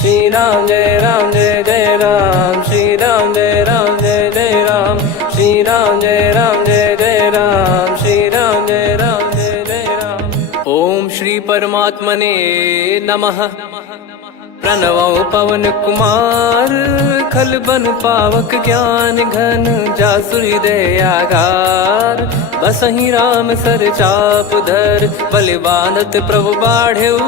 श्री राम जय जय राम, श्री राम जय जय राम, श्री राम जय जय राम, श्री राम जय जय राम। ओम श्री परमात्मने नमः। प्रणवो पवन कुमार, खल बन पावक ज्ञान घन, जासु हृदय आगार। बसहि राम सर चाप धर, बलि बांधत प्रभु बाढ़ेऊ,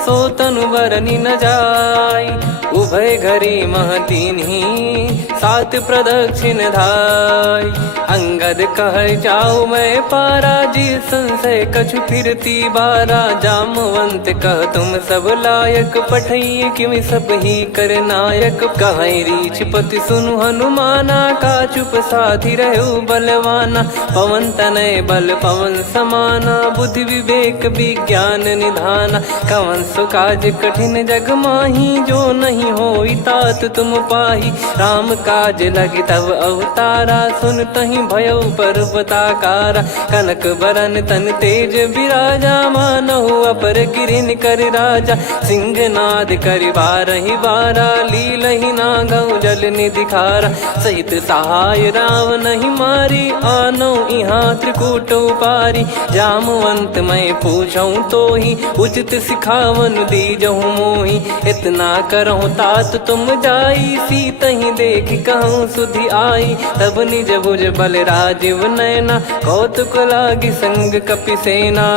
सो तनु बरनि न जाय। उभय घरी महतीन्ही, सात प्रदक्षिण धाय। अंगद कह जाऊ मैं पारा, जी संशय कछु फिरती बारा। जामवंत कह तुम सब लायक, पठई किमि सब ही कर नायक। कहीं रीछ पति सुनु हनुमाना, का चुप साधि रहु बलवाना। पवन तनय बल पवन समाना, बुद्धि विवेक विज्ञान निधाना। कवन सो काज कठिन जग माही, जो नहीं होई तात तुम पाही। राम काज लगी तब अवतारा, सुन तहि भयउ पर्वताकारा। कनक बरन तन तेज बिराजा, मानहु अपर गिरिन कर राजा। सिंहनाद करि बारहि बारा, लीलहि नागौ जल निधि खारा। सहित सहाय राम नहीं मारी, आनो इहाँ त्रिकूट उपारी। जामवंत मैं पूछऊँ तोहि, उचित सिखावन दीजहु मोहि। इतना करहु तात तुम जाई, सीतहि देख कहूँ सुधि आई। तब निज भुज बल राजीव नयना, कौतुक लागी संग कपिसेना।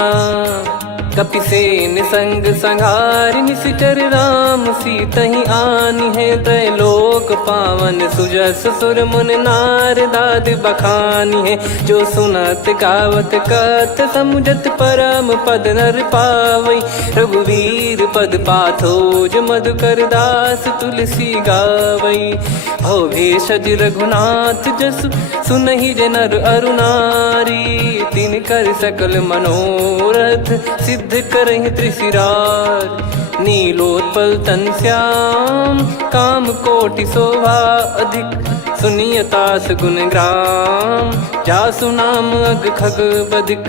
कपिसेन संग संघारि, निशिचर राम सीतहि आनी है। त्रैलोक पावन सुजस सुर मुन नार, दाद बखानी है। जो सुनत गावत कथ, समुझत परम पद नर पावई। रघुवीर पद पाथोज, मधुकर दास तुलसी गावई। भव भेषज रघुनाथ जसु, सुनहि जे नर अरु नारी। तिन कर सकल मनोरथ, सिद्ध करहि त्रिशिरार। नीलोत्पल तन श्याम, काम कोटि शोभा अधिक। सुनियतास गुण ग्राम, जासु नाम अग खग बदिक।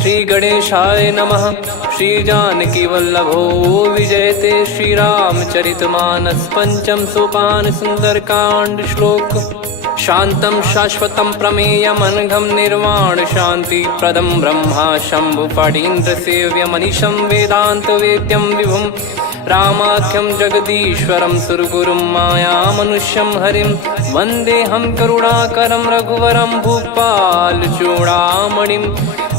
श्री गणेशाय नमः। श्री जानकी वल्लभो विजयते, श्री रामचरित मानस। पंचम सोपान सुंदर कांड श्लोक। शांतं शाश्वतं प्रमेयमनघं, निर्वाण शांति प्रदं ब्रह्मा शंभु फणीन्द्र सेव्यमनिशं। वेदांत वेद्यं विभुं रामाख्यं जगदीश्वरं, सुरगुरुं माया मनुष्यं हरिं। वन्देऽहं करुणाकरं रघुवरं, भूपाल चूडामणिं।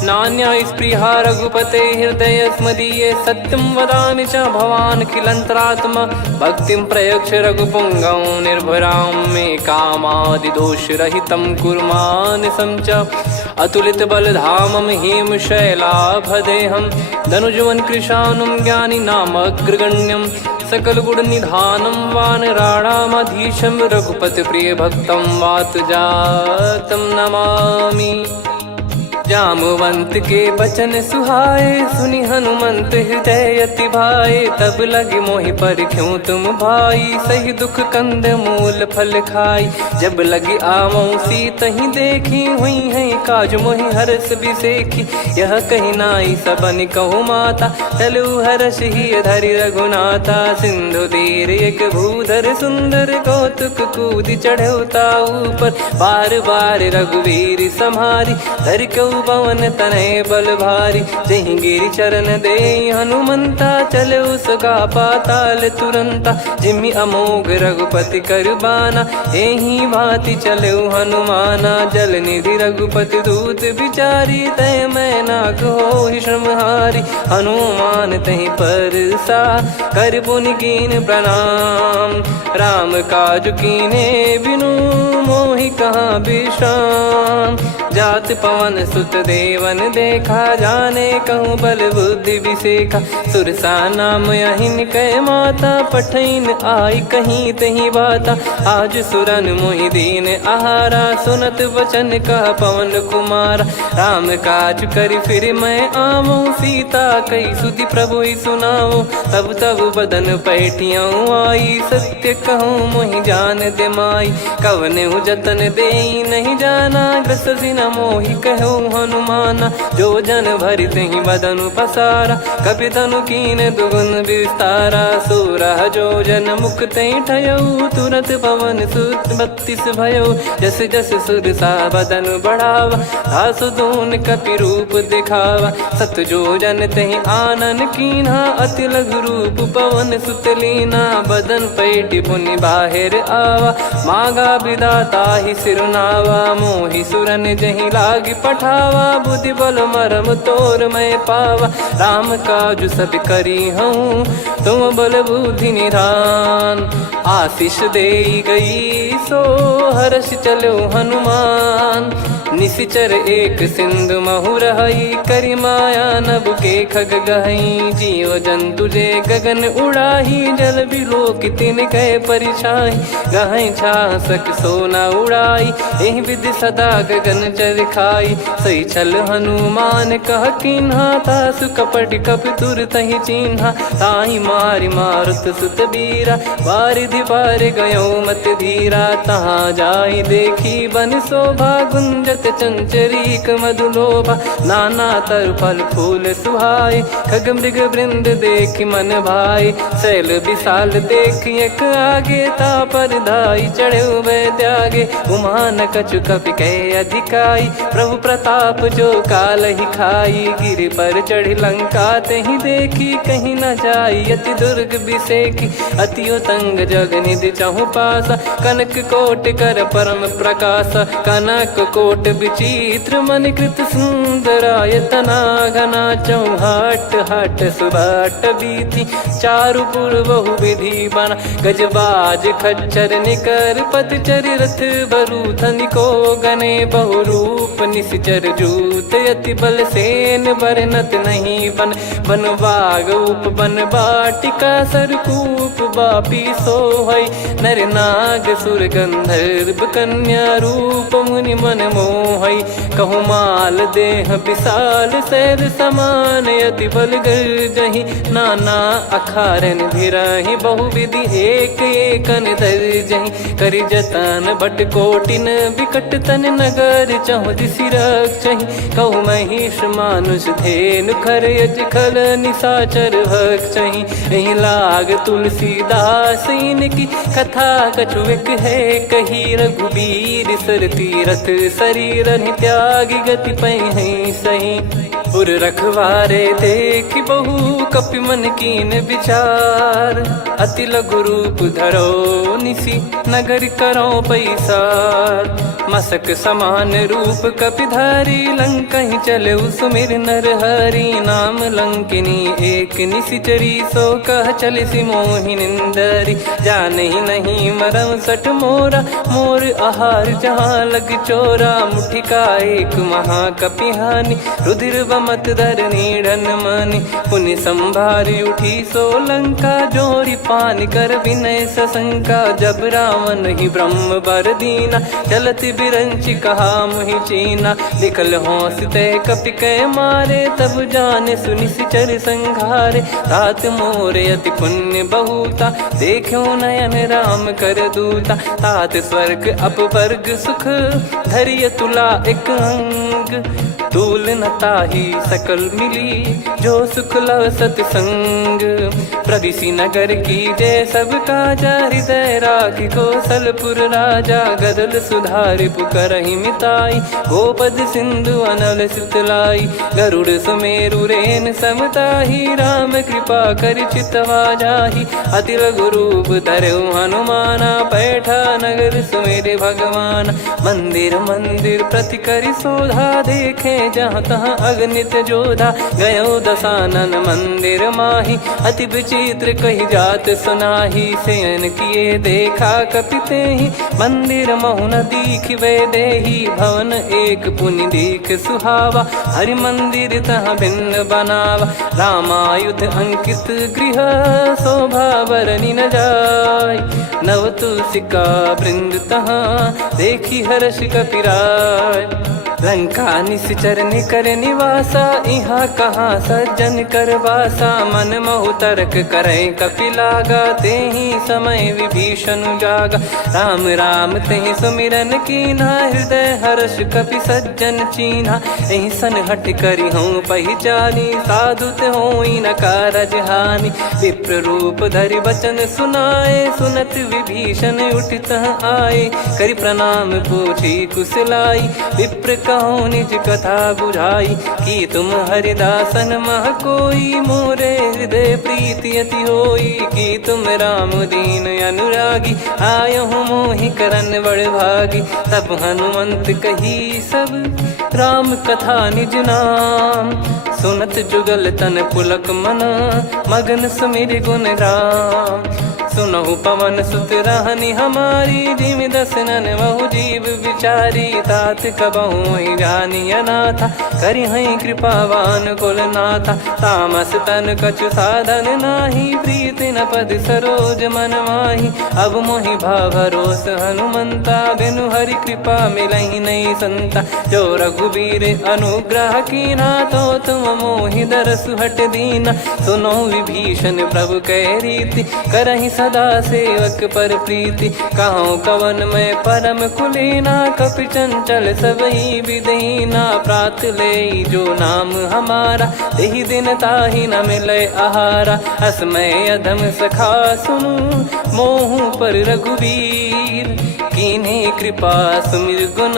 नान्या स्पृहा रघुपते हृदय स्मदीये, सत्यं वदामि च भवान् खिलन्तरात्मा। भक्तिं प्रयच्छ रघुपुङ्गं, निर्भरां मे कामादिदोषरहितं कुर्मानिसं च। अतुलित बलधामं हेमशैलाभदेहं, धनुजवन कृशानुं ज्ञानी नामग्रगण्यं। सकल गुण निधानं वानराणामधीशं, रघुपति प्रिय भक्तं वातजातं नमामि। जामवंत के बचन सुहाए, सुनि हनुमंत हृदय अति भाए। तब लगे मोहि पर क्यों तुम भाई, सही दुख कंद मूल फल खाई। जब लगे आवऊं सीतहि देखी, हुई है काज मोहि हरस बिसेखी। यह कही नाई सबन कहु माता, चलु हरष ही धरि रघुनाथा। सिंधु तीर एक भूधर सुंदर, कौतुक कूद चढ़ौता ऊपर। बार बार रघुवीर सम्हारी, धर कऊ पवन तनय बल भारी। जहि गिरि चरण दे हनुमंता, चले उसका पाताल तुरंता। जिमि अमोघ रघुपति कर बाना, एहि भांति चले हनुमाना। जल निधि रघुपति दूत बिचारी, तय मैं नाग होहि श्रमहारी। हनुमान तहि परसा, कर पुनि कीन प्रणाम। राम काज कीने बिनु, मोहि कहाँ विश्राम। जात पवन सुत देवन देखा, जाने कहूँ बल बुद्धि विसेखा। सुरसा नाम अहिन कै माता, पठैन आई कहीं तही बाता। आज सुरन मोहि दीन आहारा, सुनत वचन कह पवन कुमारा। राम काज करि फिर मैं आवऊं, सीता कई सुधि प्रभु ही सुनाओ। तब तब बदन पैठियाँ आई, सत्य कहूँ मोहि जान दे माई। कवने जतन दे नहीं जाना, ग्रसि न मोहि कहो हनुमाना। जो जन भरि तेहि बदनु पसारा, कपि तनु कीन दुगुन विस्तारा। सोरह जो जन मुख तेहि ठयऊ, तुरत पवन सुत 32 भयऊ। जस जस सुरसा बदन बढ़ावा, आसु दून कपि रूप दिखावा। सत जो जन तेहि आनन कीन्हा, अति लघु रूप पवन सुत लीना। बदन पैटि पुनि बाहिर आवा, मागा विधाता ही सिरुनावा। मोहि सुरन जहि लागी पठावा, बुद्धि बल मरम तोर मैं पावा। राम काजु सब करी हूँ, तुम बल बुद्धि निधान। आशीष देई गई सो हर्ष चलो हनुमान। निशिचर एक सिंधु महु रहई, करी माया नभ के खग गहई। जीव जंतु जे गगन उड़ाही, जल बिलोक तिन कह परिछाई। गहई छासक सोना उड़ाई, एहि विधि सदा गगन चर खाई। सही छल हनुमान कह कीन्हा, तासु कपट कप तुर तहि चिन्हा। ताहि मारि मारुत सुत बीरा, वारिधि पार गयो मत धीरा। तहाँ जाई देखी बन शोभा, गुंजत चंचरीक मधुलोभा। नाना तर फल फूल सुहाए, खग मृग वृंद देख मन भाई। शैल विशाल देख एक आगे, तापर धाई चढ़े वै त्यागे। उमान कछु कपि कह अधिकाई, प्रभु प्रताप जो काल ही खाई। गिर पर चढ़ी लंका तेहि देखी, कहीं न जाई अति दुर्ग बिसेकी। अति उतंग जग निधि चहु पासा, कनक कोट कर परम प्रकाश। कनक कोट विचित्र मन कृत सुंदरायतना। घना चौहाट हाट सुबाट बीती, चारु पुर बहु विधि बना। गजबाज खच्चर निकर पतचर, रथ बरु धनिको गने। बहु रूप निशिचर जूत, अति बल सेन बरनत नहीं बन। बन बाग उप बन बाटिका, सरकूप बापी सोहई। नर नाग सुर गंधर्व कन्या, रूप मुनि मन मोहई। कहु माल देह विशाल, शैल समान अति बल गर्जहि। नाना अखारन भिरहि, बहु विधि एक एकन दर्जहि। करि जतन बट कोटिन, बिकट तन नगर चहु दिसि रक्षहि। कहु महिष मानुष धेनु, खर यज खल निशाचर भक्षहि। एहि लाग तुलसीदास इनकी, कथा कछु एक है कही। रघुबीर सर तीरथ शरीर, त्यागी गति पै सही। पुर रखवारे देख बहु, कपि मन कीन विचार। अति लघु रूप धरो निसी, नगर करो पैसार। मसक समान रूप कपि धारी, लंकहि चले सुमिर नर हरि। नाम लंकिनी एक निशिचरी, सो कह चलिसि मोहि निंदरी। जानहि नहीं मरम सठ मोरा, मोर आहार जहाँ लग चोरा। मुठिका एक महाकपिहानि, रुधिर बमत धरनी ढन मानि। पुनि संभारी उठी सो लंका, जोरी पान कर विनय सशंका। जब रावण ही ब्रह्म बर दीना, चलत बिरंचि कहा मुहि चीना। लिखल होंस ते कपि कै मारे, तब जाने सुनि सिचर संघारे। तात मोरे अति पुण्य बहुता, देखो नयन राम कर दूता। तात स्वर्ग अपवर्ग सुख, धरिय तुला एक अंग। तूल न ताहि सकल मिली, जो सुख लव सतसंग। प्रविशि नगर की जय सब काजा, हृदय राखि कौशलपुर राजा। गदल सुधारि पुकरहि मिताई, गोपद सिंधु अनल सितलाई। गरुड़ सुमेरु रेन समताहि, राम कृपा करि चितवा जाहि। अति लघु रूप धरऊ हनुमाना, पैठा नगर सुमेरे भगवान। मंदिर मंदिर प्रति करि शोधा, देखे जहाँ तहाँ अगणित जोधा। गयो दशानन मंदिर माही, अति विचित्र कही जात सुनाही। शयन किए देखा कपि तेहि, मंदिर महु न दीख वे देही। भवन एक पुनि दीख सुहावा, हरि मंदिर तहाँ भिन्न बनावा। रामायुध अंकित गृह, शोभा बरनि न जाय। नव तुलसी का वृंद तहाँ, देखी हर्ष कपिराय। लंका निश्चर निकर निवासा, इहाँ कहाँ सज्जन कर वासा। मन महु तर्क करे कपिलागा, तेहि समय विभीषण जागा। राम राम तेहि सुमिरन कीन्हा, हृदय हर्ष कपि सज्जन चीन्हा। एहि सन हट करि हूँ पहिचानी, साधु ते होई न कारज हानि। विप्र रूप धरि वचन सुनाए, सुनत विभीषण उठित आए। करि प्रणाम पूछी कुशलाई, विप्र कहो निज कथा बुझाई। कि तुम हरिदासन मह कोई, मोरे हृदय प्रीति अति होई। कि तुम राम दीन अनुरागी, आयहु मोहि करन बड़ भागी। तब हनुमंत कही सब राम कथा निज नाम, सुनत जुगल तन पुलक मना, मगन सुमिर गुण राम। सुनहु पवन सुत रहनी हमारी, जिमि दसनन महु जीव विचारी। तात कबहु ही जानी अनाथा, करि हई कृपावान कुल नाथा। तामस तन कछु साधन नाही, प्रीति न पद सरोज मन माही। अब मोहि भाव भरोस हनुमंता, बिनु हरि कृपा मिलहि नहीं संता। जो रघुबीर अनुग्रह कीन्हा, तो तुम मोहि दरसु हट दीना। सुनो विभीषण प्रभु कह रीति, करहि सदा सेवक पर प्रीति। कहूँ कवन में परम कुलीना, कपि चंचल सबही विदहीना। प्रात ले जो नाम हमारा, तेहि दिन ताहि न मिले आहारा। असमय अधम सखा सुनु, मोहु पर रघुवीर। कीन्ही कृपा सुमिर गुण,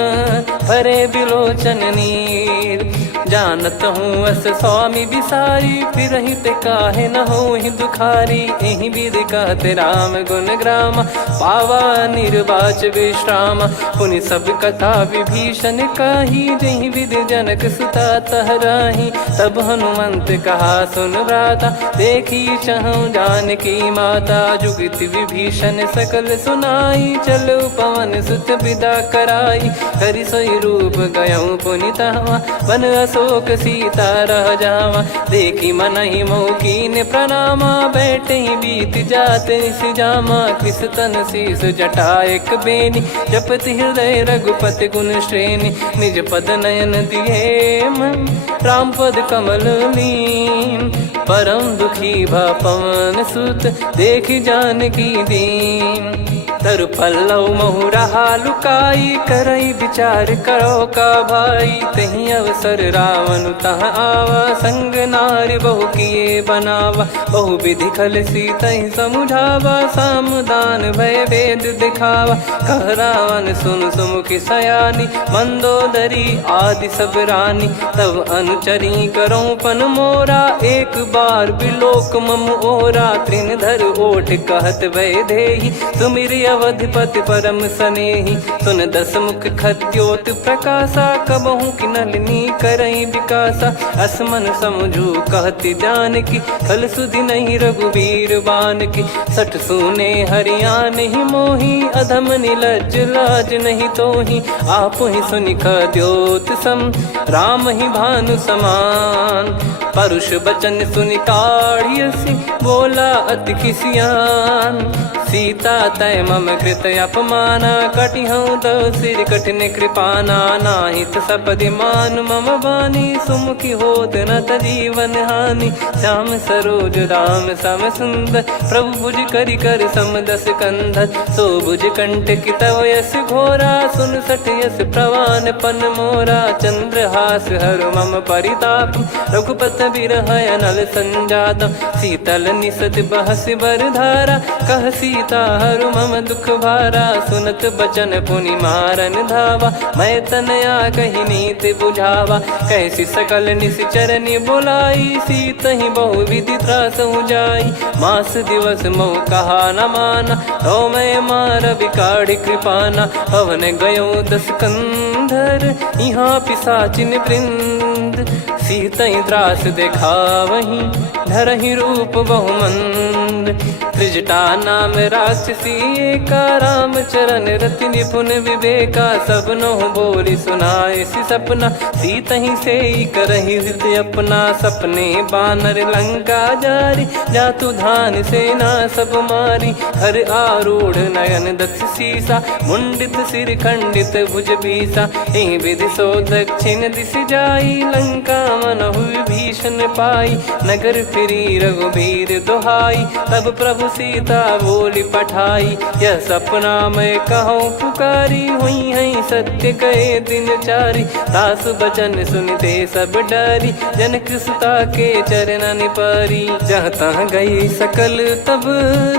भरे बिलोचन नीर। जानत हूँ अस स्वामी बिसारी, फिरहि ते काहे न होहि दुखारी। एहि विधि कहते राम गुण ग्राम, पावा निर्वाच विश्राम। पुनि सब कथा विभीषण काही, जहि विधि जनक सुता तहराही। तब हनुमंत कहा सुन भ्राता, देखी चहु जानकी माता। जुगति विभीषण सकल सुनाई, चलो पवन सुत विदा कराई। करि सोई रूप गयऊँ पुनि तहवा, वन अशोक सीता रह जावा। देखी मनहि मोह कीन्ह प्रणामा, बैठे ही बीत जात निस जामा। कृस तन शीस जटा एक बेनी, जपति हृदय रघुपति गुण श्रेणी। निज पद नयन दिए मन, राम पद कमल लीन। परम दुखी भा पवन सुत, देखि जानकी दीन। तरु पल्लव महु रहा लुकाई, करई विचार करो का भाई। तहि अवसर रावण तह आवा, संग नारी बहु किए बनावा। बहु विधि खल सीतहि समुझावा, सामदान भय वेद दिखावा। कह रावण सुन सुमुखि सयानी, मंदोदरी आदि सब रानी। तब अनुचरी करो पन मोरा, एक बार बिलोक मम ओरा। तृण धर ओठ कहत भय देहि, सुमिर अवधिपति परम सनेहि। सुन दस मुख खद्योत प्रकाशा, कबहु कि नलिनी करई विकासा। असमन समझू कहति जानकी, खल सुधि नहीं रघुवीर बानकी। सठ सुने हरियाण ही मोही, अधम निलज्ज लाज नहीं तोही। आप ही सुनि खद्योत सम, राम ही भानु समान। परुष बचन सुनि काढ़ियसि, बोला अति किसियान। सीता तय मम कृत अपमाना, कटिहऊँ तव सिर कठिन कृपाना। नाहित सपदि मान मम बानी, सुमुखी होत न जीवन हानि। श्याम सरोज राम सम सुंदर, प्रभु भुज करि कर सम दस कंधर। सो भुज कंठ की तव यस घोरा, सुन सठ यस प्रवान पन मोरा। चंद्रहास हर मम परिताप, रघुपत बिरह अनल संजातम। शीतल निसत बहस बर धारा, कह सीता हरु मम दुख भारा। सुनत बचन पुनि मारन धावा, मैं तनया कहि नीति बुझावा। कैसी सकल निश्चरनि बुलाई, सीतहि बहु विधि त्रासहु जाई। मास दिवस मोह कहा न माना, तो मैं मार बिकाढ़ि कृपाना। पवन गयो दस कंधर, यहाँ पिशाचिन वृंद। मंद, सीतई त्रास देखावहीं धरहि रूप बहुमंद। त्रिजटा नाम राक्षसी एका, राम चरण रति निपुण विवेका। सबनो बोली सुनाए सि सपना, सीतहि से करहि हृद अपना। सपने बानर लंका जारी, जातु धान सेना सब मारी। हर आरूढ़ नयन दक्ष सीसा, मुंडित सिर खंडित भुज बीसा। एहि विधि सो दक्षिण दिश जाई, लंका मनहु विभीषण पाई। नगर फिरी रघुबीर दुहाई, तब प्रभु सीता बोली पठाई। यह सपना मैं कहूँ पुकारी, हुई है सत्य कहे दिन चारी। दास बचन सुनते सब डरी, जनक सुता के चरण परी। जहाँ तहाँ गई सकल तब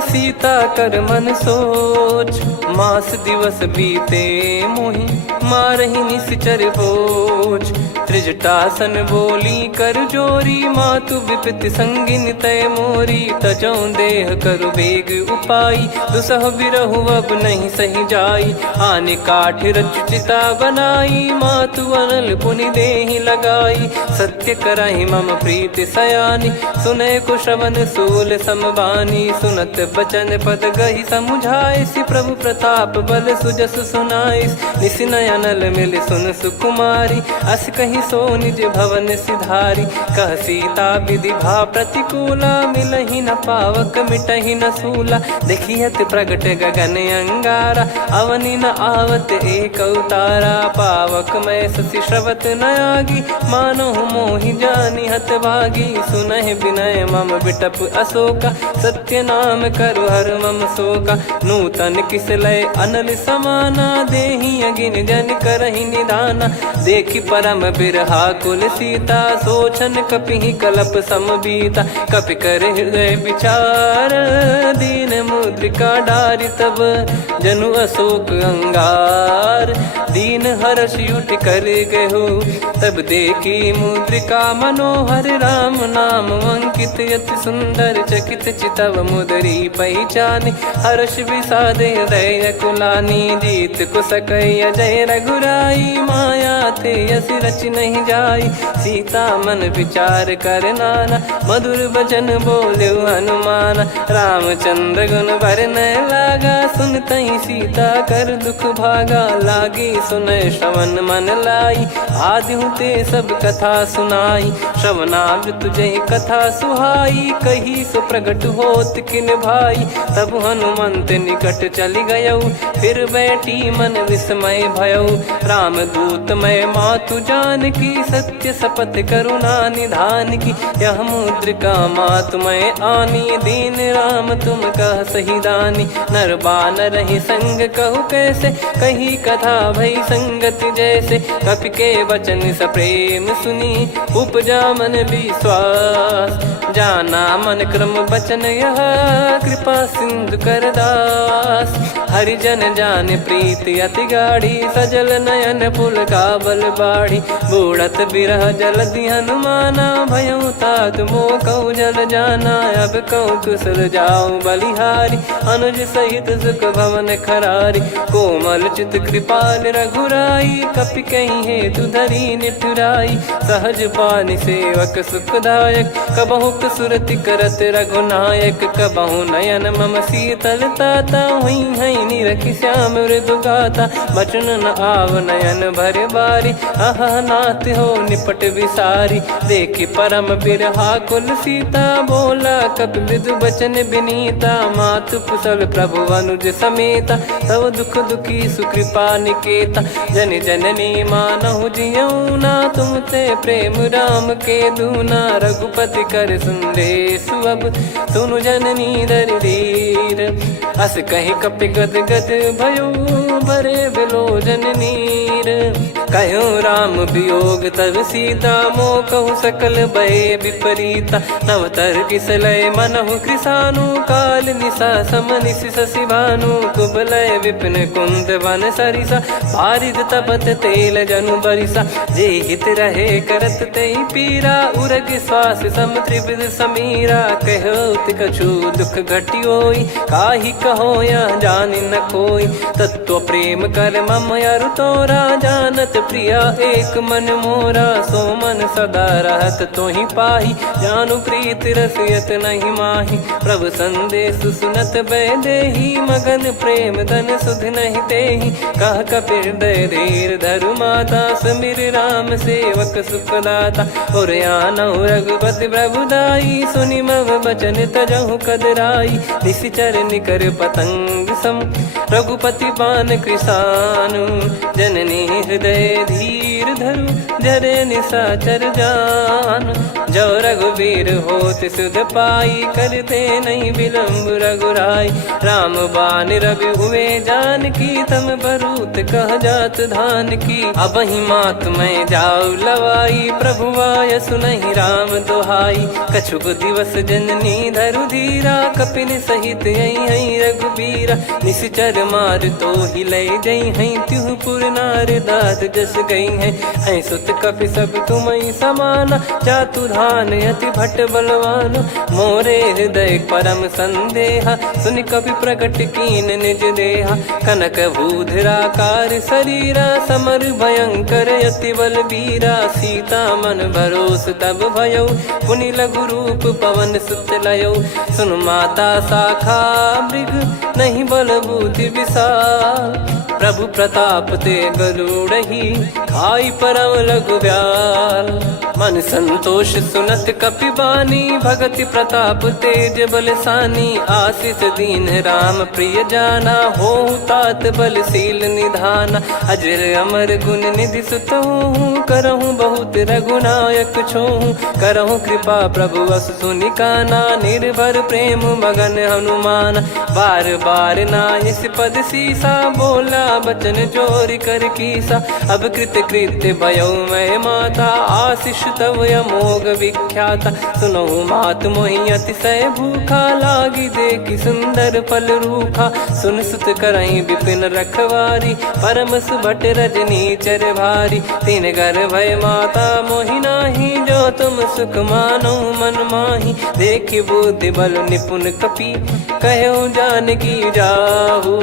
सीता कर मन सोच। मास दिवस बीते मोहि मारहि निश्चर बोझ। त्रिजटासन बोली कर जोरी, मातु विपत्ति संगिन तय मोरी। तजौ देह करु बेग उपाई, दुसह बिरहु अब नहीं सही जाई। आने काठ रचिता बनाई, मातु अनल पुनि देहि लगाई। सत्य करहि मम प्रीति सयानी, सुनय को श्रवण सूल समबानी। सुनत बचन पद गहि समुझाए, सि प्रभु प्रताप बल सुजस सुनाइस। निस नयनल मिल सुन सुकुमारी, अस कहि सो निज भवन सिधारी। कह सीता विधि भा प्रतिकूला, मिलहि न पावक मिटहि न सूला। देखियत प्रगट गगन अंगारा, अवनि न आवत एक अवतारा। पावक मैं शशि श्रवत न आगी, मानो मोहि जानि हत भागी। सुनहि विनय मम बिटप अशोका, सत्य नाम करु हर मम शोका। नूतन किस लय अनल समाना, देहि अगिन जन करहि निदाना। देखि परम बिरहा कुल सीता, सोचन कपिहि कलप समबीता। कपि कर हृदय विचार, दीन मुद्रिका डारि तब जनु अशोक अंगार। दीन हर्ष उठ कर गहु, तब देखी मुद्रिका मनोहर। राम नाम अंकित अति सुंदर, चकित चितव मुदरी पहचान। हर्ष विषाद हृदय कुलानी, जीत को सकय जय रघुराई। माया थे यस रच नहीं जाई, सीता मन विचार कर नाना। मधुर बचन बोले हनुमान, रामचंद्र गुण बरनै लागा। सुनतहि सीता कर दुख भागा, लागी सुनय श्रवण मन लाई। आदि ते सब कथा सुनाई, श्रवणामृत जय कथा सुहाई। कही सो प्रगट होत किन भाई, तब हनुमंत निकट चली गयौ। फिर बैठी मन विस्मय भयौ, राम दूत मैं मातु जानकी। सत्य शपथ करुणा निधान की, यह मुद्रिका मातु मैं आनी। दीन राम तुम कह सही दानी, नर बानर ही संग कहु कैसे। कही कथा भई संगति जैसे, कपि के वचन सप्रेम सुनी। उपजा मन विश्वास, जाना मन क्रम बचन यह। कृपा सिंधु कर दास, हरिजन जान प्रीति अति गाढ़ी। सजल नयन पुल का बल बाढ़ी, बूढ़त बिरह जल दी हनुमाना। भयउ तात मोह कहु जल जाना, अब कहु कुशल जाऊं बलिहारी। अनुज सहित सुख भवन खरारी, कोमल चित कृपाल रघुराई। कपि कहीं हेतु धरी निठुराई, सहज पानि सेवक सुखदायक। कबहु सुरति करत रघुनायक, कबहु नयन मम शीतल ताता। हुई है निरखि श्याम मृदु गाता, बचन न आव नयन भर बारी। आहा नाथ हो निपट विसारी, देखि परम बिरहा कुल सीता। बोला कपि मृदु बचन बिनीता, मातु कुशल प्रभु अनुज समेता। तव दुख दुखी सुकृपा निकेता, जन जननी मानहु जियऊ ना। तुम ते प्रेम राम के दूना, रघुपति कर संदेश अब सुनु जननी दर धीर। अस कहि कपि गद गद भयो, भरे बिलोचन नीर। कहो राम वियोग तब सीता, मोह कहु सकल भय विपरीता। नवतर किसलय मनहु कृसानु, काल निशा समनिशि शशि भानु। कुबलय विपिन कुंद वन सरिसा, पारिद तपत तेल जनु बरिसा। जे हित रहे करत तेहि पीरा, उरग श्वास सम त्रिविध समीरा। कहो कछु दुख घटियोई, काहि कहो या जान न कोई। तत्व प्रेम कर मम अरु तोरा, जानत प्रिया एक मन मोरा। सो मन सदा रहत तो ही पाही, जानु प्रीत रसियत नहीं माही। प्रभु संदेश सुनत बैदेही, मगन प्रेम धन सुध नहीं तेही। कह कपिर दय धीर धरु माता, समिर राम सेवक सुखदाता। और आनौ रघुपति प्रभुदाई, सुनि मव बचन तजहु कदराई। निशिचर निकर पतंग सम, रघुपति पान कृसानु। जननी हृदय धीर धरु, जरे निशाचर जान। जो रघुवीर होत सुध पाई, करते नहीं विलम्ब रघुराई। राम बान रवि हुए जानकी, तम बरूत कह जात धान की। अब ही मात मैं जाऊ लवाई, प्रभु आय सुनहि राम दोहाई। कछुक दिवस जननी धरु धीरा, कपिन सहित यही रघुबीरा। निशिचर मार तो ही ले जई हैं, त्युह पुर नार दाद जस गई हैं। सुत कपि सब तुमहि समाना, जातु धान अति भट बलवान। मोरे हृदय परम संदेहा, सुनि कपि प्रकट कीन निज देहा। कनक भूधराकार शरीरा, समर भयंकर अति बलबीरा। सीता मन भरोस तब भयउ, पुनि लघु रूप पवन सुत लयउ। सुन माता शाखा मृग, नहीं बल बुद्धि विशाल। प्रभु प्रताप ते गरुड़ही, खाई परम लघु ब्याल। मन संतोष सुनत कपि बानी, भगति प्रताप तेज बलसानी। आशीष दीन राम प्रिय जाना, होहु तात बलशील निधाना। अजर अमर गुण निधि सुतहु, करहु बहुत रघुनायक छोहु। करहु कृपा प्रभु अस सुनि काना, निर्भर प्रेम मगन हनुमान। बार बार नायस पद सीसा, बोला बचन चोरी कर कीसा। अब कृत कृत्य भयउ मैं माता, आशीष तव अमोघ विख्याता। सुनहु मात मोहि अतिशय भूखा, लागी देखि सुंदर फल रूखा। सुन सुत करहि विपिन रखवारी, परम सुभट रजनी चर भारी। तीन घर भय माता मोहि नाही, जो तुम सुख मानो मन माही। देखि बुद्धि बल निपुण कपि, कहु जानकी जाहु।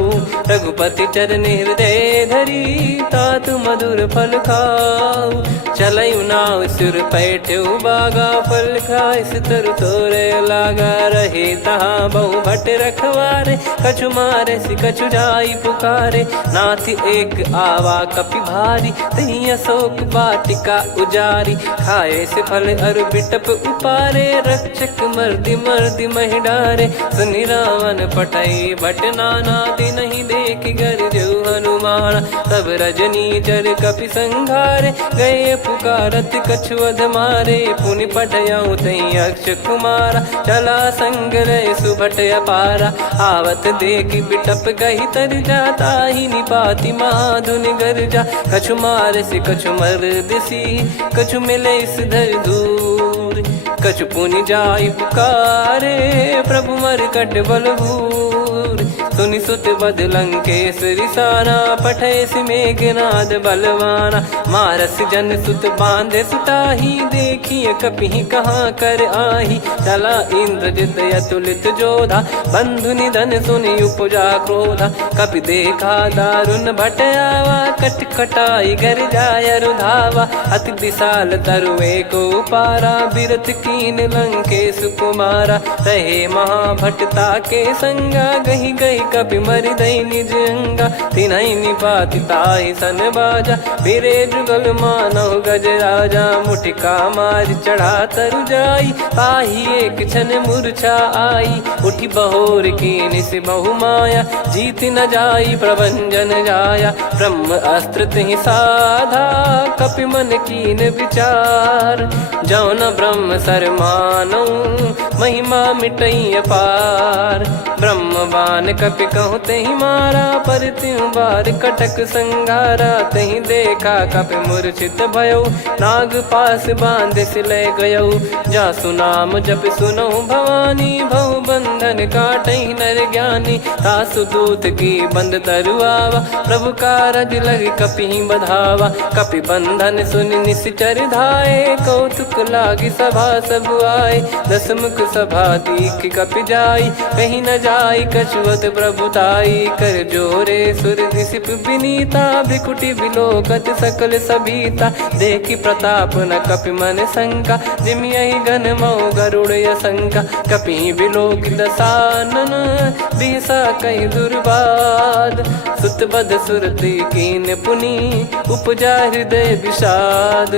रघुपति चरण हृदय धरी, तात मधुर फल खाऊ। चलयु नाव सुर पैठ्यु बागा, फल खाइस तरु तोरे लागा। रहे तहाँ बहु भट रखवारे, कछु मारे सि कछु जाई पुकारे। नाथ एक आवा कपि भारी, तही अशोक वाटिका उजारी। खाए से फल अरु बिटप उपारे, रक्षक मर्दि मर्दि महि डारे। सुनि रावण पटई भट नाना, तिनहि देखि गरजउ हनुमान। तब रजनी चर कपि संघारे, गए पुकारत कछु अध मारे। पुनि पठयउ तई अक्ष कुमारा, चला संग रहे सुभट अपारा। आवत देखि बिटप गही तर जाता, ही निपाति महाधुनि गर्जा। कछु मार से कछु मर्दिसी, कछु मिले इस धर दूर। कछु पुनि जाई पुकारे, प्रभु मरकट बलभूर। सुनि सुत बद लंकेश्वरी साना, पठय मेघनाद बलवाना। मारस जन सुत बांधे सुताही, देखिए कपि कहाँ कर आही। चला इंद्रजित अतुलित जोधा, बंधु निधन सुनि उपजा क्रोधा। कपि देखा दारुण भट आवा, कट कटाई गर जाय रुधावा। अति विशाल तरुए को पारा, बिरत कीन लंकेश कुमारा। रहे महाभटता के संगा, गही गही कपि मरि दई निज अंगा। तिन्हि निपाति ताहि सन बाजा, फिरे जुगल मानव गज राजा। मुटिका मार चढ़ा तरु जाई, ताहि एक क्षण मूर्छा आई। उठि बहोर कीन से बहु माया, जीत न जाई प्रभंजन जाया। ब्रह्म अस्त्र तिहि साधा, कपि मन कीन विचार। जौ न ब्रह्म सर मानौ, महिमा मिटई अपार। ब्रह्म बान कपि कहु तहि मारा, पर त्यों बार कटक संगारा। तहि देखा कपि मूर्छित भयउ, नाग पास बांध सिले गयउ। जासु नाम जप सुनहु भवानी, भव बंधन काटहि नर ज्ञानी। तासु दूत की बंद तरुआवा, प्रभु कारज लग कपि बधावा। कपि बंधन सुनि निश्चर धाये, कौतुक लागी सभा सब आए। दस मुख सभा दीख कपि जाई, कहीं न जाई कछुवत प्रभुताई। कर जोरे सुर दिसिप विनीता, भ्रिकुटि बिलोकत सकल सबीता। देखि प्रताप न कपि मन शंका, जिमियहि गन मऊ गरुड़ असंका। कपि बिलोक दसानन, बिहसा कहि दुर्वाद। सुत बध सुरति कीन पुनि, उपजा हृदय विषाद।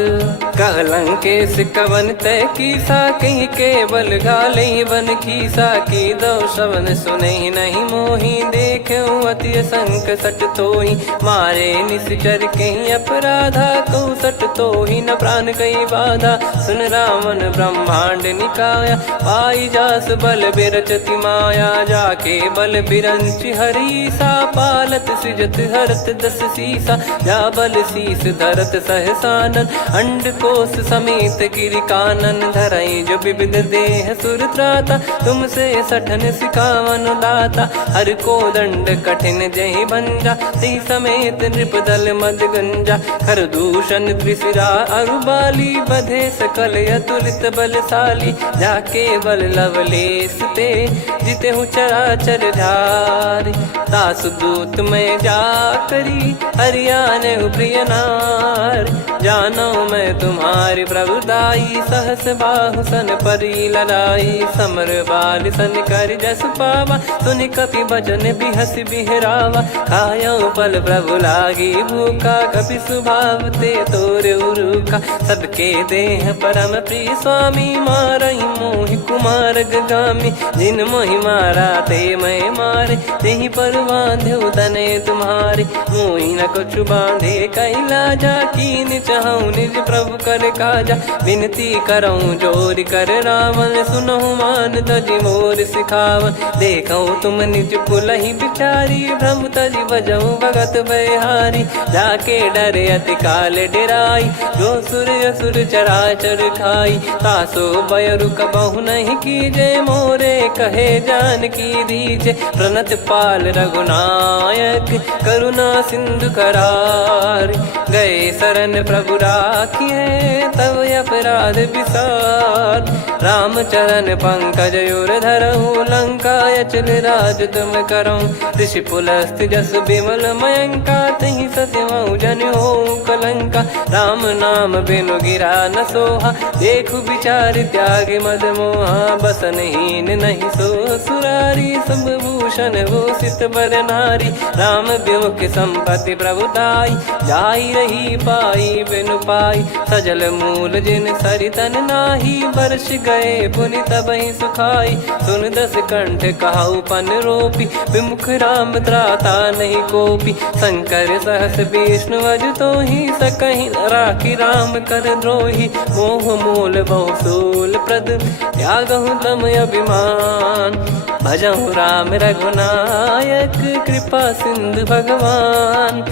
कहलंकेश कवन तय कीसा, कहीं केवल गाले बन खीसा। की दो श्रवण सुने नहीं मोही, देखे अति संक सट तोही। मारे निश्चर कहीं अपराधा, कहूँ सट तोही न प्राण कहीं बाधा। सुन रावण ब्रह्मांड निकाया, पाई जास बल बिरचति माया। जाके बल बिरंच हरीसा, पालत सृजत हरत दस सीसा। जा बल शीस धरत सहसानन, अंड कोश समेत गिरि कानन। धरई जो विविध देह सुर त्राता, तुमसे सठन सिखावन दाता। हर को दंड कठिन जहि भंजा, ती समेत नृप दल मद गंजा। खर दूषण त्रिशिरा अरुबाली, बधे सकल अतुलित बलशाली। जाके बल लवलेश ते, जिते हूँ चराचर धारी। दास दूत में जा करी, हरियाने प्रिय नार। जानो मैं तुम्हारी प्रभुताई, सहस बाहु सन परी लड़ाई। समर बाल सन कर जस पावा, सुनि कपि भजन बिहस बिहरावा। खायो पल प्रभु लागी भूखा, कपि स्वभाव ते तोर उरुखा। सबके देह परम प्रिय स्वामी, मारई मोहि कुमार गगामी। जिन मोहि मारा ते मैं मारे, तेहि पर बांधो तने तुम्हारे। मोहि न कुछ बांधे कैलाजा, कीन चाहूँ निज प्रभु कर काजा। विनती करऊँ जोर कर रावण, सुनहु मान तजि मोर सिखावन। देखऊँ तुम निज पुलहि बिचारी, भ्रम तजि बजऊँ भगत बहारी। जाके डरे अति काल डेराई, जो सुर असुर चराचर खाई। तासो बयरु कबहु नहीं कीजे, मोरे कहे जान की दीजे। प्रणत पाल रघुनायक, करुणा सिंधु करार। गए शरण प्रभु राखिए, तब अपराध विसार। राम चरण पंकज उर धरऊँ, लंका अचल राज तुम करऊँ। ऋषि पुलस्त जस विमल मयंका, तहि सत्यमऊ जन हो कलंका। राम नाम बिनु गिरा न सोहा, देखु विचार त्याग मद मोहा। बसनहीन नहीं सो सुरारी, सब भूषण भूषित बर नारी। राम विमुख संपत्ति प्रभुताई, जाई रही पाई बिनु पाई। सजल मूल जिन सरितन नाही, वर्ष गए पुनि तबहि सुखाई। सुन दस कंठ कहाऊ पन रोपी, विमुख राम त्राता नहीं कोपी। शंकर सहस विष्णु अज तोहि, सकहि न राखी राम कर द्रोही। मोह मूल बहु सूल प्रद, त्यागहु तम अभिमान। भजहु राम रघुनायक, कृपा सिंधु भगवान।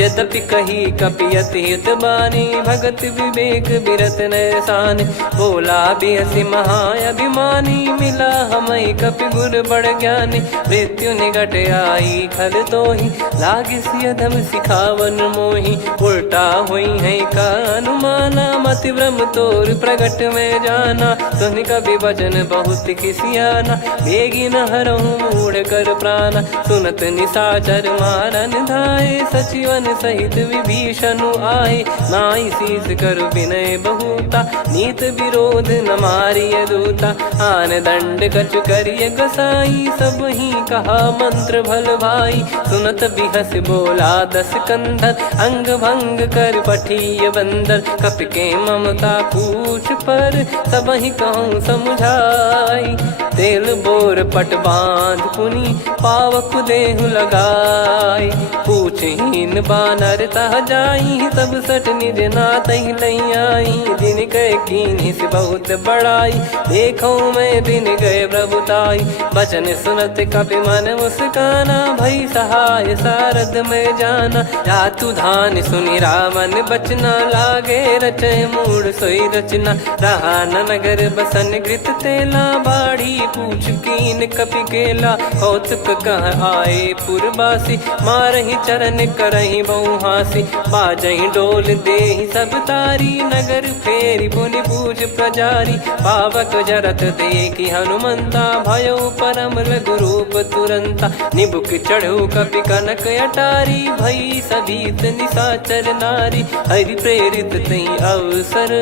यद्यपि कही कपियति हित बानी, भगत विवेक बिरत नैसान। बोला बिहसि महाअभिमानी, मिला हमई कपि गुर बड़ ज्ञानी। मृत्यु निकट आई खल तोहि, लागिसि अधम सिखावन मोहि। उल्टा हुई है का अनुमाना, मति भ्रम तोर प्रगट में जाना। सुन कवि वचन बहुत खिसियाना, बेगी न हरहु मूढ़ कर प्राणा। सुनत निशाचर मारन धाये, सचिवन सहित विभीषणु आए। नाई शीस कर विनय बहुता, नीत विरोध न मारिय दूता। आन दंड कछु करिय गसाई, सब ही कहा मंत्र भल भाई। सुनत बिहस बोला दस कंधर, अंग भंग कर पठिय बंदर। कपि के ममता पूछ पर, सब ही कहूँ समुझाई। तेल बोर पट बांध पुनि, पावक देहु लगाई। पूछहीन बानर तह जाई, सब सट निज नातहि लई आई। दिन गए कीन्ही से बहुत बड़ाई, देखो मैं दिन गए प्रभुताई। बचन सुनत कपि मन मुस्काना, भई सहाय सारद में जाना। जातु धान सुनि रावण बचना, लागे रचय मूढ़ सोई रचना। रहा न नगर बसन घृत तेला, बाढ़ी पूछ कीन कपि केला कौतुक कह आए पुरबासी मारही चरण करही बहु हासी बाजही डोल देहि सब तारी नगर फेरी पुनि पूज प्रजारी पावक जरत देखी हनुमंता भयो परम लघु रूप तुरंता निबुक चढ़ू कपि कनक अटारी भई सभीत निशाचर नारी हरि प्रेरित तई अवसर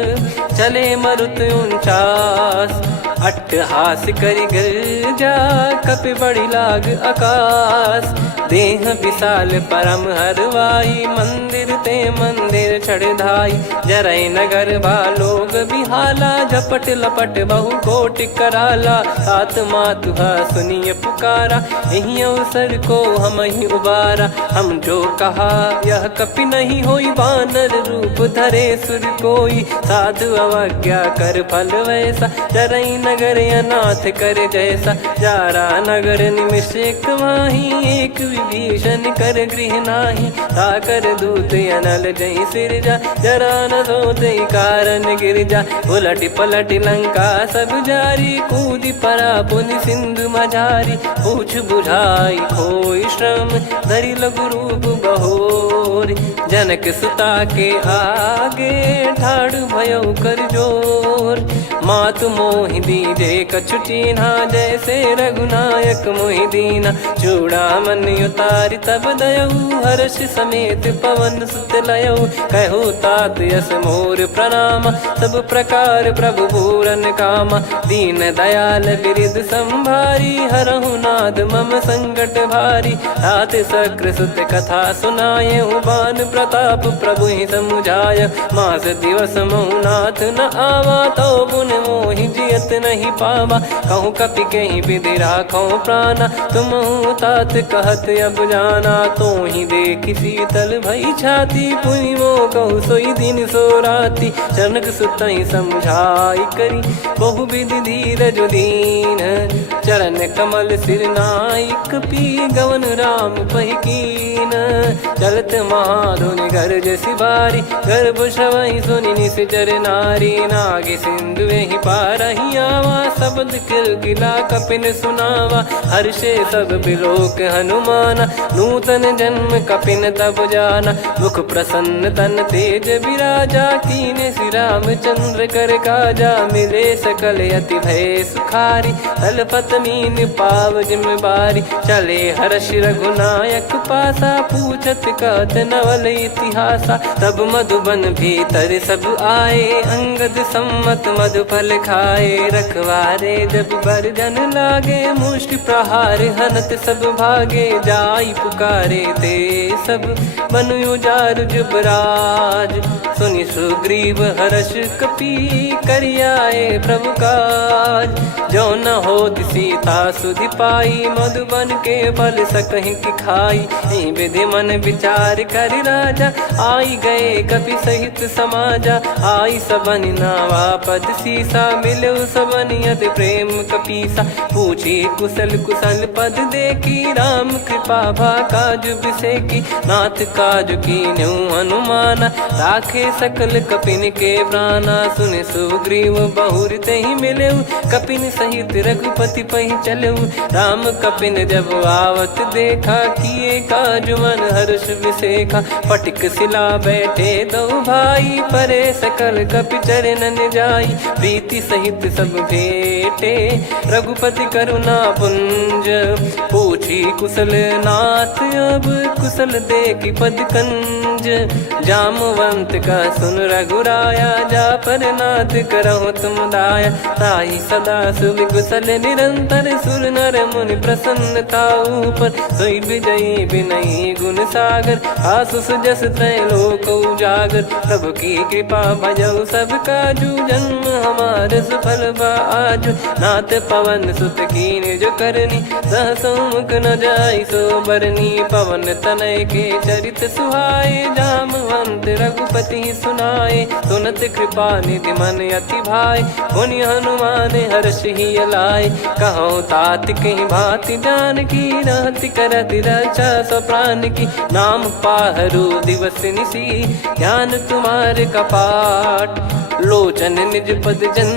चले मरुत 49 अट्टहास करि गिरजा कपि बड़ी लाग आकाश देह विशाल परम हरवाई मंदिर ते मंदिर चढ़ाई जरई नगर बालोग बिहाला झपट लपट बहु कोट कराला सात मातुहा सुनिय पुकारा यही अवसर को हम ही उबारा हम जो कहा यह कपि नहीं होई बानर रूप धरे सुर कोई साधु अवज्ञा कर फल वैसा जरई नगर अनाथ कर जैसा जारा नगर निमिष एक माही एक विभीषण कर गृह नाही ताकर दूत अनल जय सिरजा जरा न सोते कारण गिरजा उलट पलट लंका सब जारी कूदी परा पुनि सिंधु मझारी पूछ बुझाई खोई श्रम धरि लघु रूप बहोरी जनक सुता के आगे ठाड़ भयो कर जोर मातु मोहि दीजे कछु चीन्हा जैसे रघुनायक मोहि दीना चूड़ामन उतारि तब दयऊ हर्ष समेत पवन सुत लयऊ कहु तात यस मोर प्रणाम सब प्रकार प्रभु पूरन कामा दीन दयाल बिरिद संभारी हरहु नाद मम संकट भारी तात सक्र सुत कथा सुनाये बान प्रताप प्रभु ही समुझाय मास दिवस महु नाथ न आवा तो पुन मोहि जियत नहीं पावा कहूँ कपि कहीं विधि राखो प्राणा तुम तात कहत अब जाना तो ही देख शीतल भई छाती पुनि मो कहु सोई दिन सो राती जनक सुतई समझाई करी बहु विधि धीरज दीन चरण कमल सिर नाइक पी गवन राम पहिकीन चलत महाधुनि गर्ज सिबारी गर्भ श्रवहि सुनि निश्चर नारी नागे सिंधु ही पारही आवा शब्द किलकिला कपिन सुनावा हर्षे सब बिलोक हनुमाना नूतन जन्म कपिन तब जाना मुख प्रसन्न तन तेज विराजा कीने श्री रामचंद्र कर काजा मिले सकल अति भय सुखारी तलपत मीन पाव जिम्मेवारी चले हर्ष रघुनायक पासा पूछत कहत नवल इतिहासा तब मधुबन भीतर सब आए अंगद सम्मत मधुफल खाए रखवारे जब बरजन लागे मुष्टि प्रहार हनत सब भागे जाई पुकारे ते सब मनु उजार जुबराज सुनि सुग्रीव हर्ष कपि करियाए प्रभु काज जो न हो सीता सुधि पाई मधुबन के फल सकहि की खाई विधि मन विचार कर राजा आई गए कपि सहित समाजा आई सबन नावा पद सीसा मिलो सबनियत प्रेम कपीसा पूछी कुशल कुशल पद देखी राम कृपा भा काज बिसेकी नाथ काज की न्यू हनुमाना राखे सकल कपिन के प्राणा सुन सुग्रीव बहुर ते ही मिले कपिन सहित रघुपति पहि चले राम कपिन जब आवत देखा किए काज मन हर्ष विसेखा पटिक सिला बैठे दो भाई परे सकल कपि चरणन जाई प्रीति सहित सब भेटे रघुपति करुणा पुंज पूछी कुशल नाथ अब कुशल देखी पद कंज जामवंत का सुन रघुराया जा पर नाथ करहु तुम दाया ताई सदा सुभि कुशल निरंतर सुर नर मुनि प्रसन्नता ऊपर सोई विजयी विनयी गुण सागर आसु सुजस त्रैलोक उजागर प्रभु की कृपा भजऊ सब काजू जन्म हमार सफल बाजू नाथ पवन सुत कीन जो करनी सहसो मुख न जाई सो बरनी पवन तनय के चरित सुहाए जामवंत रघुपति सुनाए सुनत कृपा निधि मन अति भाई पुनि हनुमान हर्ष ही लाए कहो तात कहीं भांति जान की रहति करति रक्षा सो प्राण की नाम पाहरू दिवस निसी ध्यान तुम्हारे कपाट लोचन निज पद जन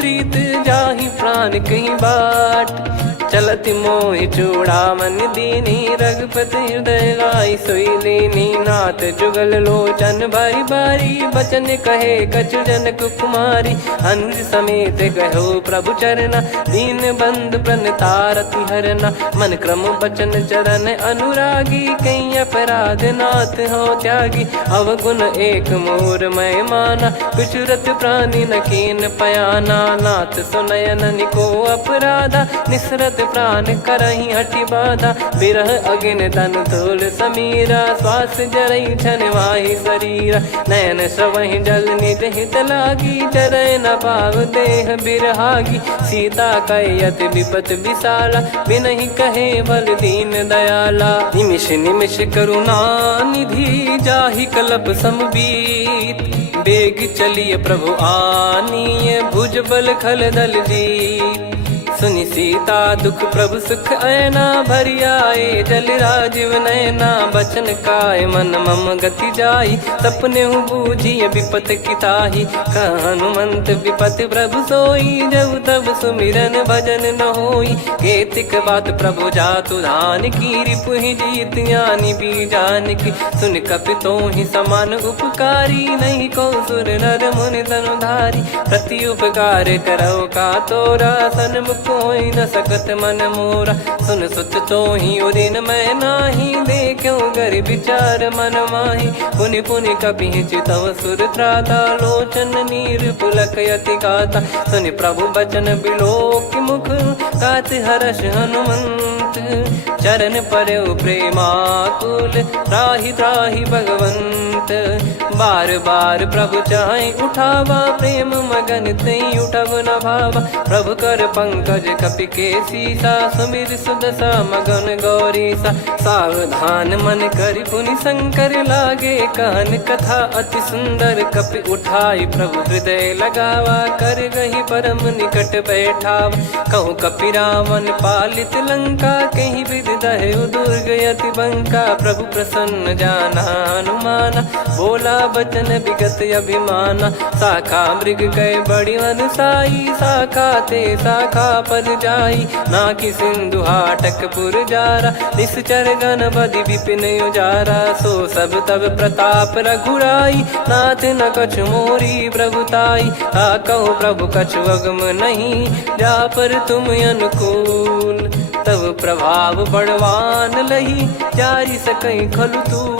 प्रीत जाहि प्राण कहीं बाट। चलत मोहि चूड़ामन दीनी रघुपति हृदय लाई सोई लीनी। नाथ जुगल लोचन बारी बारी बचन कहे कछु जनक कुमारी। हंस समेत गहो प्रभु चरना दीन बंद प्रणतारति हरना। मन क्रम बचन चरण अनुरागी कहीं अपराध नाथ हो त्यागी। अवगुण एक मोर मैं माना विचुरत प्राणी न कीन पयाना। नाथ सुनयन निको अपराधा निसरत प्राण करही हटि बाधा। बिरह अगिन तन तोल समीरा श्वास जरई छन वाहि शरीरा। नयन सवहि जल निज हित लागी चरय न पाव देह बिरहागी। सीता कयत विपत विशाला बिनहि कहे बल दीन दयाला। निमिष निमिष करुणा निधि जाहि कलप समबीत। बेग चलिए प्रभु आनीय भुज बल खल दल जीत। सुनि सीता दुख प्रभु सुख ऐना भरि आए जल राजीव नैना। बचन काय मन मम गति जाई सपने बूझी विपत किताही। हनुमंत विपत प्रभु सोई जब तब सुमिरन भजन न होई। केतिक बात प्रभु जातु धान की रिपुहि जीत ज्ञानी बीजान की। सुन कपितो ही समान उपकारी नहीं को सुर नर मुनि तनुधारी। प्रति उपकार करो का तोरा सन्मुख कोई न सकत मन मोरा। सुन सुत तो ही उदिन मैं नाही देखो गर विचार मन माही। पुनि पुनि कपि चितव सुर त्राता लोचन नीर पुलक यति गाता। सुनि प्रभु बचन बिलोक मुख गात हर्ष हनुमंत। चरण परयो प्रेमाकुल त्राहि त्राहि भगवंत। बार बार प्रभु चाहि उठावा प्रेम मगन तई उठब न भावा। प्रभु कर पंकज कपि के सीसा सुमिर सुदशा मगन गौरीसा। सावधान मन करि पुनि शंकर लागे कहन कथा अति सुंदर। कपि उठाई प्रभु हृदय लगावा कर गही परम निकट बैठावा। कहूँ कपि रावण पालित लंका कहीं विधि दहु दुर्ग यति बंका। प्रभु प्रसन्न जाना हनुमाना बोला बचन विगत अभिमाना। शाखा मृग गए बड़ी अनुसाई शाखा ते शाखा पर जाई। ना कि सिंधु हाटक पुर जारा निश्चर गण बदि विपिन उजारा। सो सब तब प्रताप रघुराई नाथ न कछु मोरी प्रभुताई। कहूँ प्रभु कछु अगम नहीं जा पर तुम अनुकूल। तब प्रभाव बड़वान लही जारी सकई खलु तूल।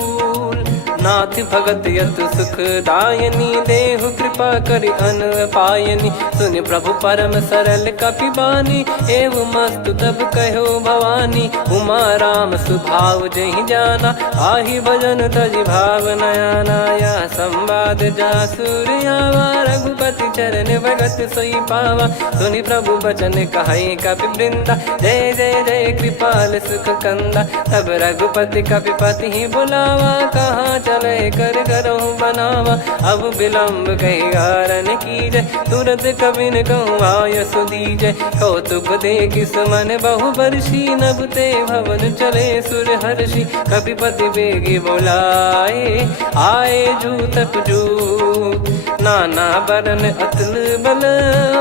नाथ भगत यत सुख दायनी देहु कृपा करि अन पायनी। सुन प्रभु परम सरल कपि बानी एवं मस्तु तब कहो भवानी। उमा राम सुभाव जहि जाना आहि भजन तजि भाव नयाना। या संवाद जासुर आवा रघुपति चरण भगत सोई पावा। सुनि प्रभु बचन कहै कपि वृंदा जय जय जय कृपाल सुख कंदा। तब रघुपति कपि पति बुलावा कहाँ चले कर करहु बनावा। अब विलम्ब कही कारण कीजय तुरत कबिन कहूँ आयस दीजय। कौतुक देख सुमन बहु बरसी नभ ते भवन चले सुर हर्षि। कपिपति बेगी बोलाए आए जूतक जूत। नाना बरन अतुल बल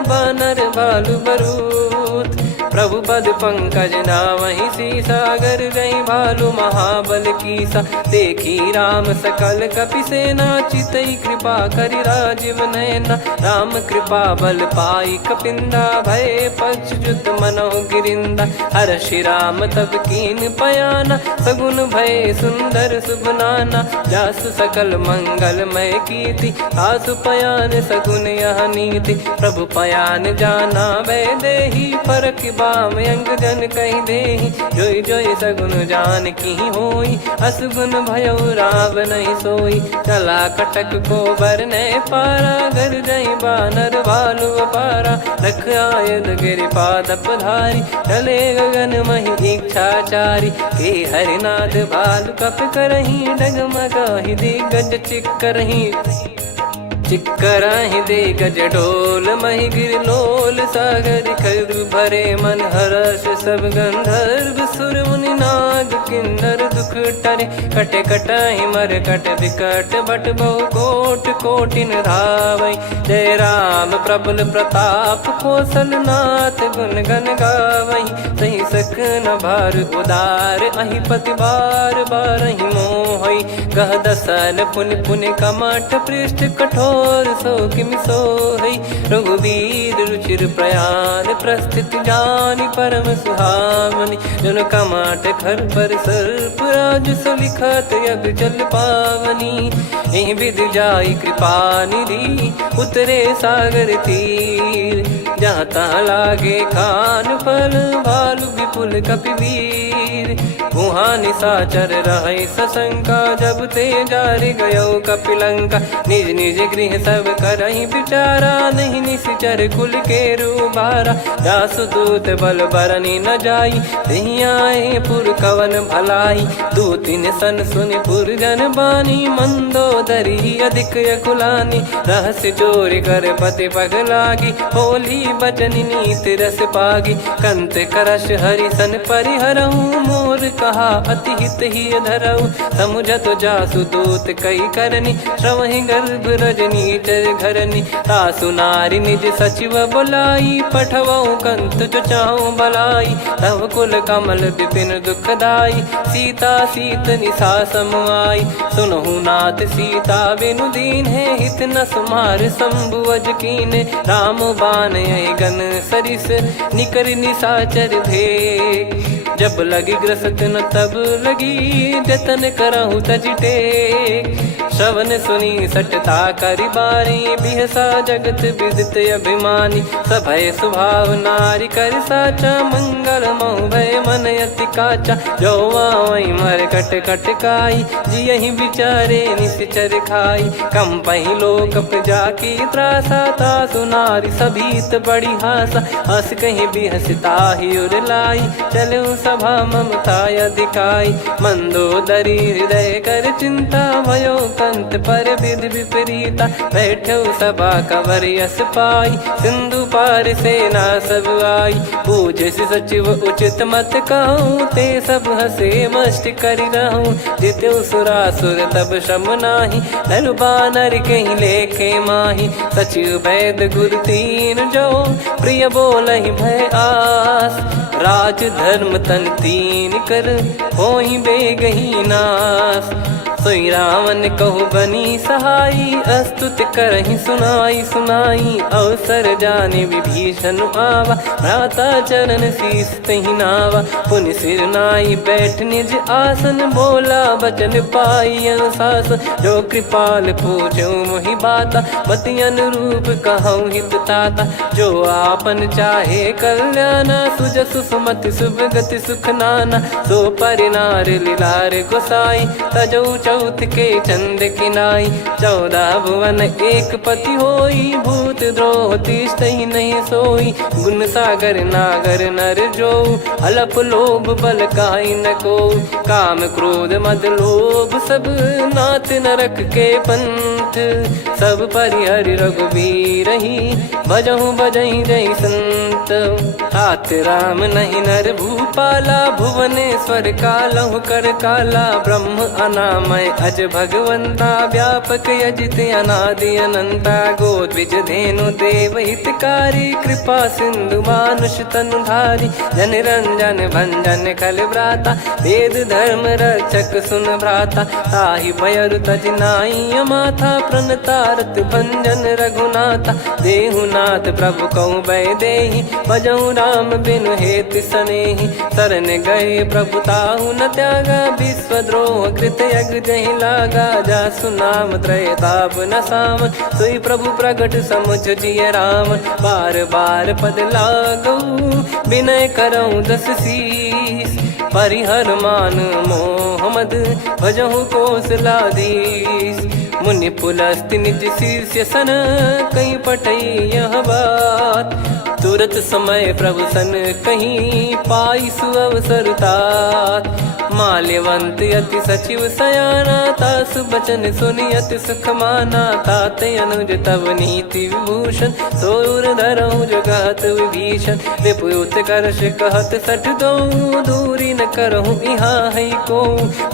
बानर बालु बरूत। प्रभु पद पंकज नावहि सीसागर गई भालु महाबल कीसा। देखी राम सकल कपि सेना चितई कृपा करि राजीव नयना। राम कृपा बल पाई कपिंदा भय पक्ष जुत मनो गिरिंदा। हर्षि राम तब कीन पयाना सगुन भय सुंदर शुभ नाना। जासु सकल मंगलमय कीर्ति आसु पयान सगुन यह नीति। प्रभु पयान जाना वै देहि फरक बाम अंग जन कहीं देहि। जोई जोई सगुन जान की होई असगुन भयो राव नहीं सोई। चला कटक को बरने पारा घर जई बानर भालु पारा। रख आयद गिरि पाद पधारी चले गगन मही इच्छाचारी। के हरिनाथ भालु कप करही डगमगाहि दिग्गज चिक्करही। चिक्कराहि दे गज डोल महि गिर लोल सागर खर भरे मन हर्ष सब गंधर्व सुर मुनि नार। नाग किन्नर दुख टरे, कटे कटहि मर कट विकट बट बहु कोट कोटिन धावै। जय राम प्रबल प्रताप कौशलनाथ गुण गण गावै। सही सकन भार उदार अहि पति बार बारहि मोहै। गह दसन पुन पुन कमठ पृष्ठ कठोर सो किमि सोहै। रघुवीर रुचिर प्रयाण प्रस्थित जानि परम सुहावनि। जन कमठ खर पर सर्प राज सलिखत यग जल पावनी। एहि विधि जाई कृपा निधि उतरे सागर तीर। जहाँ तहाँ लागे खान फल भालु विपुल कपिवीर। वहाँ निशाचर रहै सशंका जब ते जारि गयो कपिलंका। निज निज गृह सब करहि विचारा नहीं निश्चर कुल के रूबारा। जासु दूत बल बरनि न जाई तेहि आए पुर कवन भलाई। दूतिन सन सुनि पुर जन बानी मंदोदरी अधिक यकुलानी। रहस्य चोरी कर पति पगलागी होली बचन नीति रस पागी। कंत करश हरिसन परिहरहु मोर कहा अति हित ही धरऊ। समुझत जासु दूत कई करनी श्रवहि गर्भ रजनी चर घरनी। तासु नारी निज सचिव बुलाई पठवऊ कंत जो चाहूं बलाई। तव कुल कमल विपिन दुखदाई सीता सीत निशा समाई। सुनहु नाथ सीता बिनु दीन है हित न सुमार शंभु अज कीने। राम बाण गन सरिस निकर निशाचर भेग। जब लगी ग्रसत न तब लगी जतन करहु तज टेक। श्रवण सुनी सटता करि बारी बिहसा जगत विदित अभिमानी। सभय स्वभाव नारी कर साचा मंगल मऊ भय मन अति काचा। जो आवै मर कट कट काई जियहि विचारे निश्चर खाई। कम पहि लोक जाकी त्रासा तासु नारी सभीत बड़ी हासा। हस कहीं बिहसता ही उर लाई चलऊ सभा ममता अधिकाई। मंदोदरी हृदय कर चिंता भयो कंत पर विधि विपरीता। बैठो सभा कवर यस पाई सिंधु पार सेना सब आई। पूज्य सचिव उचित मत कहूँ ते सब हसे मष्ट करि रहूँ। जित्यु सुरासुर तब श्रम नाही नर बानर कहीं लेखे माही। सचिव वैद गुरु तीन जो प्रिय बोलहि भय आस। राज धर्म तन तीन कर होई बेगही नास। सोई रावण कहु बनी सहाई अस्तुत करहि सुनाई सुनाई। अवसर जाने विभीषण आवा भ्राता चरण शीस तहि नावा। पुनि सिर नाई बैठ निज आसन बोला बचन पाई अनुशासन। जो कृपाल पूछो मोहि बाता मति अनुरूप कहूँ हित ताता। जो आपन चाहे कल्याणा सुजसु सुमति सुभगति सुख नाना। सो परिनार लीलार गोसाई तजौ चौथ के चंद किनाई। 14 भुवन एक पति होई भूत द्रोह तिष्ठहि नहीं सोई। गुण सागर नागर नर जो अलप लोभ बल काई न को। काम क्रोध मद लोभ सब नाथ नरक के पंथ। सब परिहरि रघुबीर ही भजहु भजहि जय संत। तात राम नहीं नर भूपाला भुवनेश्वर कालहु कर काला। ब्रह्म अनामय अज भगवंता व्यापक यजित अनादि अनंता। गोद्विज धेनु देव हितकारी कृपा सिंधु मानुष तनुधारी। जन रंजन भंजन खल भ्राता वेद धर्म रक्षक सुन भ्राता। ताहि भयरु तज नाई माथा प्रणतारत भंजन रघुनाथा। देहुनाथ प्रभु कहु भय देहि भजहु राम बिनु हेतु सनेहि। शरण गए प्रभु ताहु न त्यागा विश्वद्रोह कृत यज्ञ जहि लागा। जासु नाम त्रय ताप न सावन सोई प्रभु प्रगट समुझ जिय राम। बार बार पद लागऊ विनय करऊँ 10 शीस। परिहर मान मोह मद भजहु कौशलाधीश। मुनि पुलस्त्य निज शिष्य सन कहीं पठई यह बात। तुरत समय प्रभु सन कहीं पाई सुअवसर तात। माल्यवंत अति सचिव सयाना तासु बचन सुनि अति सुख माना। ताते अनुज तव नीति विभूषण सोर धरऊ जगत विभीषण। विपुत करश कहत सठ दो दूरी न करहु यहाँ है को।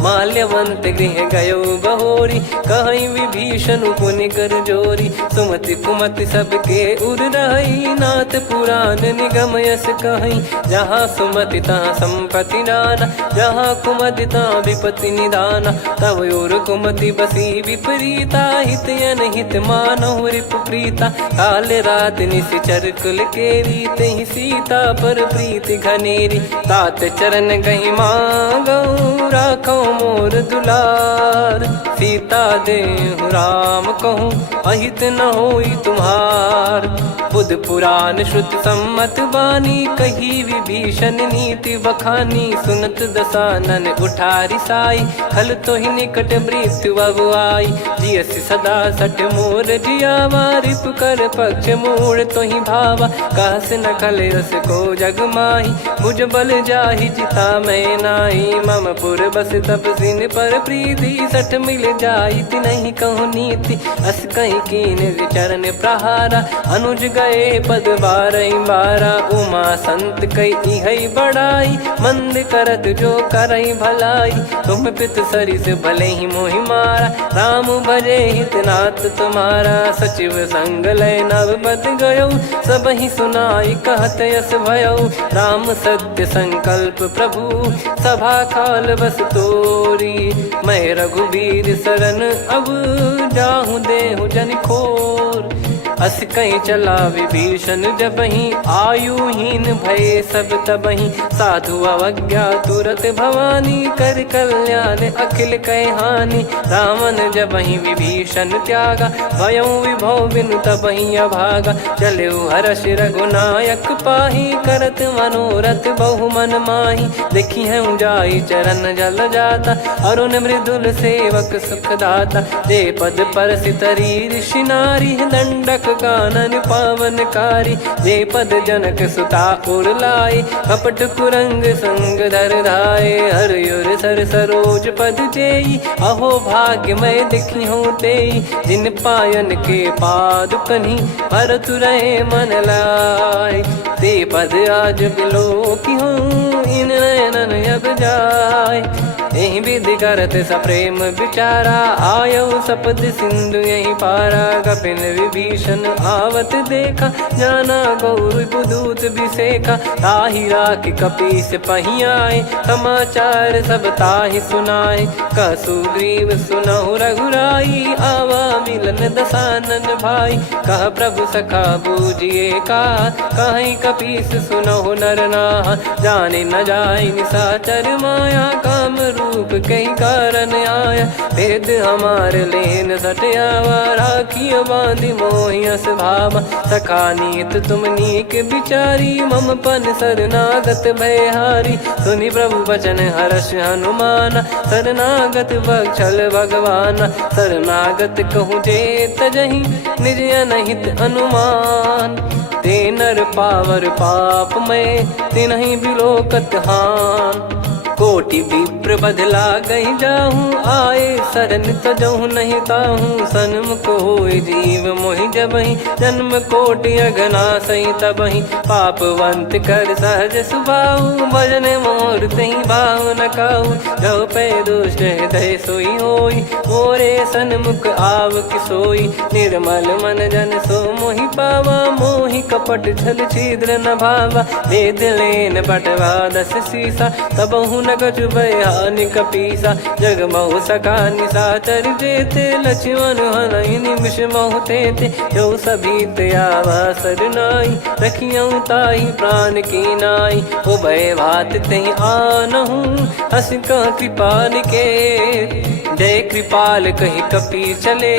माल्यवंत गृह गयो बहोरी, कहीं विभीषण पुनि कर जोरी। सुमति कुमति सबके उर रही, नाथ पुराण निगम यस कहीं। जहाँ सुमति तहाँ संपत्ति नाना, जहाँ कुमति तहाँ विपत्ति निदाना। तब और कुमति बसी विपरीता, हित अनहित मानहु रिपु प्रीता। काल रात निश्चर कुल केरी, तहि सीता पर प्रीति घनेरी। तात चरण गही मांगऊ, राखो मोर दुलार। सीता देहु राम कहूँ, अहित न होई तुम्हार। बुध पुराण श्रुत सम्मत बानी, कही विभीषण नीति बखानी। सुनत दसानन उठारी साई, खल तो ही निकट मृत्यु अब आई। जियसि सदा सठ मोर जियावा, रिप कर पक्ष मूड़ तो ही भावा। कहस न खल रस को जग माही, मुझ बल जाहि जिता मैं नाई। मम पुर बस तपसिन पर प्रीति, सठ मिल जाई नहीं कहूँ नीति। अस कहीं कीन चरण प्रहारा, अनुज गए पद बारई बारा। उमा संत कई है बड़ाई, मंद करत जो करई भलाई। तुम पित सरिस भले ही मोहि मारा, राम भजे हित नाथ तुम्हारा। सचिव संग लय नव बद गयो, सब ही सुनाई कहत यस भयो। राम सत्य संकल्प प्रभु, सभा काल बस तोरी। मैं रघुबीर शरण अब, जाहूँ देहु जन खोर। अस कहीं चला विभीषण जबहि, आयुहीन भय सब तबहि। साधु अवज्ञा तुरत भवानी, कर कल्याण अखिल कह हानि। रावण जबहि विभीषण त्यागा, भयउ विभव बिनु तबहि अभागा। चलऊ हर्ष रघुनायक पाही, करत मनोरथ बहु मन माही। देखी है जाई चरण जल जाता, अरुण मृदुल सेवक सुखदाता। जे पद पर सितरी ऋषि नारी, दंडक कानन पावनकारी। जे पद जनक सुता उर लाए, कपट कुरंग संग धर धाये। हरियुर सर सरोज पद जेई, अहो भाग्य मैं दिखी हूँ तेई। जिन पायन के पाद कन्ही, भरत रहे मन लाए। ते पद आज बिलो की हूँ, इन नयनन अब जाय। यही विधि करत सप्रेम विचारा, आयऊ सपद सिंधु यही पारा। कपिन विभीषण आवत देखा, जाना गौर बुदूत बिसेखा। ताहि राख कपीस पही आए, समाचार सब ताहि सुनाए। कह सुग्रीव सुनहु रघुराई, आवा मिलन दसानन भाई। कह प्रभु सखा बूझिए का, कहीं कपीस सुनहु नर नाहा। जाने न जाय निशाचर माया, काम रूप कई कारण आया। भेद हमार लेन सटयावा, राखियो बांधि मोहियस भावा। सखा नीत तुम नीक बिचारी, मम पन शरणागत भयहारी। सुनि प्रभु वचन हर्ष हनुमाना, शरणागत बक्षल भगवाना। शरणागत कहूँ जे तजहि, निज अनहित अनुमान। ते नर पावर पाप में, तिन्हि बिलोकत हान। कोटि विप्र बदला गई जाहूँ, आए शरण तजहु नहीं ताहूँ। सन्मुख होय जीव मोहि जबहि, जन्म कोटि अगना सही तबहि। पापवंत कर सहज सुभाऊ, भजन मोर तहि भाव न काहू। जो पै दुष्ट हृदय सोई होई, मोरे सन्मुख आव किसोई। निर्मल मन जन सो मोहि पावा, मोहि कपट छल छिद्र न भावा। वेद लेन बटवा दस सीसा, तबहु न कछु भयानि कपीसा। जग महु सखा निशाचर जेते, लक्ष्मण हनहि निमिष महु तेते। जो सभी त्यावा सरनाई, रखियऊ ताहि प्राण की नाई। उभय भात तहि आनहु, हस कह कृपाल के। जय कृपाल कहि कपी चले,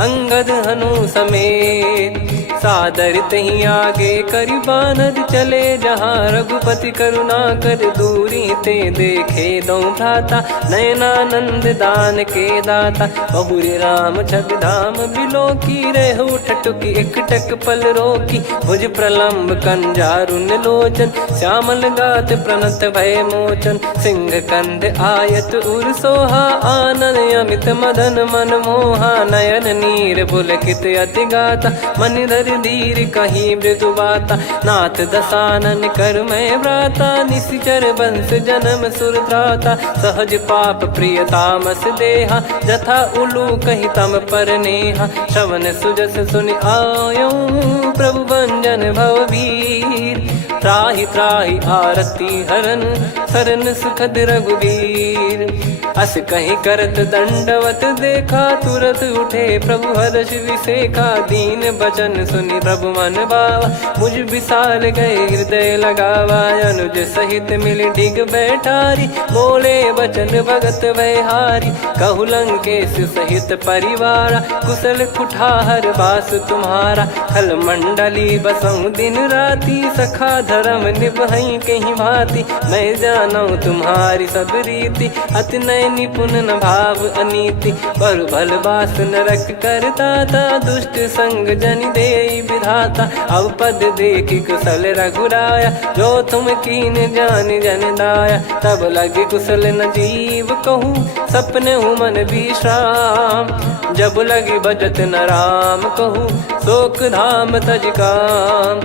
अंगद हनु समेत। सादर तही आगे करि बानर चले, जहाँ रघुपति करुणा कर दूरी ते देखे दो भ्राता। नयनानंद दान के दाता, बहुरी राम छग धाम बिलो की। रेहु ठटुकी एकटक पल रोकी, भुज प्रलम्ब कंजारुन लोचन। श्यामल गात प्रणत भय मोचन, सिंह कंध आयत उर सोहा। आनन अमित मदन मन मोहा, नयन नीर पुलकित अति गाता। मनिधर कर धीर कहीं मृदु बाता, नाथ दसानन कर मैं व्राता, निशिचर बंस जन्म सुर त्राता, सहज पाप प्रिय तामस देहा, जथा उलू कही तम पर नेहा, श्रवण सुजस सुनि आयो प्रभु भंजन भववीर, त्राहि त्राहि आरती हरन सरन सुखद रघुवीर, अस कहीं करत दंडवत देखा, तुरत उठे प्रभु हर्ष विसेखा, दीन बचन सुनि प्रभु मन भावा, मुझ विशाल गए हृदय लगावा, अनुज सहित मिल डिग बैठारी, बोले बचन भगत वैहारी, कहु लंकेश सहित परिवारा, कुशल कुठार बास तुम्हारा, खल मंडली बसऊं दिन राती, सखा धर्म निभई कहीं भांति, मैं जानू तुम्हारी सब रीति, अति नय निपुण न भाव अनीति, पर भल बास नरक करता था, दुष्ट संग जन दे विधाता, अब पद देखी कुशल रघुराया, जो तुम कीन जान जन दाया, तब लगे कुशल न जीव कहूँ, सपने हूँ मन विश्राम, जब लगी बजत न राम कहूँ, शोक धाम तज काम,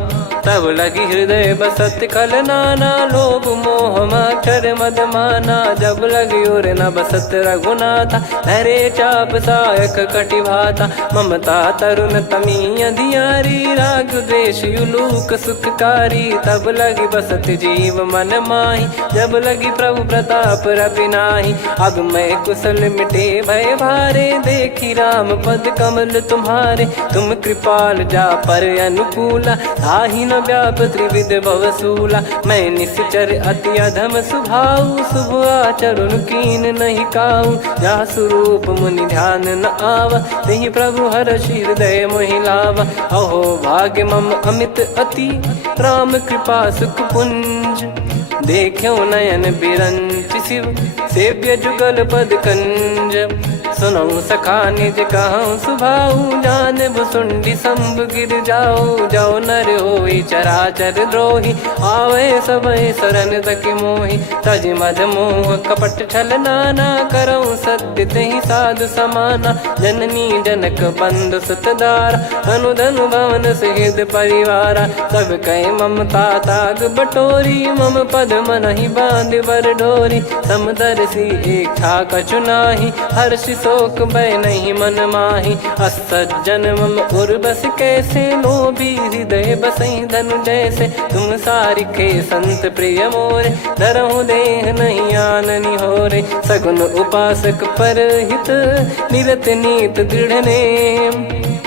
तब लगी हृदय बसत खल नाना, लोभ मोह मक्षर मद माना, जब लगी और न बसत रघुनाथा, धरे चाप सायक कटि भाता, ममता तरुण तमी अधियारी, राग द्वेष युलूक सुखकारी, तब लगी बसत जीव मन माही, जब लगी प्रभु प्रताप रवि नाही, अब मैं कुशल मिटे भय भारे, देखी राम पद कमल तुम्हारे, तुम कृपाल जा पर अनुकूला, ताहि न व्याप त्रिविध भवसूला, मैं निश्चर अति अधम सुभाऊ, शुभ आचरण कीन नहीं काऊ, जा स्वरूप मुनि ध्यान न आवा, तेहि प्रभु हर्ष हृदय मोहि लावा, अहो भाग्य मम अमित अति, राम कृपा सुख पुंज, देखो नयन बिरंच शिव, सेव्य जुगल पद कंज, सुनऊ सखा निज कहूँ सुभाऊ, जान भुसुंडी संभ गिर जाओ, जाओ नर होई चराचर द्रोही, आवे सबय शरण तक मोहि, तज मद मोह कपट छल नाना, करऊँ सत्य तेहि साधु समाना, जननी जनक बंधु सुतदारा, अनु धनु भवन सहित परिवारा, सब कहे ममता ताग बटोरी, मम पद मनहि बांध बर डोरी, समदर्शी इच्छा कछु नाही, हर्ष शोक भय नहीं मन माही, असज्जन मम उर्वश कैसे, लोभी हृदय बसई धनु जैसे, तुम सारिखे संत प्रिय मोरे, धरहु देह नहीं आननि होरे, सगुन उपासक पर हित, निरत नीत दृढ़ नेम,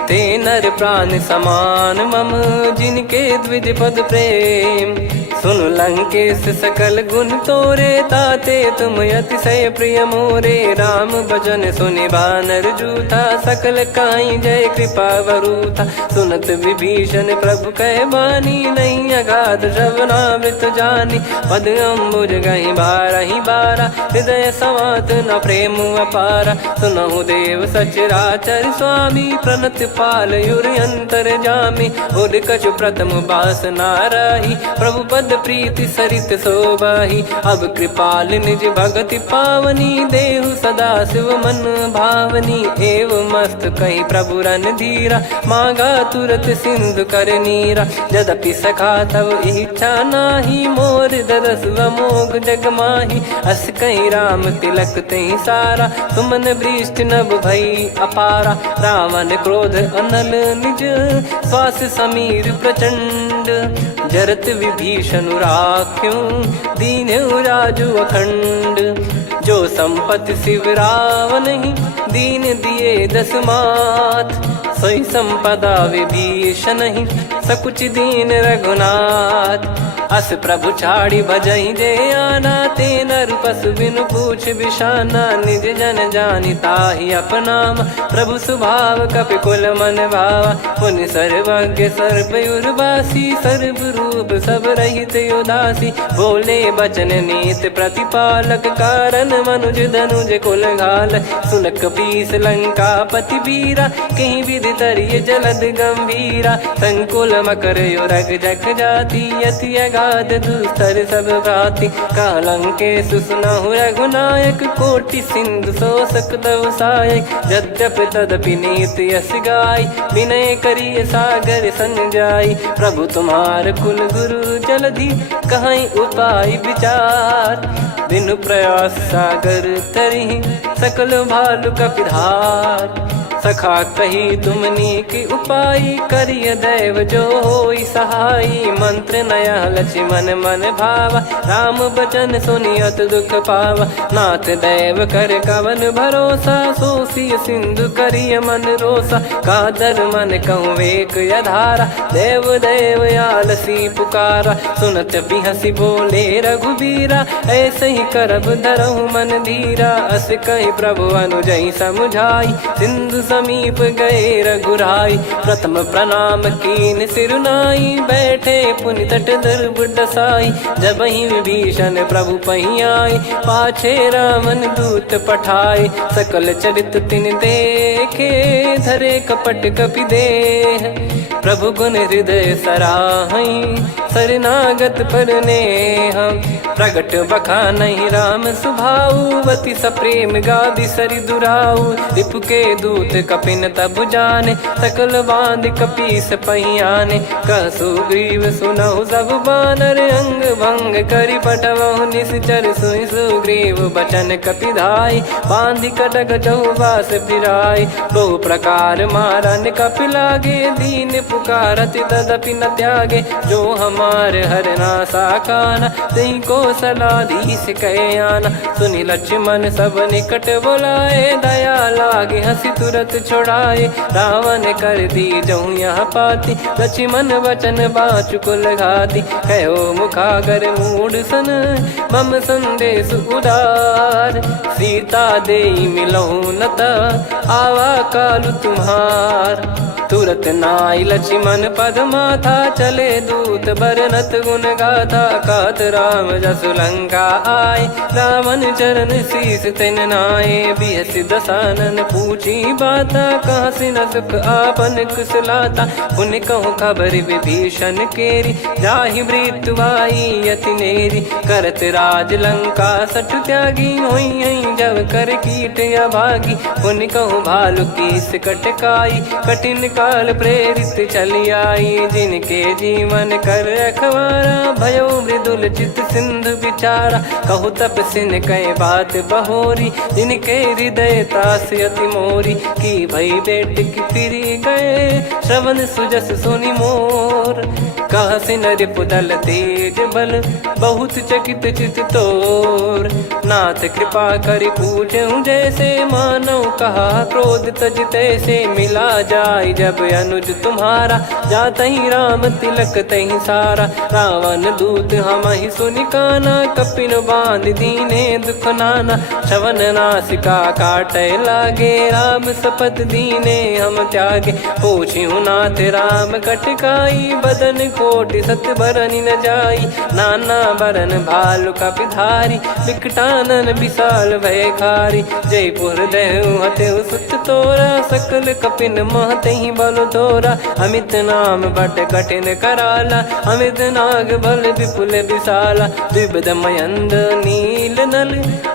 ते नर प्राण समान मम, जिनके द्विज पद प्रेम, सुन लंकेश सकल गुण तोरे, ताते तुम अतिशय प्रिय मोरे, राम भजन सुनि बानर जूथा, सकल काई जय कृपा वरूथा, सुनत विभीषण प्रभु कह बानी, नहीं अगाध श्रवणामृत जानी, पद अम्बुज गहि बारहि बारा, हृदय समात न प्रेम अपारा, सुनहु देव सचराचर स्वामी, प्रणत पाल युर अंतर जामी, उद कछु प्रथम बास नाराही, प्रभु पद प्रीति सरित शोभाही, अब कृपाल निज भगति पावनी, देहु सदा शिव मन भावनी, एव मस्त कही प्रभु रन धीरा, मांगा तुरत सिंधु कर नीरा, यद्यपि सखा तब इच्छा नाही, मोर दरस अमोघ जग माही, अस कहीं राम तिलक तहि सारा, सुमन वृष्ट नभ भई अपारा, रावण क्रोध अनल निज, श्वास समीर प्रचंड, जरत विभीषण राख्यों, दीन्हु राजु अखंड, जो संपत्ति शिव रावण ही, दीन दिए दस मात, सोई संपदा विभीषण ही, सकुच दीन रघुनाथ, अस प्रभु छाड़ी भजई जे आना, ते नर पशु बिनु पूछ बिशाना, निज जन जानि ताहि अपनाम, प्रभु स्वभाव कपि कुल मन भावा, मुनि सर्वज्ञ सर्वयुर्वासी, सर्व रूप सब रहित उदासी, बोले बचन नीत प्रतिपालक, कारण मनुज धनुज कुल घाल, सुन कपीस लंका पति वीरा, कहीं विधि तरिय जलद गंभीरा, संकुल मकर युरग जख जाति, यति गाद दुस्तर सब भांति कालंके सुसुनाहु रघुनायक कोटि सिंधु शोषक तव सहायक यद्यपि तदपि नीत यस गाय विनय करिय सागर सन जाई प्रभु तुम्हार कुल गुरु जलधि कहीं उपाय विचार बिनु प्रयास सागर तरिहि सकल भालु कपिधार सखा कही तुमनी की उपाय करिय दैव जो होई सहाई मंत्र नया लक्ष्मण मन भावा राम बचन सुनियत दुख पावा नाथ दैव कर कवन भरोसा सोसिय सिंधु करिय मन रोसा कादर मन कहूँ वेक यधारा देव देव आलसी पुकारा सुनत बिहसी बोले रघुबीरा ऐसे ही करब धरहु मन धीरा अस कही प्रभु अनुजई समुझाई सिंधु समीप गए रघुराई प्रथम प्रणाम कीन सिरुनाई बैठे पुनि तट दर्भ डसाई जब ही विभीषण प्रभु पही आए पाछे रामन दूत पठाए सकल चरित तिन देखे धरे कपट कपि देह प्रभु गुण हृदय सराहई शरणागत पर नेह प्रगट बखानहि राम सुभाऊ वति सप्रेम गादि सरि दुराऊ रिपु के दूत कपिन तब जाने सकल बांध कपीस पहियाने कह सुग्रीव सुनहु सब बानर अंग भंग करि पटवहु निश्चर सुनि सुग्रीव बचन कपिधाई बांधि कटक चहुबास फिराई बहु प्रकार मारन कपि लागे दीन पुकारति तदपि न त्यागे जो हमार हरना साकाना तई को सलाधीश कहे आना सुनि लक्ष्मण सब निकट बुलाए दया लागे हंसी तुरत छोड़ाए रावण कर दी जहूँ यहाँ पाती लक्ष्मण वचन बाचु कुल घाती कहो मुखागर मूड सन मम संदेश उदार सीता देई मिलहु नता आवा कालु तुम्हार तुरत नाई लक्ष्मण पद माथा चले दूत बरनत गुण गाथा कात राम जसु लंका आए रावण चरण शीस तिन नाये बिहसि दसानन पूछी बाता कहाँ से न सुख आपन कुशलाता पुन कहूँ खबर विभीषण केरी जाहि मृत्यु आई यति नेरी करत राज लंका सठ त्यागी होई जब कर कीट अभागी पुन कहूँ भालु कीस कटकाई कठिन काल प्रेरित चली आई जिनके जीवन कर रखवारा भयो मृदुल चित सिंधु विचारा कहु तप सिन कई बात बहोरी जिनके हृदय तास अति मोरी की भई बेट की फिरी गए श्रवण सुजस सुनि मोर कह सिन रिपुदल तेज बल बहुत चकित चित तोर नाथ कृपा करि पूछूं जैसे मानव कहा क्रोध तज तैसे मिला जाय जब अनुज तुम्हारा जात ही राम तिलक तही सारा रावण दूत हम ही सुनि काना कपिन बांध दीने दुख नाना श्रवण नासिका काटे लागे राम सपत दीने हम त्यागे पूछ्यू नाथ राम कटकाई बदन कोटि सत बरनि न जाई नाना बरन भालु कपिधारी विकटानन विशाल भय खारी जयपुर देहु हतेउ सुत तोरा सकल कपिन महतहि बल तोरा अमित नाम बट कठिन कराला अमित नाग बल विपुल विशाला द्विपद मयंद नील नल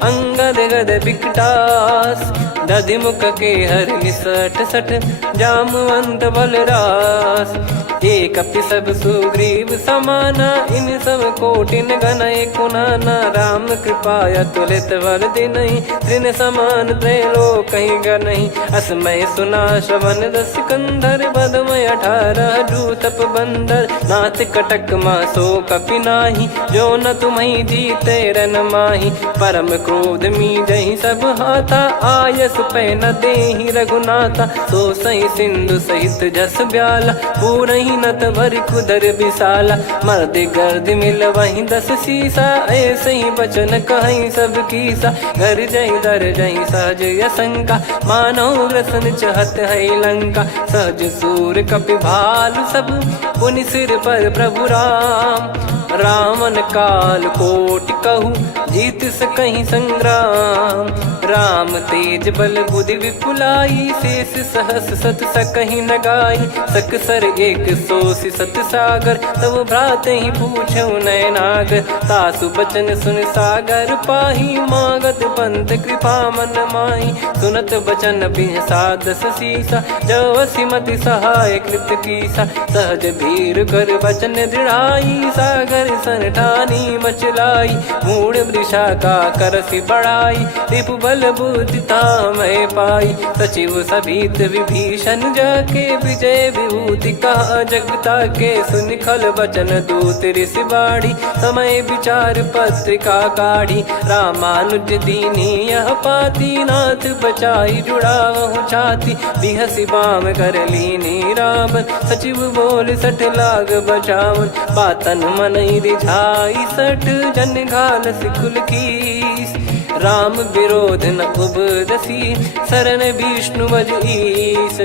अंगद गद विकटास दधि मुख के हर निसठ सठ जामवंत बलरास एक अपि सब सुग्रीव समाना इन सब कोटिन गनय कुनाना राम कृपा अतुलित बल दिनहि त्रिन समान त्रैलोक कहीं गनहि असमय सुना श्रवण दस कंधर बदमय 18 जूतप बंदर नाथ कटक मासो कपि नाही जो न तुम्हि जीते रन माही परम क्रोध मी जहि सब हाथा आयस पै न देहि रघुनाथा सो सही सिंधु सहित जस ब्याला पूरहि नत भरि कुदर विशाला मर्द गर्द मिल वहीं 10 सीसा ऐसे ही बचन कहीं सब कीसा घर जहि दर जहि सहज यसंका मानव रसन चहत है लंका सहज सूर कपि भालु सब पुनि सिर पर प्रभु राम रावण काल कोटि कहु जीत सकहीं संग्राम। राम तेज बल बुद्धि विपुलाई, शेष सहस सत सकहीं न गाई। सकसर एक सोसी सत सागर, तब भ्रात ही पूछो नयनागर। तासु बचन सुन सागर पाही, मागत पंथ कृपा मन माही। सुनत बचन बिहसादस सीसा, जव सिमति सहाय कृत कीसा। सहज भीर कर बचन दृढ़ाई, सागर सन ठानी मचलाई। मूढ़ वृषा का करसि बढ़ाई, रिपु बल बुद्धि तामय पाई। सचिव सभीत विभीषण जाके, विजय विभूति कहा जगता के। सुनि खल बचन दूत ऋषि बाड़ी, समय विचार पत्रिका काढ़ी। रामानुज दीनी यह पाती, नाथ बचाई जुड़ावहु छाती। बिहसि बाम कर लीनी रावण, सचिव बोल सठ लाग बचावन। बातन मनई रिझाई सठ, जन घाल सिकुल कीस। राम विरोध न उपदसी, शरण विष्णु बज ईस।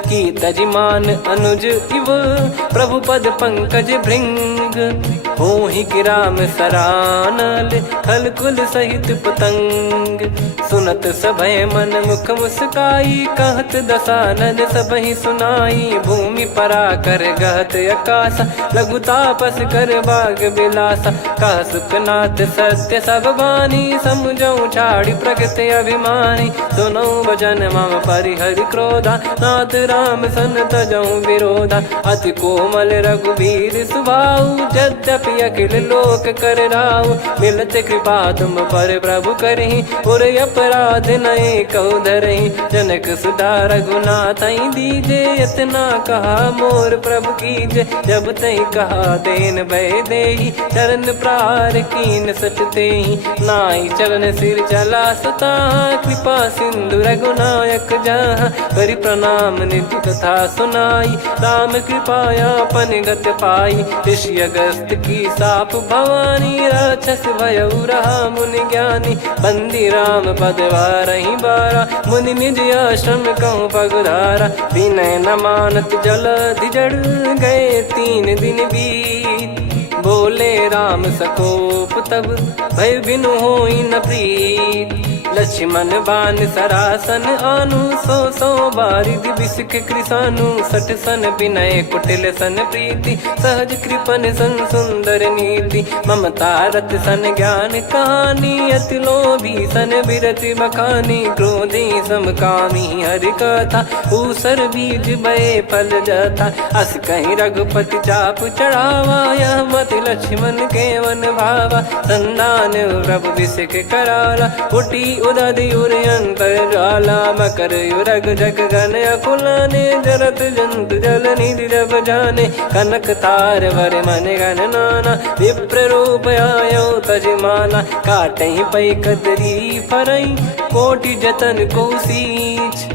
की तजिमान अनुज इव, प्रभु पद पंकज भृंग। होहि कि राम सरानल, खल कुल सहित पतंग। सुनत सभय मन मुख मुस्काई, कहत दसानन सबहि सुनाई। भूमि परा कर गहत आकाशा, लघु तापस कर बाग बिलासा। कह सुखनाथ सत्य सब बानी, समुझौ छाड़ी प्रगति अभिमानी। सुनो भजन मम परिहरि क्रोधा, नाथ राम सन तजौ विरोधा। अति कोमल रघुवीर सुभाऊ, यद्यपि अखिल लोक कर राऊ। मिलत कृपा तुम पर प्रभु करहि, पुर अपराध नए कौ धरहि। जनक सुधा रघुनाथ दीजे, इतना कहा मोर प्रभु कीजे। जब तई कहा देन भय देहि, चरण प्रार कीन सट तेहि। नाई चरण सिर चला सता, कृपा सिंधु रघुनायक जहाँ। करि प्रणाम निधि कथा सुनाई, राम कृपाया पन गत पाई। ऋषि अगस्त की साप भवानी, राक्षस भयउ रहा मुनि ज्ञानी। बंदी राम पद वारहि बारा, मुनि निज आश्रम कहूँ पगुधारा। विनय न मानत जलधि जड़, गए 3 दिन बीत। बोले राम सकोप तब, भय बिनु होई न प्रीत। लक्ष्मण बान सरासन आनु, 100 बारिधि बिसक कृसानु। 60 सन विनय कुटिल सन प्रीति, सहज कृपन सन सुंदर नीति। ममता रत सन ज्ञान कहानी, अति लोभी सन बिरति बखानी। क्रोधी समकामी हरि कथा, ऊसर बीज बये फल जथा। अस कहीं रघुपति चाप चढ़ावा, यह मत लक्ष्मण के वन भावा। संदान प्रभु बिसक कराला, उठी उदधि उर अंतर ज्वाला। मकर युरग जग गण अकुलाने, जरत जंतु जल निधि जब जाने। कनक तार वर मन गण नाना, विप्र रूप आयो तजमाना। काटहि पै कदरी फरई, कोटि जतन को सींच।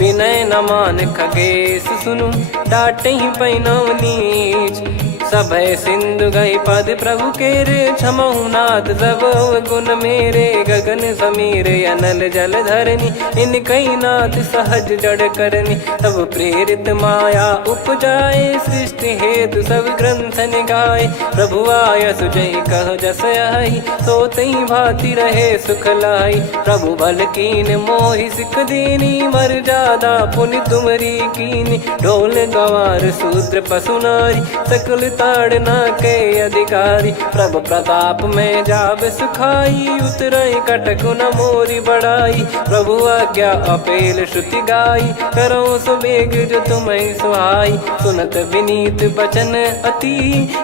विनय न मान खगेश सुनु, डांटहि पै नव नीच। सभय सिंधु गई पद प्रभु केरे, क्षमहु नाथ सब गुण मेरे। गगन समीरे अनल जल धरनी, इन कई नाथ सहज जड़ करनी। तब प्रेरित माया उपजाए, सृष्टि हेतु सब ग्रंथ निगाए। प्रभु आय सुजई कह जस आई, सोतई भांति रहे सुख लाई। प्रभु बल कीन मोहि सिख दीनी, मर्यादा पुनि तुमरी कीनी। ढोल गवार शूद्र पशु नारी, सकल ताड़ना के अधिकारी। प्रभु प्रताप में जाब सुखाई, उतरई कटक न मोरी बढ़ाई। प्रभु आज्ञा अपेल श्रुति गाई, करो सुबेग जो तुम्हें सुहाई। सुनत विनीत बचन अति,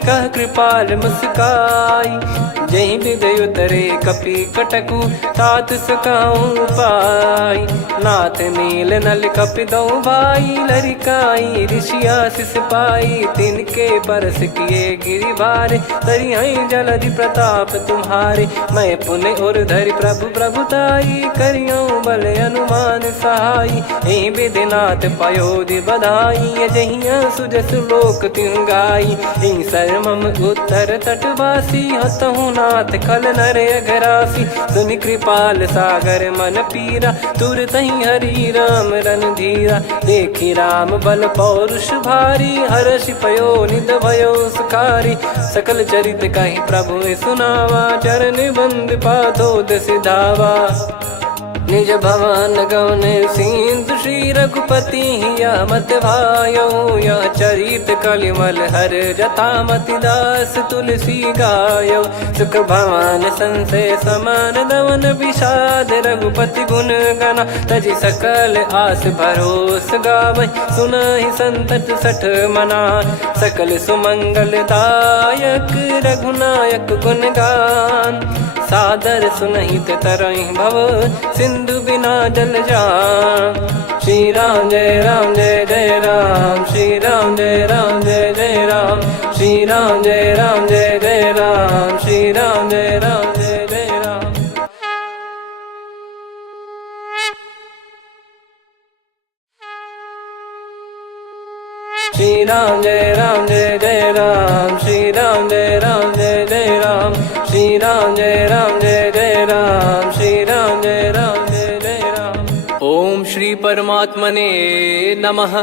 कह कृपाल मुस्काई। जहि हृदय उतरे कपि कटकु, तात सकाऊं पाई। नाथ नील नल कपि दो भाई, लरिकाई ऋषि आशीष पाई। तिनके परस किए गिरि भारे, तरिहै जलधि प्रताप तुम्हारे। मैं पुन और धरि प्रभु प्रभुताई, करियौ बल अनुमान सहाई। एहि विधिनाथ पयोधि बधाई, जहिया सुजस लोक तिहुँ गाई। एहि सरमम उत्तर तटवासी, हतहु रघुनाथ खल नर अघरासी, सुनि कृपाल सागर मन पीरा, तुरतहि हरि राम रणधीरा। देखि राम बल पौरुष भारी, हर्षि पयो निध भयो सुखारी। सकल चरित कहि प्रभु सुनावा, चरण बंद पादोद सिधावा। निज भवन गौन सिंधु श्री रघुपति हिया मत भायो, यह चरित कलिमल हर जथा मति दास तुलसी गायो। सुख भवन संशय समान दवन विषाद, रघुपति गुण गना तजि सकल आस भरोस गावै। सुनहि संतत सठ मना, सकल सुमंगल दायक रघुनायक गुण गान। सादर सुनहित तरहि भव, सिंधु बिना जल जान। श्री राम जय जय राम, श्री राम जय जय राम, श्री राम जय जय राम, श्री राम जय जय राम। श्री राम जय जय राम, श्री राम जय जय राम, श्री राम जय जय राम, श्री राम जय जय राम। ओम श्री परमात्मने नमः।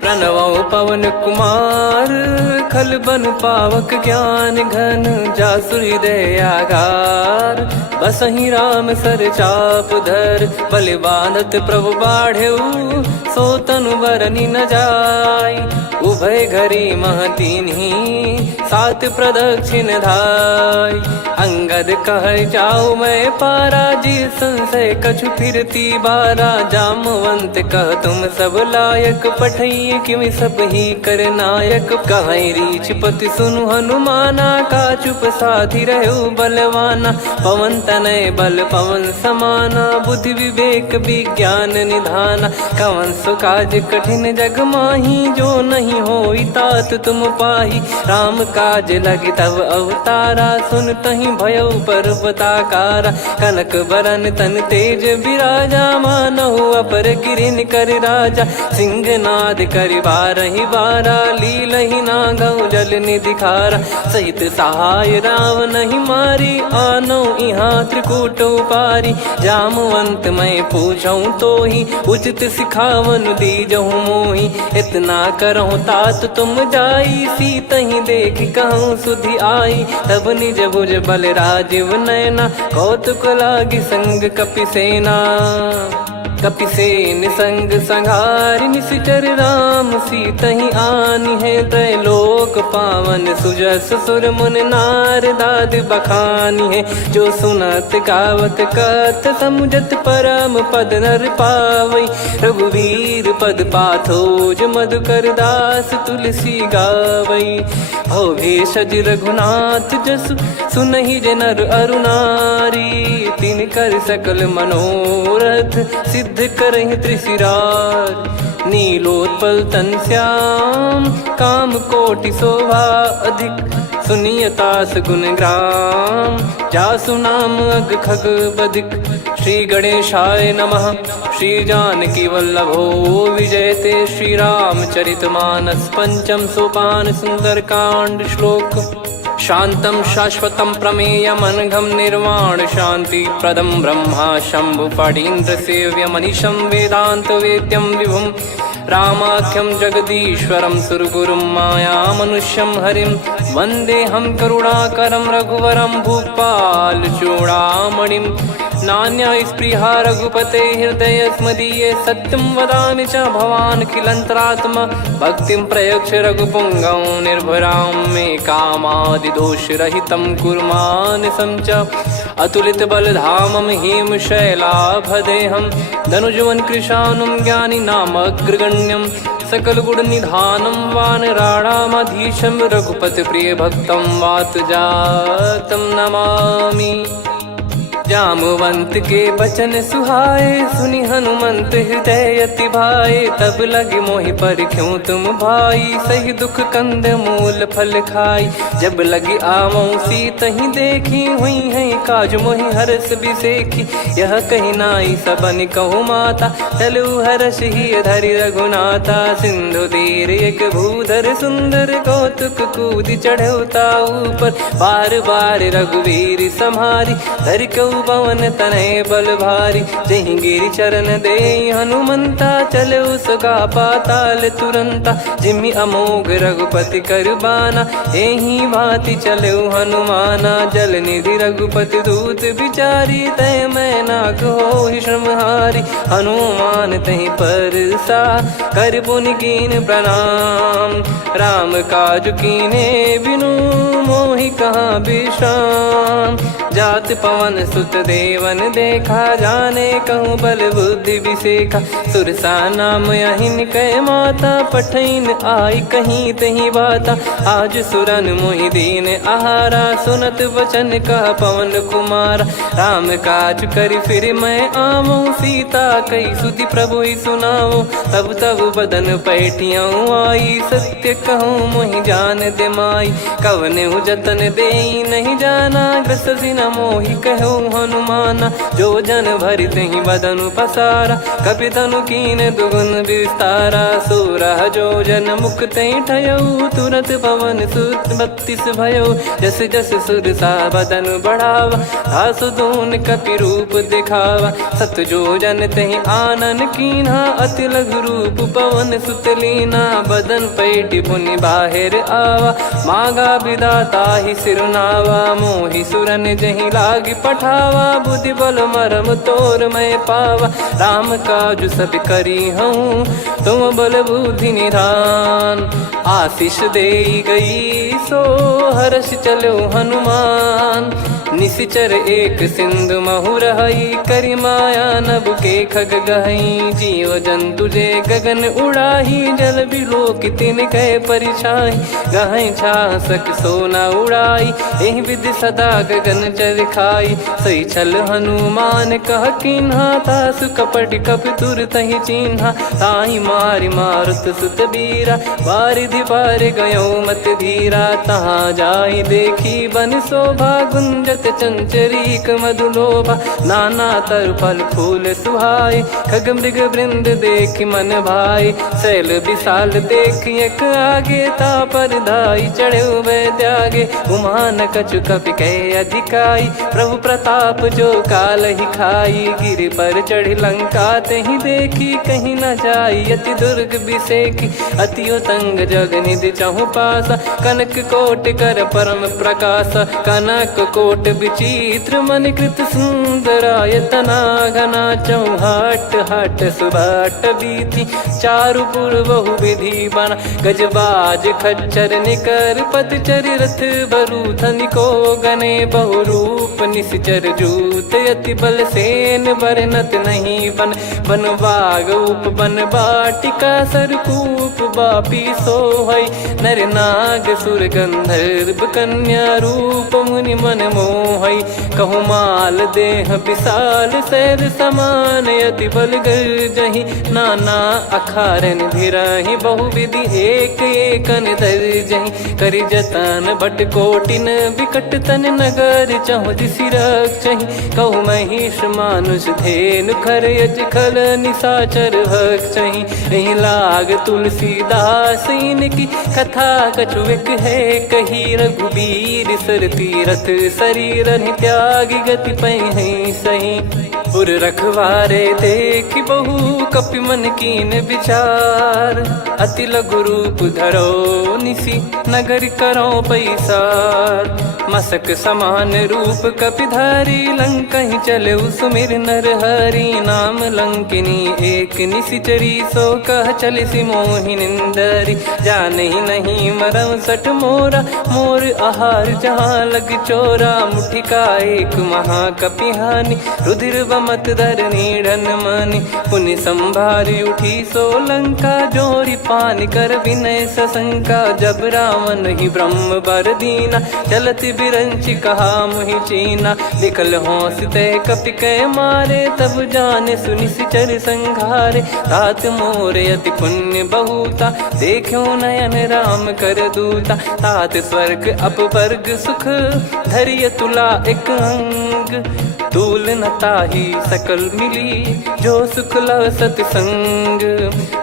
प्रणवो पवन कुमार, खल बन पावक ज्ञान घन, जासु हृदय आगार। बसहि राम सर चाप धर, बलि बांधत प्रभु बाढ़ऊ, सो तनु बरनि न जाय। उभय घरी महतीन्ही, सात प्रदक्षिण धाय। अंगद कह जाऊ मैं पारा, जी संशय कछु फिरती बारा। जामवंत कह तुम सब लायक, पठई किमि सब ही कर नायक। कहै रीछ पति सुनु हनुमाना, का चुप साधि रहु बलवाना। पवन तनय बल पवन समाना, बुद्धि विवेक विज्ञान निधाना। कवन सो काज कठिन जग माही, जो नहीं होई तात तुम पाही। राम काज लगी तब अवतारा, सुन तहि भयउ पर्वताकारा। कनक बरन तन तेज बिराजा, मानहु अपर गिरिन कर राजा। सिंहनाद करि बारहि बारा, लीलहि नागौ जल निधि खारा। सहित सहाय राम नहीं मारी, आनो इहाँ त्रिकूट उपारी। जामवंत मैं पूछऊँ तोहि, उचित सिखावन दीजहु मोहि। इतना करहु तात तुम जाई, सीतहि देख कहूँ सुधि आई। तब निज भुज बल राजीव नयना, कौतुक लागी संग कपिसेना। कपिसेन संग संघारि निशिचर राम, सीतहि आनि है त्रैलोक पावन। सुजस सुर मुन नार दाद बखानी है, जो सुनत गावत कथ समुझत परम पद नर पावै। रघुवीर पद पाथोज मधुकर दास तुलसी गावै। भव भेषज रघुनाथ जसु, सुनहि जे नर अरु नारी। तिन कर सकल मनोरथ, सिद्ध करहि त्रिशिरार। नीलोत्पल तन श्याम, काम कोटि शोभा अधिक। सुनियतास गुण ग्राम, जासु नाम अग खग बधिक। श्री गणेशाय नमः। श्री जानकी वल्लभो विजयते, श्री रामचरित मानस पंचम सोपान सुंदरकांड श्लोक। शांतं शाश्वतं प्रमेयमनघं निर्वाण शांति प्रदं ब्रह्मा शंभु फणीन्द्र सेव्य मनीषं वेदांत वेद्यं विभुं। रामाख्यं जगदीश्वरं सुरगुरुं माया मनुष्यं हरिं। वन्देऽहं करुणाकरं रघुवरं भूपाल चूडामणिं। नान्या स्पृहा रघुपते हृदय स्मदीये, सत्यं वदामि च भवान् खिलन्तरात्मा। भक्तिं प्रयच्छ रघुपुङ्गं निर्भरां मे कामादिदोषरहितं कुर्मानसं च। अतुलित बलधामं हेमशैलाभदेहं, धनुजवन कृशानुं ज्ञानिनामग्रगण्यं। सकल गुण निधानं वानराणामधीशं, रघुपति प्रिय भक्तं वातजातं नमामि। जामवंत के बचन सुहाए, सुनि हनुमंत हृदय अति भाए। तब लगे मोहि पर क्यों तुम भाई, सही दुख कंद मूल फल खाई। जब लगी आवऊं सीत ही देखी, हुई है काज मोहि हरस बिसेखी। यह कही नाई सबन कहु माता, चलू हरष ही धरि रघुनाथा। सिंधु तीर एक भूधर सुंदर, कौतुक कूद चढ़ौता ऊपर। बार बार रघुवीर सम्हारी, धरि कहु पवन तनय बल भारी। जहि गिरि चरण दे हनुमंता, चलो सगा पाताल तुरंता। जिमि अमोघ रघुपति कर बाना, एहि भांति चलो हनुमाना। जल निधि रघुपति दूत बिचारी, तय मैं नाग होहि श्रमहारी। हनुमान तहि परसा, कर पुनि कीन प्रणाम। राम काज कीने बिनु, मोहि कहाँ विश्राम। जात पवन सुत देवन देखा, जाने कहूँ बल बुद्धि विसेखा। सुरसा नाम अहिन कै माता, पठैन आई कहीं तहीं बाता। आज सुरन मोहि दीन आहारा, सुनत वचन कह पवन कुमारा। राम काज करि फिर मैं आवऊं, सीता कई सुधि प्रभु ही सुनाओ। तब तब बदन पैठियाँ आई, सत्य कहूँ मोहि जान दे माई। कवने जतन देई नहीं जाना, ग्रसि न मोहि कहूँ हनुमाना। जो जन भरि तहि बदनु पसारा, कपि तनु कीन दुगुन विस्तारा। सोरह जो जन मुख तहि ठयऊ, तुरत पवन सुत 32 भयऊ। जस जस सुरसा बदन बढ़ावा, आसु दून कपि रूप दिखावा। सत जो जन तहि आनन कीन्हा, अति लघु रूप पवन सुत लीना। बदन पैठि पुनि बाहिर आवा, मांगा विधाता ही सिरुनावा। मोहि सुरन जहि लागी पठावा, बुद्धि बल मरम तोर मैं पावा। राम काज सब करी हूँ, तुम बल बुद्धि निधान। आशीष देई गई सो, हर्ष चलो हनुमान। निशिचर एक सिंधु महु रहई, करि माया नभ के खग गहई। जीव जंतु जे गगन उड़ाही, जल बिलोक तिन कह परिछाई। गहई छासक सोना उड़ाई, एहि विधि सदा गगन चर खाई। सही छल हनुमान कह कीन्हा, तासु कपट कपि तुर तहि चिन्हा। ताहि मारि मारुत सुत बीरा, बारिधि पार गयो मत धीरा। तहाँ जाई देखी बन शोभा, गुंजत चंचरीक मधुलोभा। नाना तरु फल फूल सुहाए, खग मृग वृंद देख मन भाई। शैल विशाल देख एक आगे, तापर धाई चढ़े वै त्यागे। उमान कछु कपि कह अधिकाई, प्रभु प्रताप जो काल ही खाई। गिर पर चढ़ी लंका तहि देखी, कहीं न जाई अति दुर्ग बिसेखी। अति उतंग जग निधि चहु पासा, कनक कोट कर परम प्रकाशा। कनक कोट विचित्र मन कृत सुंदरायतना। घना चौहाट हाट सुबाट बीथी, चारु पुर बहु विधि बना। गजबाज खच्चर निकर पतचर, रथ बरु धनिको गने। बहु रूप निश्चर जूत, अति बल सेन बरनत नहीं बन। बन बाग उप बन बाटिका, सरकूप बापी सोहई। नर नाग सुर गंधर्व कन्या, रूप मुनि मन मोहई। कहु माल देह विशाल, शैल समान अति बल गर्जहि। नाना अखारन भिराहि, बहु विधि एक एकन दर्जहि। करि जतन भट कोटिन, विकट तन नगर चहु दिसि रक्षहि। कहु महिष मानुष धेनु, खर यज खल निशाचर भक्षहि। एहि लाग तुलसीदास इनकी, कथा कछु एक है कही। रघुबीर सर तीरथ शरीर, त्यागी गति पै सही। पुर रखवारे देख बहु, कपि मन कीन विचार। अति लघु रूप धरो निसी, नगर करो पैसार। मसक समान रूप कपि धारी, लंकहि चले सुमिर नर हरि। नाम लंकिनी एक निशिचरी, सो कह चलिसि मोहि निंदरी। जानहि नहीं मरम सठ मोरा, मोर आहार जहाँ लग चोरा। मुठिका एक महाकपि हानि, रुधिर बमत धरनी ढन मनि पुनि संभारी उठी सोलंका जोरी पानी कर विनय सशंका जब रावण ही ब्रह्म बर दीना चलत बिरंची कहा मुहि चीना निकल होंस ते कपि कै मारे तब जाने सुनि सिचर संघारे तात मोरे अति पुण्य बहुता देखो नयन राम कर दूता तात स्वर्ग अपवर्ग सुख धरिय तुला एक अंग तूल न ताही सकल मिली जो सुख लव सतसंग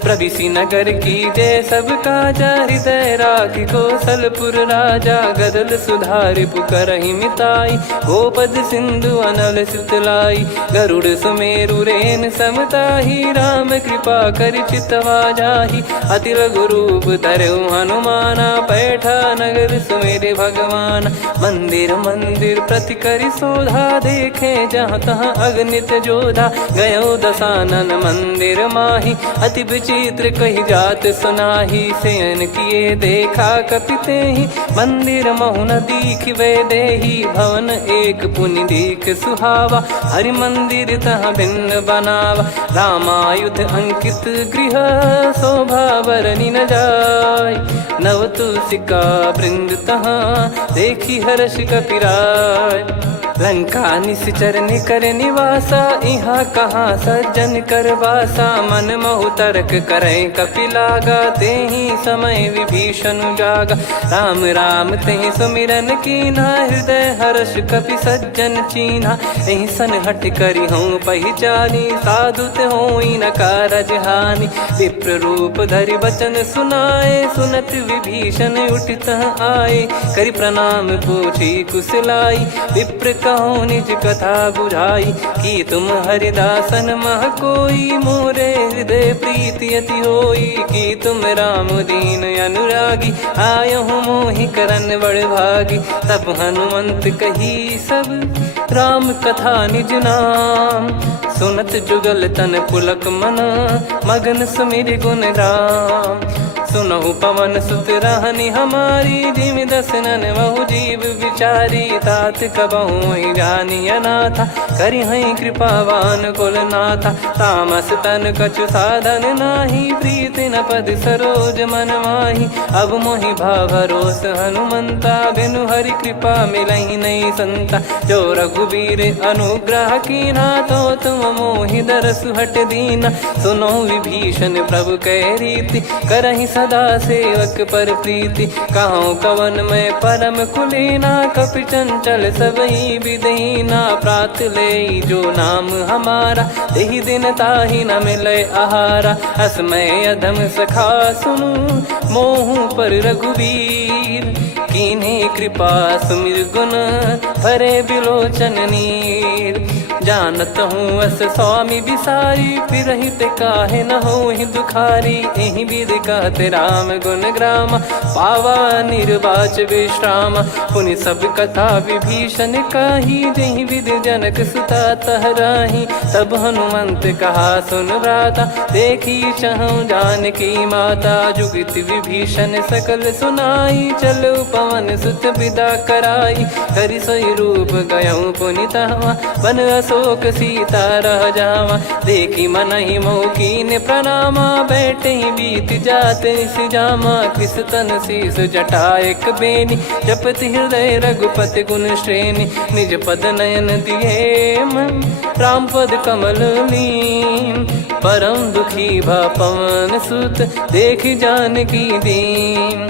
प्रविसी नगर की जय सब काजा हृदय राखी कौशलपुर राजा गदल सुधारि पुकरहि मिताई गोपद सिंधु अनल सितलाई गरुड़ सुमेरु रेन समताही राम कृपा कर चितवा जाही अति लघु रूप धरऊ हनुमाना बैठा नगर सुमेरे भगवान मंदिर मंदिर प्रति करि शोधा देखे जहाँ तहाँ अगणित जोधा गयो दशानन मंदिर माही अति विचित्र कही जात सुनाही सेन किए देखा कपिते ही मंदिर महु न दीख वे देही भवन एक पुनि दीख सुहावा हरि मंदिर तहाँ भिन्न बनावा रामायुध अंकित गृह शोभा बरनी न जाय नव तुलसी का वृंद तहाँ देखी हर्ष कपिराय लंका निश्चर निकर निवासा यहाँ कहाँ सज्जन कर वासा मन महु तर्क करे कपिलागा ते ही समय विभीषण जागा राम राम ते सुमिरन कीना हृदय हर्ष कपि सज्जन चीन्हा यही सन हट करी हूँ पहचानी साधु ते होई न कारज हानि विप्र रूप धरि वचन सुनाए सुनत विभीषण उठित आए करि प्रणाम पूछी कुशलाई विप्र कहो निज कथा बुझाई कि तुम हरिदासन मह कोई मोरे हृदय प्रीति अति होई कि तुम राम दीन अनुरागी आयहु मोहि करन बड़ भागी तब हनुमंत कही सब राम कथा निज नाम सुनत जुगल तन पुलक मन मगन सुमिर गुण राम सुनहु पवन सुत रहनी हमारी जिमि दसनन बहु जीव विचारी तात कबहु ही जानी अनाथा करि हई कृपावान कुल नाथा तामस तन कछु साधन नाही प्रीति न पद सरोज मन माही अब मोहि भाव भरोस हनुमंता बिनु हरि कृपा मिलहि नहीं संता जो रघुबीर अनुग्रह कीना तो तुम मोहि दरस हट दीना सुनो विभीषण प्रभु कह रीति करहि सदा सेवक पर प्रीति कहूँ कवन में परम कुलीना कपि चंचल सबही विदहीना प्रात ले जो नाम हमारा तेहि दिन ताहि न मिले आहारा असमय अधम सखा सुनु मोहु पर रघुवीर कीन्हे कृपा सुमिर गुण भरे बिलोचन नीर जानत हूँ अस स्वामी बिसारी फिर हित काहे न हो ही दुखारी एहि विध कहते राम गुण ग्राम पावा निर्वाच विश्राम पुनि सब कथा विभीषण काही जहि विध जनक सुता तहराही तब हनुमंत कहा सुन भ्राता देखी चहु जानकी माता जुगित विभीषण सकल सुनाई चलो पवन सुत विदा कराई करि सोई रूप गयऊँ पुनि तहवा बन अशोक सीता रह जावा देखी मन ही मौकीन प्रणामा बैठे ही बीत जाते जामा कृष तन शीस जटा एक बेनी जपति हृदय रघुपति गुण श्रेणी निज पद नयन दिए मन राम पद कमल लीन परम दुखी भा पवन सुत देखी जानकी दीन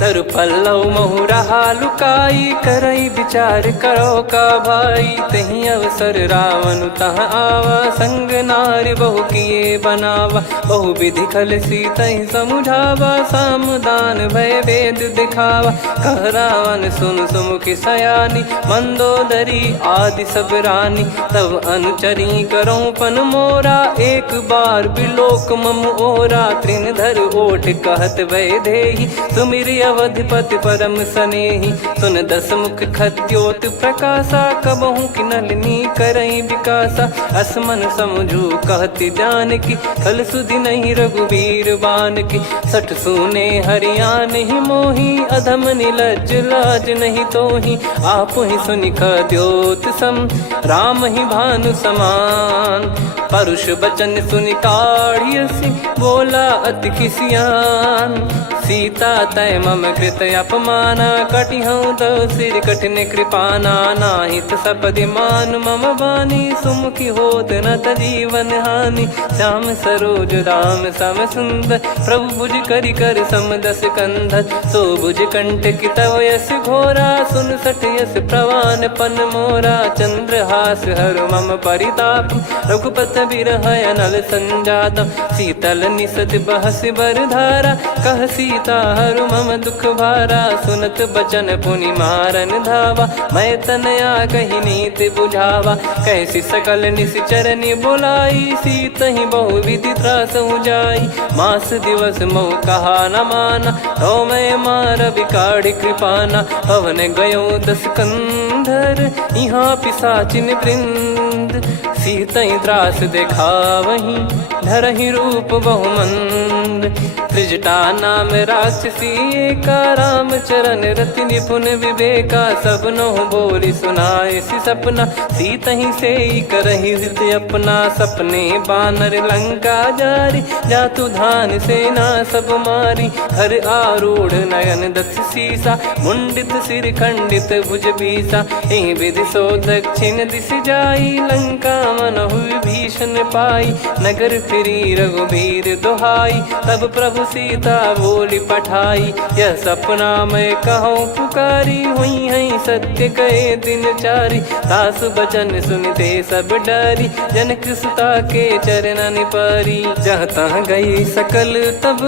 तरु पल्लव महु रहा लुकाई करई विचार करो का भाई तही अवसर रावण तह आवा संग नारी बहु किए बनावा बहु विधि खल सीतहि समुझावा सामदान भय वेद दिखावा कह रावण सुन सुमुखी सयानी मंदोदरी आदि सब रानी तब अनुचरी करो पन मोरा एक बार बिलोक मम ओरा तृण धर ओट कहत वै देहि सुमिर अवधिपति परम सनेही। सुन दस मुख खद्योत प्रकाशा, कबहू की नलिनी करई विकासा। असमन समझू कहती जान की, फल सुधि नहीं रघुबीर बान की। सठ सुने हरियाण ही मोही, अधम निलज लाज नहीं तोही। आप ही सुनि खद्योत सम, राम ही भानु समान। परुष बचन सुनि काढ़ियसि, बोला अति किसियान। सीता तय मम कृत अपमाना, कटिहऊँ तो सिर कठिन कृपाना। नाहित सपदि मान मम बानी, सुमुखी होत न जीवन हानि। श्याम सरोज राम सम सुंदर, प्रभु भुज करि कर सम दस कंधर। सो भुज कंठ की तव यस घोरा, सुन सठ यस प्रवान पन मोरा। चंद्रहास हर मम परिताप, रघुपत बिरह अनल संजात। शीतल निसत बहस बर धारा, कह सीता हरु मम दुख भारा। सुनत बचन पुनि मारन धावा, मैं तनया कही नीति बुझावा। कैसी सकल निश्चरनि बुलाई, सीत ही बहु विधि त्रास जाई। मास दिवस मोह कहा न माना, तो मैं मार बिकाढ़ी कृपाना। पवन गयो दस कंधर, यहाँ पिशाचिन वृंद। सीतहि त्रास देखावहीं, धरहि रूप बहुमंद। त्रिजटा नाम राक्षसी एका, राम चरण रति निपुण विवेका। सबनो बोली सुनाए सि सपना, सीतहि सेई करहि हृद अपना। सपने बानर लंका जारी, जातु धान सेना सब मारी। हर आरूढ़ नयन दस सीसा, मुंडित सिर खंडित भुज बीसा। एहि विधि सो दक्षिण दिश जाई, लंका मनहु भीषण पाई। नगर फिरी रघुबीर दुहाई, तब प्रभु सीता बोली पठाई। यह सपना मैं कहूँ पुकारी, हुई है सत्य कहे दिन चारी। सासु बचन सुनते सब डरी, जनक सुता के चरण परी। जहाँ तहाँ गई सकल तब,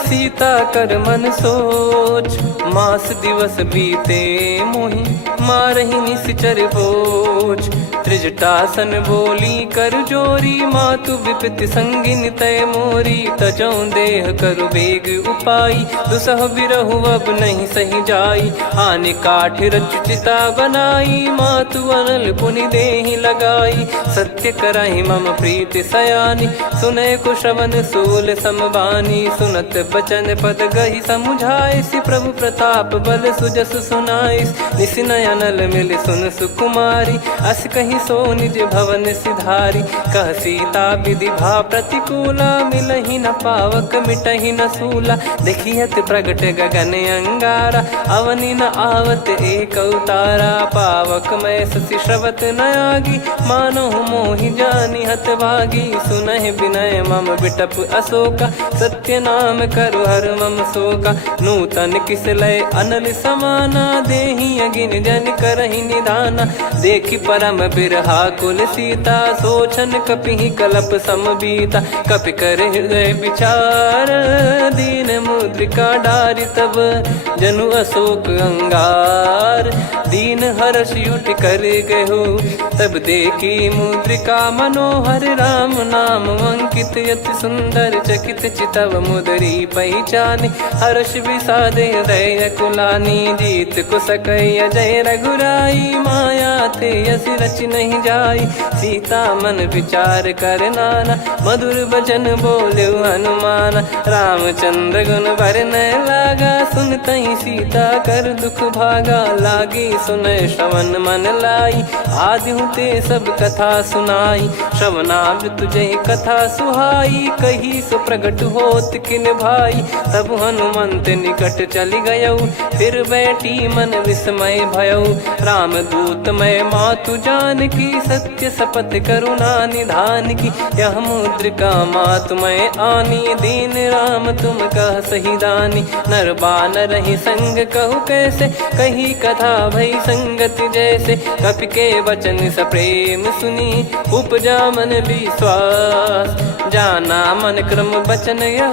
सीता कर मन सोच। मास दिवस बीते मोहि, मारहि निश्चर बोझ। त्रिजटासन बोली कर जोरी, मातु विपति संगिन तय मोरी। तजौ देह करु बेग उपाई, दुसह बिरहु अब नहीं सही जाई। आने काठ रचु चिता बनाई, मातु अनल पुनि देहि लगाई। सत्य करहि मम प्रीति सयानी, सुनय को श्रवण सूल समबानी। सुनत बचन पद गहि समुझाइसि, प्रभु प्रताप बल सुजस सुनाइस। निसिनय अनल मिल सुन सुकुमारी, अस कहि सो निज भवन सिधारी। कह सीता विधि भा प्रतिकूला, मिलहि न पावक मिटहि न सूला। देखियत प्रगट गगन अंगारा, अवनि न आवत एक अवतारा। पावक मैं ससि श्रवत न आगी, मानो मोहि जानि हत भागी। सुनहि विनय मम बिटप अशोका, सत्य नाम करु हर मम शोका। नूतन किस लय अनल समाना, देहि अगिन जन करहि निधाना। देखि परम बिरहा कुल सीता, सोचन कपिहि कलप समबीता। कपि कर हृदय विचार, दीन मुद्रिका डारि तब। जनु अशोक अंगार, दीन हर्ष उठ कर गहो। तब देखी मुद्रिका मनोहर, राम नाम अंकित अति सुंदर। चकित चितव मुदरी पहचानी, हर्ष विषाद हृदय कुलानी। जीत को सकय जय रघुराई, माया थे यस रच नहीं जाई। सीता मन विचार कर नाना, मधुर बचन बोले हनुमान। रामचंद्र गुण बरनय लागा, सुनतहि सीता कर दुख भागा। लागी सुनय श्रवण मन लाई, आदिहु ते सब कथा सुनाई। श्रवणाब तुझे कथा सुहाई, कही सो प्रगट होत किन भाई। तब हनुमंत निकट चली गयऊ, फिर बैठी मन विस्मय भयऊ। राम दूत मैं मातु जान की, सत्य शपथ करुणा निधान की। यह मुद्रिका मातु मैं आनी, दीन राम तुम कह सही दानी। नर बानर ही संग कहु कैसे, कही कथा भई संगति जैसे। कपि के वचन सप्रेम सुनी, उपजा मन विश्वास। जाना मन क्रम बचन यह,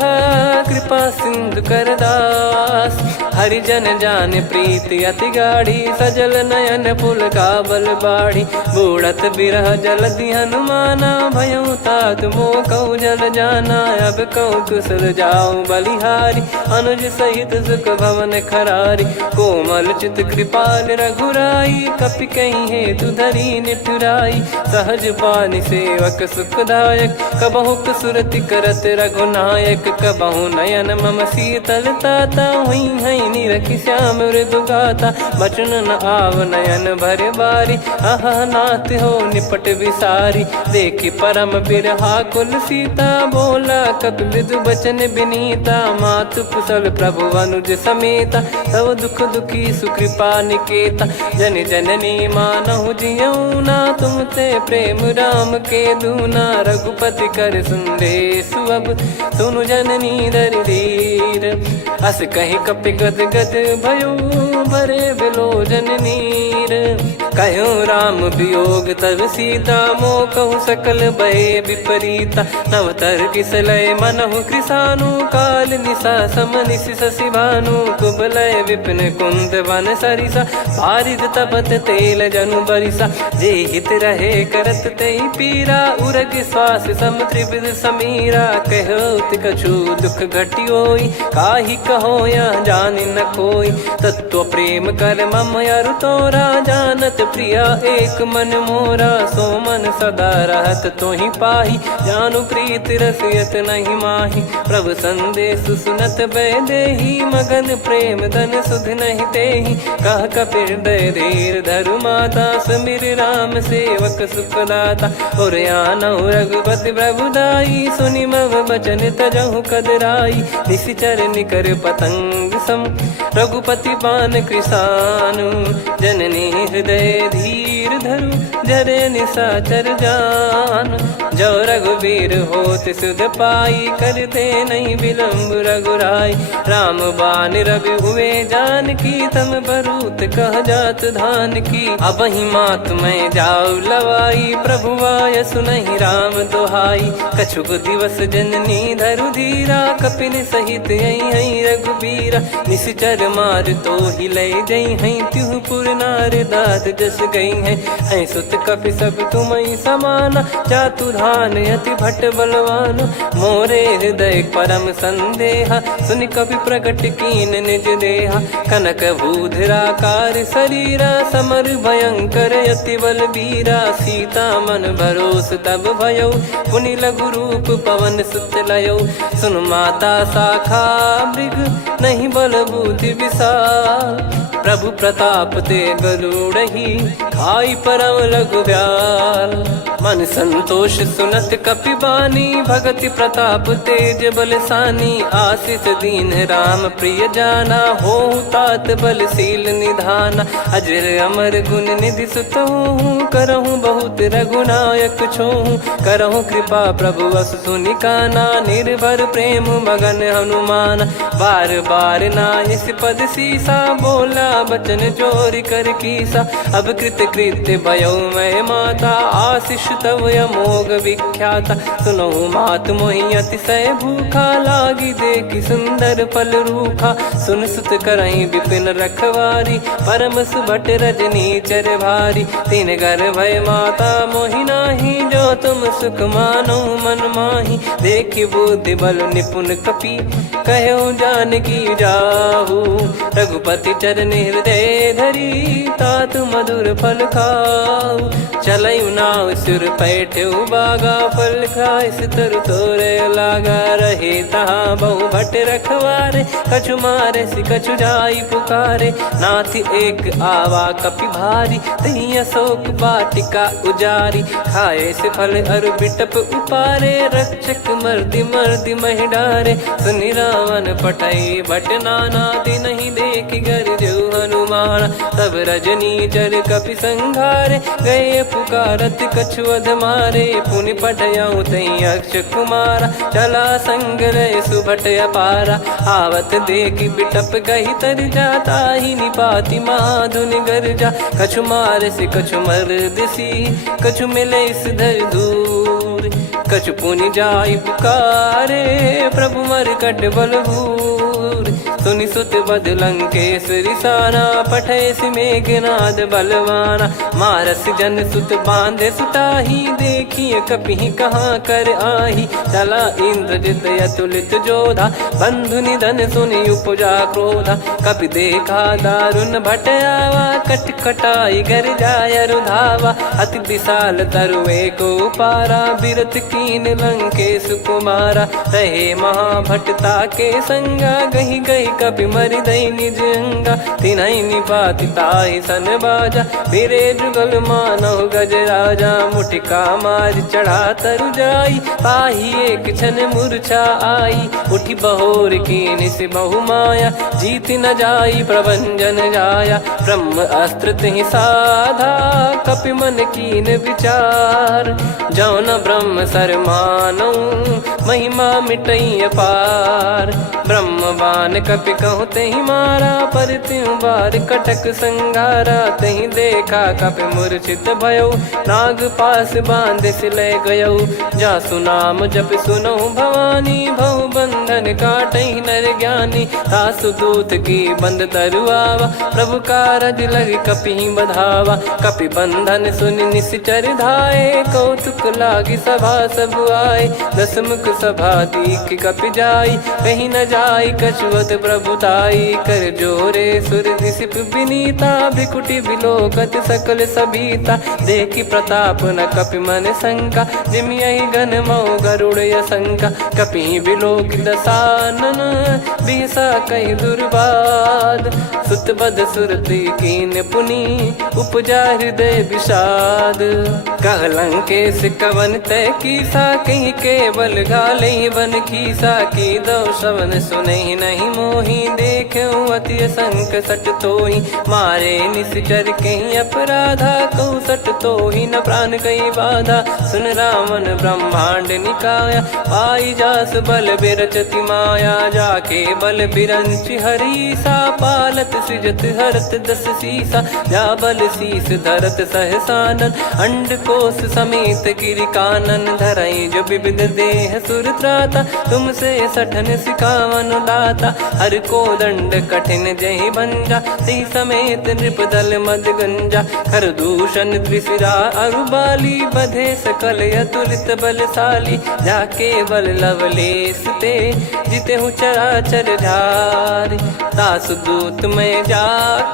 कृपा सिंधु कर दास। हरिजन जान प्रीति अति गाढ़ी, सजल नयन पुल काबल बाढ़ी। बूढ़त बिरह जलधि हनुमाना, भयउ तात मोह कहु जल जाना। अब कहु कुशल जाऊं बलिहारी, अनुज सहित सुख भवन खरारी। कोमल चित कृपाल रघुराई, कपि कहीं हेतु धरी निठुराई। सहज पानि सेवक सुखदायक, कबहु सुरति करत रघुनायक। कबहु नयन मम शीतलता, हुई हई निरखि श्याम मृदु गाता। बचन न आव नयन भर बारी, आहा नाथ हो निपट विसारी। देखि परम बिरहा कुल सीता, बोला कपि मृदु बचन बिनीता। मातु कुशल प्रभु अनुज समेता, तव दुख दुखी सुकृपा निकेता। जन जननी मानहु जियऊ ना, तुम ते प्रेम राम के दूना। रघुपति कर संदेशु अब, सुनु जननी दर धीर। अस कहि कपि गद गद भयो, भरे बिलोचन नीर। कहूँ राम वियोग तब सीता, मोह कहूँ सकल भय विपरीता। नवतर किसलय मनहु कृसानु, काल निशा समनिशि शशि भानु। कुबलय विपिन कुंद वन सरिसा, पारिद तपत तेल जनु बरिसा। जे हित रहे करत तेहि पीरा, उरग श्वास सम त्रिविध समीरा। कहत कछु दुख घटियोई, काहि कहो या जानि न कोई। तत्व प्रेम कर मम अरु तोरा, जानत प्रिया एक मन मोरा। सो मन सदा रहत तोहि पाही, जानु प्रीत रसियत नहीं माही। प्रभु संदेश सुनत बैदेही, मगन प्रेम धन सुध नहीं तेहि। कह कपिर दय धीर धरु माता, सुमिर राम सेवक सुखदाता। और आनहु रघुपति प्रभु दाई, सुनि मव बचन तजहु कदराई। निशिचर निकर पतंग सम, रघुपति पान कृसानु। जननी हृदय धीर धरु, जरे निशाचर जान। जो रघुवीर होत सुध पाई, कर दे नहीं विलम्ब रघुराई। राम बान रवि हुए जानकी, तम बरूत कह जात धान की। अब ही मात मैं जाऊ लवाई, प्रभु आय सुनहि राम दोहाई। कछुक दिवस जननी धरु धीरा, कपिन सहित यही रघुबीरा। निशिचर मार तो ही ले जई हैं, त्यों पुर नार दाद जस गई हैं। सुत कपि सब तुमहि समाना, चातुधान अति भट्ट बलवान। मोरे हृदय परम संदेहा, सुन कपि प्रकट कीन निज देहा। कनक भूधराकार शरीरा, समर भयंकर अति बलबीरा। सीता मन भरोस तब भयउ, पुनि लघु रूप पवन सुत लयउ। सुन माता शाखा मृग, नहीं बल बुद्धि विशाल। प्रभु प्रताप ते गरुड़हि, खाई परम लघु ब्याल। मन संतोष सुनत कपि बानी, भगति प्रताप तेज बलसानी। आशीष दीन राम प्रिय जाना, होहु तात बलशील निधाना। अजर अमर गुण निधि सुतहु, करहु बहुत रघुनायक छोहु। करहु कृपा प्रभु अस सुनि काना, निर्भर प्रेम मगन हनुमान। बार बार नायस पद सीसा, बोला बचन चोरी कर कीसा। अब कृत कृत्य भयो मैं माता, आशीष तव अमोघ विख्याता। सुनहु मात मोहि अतिशय भूखा, लागी देखि सुंदर फल रूखा। सुन सुत करहि विपिन रखवारी, परम सुभट रजनी चर भारी। तीन घर भय माता मोहि नाही, जो तुम सुख मानो मन माही। देखि बुद्धि बल निपुण कपि, कहु जानकी जाहु। रघुपति चरण हृदय धरी, तात मधुर फल खाऊ। चलऊ नाव सुर पैठऊ बागा, फल खाइस तरु तोरे लागा। रहे तहाँ बहु भट रखवारे, कछु मारे सि कछु जाई पुकारे। नाथ एक आवा कपि भारी, तही अशोक वाटिका उजारी। खाए से फल अरु बिटप उपारे, रक्षक मर्दि मर्दि महि डारे। सुनि रावण पटई भट नाना, तिनहि देखि गरजऊ हनुमान। तब रजनी चर कपि संघारे, गए पुकारत कछु अध मारे। पुनि पटयऊ तई अक्ष कुमारा, चला संग रहे सुभट अपारा। आवत देखि बिटप गही तर जाता, ही निपाति माधुन गर्जा। कछु मार से कछु मर्द सी, कछु मिले इस धर दूर। कछु पुनि जाई पुकारे, प्रभु मर कट बलभूर। सुनि सुत बद लंकेश्वरी साना, पठैसि मेघनाद बलवाना। मारस जन सुत बांधे सुताही, देखिए कपिहि कहाँ कर आही। चला इंद्रजित अतुलित जोधा, बंधु निधन सुनि उपजा क्रोधा। कपि देखा दारुण भट आवा, कट कटाई घर जाय रुधावा। अति विशाल तरुए को पारा, बिरत कीन लंकेश कुमारा। रहे महाभटता के संगा, गही गही कपि मरि दई निज अंगा। तिन्है निपाति ताहि सन बाजा, बिरे जुगल मानव गज राजा। मुटिका मार चढ़ा तरु जाई, पाही एक क्षण मूर्छा आई। उठी बहोर कीन से बहु माया, जीत न जाई प्रभंजन जाया। ब्रह्म अस्त्र तिहि साधा, कपि मन कीन विचार। जौ न ब्रह्म सर मानौ, महिमा मिटई अपार। ब्रह्म बान कपि कहु तेहि मारा, पर त्यों बार कटक संगारा। तेहि देखा कपि मूर्छित भयौ, नाग पास बांध सिले गयौ। जासु नाम जप सुनौ भवानी, भव बंधन काटहि नर ज्ञानी। तासु दूत की बंद तरुआवा, प्रभु कारज लग कपि बधावा। कपि बंधन सुनि निश्चर धाये, कौतुक लागी सभा सब आए। दसमुख सभा दीख कपि जाई, कहीं न जाई कछुवत प्रभुताई। कर जोरे सुर दिसिप विनीता, भ्रिकुटि बिलोकत सकल सबीता। देखि प्रताप न कपि मन शंका, जिमियहि घन मऊ गरुड़ असंका। कपि बिलोक दसानन, बिहसा कहि दुर्बाद। सुत बद सुरति कीन पुनि, उपजा हृदय विषाद। कह लंकेश कवन तय कीसा, कहीं केवल घाले बन खीसा। की दो श्रवण सुनहि नहीं मोही, देखऊं अति संक सट तोहि। मारे निश्चर कहीं अपराधा, कहूँ सट तोहि न प्राण कहीं बाधा। सुन रावण ब्रह्मांड निकाया, पाई जास बल बिरचति माया। जाके बल बिरंच हरीसा, पालत सृजत हरत दस सीसा। जा बल शीस धरत सहसानन, अंड कोश समेत गिरि कानन। धरई जो विविध देह सुर त्राता, तुमसे सठन सिखावन दाता। हर को दंड कठिन जहि भंजा, ती समेत नृप दल मद गंजा। कर दूषण त्रिशिरा अरुबाली, बधे सकल अतुलित बलशाली। जाके बल लवलेस ते, जिते हूँ चराचर झारी। दास दूत में जा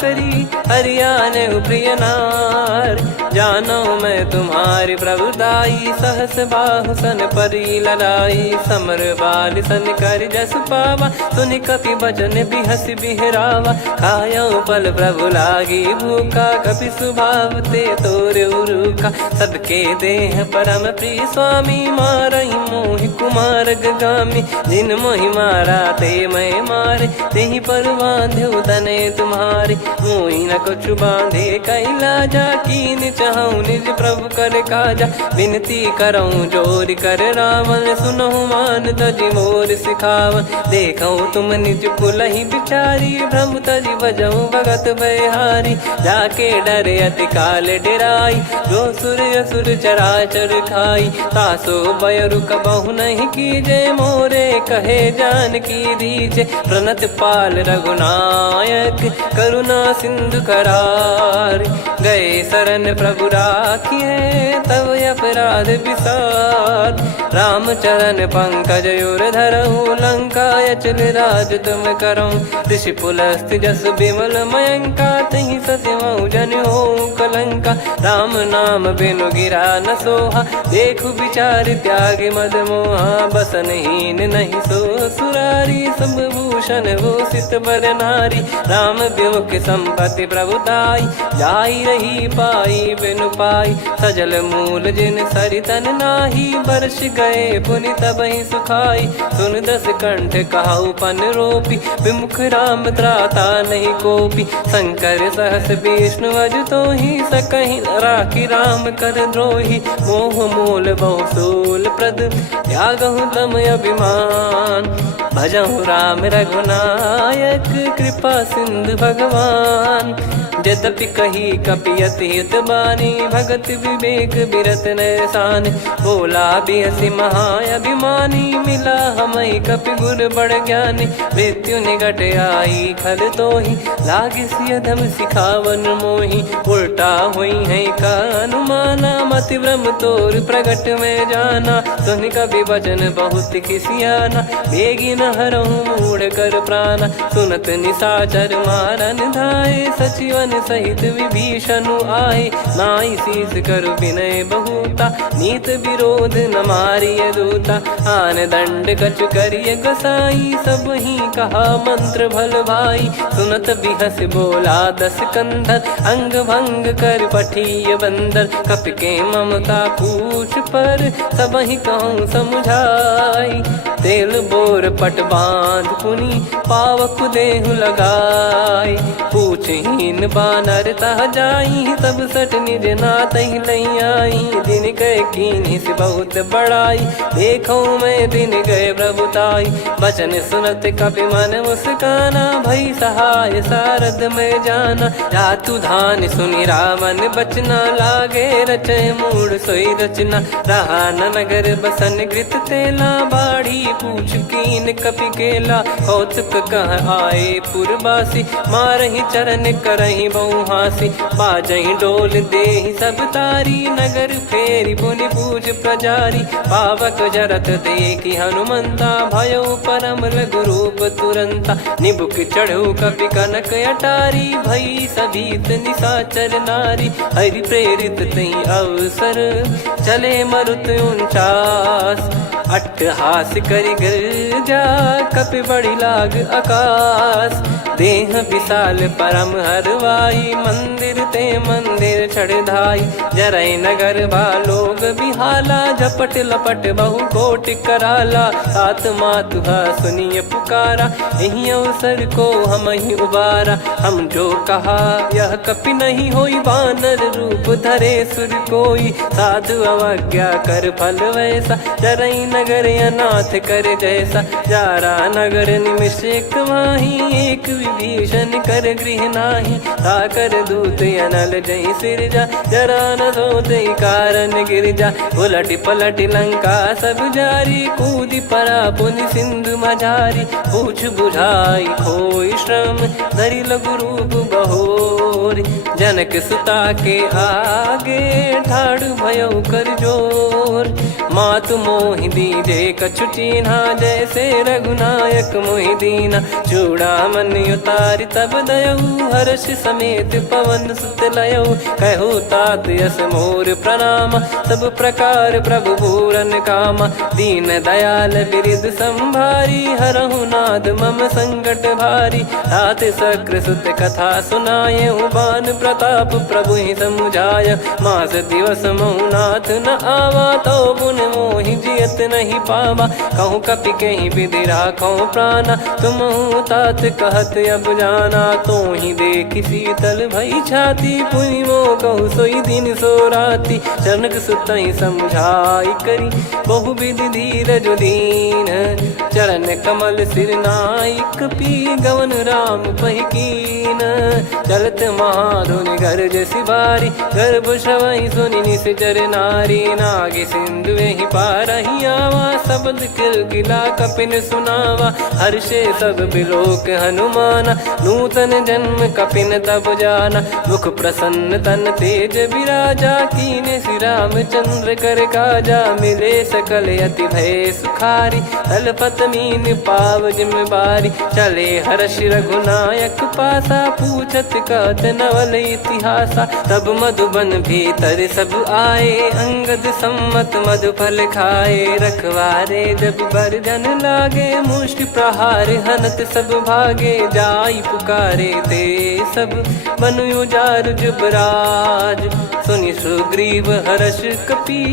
करी, हरियाने प्रिय नार। जानो मैं तुम्हारी प्रभुताई, सहस बाहु सन परी लड़ाई। समर बाल सन कर जस पावा, सुनि कपि बचन बिहस बिहरावा। खायो पल प्रभु लागी भूखा, कपि स्वभाव ते तोर उरुखा। सबके देह परम प्रिय स्वामी, मारहि मोहि कुमार गगामी। जिन मोहि मारा ते मैं मारे, तेहि पर बांधो तने तुम्हारे। मोहि न कछु बांधे कैलाजा, कीन चाहूं निज प्रभु कर काजा। विनती करऊं जोरि कर रावण, सुनहु मान तजि मोर सिखावन। देखऊं तुम निज कुलहि बिचारी, भ्रम तजि बजऊं भगत बयहारी। जाके डरे अति काल डेराई, जो सुर असुर चराचर खाई। तासो बयरु कबहु नहीं कीजे, मोरे कहे जान की दीजे। प्रणत पाल रघुनायक, करुणा सिंधु करार। गए शरण प्रभु राखिए, तब अपराध विसार। राम चरण पंकज उर धरऊं, लंका अचल राज तुम करऊं। ऋषि पुलस्त्य जस विमल मयंका, तहि ससिमऊ जन होऊं कलंका। राम नाम बिनु गिरा न सोहा, देखु विचार त्याग मद मोहा। बसनहीन नहीं सो सुरारी, सब भूषण भूषित बर नारी। राम विमुख संपत्ति प्रभुताई, जाई रही पाई बिनु पाई। सजल मूल जिन सरितन नाही, बरस गए पुनि तबहि सुखाई। सुन दस कंठ कहाऊ पन रोपी, विमुख राम त्राता नहीं कोपी। शंकर सहस विष्णु अज तोहि, सकहि न राखी राम कर द्रोही। मोह मूल बहु सूल प्रद, त्यागहु तम अभिमान। भजहु राम रघुनायक, कृपा सिंधु भगवान। यद्यपि कही कपियत हित बानी भगत विवेक बिरत नैसान बोला बियसि महाअभिमानी मिला हमई कपि गुर बड़ ज्ञानी मृत्यु निकट आई खल तो ही लागिस अधम सिखावन मोही उल्टा हुई है का अनुमाना मति भ्रम तोर प्रगट में जाना सुन कवि वचन बहुत खिसियाना बेगी न हरहु मूढ़ कर प्राण सुनत निशाचर मारन धाये सचिवन सहित विभीषण आए नाई शीस कर विनय बहुता नीत विरोध न मारिय दूता आन दंड कछु करिय गोसाई सब ही कहा मंत्र भल भाई सुनत बिहस बोला दस कंधर अंग भंग कर पठिय बंदर कपि के ममता पूछ पर सब ही कहूँ समझाई तेल बोर पट बांध पुनी पावक देहु लगाई पूछहीन बानर तह जाई तब सट निज नाथ लई आई दिन गए कीनी से बहुत बड़ाई देखो मैं दिन गए प्रभुताई बचन सुनत कपि मन मुस्काना भई सहाय सारद में जाना जातु धान सुनि रामन बचना लागे रचय मूड सोई रचना रहा न नगर बसन कृत तेला बाड़ी पूछ कीन कपि केला कौतुक कह आए पुरबासी मारहि चरण करहि बहुहासी बाजहि डोल देहि सब तारी नगर फेरी पुनि पूज प्रजारी पावक जरत देखि हनुमंता भयो परम लघु रूप तुरंता निबुक चढ़ऊ कपि कनक अटारी भई सभीत निशाचर नारी हरि प्रेरित तई अवसर चले मरुत 49 अट्टहास करि गिरजा कपि बड़ी लाग आकाश देह विशाल परम हरवाई मंदिर ते मंदिर चढ़ाई जरई नगर लोग बिहाला झपट लपट बहु कोट कराला सात मातुहा सुनिय पुकारा यही अवसर को हम ही उबारा हम जो कहा यह कपि नहीं होई बानर रूप धरे सुर कोई साधु अवज्ञा कर फल वैसा जरई नगर अनाथ कर जैसा जारा नगर निमिष एक माही एक विभीषण कर गृह नाही ताकर दूत अनल जय सिरजा जरा न सोते कारण गिरजा उलट पलट लंका सब जारी कूदी परा पुनि सिंधु मझारी पूछ बुझाई खोई श्रम धरि लघु रूप बहोरी जनक सुता के आगे ठाड़ भयो कर जोर मातु मोहि दीजे कछु चिन्हा जैसे रघुनायक मोहि दीना चूड़ामन उतारि तब दयऊ हर्ष समेत पवन सुत लयऊ कहु तात यस मोर प्रणाम सब प्रकार प्रभु पूरन कामा दीन दयाल बिरिद संभारी हरहु नाद मम संकट भारी तात सक्र सुत कथा सुनाये बान प्रताप प्रभु ही समुझाय मास दिवस मौनाथ न आवा तो पुन मोहि जियत नहीं पावा कहूँ कपि कहीं विधि राखो प्राणा तुम तात कहत अब जाना तो ही देख शीतल भई छाती पुनि मो कहु सोई दिन सो राती जनक सुतई समझाई करी बहु विधि धीरज दीन चरण कमल सिर नाइक पी गवन राम पहिकीन चलत महाधुनि गर्ज सिबारी गर्भ श्रवई सुनि निश्चर नारी नागे सिंधु ही पारही आवा शब्द किलकिला कपिन सुनावा हर्षे सब बिलोक हनुमाना नूतन जन्म कपिन तब जाना मुख प्रसन्न तन तेज विराजा कीने श्री रामचंद्र कर काजा मिले सकल अति भय सुखारी तलपत मीन पाव जिम्मेवारी चले हर्ष रघुनायक पासा पूछत कहत नवल इतिहासा तब मधुबन भीतर सब आए अंगद सम्मत मधुफल खाए रखवारे जब बरजन लागे मुष्टि प्रहार हनत सब भागे जाई पुकारे ते सब बनु उजार जुबराज सुनि सुग्रीव हर्ष कपि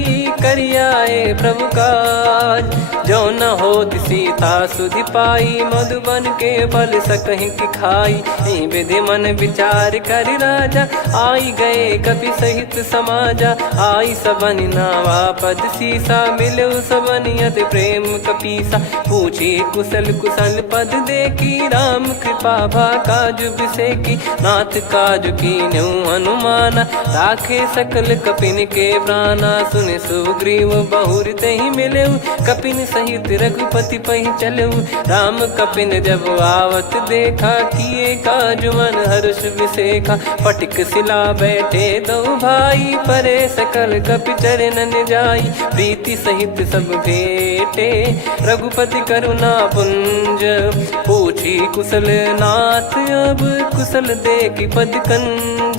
करियाए प्रभु काज जो न होत सीता सुधि पाई मधुबन के फल सकहि की खाई विधि मन विचार कर राजा आई गए कपि सहित समाजा आई सबन नावा पद सीसा मिलो सबन करत प्रेम कपीसा। पूछी कुशल कुशल पद देखी राम कृपा भा काज बिसेकी। नाथ काज कीन्हु हनुमाना राखे सकल कपिन के प्राणा। सुन सुग्रीव बहुर तेहि मिलेउ कपिन सहित रघुपति पहि चलेउ। राम कपिन जब आवत देखा किए काज मन हर्ष विसेखा। फटिक सिला बैठे दो भाई परे सकल कपि चरणन जाई। प्रीति सहित सब भेटे रघुपति करुणा पुंज। पूछी कुशल नाथ अब कुशल देखी पद कंज।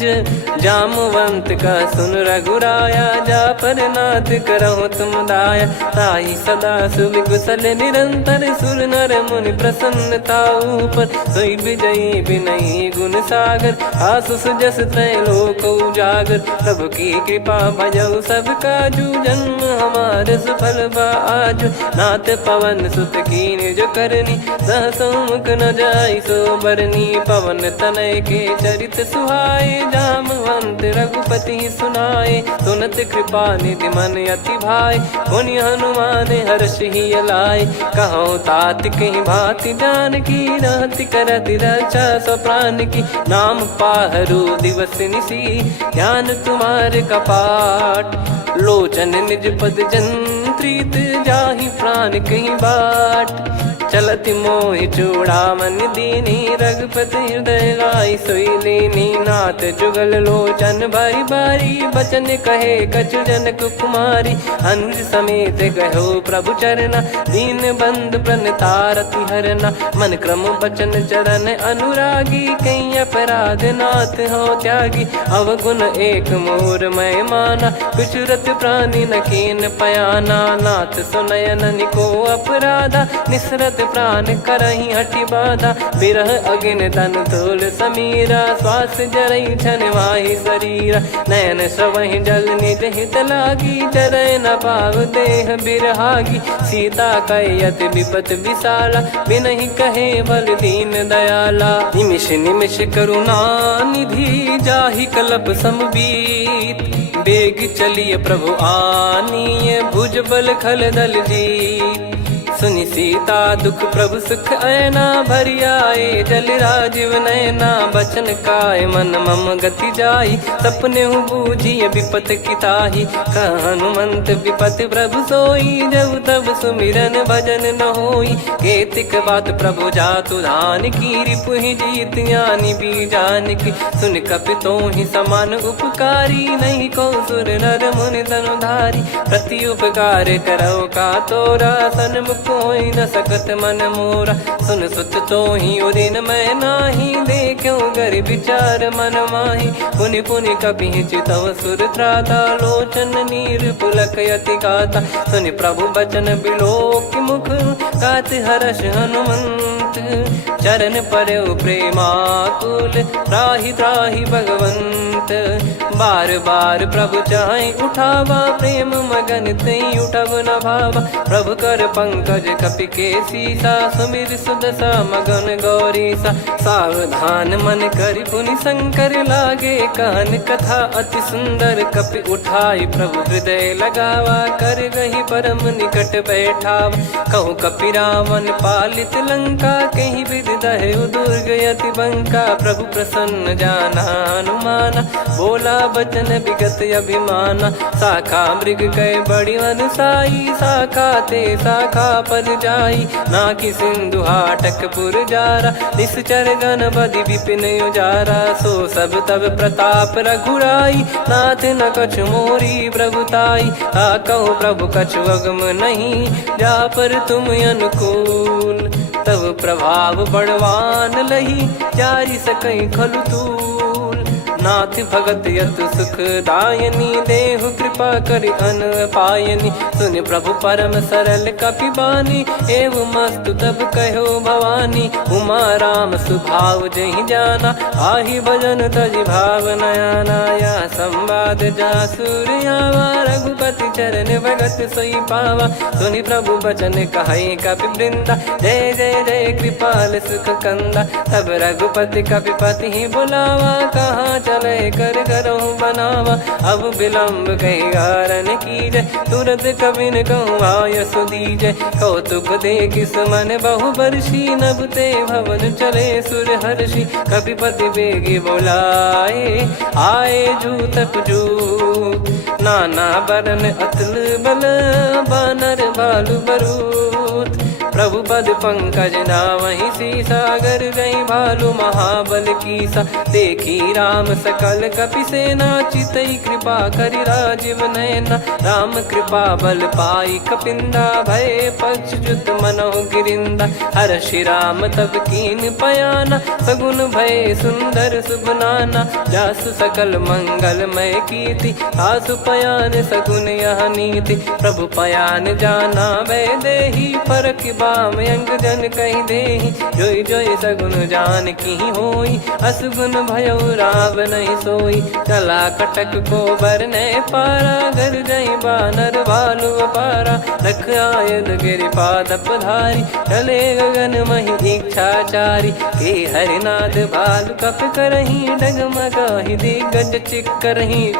जामवंत का सुन रघुराया जा पर नाथ करहु तुम दाया। ताई सदा सुविकुशल निरंतर सुर नर मुनि प्रसन्नता ऊपर। सोई विजयी विनयी गुण सागर आसु सुजस त्रैलोक उजागर। प्रभु की कृपा भजऊ सब काजू जन्म हमारे सफल बा आजु। नाथ पवन सुत कीन्ह जो करनी सहसो मुख न जाई सो बरनी। पवन तनय के चरित सुहाए जामवंत रघुपति सुनाए। सुनत कृपा निधि मन अति भाई पुनि हनुमान हर्ष ही लाए। कहो तात कहीं भांति जान की रहति करति रक्षा सो प्राण की। नाम पाहरु दिवस निसी ध्यान तुम्हारे कपाट। लोचन निज पद जंत्रित जाहि प्राण कहीं बाट। चलति मोहि चूड़ामन दीनी रघुपति हृदय लाई सोई लीनी। नाथ जुगल लोचन बारी बारी बचन कहे कछु जनक कुमारी। अनुज समेत गहो प्रभु चरना दीन बंद प्रणतारति हरना। मन क्रम बचन चरण अनुरागी कहीं अपराध नाथ हो त्यागी। अवगुण एक मोर मैं माना कुछुरत प्राणी न कीन पयाना। नाथ सुनयन निको अपराधा निसरत प्राण करही हटि बाधा। बिरह अगिन तन तोल समीरा श्वास जरई छन वाहि शरीरा। नयन श्रवहि जल निज हित लागी चरय न पाव देह बिरहागी। सीता कयत विपत विशाला बिनहि कहे बल दीन दयाला। निमिष निमिष करुणा निधि जाहि कलप समबीत। बेग चलिए प्रभु आनीय भुज बल खल दल जीत। सुनि सीता दुख प्रभु सुख ऐना भरि आए। जल राजीव नयना बचन काय मन मम गति जाई। सपने हूँ बूझिए विपत किताही हनुमंत विपत प्रभु सोई। जब तब सुमिरन भजन न होई केतिक बात प्रभु जातु धान की। रिपु ही जीत ज्ञानी बीजान की सुन कपि तो ही समान उपकारी। नहीं को सुर नर मुनि धनुधारी प्रति उपकार करो का तोरा। सन्मुख कोई न सकत मन मोरा सुन सुत तो ही उदिन मैं नाही। देखो गर विचार मन माही पुनि पुनि कपि चितव सुर त्राता। लोचन नीर पुलक यति गाता सुनि प्रभु बचन बिलोक मुख। गात हर्ष हनुमंत चरण परउ प्रेमाकुल। त्राहि त्राहि भगवंत बार बार प्रभु चाहि उठावा। प्रेम मगन तई उठब न भावा। प्रभु कर पंकज कपि के सीसा सुमिर सुदशा मगन गौरीसा। सावधान मन करि पुनि शंकर लागे कहन कथा अति सुंदर। कपि उठाई प्रभु हृदय लगावा कर गही परम निकट बैठावा। कहु कपि रावण पालित लंका कहीं विधि दहु दुर्ग यति बंका। प्रभु प्रसन्न जाना हनुमाना बोला बचन विगत अभिमाना। शाखा मृग कय बड़ी अनुसाई शाखा ते शाखा पर जाई। नाकि सिंधु हाटक पुर जारा निश्चर गण बदि विपिन उजारा। सो सब तब प्रताप रघुराई नाथ न कछु मोरी प्रभुताई। कहो प्रभु कछु अगम नहीं जा पर तुम अनुकूल। तब प्रभाव बड़वान लही जारी सकई खलु तूल। नाथ भगत यतु सुख दायनी देहु कृपा करि अन पायनी। सुन प्रभु परम सरल कपि बानी एवं मस्तु तब कहो भवानी। उमा राम सुभाव जहि जाना आहि भजन तजि भाव नयाना। या संवाद जासुर आवा रघुपति चरण भगत सोई पावा। सुनि प्रभु बचन कहै कपि वृंदा जय जय जय कृपाल सुख कंदा। तब रघुपति कपिपति बुलावा कहाँ चले कर करहु बनावा। अब विलम्ब कही कारण कीजय, तुरत कबिन कहूँ आयस दीजय। कौतुक देखिस मन बहु बरसी, नभ ते भवन चले सुर हर्षि। कपिपति बेगी बोलाए, आए जूतक जूत। नाना बरन अतुल बल, बानर भालु बरूत। प्रभु पद पंकज नावहि सीसा, गर गई भालु महाबल कीसा। देखी राम सकल कपि सेना, चितई कृपा करि राजीव नयना। राम कृपा बल पाई कपिंदा, भय पक्ष जुत मनोह गिरिंदा। हर्षि राम तब कीन पयाना, सगुन भय सुंदर शुभ नाना। जासु सकल मंगलमय कीर्ति, आसु पयान सगुन यह नीति। प्रभु पयान जाना वै देहि, फरक बाम अंग जन कहि देहि। जोई जोई सगुन जान की होई, असगुन भयो राव नहीं सोई। चला कटक को बरने पारा, घर जई बानर भालु अपारा। रख आयद गिरिपाद पधारी, चले गगन महि इच्छाचारी। के हरिनाथ भालु कप करही, डगमगाहि दिग्गज चिक्करही।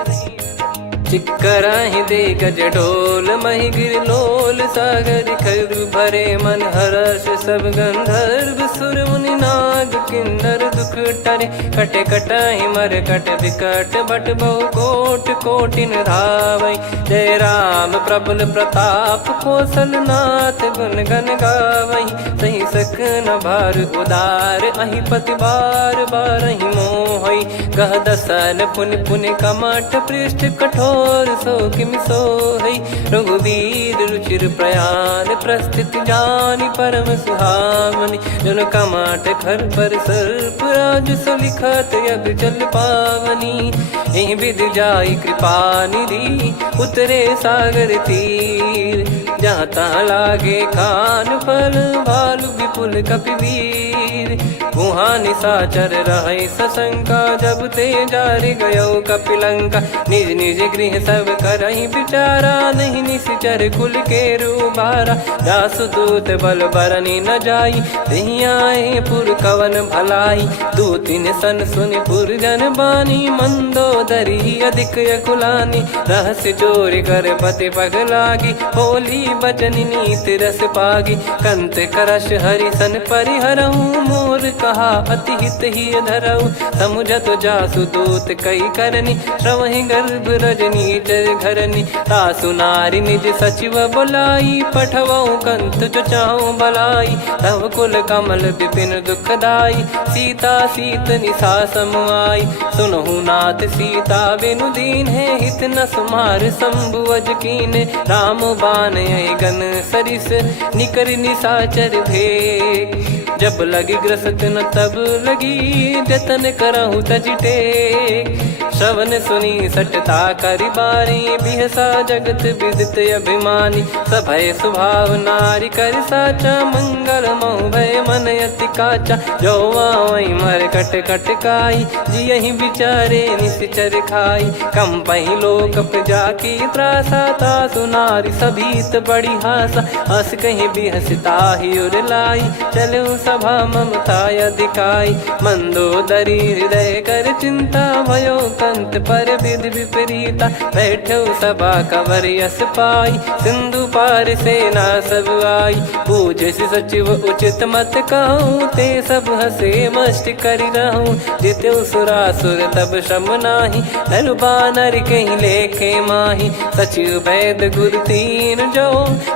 चिक्कराहि दे गज ढोल, महि गिर लोल। सागर खर भरे मन हर्ष, सब गंधर्व सुर मुनि नाग किन्नर दुख टरे। कटे कटाहि मर कट विकट, बट बहु कोट कोटिन धावै। जय राम प्रबल प्रताप, कौशल नाथ गुण गन गावै। सही सकन भार उदार, अहि पति बार बारहि मोहै। गह दसन पुन पुन कमठ, पृष्ठ कठोर सो किमि सोहै। रघुवीर रुचिर प्रयाण, प्रस्थित जानि परम सुहावनि। जन कमाट खर पर सर्प, राज सलिखत यग जल पावनी। एहि विधि जाई कृपा निधि, उतरे सागर तीर। जहाँ तहाँ लागे खान फल, भालु विपुल कपिवीर। गुहा निशाचर रहै सशंका, जब ते जारि गयो कपिलंका। निज निज गृह सब करहि विचारा, नहीं निश्चर कुल के रूबारा। जासुदूत बल बरनि न जाई, तेहि आए पुर कवन भलाई। दूतिन सन सुनि पुर जन बानी, मंदोदरी अधिक यकुलानी। रहस्य चोरी कर पति पग लागी, होली बचन नीत रस पागी। कंत करश हरिसन परिहरहु, मोर कहा अति हित ही धरऊ। समुझत जासुदूत कई करनी, श्रवहि गर्भ रजनी चर घरनी। तासु नारी निज सचिव बोलाई, पठवऊ कंत जो चाहूं बलाई। तव कुल कमल विपिन दुखदाई, सीता सीत निशा समाई। सुनहु नाथ सीता बिनु दीन है, हित न सुमार शंभु अज कीने। राम बान गन सरिस, निकर निशाचर भेग। जब लगी ग्रसत न तब लगी, जतन करहु तज टेक। श्रवण सुनी सटता करि बारी, बिहसा जगत विदित अभिमानी। सभय स्वभाव नारी कर साचा, मंगल महु भय मन अति काचा। जो आवै मर कट कट काई, जियहि विचारे निश्चर खाई। कम पहि लोक जाकी त्रासा, तासु नारी सभीत बड़ी हासा। हस कहीं बिहसता ही उर लाई, चलऊ सभा ममता अधिकाई। मंदोदरी हृदय कर चिंता, भयो कंत पर विधि विपरीता। बैठो सभा कवर यस पाई, सिंधु पार सेना सब आई। पूज्य सचिव उचित मत कहूँ, ते सब हसे मस्त करि रहूं। जित्यु सुरासुर तब श्रम नाही, नर बानर कहीं लेखे माही। सचिव वैद गुरु तीन जो,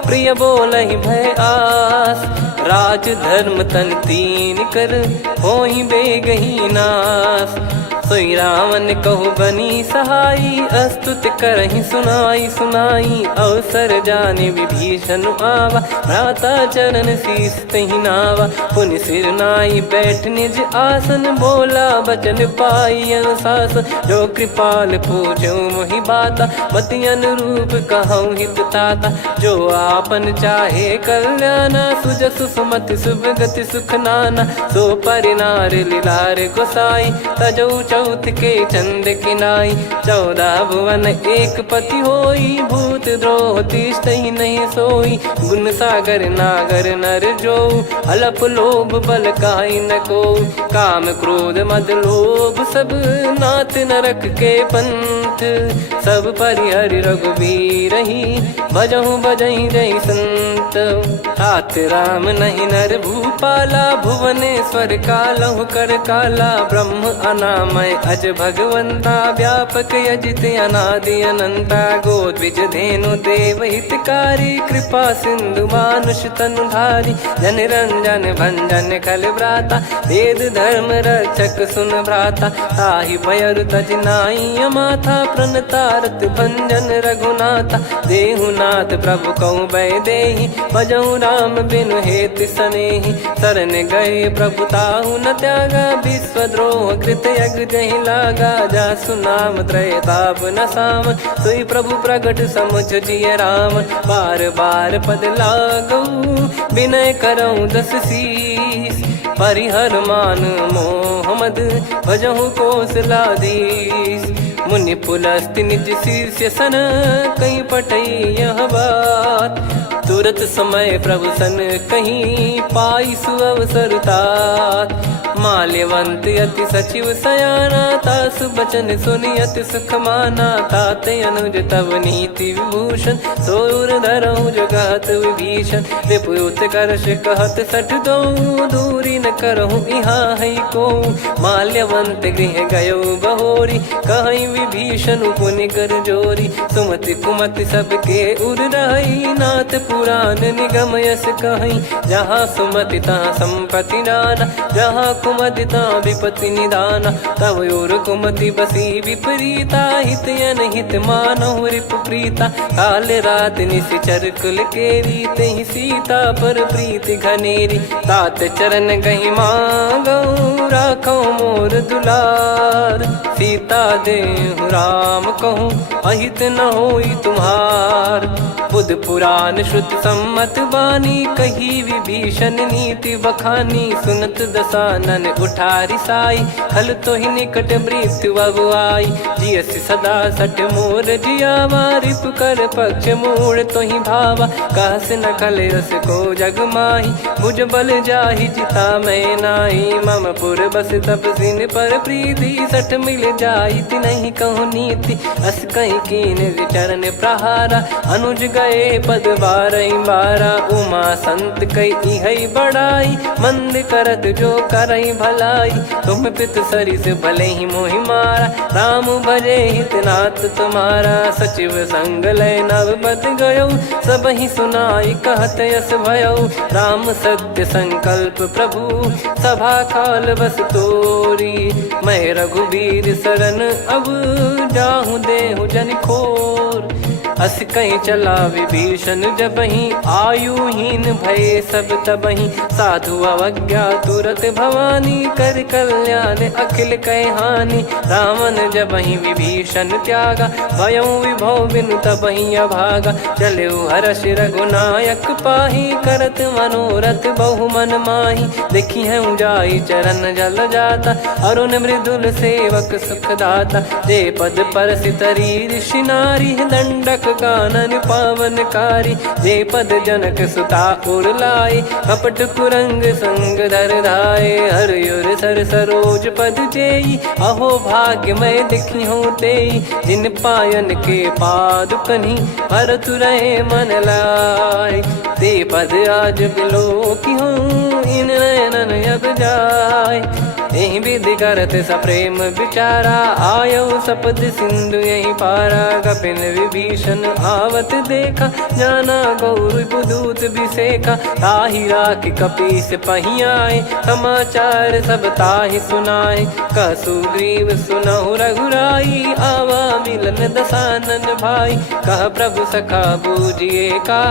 प्रिय बोलहि भय आस। राज धर्म तन तीन कर, होहि बेगहि नास। सोई रावण कहु बनी सहाई, अस्तुत करहि सुनाई सुनाई। अवसर जाने विभीषण आवा, भ्राता चरण शीस तहि नावा। पुनि सिर नाई बैठ निज आसन, बोला बचन पाई अनुशासन। जो कृपाल पूछो मोहि बाता, मति अनुरूप कहूँ हित ताता। जो आपन चाहे कल्याणा, सुजसु सुमति शुभ गति सुख नाना। सो परिनार लीलार गोसाई, तजौ चौथ के चंद किनाई 14 भुवन एक पति होई भूत द्रोह तिष्ठ ही नहीं सोई गुण सागर नागर नर जो अलप लोभ बल काई न को काम क्रोध मद लोभ सब नाथ नरक के पंथ सब परिहरि रघुबीर ही भजहु भजहि जय संत तात राम नहीं नर भूपाला भुवनेश्वर कालहु कर काला ब्रह्म अनामय अज भगवंता व्यापक यजित अनादि अनंता गोद्विज धेनु देव हितकारी कृपा सिंधु मानुष तनुधारी जन रंजन भंजन खल भ्राता वेद धर्म रक्षक सुन भ्राता ताहि भयर तज नाई माथा प्रणतारत भंजन रघुनाथा देहुनाथ प्रभु कहु बै देहि भजहु राम बिनु हेत सनेहि शरण गए प्रभु ताहु न त्यागा विश्वद्रोह कृत यज्ञ जहि लागा जासु नाम त्रय ताप न साम सोई प्रभु प्रगट समुझ जिय राम बार बार पद लागऊ विनय करऊँ दस शीस परिहर मान मोह मद भजहु कौशलाधीश मुनि पुलस्ति निज शीर्ष सन कहीं पटई यह बात तुरत समय प्रभु सन कहीं पाई सुअवसर तात माल्यवंत अति सचिव सयाना तासु बचन सुनि अति सुख माना ताते अनुज तव नीति विभूषण सोर धरहु जगत विभीषण रिपुत करश कहत सठ दो दूरी न करहु इहाँ है को माल्यवंत गृह गयो बहोरी कहीं विभीषण पुनि कर जोरी सुमति कुमति सबके उर रही नाथ पुराण निगम यस कहीं जहाँ सुमति तहाँ संपत्ति नाना जहाँ कुमति तहाँ विपत्ति निदाना तव और कुमति बसी विपरीता हित अनहित मानहु रिप प्रीता काल रात निशिचर कुल केरी तेहि सीता पर प्रीति घनेरी तात चरण गहि मांगऊ राखो मोर दुलार सीता देहु राम कहूँ अहित न होई तुम्हार बुध पुराण श्रुत सम्मत वाणी कही विभीषण नीति बखानी सुनत दसानन उठारी साई खल तो ही निकट मृत्यु अब आई जियसि सदा सट मोर जियावा रिप कर पक्ष मूड़ तो ही भावा कहस न खल रस को जग माही मुझ बल जाहि जिता मैं नाही मम पुर बस तपसिन पर प्रीति सठ मिल जाई नहीं कहूँ नीति अस कहीं कीन विचरण प्रहारा अनुज गए पद बारा उमा संत कई है बड़ाई मंद करत जो करई भलाई तुम पित सरिस भले ही मोहि मारा राम भजे हितनाथ तुम्हारा सचिव संग लय नवपत गयो सब ही सुनाई कहत यस भयो राम सत्य संकल्प प्रभु सभा काल बस तोरी मैं रघुबीर शरण अब जाहूँ देहु जन खोर अस कहीं चला विभीषण जबहि आयुहीन भय सब तबहि साधु अवज्ञा तुरत भवानी कर कल्याण अखिल कह हानि रावण जबहि विभीषण त्यागा भयउ विभव बिनु तबहि अभागा चलऊ हर्ष रघुनायक पाही करत मनोरथ बहु मन माही देखी है जाई चरण जल जाता अरुण मृदुल सेवक सुख दाता जे पद पर सितरी ऋषि नारी दंडक कानन पावनकारी जे पद जनक सुता उर लाई कपट कुरंग संग धर धाये हरियुर सर सरोज पद जेई अहो भाग्य मैं दिखी हूँ तेई जिन पायन के पाद कन्ही भरत रहे मन लाय ते पद आज बिलो की हूँ इन नयनन अब जाय यही विधि करत सप्रेम विचारा आयो सपद सिंधु यही पारा कपिन विभीषण आवत देखा जाना गौर बुदूत बिसेखा ताहि राख कपीस पहियाए समाचार सब ताहि सुनाए कसु ग्रीव सुनहु रघुराई आवा मिलन दसानन भाई कह प्रभु सखा बूझिए का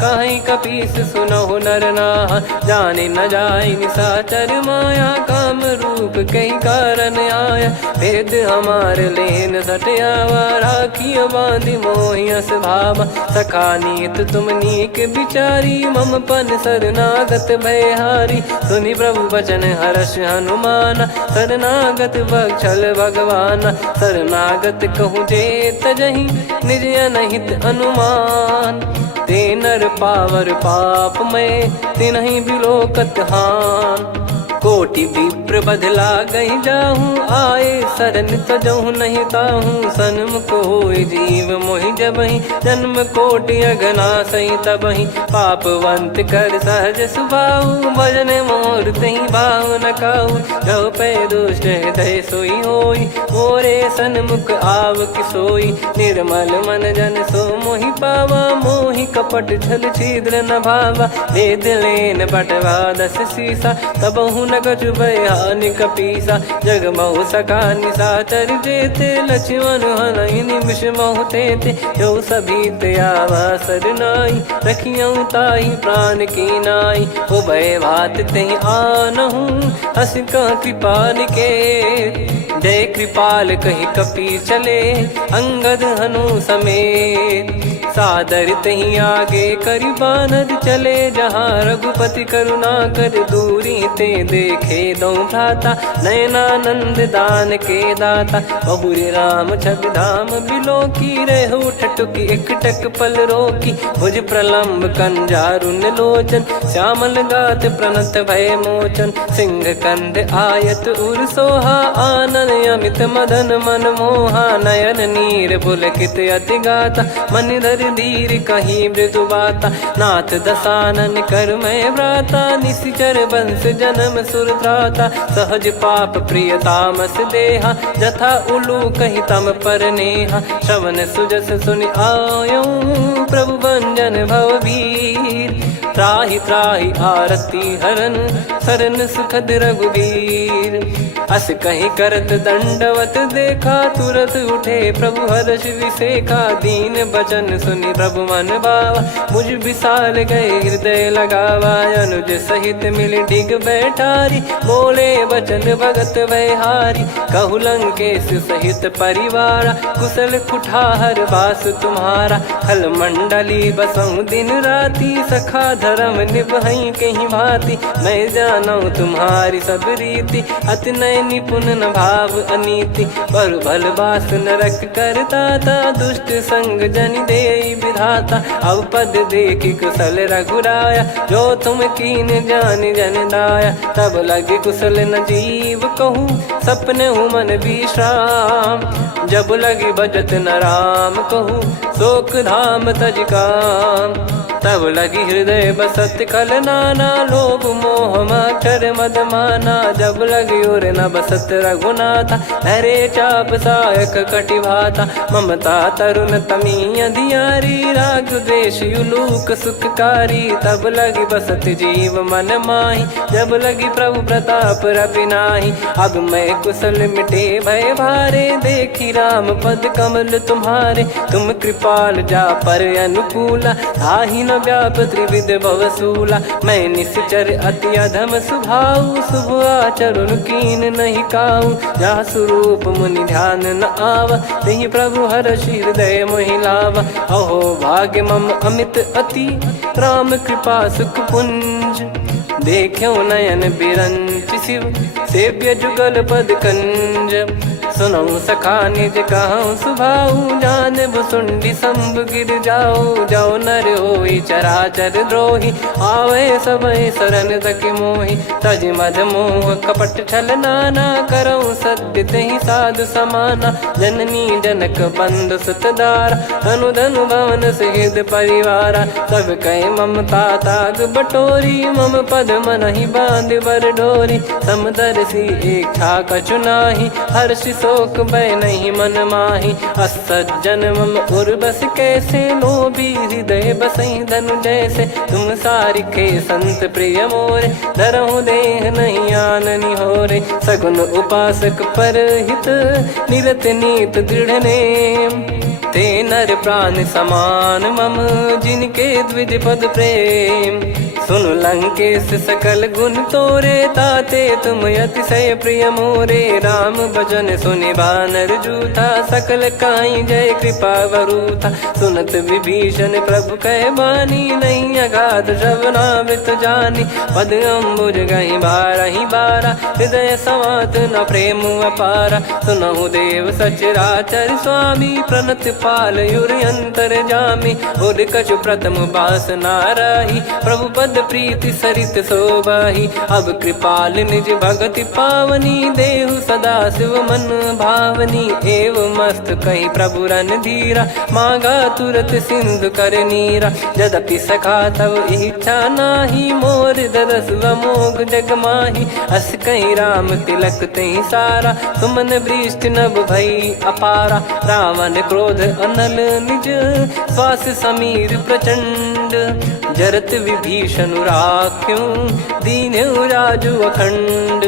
कहीं कपीस सुनहु नर नाह जाने न जाय निशाचर माया काम रूप कई कारण आया, भेद हमारे लेन सटयावा, राखिया बांधी मोहियस भावा, सखा नीत तुम नीक बिचारी, मम पन शरणागत भयहारी, सुनि प्रभु वचन हर्ष हनुमाना, शरणागत बक्षल भगवाना, शरणागत कहूँ जे तजहि निज अनहित अनुमान, ते नर पावर पाप में तिन्हि बिलोकत हान, कोटि विप्र बदला गई जाहूँ, आए शरण तजहु नहीं ताहूँ, सन्मुख होय जीव मोहि जबहि, जन्म कोटि अगना सही तबहि, पापवंत कर सहज सुभाऊ, भजन मोर तहि भाव न काहू, जो पै दुष्ट हृदय सोई होई, मोरे सन्मुख आव किसोई, निर्मल मन जन सो मोहि पावा, मोहि कपट छल छिद्र न भावा, वेद लेन बटवा दस सीसा, तबहु न कछु बयान कपीसा, जग महु सका निशाचर जेते, लक्ष्मण हनहि निमिष महु तेते, जो सभी त्यावा सरनाई, रखियऊ ताहि प्राण की नाई, उभय भात तेहि आनहु, हस कह कृपाल के, जय कृपाल कहि कपि चले, अंगद हनु समेत, सादर तही आगे करि बानर चले, जहाँ रघुपति करुणा कर दूरी ते देखे दो भ्राता, नयनानंद दान के दाता, बहुरी राम छवि धाम बिलो की, रेहु ठटुकी एकटक पल रोकी, भुज प्रलम्ब कंजारुन लोचन, श्यामल गात प्रणत भय मोचन, सिंह कंद आयत उर सोहा, आनन अमित मदन मन मोहा, नयन नीर पुलकित अति गाता, मन धर धीर कहीं मृदु बाता, नाथ दसानन कर मैं भ्राता, निशिचर वंश जन्म सुर त्राता, सहज पाप प्रिय तामस देहा, जथा उलू कहि तम पर नेहा, श्रवण सुजस सुनि आयो, प्रभु भंजन भवभीर, त्राहि त्राहि आरती हरन, शरण सुखद रघुबीर, अस कहीं करत दंडवत देखा, तुरत उठे प्रभु हर्ष विसेखा, दीन बचन सुनि प्रभु मन भावा, मुझ विशाल गए हृदय लगावा, अनुज सहित मिल डिग बैठारी, बोले बचन भगत वैहारी, कहु लंकेश सहित परिवारा, कुशल कुठार बास तुम्हारा, खल मंडली बसऊं दिन राती, सखा धर्म निभई कहीं भांति, मैं जानू तुम्हारी सब रीति, अति नय निपुण न भाव अनीति, पर भल बास नरक करता था, दुष्ट संग जन दे विधाता, अब पद देखी कुशल रघुराया, जो तुम कीन जान जन दाया, तब लगे कुशल न जीव कहूँ, सपने हूँ मन विश्राम, जब लगी बजत न राम कहूँ, शोक धाम तज काम, तब लगी हृदय बसत खल नाना, लोभ मोह मक्षर मद माना, जब लगी उर न बसत रघुनाथा, हरे चाप सायक कटि भाता, ममता तरुण तमी अधियारी, राग द्वेष युलूक सुखकारी, तब लगी बसत जीव मन माही, जब लगी प्रभु प्रताप रवि नाही, अब मैं कुशल मिटे भय भारे, देखी राम पद कमल तुम्हारे, तुम कृपाल जा पर अनुकूला, आही न व्याप त्रिविध भवसूला, मैं निश्चर अति अधम सुभाऊ, शुभ आचरण कीन नहीं काऊ, जहाँ स्वरूप मुनि ध्यान न आवा, तहि प्रभु हर्ष हृदय मोहि लावा, अहो भाग्य मम अमित अति, राम कृपा सुख पुंज, देखो नयन बिरंच शिव, सेव्य जुगल पद कंज, सुनऊ सखा निज कहूँ सुभाऊ, जान भुसुंडी शंभ गिर जाओ, जाओ नर होई चराचर द्रोही, आवे सबय शरण तक मोहि, तज मद मोह कपट छल नाना, करऊँ सत्य तहि साधु समाना, जननी जनक बंधु सुतदारा, धनु धनु भवन सहित परिवारा, सब कहे ममता ताग बटोरी, मम पद मनहि बांध बर डोरी, समदर्शी इच्छा कछु नाही, हर्ष शोक भय नहीं मन माही, असज्जन मम उर्वश कैसे, लोभी हृदय बसई धनु जैसे, तुम सारिखे संत प्रिय मोरे, धरहु देह नहीं आननि होरे, सगुन उपासक पर हित, निरत नीत दृढ़ नेम, ते नर प्राण समान मम, जिनके द्विज पद प्रेम, सुन लंकेश सकल गुण तोरे, ताते तुम अतिशय प्रिय मोरे। राम भजन सुनि बानर जूथा, सकल काई जय कृपा वरूथा। सुनत विभीषण प्रभु कह बानी, नहीं अगाध श्रवणामृत जानी। पद अम्बुज गहि बारहि बारा, हृदय समात न प्रेम अपारा। सुनहु देव सचराचर स्वामी, प्रणत पाल युर अंतर जामी। उर कछु प्रथम बास नाराही, प्रभु पद प्रीति सरित शोभाही। अब कृपाल निज भगति पावनी, देहु सदा शिव मन भावनी। एव मस्त कही प्रभु रन धीरा, मांगा तुरत सिंधु कर नीरा। यद्यपि सखा तब इच्छा नाही, मोर दरस मोग जग माही। अस कहीं राम तिलक तही सारा, सुमन वृष्टि नभ भई अपारा। रावण क्रोध अनल निज, श्वास समीर प्रचंड। जरत विभीषण राख्यों, दीन्हु राजु अखंड।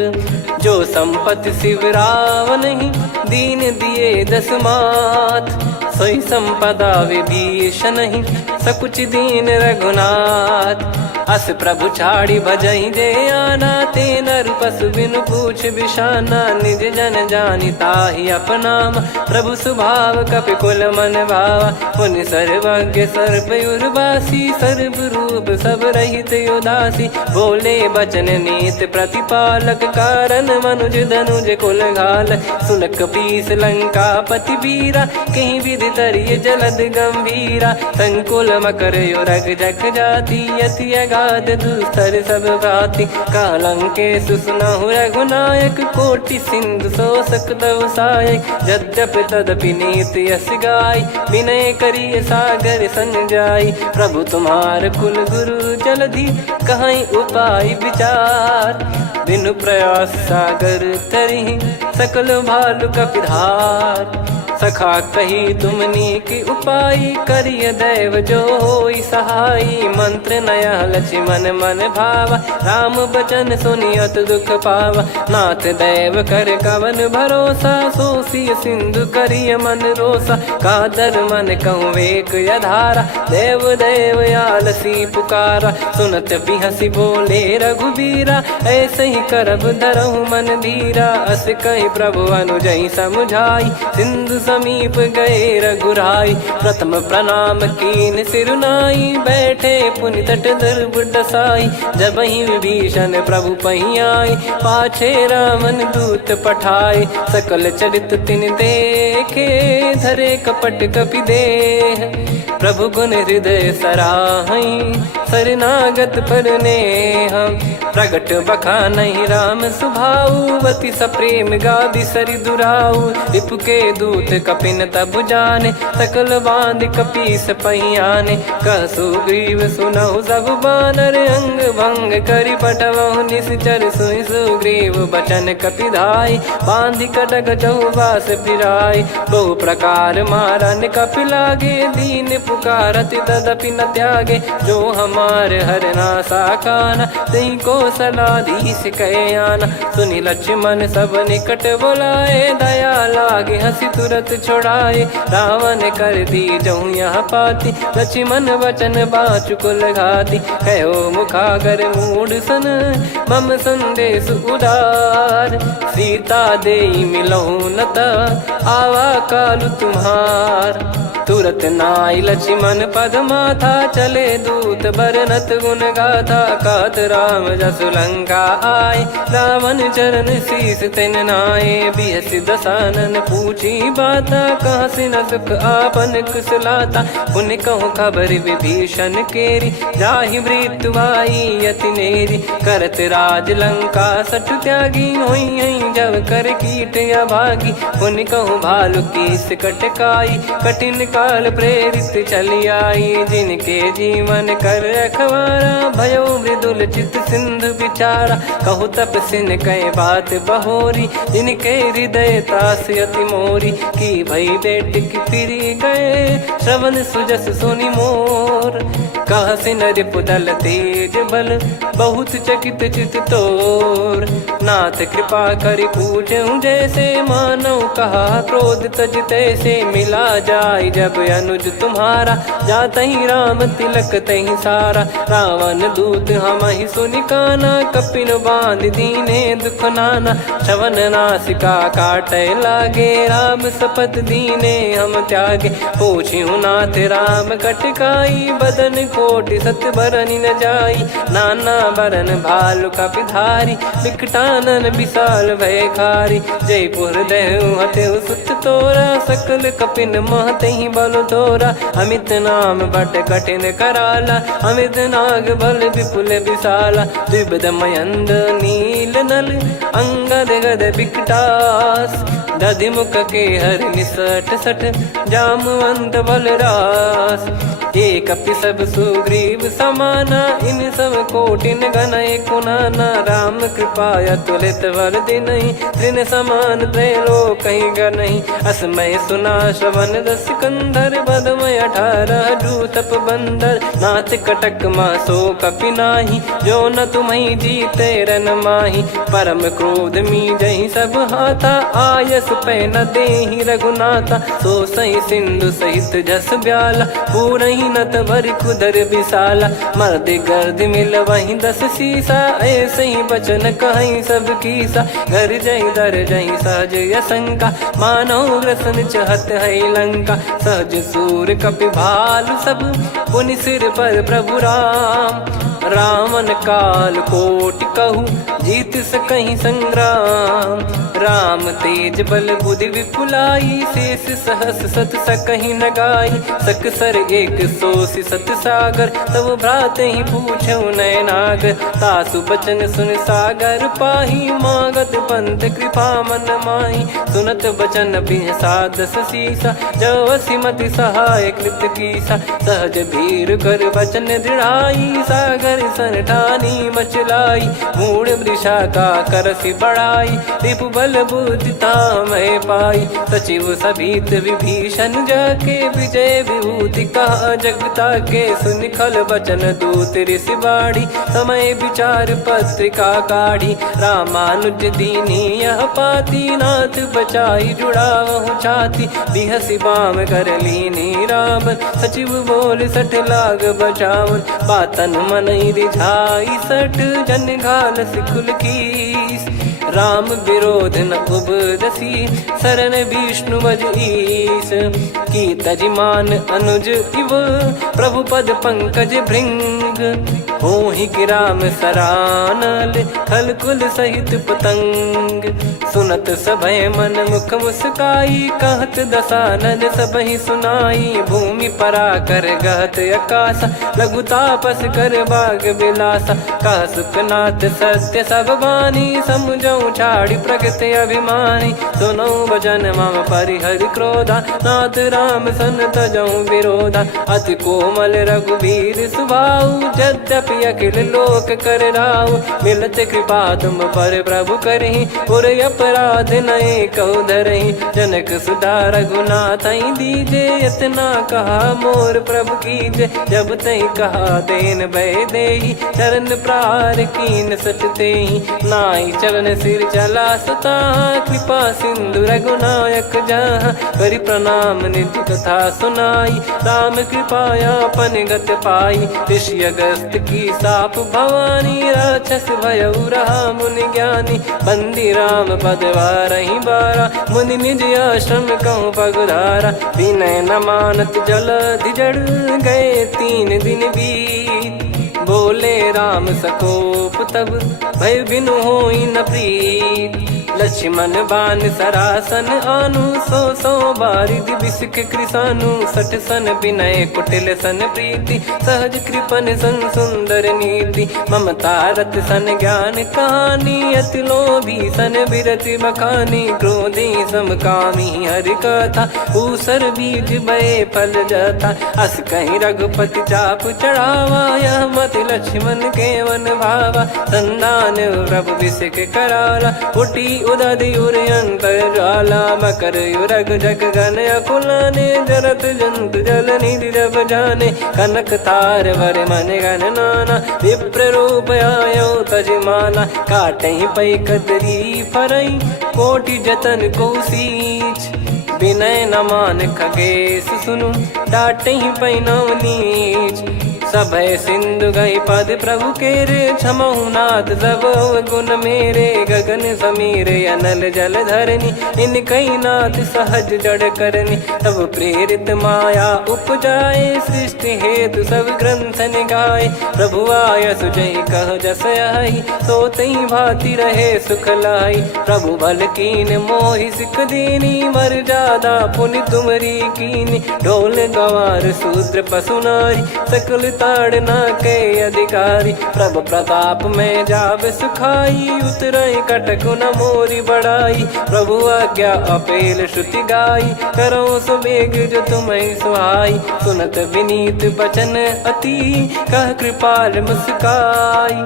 जो संपत्ति शिव रावण ही, दीन दिए दस मात। सोई संपदा विभीषण ही, सकुच दीन रघुनाथ। अस प्रभु छाड़ी भजई जे आना, ते नर पशु बिनु पूछ बिशाना। निज जन जानि ताहि अपनाम, प्रभु स्वभाव कपि कुल मन भावा। मुनि सर्वज्ञ सर्वयुर्वासी, सर्व रूप सब रहित उदासी। बोले बचन नीत प्रतिपालक, कारण मनुज धनुज कुल घाल। सुन कपीस लंका पति वीरा, कहीं विधि तरिय जलद गंभीरा। संकुल मकर युरग जख जाति, यति अगाध दुस्तर सब भाति। कालंकेश सुनहु रघुनायक, कोटि सिंधु शोषक तव सहायक। यद्यपि तदपि नीति यस गाय, विनय करिय सागर सन जाई। प्रभु तुम्हार कुल गुरु जलधि, कहीं उपाय विचार। बिनु प्रयास सागर तरिहि, सकल भालु कपिधार। सखा कही तुमनी की उपाय, करिय दैव जो होई सहाई। मंत्र नया लक्ष्मण मन भावा, राम बचन सुनियत दुख पावा। नाथ दैव कर कवन भरोसा, सोसिय सिंधु करिय मन रोसा। कादर मन कहूँ वेक यधारा, देव देव आलसी पुकारा। सुनत बिहसी बोले रघुबीरा, ऐसे ही करब धरहु मन धीरा। अस कही प्रभु अनुजई समुझाई, सिंधु समीप गए रघुराई। प्रथम प्रणाम कीन सिरुनाई, बैठे पुनि तट दर्भ डसाई। जब ही विभीषण प्रभु पही आई, पाछे रावण दूत पठाए। सकल चरित तिन देखे, धरे कपट कपि देह। प्रभु गुण हृदय सराहई, शरणागत पर नेह। प्रगट बखानहि राम सुभाऊ, अति सप्रेम गादि सरि दुराऊ। रिपु के दूत कपिन तब जाने, सकल बांध कपीस पहियाने। कह सुग्रीव सुनहु सब बानर, अंग भंग करि पठवहु निश्चर। सुनि सुग्रीव बचन कपिधाई, बांधि कटक चहुबास फिराई। बहु प्रकार मारन कपि लागे, दीन पुकारति तदपि न त्यागे। जो हमार हरना साकाना, तई को सलाधीश कहे आना। सुनि लक्ष्मण सब निकट बुलाए, दया लागे हंसी तुरत छुड़ाए। रावण कर दी जऊँ यहाँ पाती, लक्ष्मण वचन बाचु कुल घाती। कहो मुखागर मूढ़ सन, मम संदेश उदार। सीता देई मिलहु नता, आवा कालु तुम्हार। तुरत नाई लक्ष्मण पद माथा, चले दूत बरनत गुण गाथा। कात राम जसु लंका आए, रावण चरण शीस तिन नाये। बिहसि दसानन पूछी बाता, कहाँ से न सुख आपन कुशलाता। पुन कहूँ खबर विभीषण केरी, जाहि मृत्यु आई अति नेरी। करत राज लंका सठ त्यागी, होई जब कर कीट अभागी। पुन कहूँ भालु कीस कटकाई, कठिन काल प्रेरित चली आई। जिनके जीवन कर रखवारा, भयो मृदुल चित सिंधु विचारा। कहु तपसिन कई बात बहोरी, जिनके हृदय तास अति मोरी। की भई बेट की फिरी गए, श्रवण सुजस सुनि मोर। कह से नर पुदल तेज बल बहुत चकित चित तोर। नाथ कृपा कर पूछूं जैसे मानव कहा क्रोध तज तैसे मिला जाय जब अनुज तुम्हारा जात ही राम तिलक तही सारा। रावण दूत हम ही सुनि काना कपिन बांध दीने दुख नाना। श्रवण नासिका काटे लागे राम शपथ दीने हम त्यागे। पूछ्यू नाथ राम कटकाई बदन कोटि सत बरनि न जाई। नाना बरन भालु कपिधारी विकटानन विशाल भयखारी। जयपुर देहु हतेउ सुत तोरा सकल कपिन महतहि बल तोरा। अमित नाम बट कठिन कराला अमित नाग बल विपुल विशाला। द्विबद मयंद नील नल अंगद गद विकटास। दधि मुख के हर निसठ सठ जामवंत बलरास। एक कपि सब सुग्रीव समाना इन सब कोटिन गनय कुनाना। राम कृपा अतुलित बल दिनहि तृण समान त्रैलोक गनहि। असमय सुना श्रवण दस कंधर बदमय 18 जूतप बंदर। नाथ कटक मासो कपि नाही जो न तुम्हि जीते रन माही। परम क्रोध मी जहि सब हाथा आयस पै न देहि रघुनाथा। सो सही सिंधु सहित जस ब्याला पूरहि नत भर कुदर विशाला। मर्द गर्द मिल वहीं 10 सीसा ऐसे ही बचन कहीं सब कीसा। घर जय दर जय सहज यसंका मानव ग्रसन चहत है लंका। सहज सूर कपि भालु सब पुनि सिर पर प्रभु राम। रामन काल कोटि कहु जीत सकहि संग्राम। राम तेज बल बुद्धि विपुलाई शेष सहस सत सकहि न गाई। सकसर एक सोसि सत सागर तब भ्रात ही पूछौ नयनागर। तासु बचन सुन सागर पाही मागत पंथ कृपा मन माही। सुनत बचन बिहसा 10 सीसा जवसि मति सहाय कृत कीसा। सहज भीर कर बचन दृढ़ाई सागर सन ठानी मचलाई। मूढ़ वृषा का करसि बढ़ाई रिपु बल बुद्धि तामय पाई। सचिव सभीत विभीषण जाके विजय विभूति कहा जगता के। सुनि खल बचन दूत ऋषि बाड़ी समय विचार पत्रिका काढ़ी। रामानुज दीनी यह पाती नाथ बचाई जुड़ावहु छाती। बिहसि बाम कर लीनी राम सचिव बोल 60 लाग बचावन। बातन मन रिझाई 60 जन घाल सिकुल कीस। राम विरोध न उपदसी शरण विष्णु बज ईस। की तजिमान अनुज इव प्रभु पद पंकज भृंग। होहि कि राम सरानल खल कुल सहित पतंग। सुनत सभय मन मुख मुस्काई कहत दसानन सबहि सुनाई। भूमि परा कर गहत आकाशा लघु तापस कर बाग बिलासा। कह सुखनाथ सत्य सब बानी समुझौ छाड़ी प्रकृति अभिमानी। सुनो भजन मम परिहरि क्रोधा नाथ राम सन तजौ विरोधा। अति कोमल रघुवीर सुभाऊ यद्यपि अखिल लोक कर राऊ। मिलत कृपा तुम पर प्रभु करहि पुर अपराध नए कहु धरहि। जनक सुधा रघुनाथ दीजे इतना कहा मोर प्रभु कीजे। जब तई कहा देन भय देहि चरण प्रार कीन सटतेहि। नाई चरण सिर चला सता कृपा सिंधु रघुनायक जहाँ। करि प्रणाम नित्य कथा सुनाई राम कृपाया पन गत पाई। ऋषि अगस्त की साप भवानी राक्षस भयउ रहा मुनि ज्ञानी। बंदी राम पद वारहि बारा मुनि निज आश्रम कहूँ पगुधारा। विनय न मानत जल जड़ गए 3 दिन बीत। बोले राम सकोप तब भय बिनु होई न प्रीत। लक्ष्मण बान सरासन आनु 100 बारिधि बिसिख कृसानु। 60 सन विनय कुटिल सन प्रीति सहज कृपन सन सुंदर नीति। ममता रत सन ज्ञान कहानी अति लोभी सन बिरति बखानी। क्रोधी समकामी हरि कथा ऊसर बीज भय फल जाता। अस कहीं रघुपति चाप चढ़ावा यह मत लक्ष्मण के वन भावा। संदान प्रभु बिसिख कराला उठी उदधियुर अंतर्ज्वाला मकर युरग जग गण अकुलाने जरत जंत जल निधि जब जाने कनक तार वर मन गण नाना विप्र रूप आयो तजमाना काटहि पै कदरी फरई कोटि जतन को सींच विनय न मान खगेश सुनु डाटहि पै नव नीच सभय सिंधु गई पद प्रभु केरे क्षमहु नाथ सब गुण मेरे गगन समीरे अनल जल धरनी इन कई नाथ सहज जड़ करनी तब प्रेरित माया उपजाए सृष्टि हेतु सब ग्रंथ निगाए प्रभु आय सुजय कह जस आई सो तई भांति रहे सुख लाई प्रभु बल कीन मोहि सिख दीनी मर जादा पुनि तुमरी कीनी ढोल गवार शूद्र पशु नारी सकल ताड़ना के अधिकारी प्रभु प्रताप में जाब सुखाई उतरई कटक न मोरी बढ़ाई प्रभु आज्ञा अपेल श्रुति गाई करो सुबेग जो तुम्हें सुहाई सुनत विनीत बचन अति कह कृपाल मुस्काई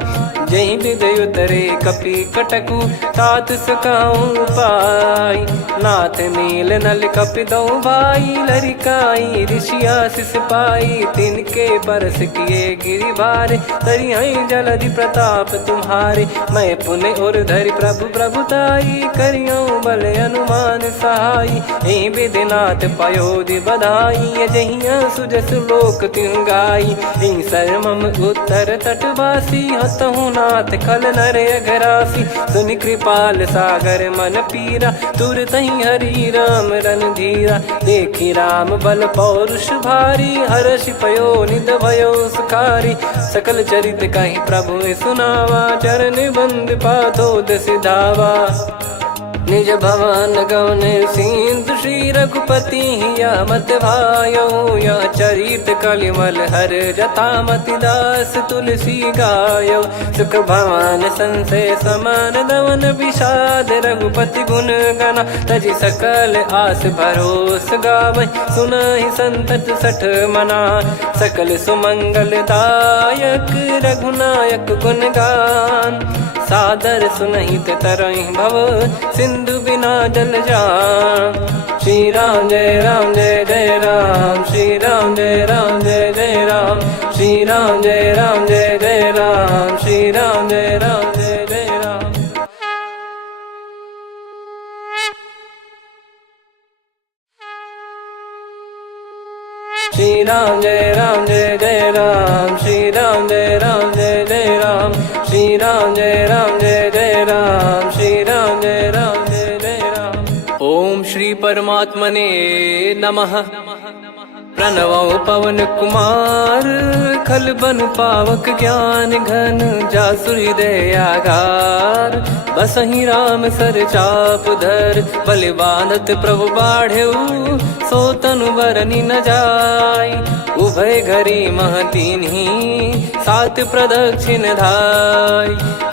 जही विदय उतरे कपि कटकु तात सकाऊं पाई नाथ नील नल कपि दो भाई लरिकाई ऋषिया शिष पाई तिनके परस किए गिरि भारे तरियाई जलधि प्रताप तुम्हारे मैं पुण्य और धरि प्रभु प्रभुताई करियो बल अनुमान सहाई यही विधिनाथ पयोधि बधाई जहिया सुजस लोक तिहु गाई यही सरमम उत्तर तटवासी हतहु नाथ खल नर अघरासी सुनि कृपाल सागर मन पीरा तुरत ही हरि राम रणधीरा देखी राम बल पौरुष भारी हर्षि पयो निध भयो सुखारी सकल चरित कहीं प्रभु सुनावा चरण बंद पाथोद सिधावा निज भवन गौन सिंधु श्री रघुपति या मत भायो या चरित कलिमल हर जता मति दास तुलसी गायो सुख भवन संशय समान दवन विषाद रघुपति गुण गना तजि सकल आस भरोस गावै सुनहि संतत सठ मना सकल सुमंगल दायक रघुनायक गुण गान सादर सुनहित तरहि भव सिंधु बिना जल जान श्री राम जय जय राम श्री राम जय जय राम श्री राम जय जय राम श्री राम जय जय राम श्री राम जय जय राम श्री राम जय जय राम श्री राम जय जय राम श्री राम जय जय राम। ओम श्री परमात्मने नमः। प्रणवो पवन कुमार खल बन पावक ज्ञान घन जासु हृदय आगार बसहि राम सर चाप धर बलि बांधत प्रभु बाढ़ेऊ सो तनु बरनि न जाय उभय घरी महतीन्ही सात प्रदक्षिण धाय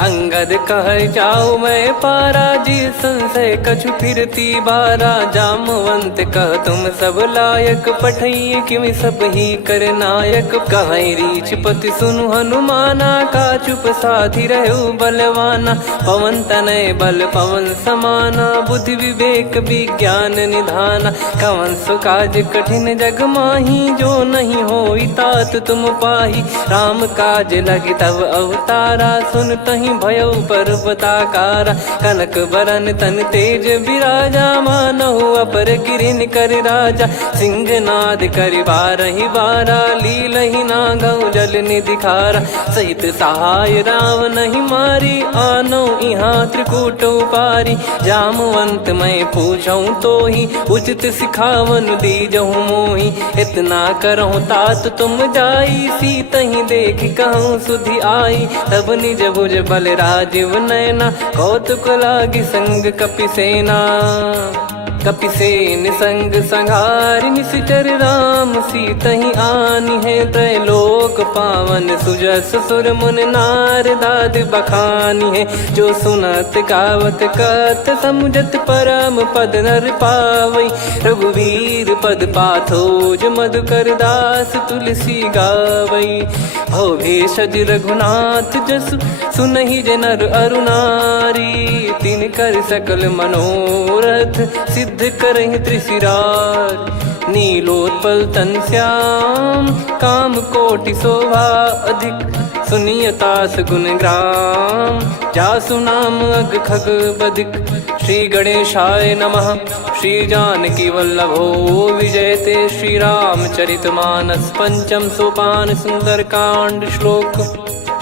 अंगद कह जाऊ मैं पारा जी संशय कछु फिरती बारा जामवंत कह तुम सब लायक पठई किमि सब ही कर नायक कहीं रीछ पति सुनु हनुमाना का चुप साधि रहो बलवाना पवन तनय बल पवन समाना बुद्धि विवेक विज्ञान निधाना कवन सो काज कठिन जग माही जो नहीं होई तात तुम पाही राम काज लगी तब अवतारा सुन तहि भयो पर्वताकारा कनक बरन तन तेज विराजा मानहु अपर गिरिन कर राजा सिंहनाद कर बारहि बारा लीलहि नागौ जल निधि खारा सहित सहाय राम नहीं मारी आनो इहाँ त्रिकूट पारी जामवंत मैं पूछऊं तो ही उचित सिखावन दीजहु मोही इतना करहु तात तुम जाई सीत ही देख कहूँ सुधि आई तब निज भुज बल राजीव नैना कौतुक लागी संग कपिसेना कपिसेन संग संहारि निशिचर राम सीतहि आनि है त्रैलोक पावन सुजस सुर मुन नार दाद बखानी है जो सुनत गावत कत समुझत परम पद नर पावई रघुवीर पद पाथोज मधुकर दास तुलसी गावई हो भेषज रघुनाथ जसु सुनहि जे नर अरु नारी। तिन कर सकल मनोरथ सिद्ध करहि त्रिशिरार। नीलोत्पल तन श्याम काम कोटि शोभा अधिक। सुनियतास गुण ग्राम जासु नाम अग खग बधिक। श्री गणेशाय नमः। श्री जानकी वल्लभो विजयते। श्री रामचरितमानस पंचम सोपान सुंदरकांड श्लोक।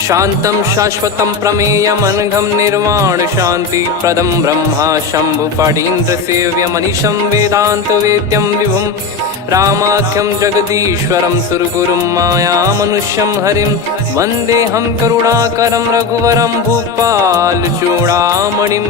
शांतं शाश्वतं प्रमेयम् अनघं निर्वाण शांति प्रदं ब्रह्मा शंभु फणीन्द्र सेव्य मनीषं वेदांत वेद्यं विभुं। रामाख्यं जगदीश्वरं सुरगुरुं माया मनुष्यं हरिं। वन्देऽहं करुणाकरं रघुवरं भूपाल चूडामणिं।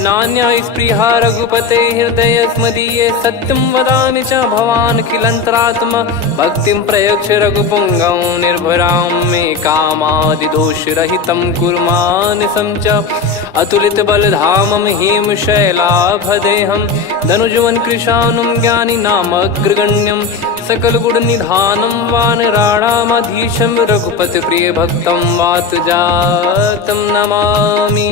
नान्या स्पृहा रघुपते हृदय स्मदीये। सत्यं वदामि च भवान् खिलन्तरात्मा। भक्तिं प्रयच्छ रघुपुङ्गं निर्भरां मे कामादिदोषरहितं कुर्मानसं च। अतुलित बलधामं हेमशैलाभदेहं। धनुजवन कृशानुं ज्ञानी नामग्रगण्यं। सकल गुण निधानं वानराणामधीशं। रघुपति प्रिय भक्तं वात जातं नमामि।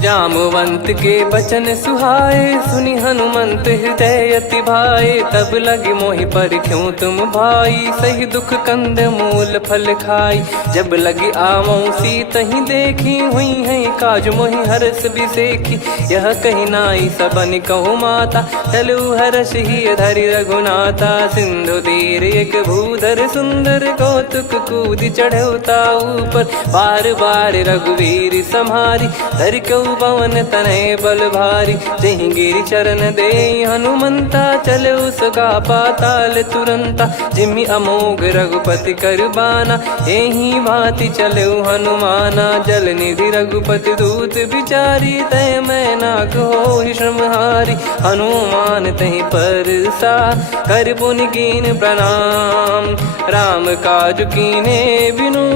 जामवंत के बचन सुहाए सुनि हनुमंत हृदय अति भाए। तब लगे मोहि पर क्यों तुम भाई सही दुख कंद मूल फल खाई। जब लगी आवों सीत ही देखी हुई है काज मोहि हरस बिसेखी। यह कही नाई सबन कहु माता चलु हरष ही धरि रघुनाथा। सिंधु तीर एक भूधर सुंदर कौतुक कूद चढ़ौता ऊपर। बार बार रघुवीर सम्हारी धरि कऊ पवन तनय बल भारी। जहि गिरि चरण दे हनुमंता चले उसका पाताल तुरंता। जिमि अमोघ रघुपति कर बाना एहि भांति चले हनुमाना। जल निधि रघुपति दूत बिचारी तय मैं नाक होहि श्रमहारी। हनुमान तहि परसा कर पुनि कीन प्रणाम। राम काज कीने बिनु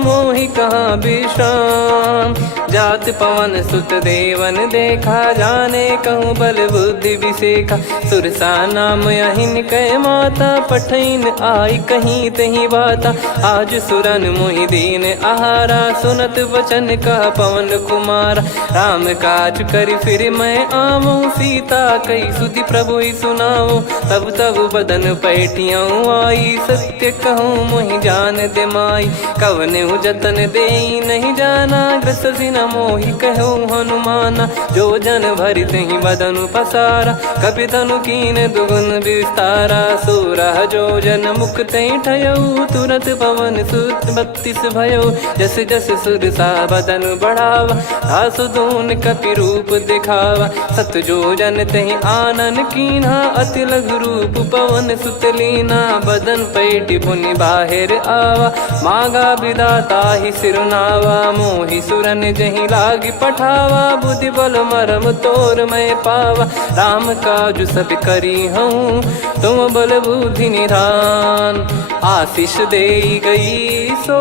मोहि कहाँ विश्राम। जात पवन सुत देवन देखा जाने कहूँ बल बुद्धि विसेखा। सुरसा नाम यहिन कै माता पठैन आई कहीं तही बाता। आज सुरन मोहि दीन आहारा सुनत वचन कह पवन कुमारा। राम काज करि फिर मैं आवूं सीता कई सुधि प्रभु ही सुनाऊं। तब तब बदन पैठियाँ आई सत्य कहूँ मोहि जान दे माई। कवने जतन दे नहीं जाना ग्रसिन मोहि कहूँ हनुमाना। जो जन भरि तहि बदनु पसारा कपि तनु कीन दुगुन विस्तारा। सोरह जो जन मुख तहि ठयऊ तुरत पवन सुत 32 भयऊ। जस जस सुरसा बदनु बढ़ावा आसु दून कपि रूप दिखावा। सत जो जन तहि आनन कीन्हा अति लघु रूप पवन सुत लीना। बदन पैठि पुनि बाहिर आवा मांगा विधाता ही सिरुनावा। मोहि सुरन जहि लागी पठावा बुद्धि बल मरम तोर मैं पावा। राम काज सब करी हूँ तुम बल बुद्धि निधान। आशीष दे गई सो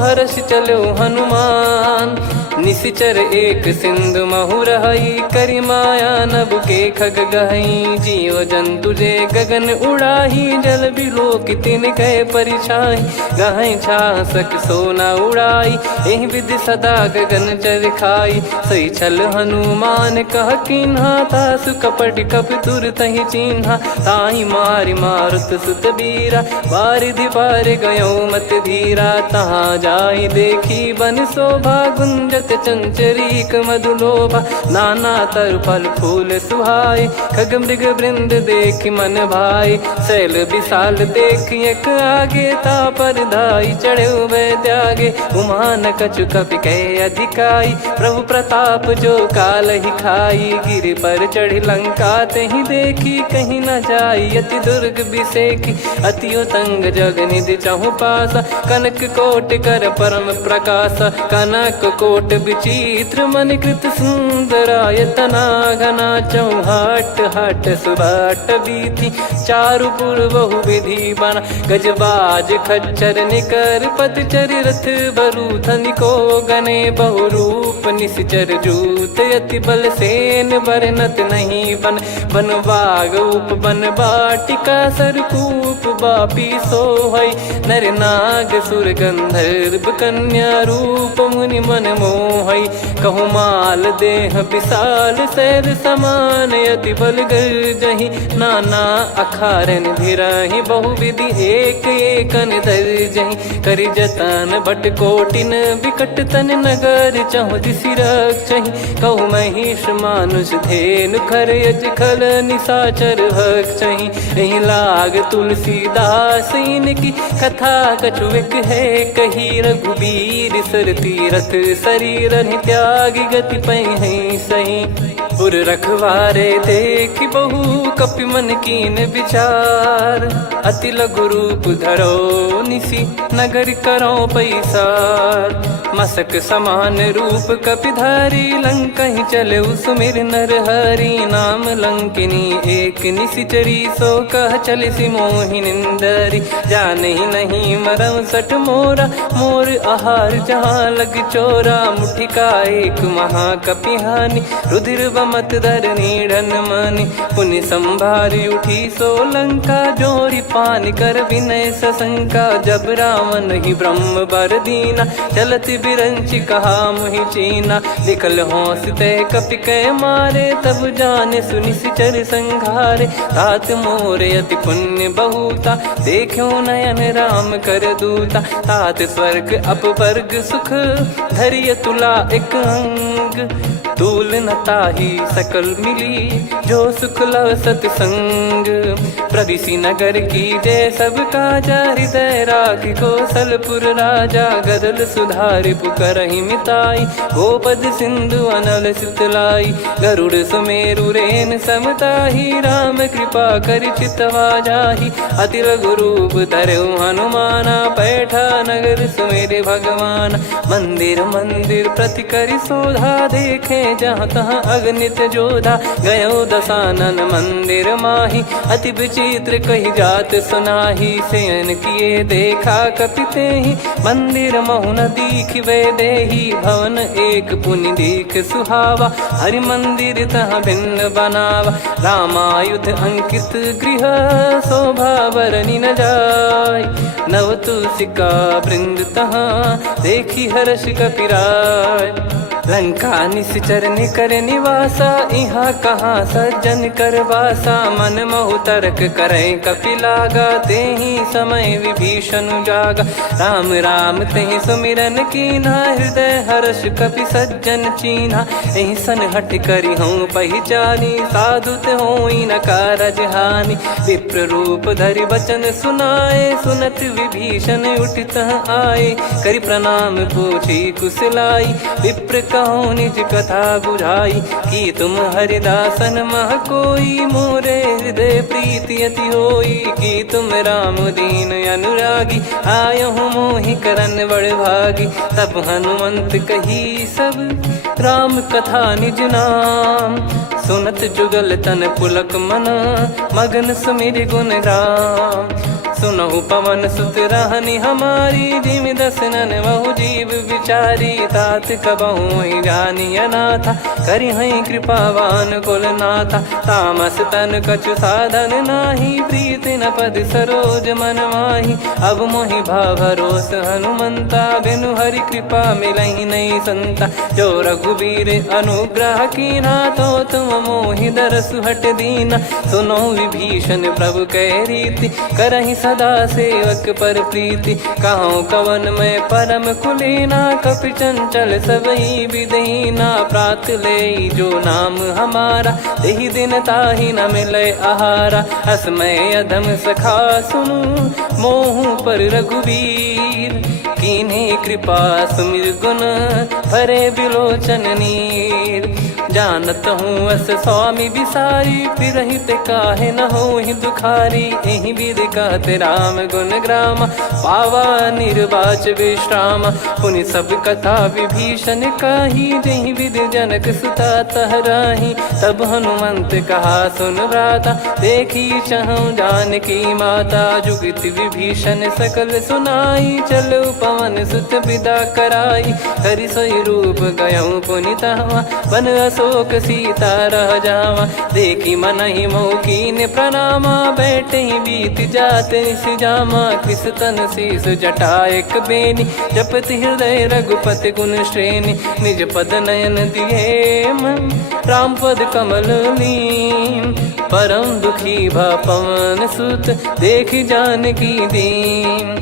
हर्ष चलो हनुमान। निशिचर एक सिंधु महु रहई करी माया नभ के खग गहई। जीव जंतु जे गगन उड़ाही जल बिलो कितिन गए परिछाई। गहई छासक सोना उड़ाई एहि विधि सदा गगन चर खाई। सही छल हनुमान कह कीन्हा तासु कपट कप तुर तहि चिन्हा। ताहि मारि मारुत सुत बीरा बारिधि पार गयो मत धीरा। तहाँ जाई देखी बन शोभा गुंजत चंचरीक मधुलोभा। नाना तरु फल फूल सुहाई खग मृग वृंद देख मन भाई। शैल विशाल देख एक आगे तापर धाई चढ़े वै त्यागे। उमा न कछु कपि कह अधिकाई प्रभु प्रताप जो काल ही खाई। गिर पर चढ़ी लंका तहि देखी कहीं न जाई अति दुर्ग बिसेखी। अति उतंग जग निधि चहु पासा कनक कोट कर परम प्रकाशा। कनक कोट विचित्र मन कृत सुंदरायतना घना चौहाट हाट सुबाट बीथी चारु पुर बहु विधि बना गजबाज खच्चर निकर पतचर रथ बरु धनिको गने बहु रूप निश्चर जूत अति बल सेन बरनत नहीं बन बन बाग उप बन बाटिका सरकूप बापी सोहई नर नाग सुर गंधर्व कन्या रूप मुनि मन मोहई कहु माल देह विशाल शैल समान अति बल गर्जहि नाना अखारन भिराहि बहुविधि एक एकन दर्जहि करि जतन बट कोटिन विकट तन नगर चहु दिसि रक्षहि कहु महिष मानुष धेनु खर यज खल निशाचर भक्षहि एहि लाग तुलसीदास इनकी कथा कछुक है कही रघुबीर सर तीरथ शरीर त्यागी गति पै सही पुर रखवारे देख बहु कपि मन कीन विचार अति लघु रूप धरो निसी नगर करो पैसार मसक समान रूप कपिधारी लंकहि चले सुमिर नर हरि नाम लंकिनी एक निशिचरी सो कह चले सि मोहि निंदरी जानहि नहीं मरम सठ मोरा मोर आहार जहाँ लग चोरा मुठिका एक महाकपिहानि रुधिर बमत धरनी ढन मानि पुनि संभारी उठी सो लंका जोरी पान कर विनय सशंका जब रावण ही ब्रह्म बर दीना चलति बिरंचि कहा मुहि चीना निकल हौसते कपि कै मारे तब जाने सुनि सिचर संघारे तात मोरे अति पुण्य बहुता देखो नयन राम कर दूता तात स्वर्ग अपवर्ग सुख धरिय तुला एक अंग तूल न ताही सकल मिली जो सुख लव सतसंग प्रदिशि नगर की जय सब काजा हृदय राख कौशलपुर राजा गदल सुधारि पुकरहि मिताई गोपद सिंधु अनल सितलाई गरुड़ सुमेरु रेन समताही राम कृपा कर चितवा जाहि अति लघु रूप धरऊ हनुमाना बैठा नगर सुमेरे भगवान मंदिर मंदिर प्रति करि शोधा देखे जहाँ तहाँ अगणित जोधा गयो दशानन मंदिर माही अति विचित्र कही जात सुनाही सेन किए देखा कपिते ही मंदिर महु न दीख वे देही भवन एक पुनि दीख सुहावा हरि मंदिर तहाँ भिन्न बनावा रामायुध अंकित गृह शोभा बरनी न जाय नव तुलसिका वृंद तहाँ देखी हर्ष कपिराय लंका निश्चर निकर निवासा इहाँ कहाँ सज्जन कर वासा मन महु तर्क करे कपिलागा तेहि समय विभीषण जागा राम राम तेहि सुमिरन कीना हृदय हर्ष कपि सज्जन चीन्हा एहि सन हट करी हूँ पहचानी साधु ते होई न कारज हानि विप्र रूप धरि वचन सुनाए सुनत विभीषण उठित आए करि प्रणाम पूछी कुशलाई विप्र कहो निज कथा बुझाई कि तुम हरिदासन मह कोई मोरे हृदय प्रीति अति होई कि तुम राम दीन अनुरागी आयहु मोहि करन बड़ भागी तब हनुमंत कही सब राम कथा निज नाम सुनत जुगल तन पुलक मन मगन सुमिर गुण राम सुनहु पवन सुत रहनी हमारी जिमि दसनन बहु जीव विचारी तात कबहु जानी अनाथा करि हई कृपावान कुल नाथा तामस तन कछु साधन नाही प्रीति न पद सरोज मन माही अब मोहि भाव भरोस हनुमंता बिनु हरि कृपा मिलहि नहीं संता जो रघुबीर अनुग्रह कीना तो तुम मोहि दरसु हट दीना सुनो विभीषण प्रभु कह रीति करहि सदा सेवक पर प्रीति कहूँ कवन में परम कुलीना कपि चंचल सबई विदहीना प्रात ले जो नाम हमारा तेहि दिन ताहि न मिले आहारा असमय अधम सखा सुनु मोहु पर रघुवीर कीन्हे कृपा सुमिर गुण भरे बिलोचन नीर जानत हूँ अस स्वामी बिसारी, फिर ही ते काहे न हो ही दुखारी। यही विधि कहते राम गुण ग्राम, पावा निर्वाच विश्राम। पुनि सब कथा विभीषण काही, जही विधि जनक सुता तहराही। तब हनुमंत कहा सुन भ्राता, देखी चहु जानकी माता। जुगित विभीषण सकल सुनाई, चलो पवन सुत विदा कराई। हरि सोई रूप गयऊँ पुनि तहवा, बन अशोक सीता रह जावा। देखी मनहि मौकीन प्रणामा, बैठे ही बीत जात निस जामा। कृस तन शीस जटा एक बेनी, जपति हृदय रघुपति गुण श्रेणी। निज पद नयन दिए मन, राम पद कमल लीन। परम दुखी भा पवन सुत, देखी जानकी दीन।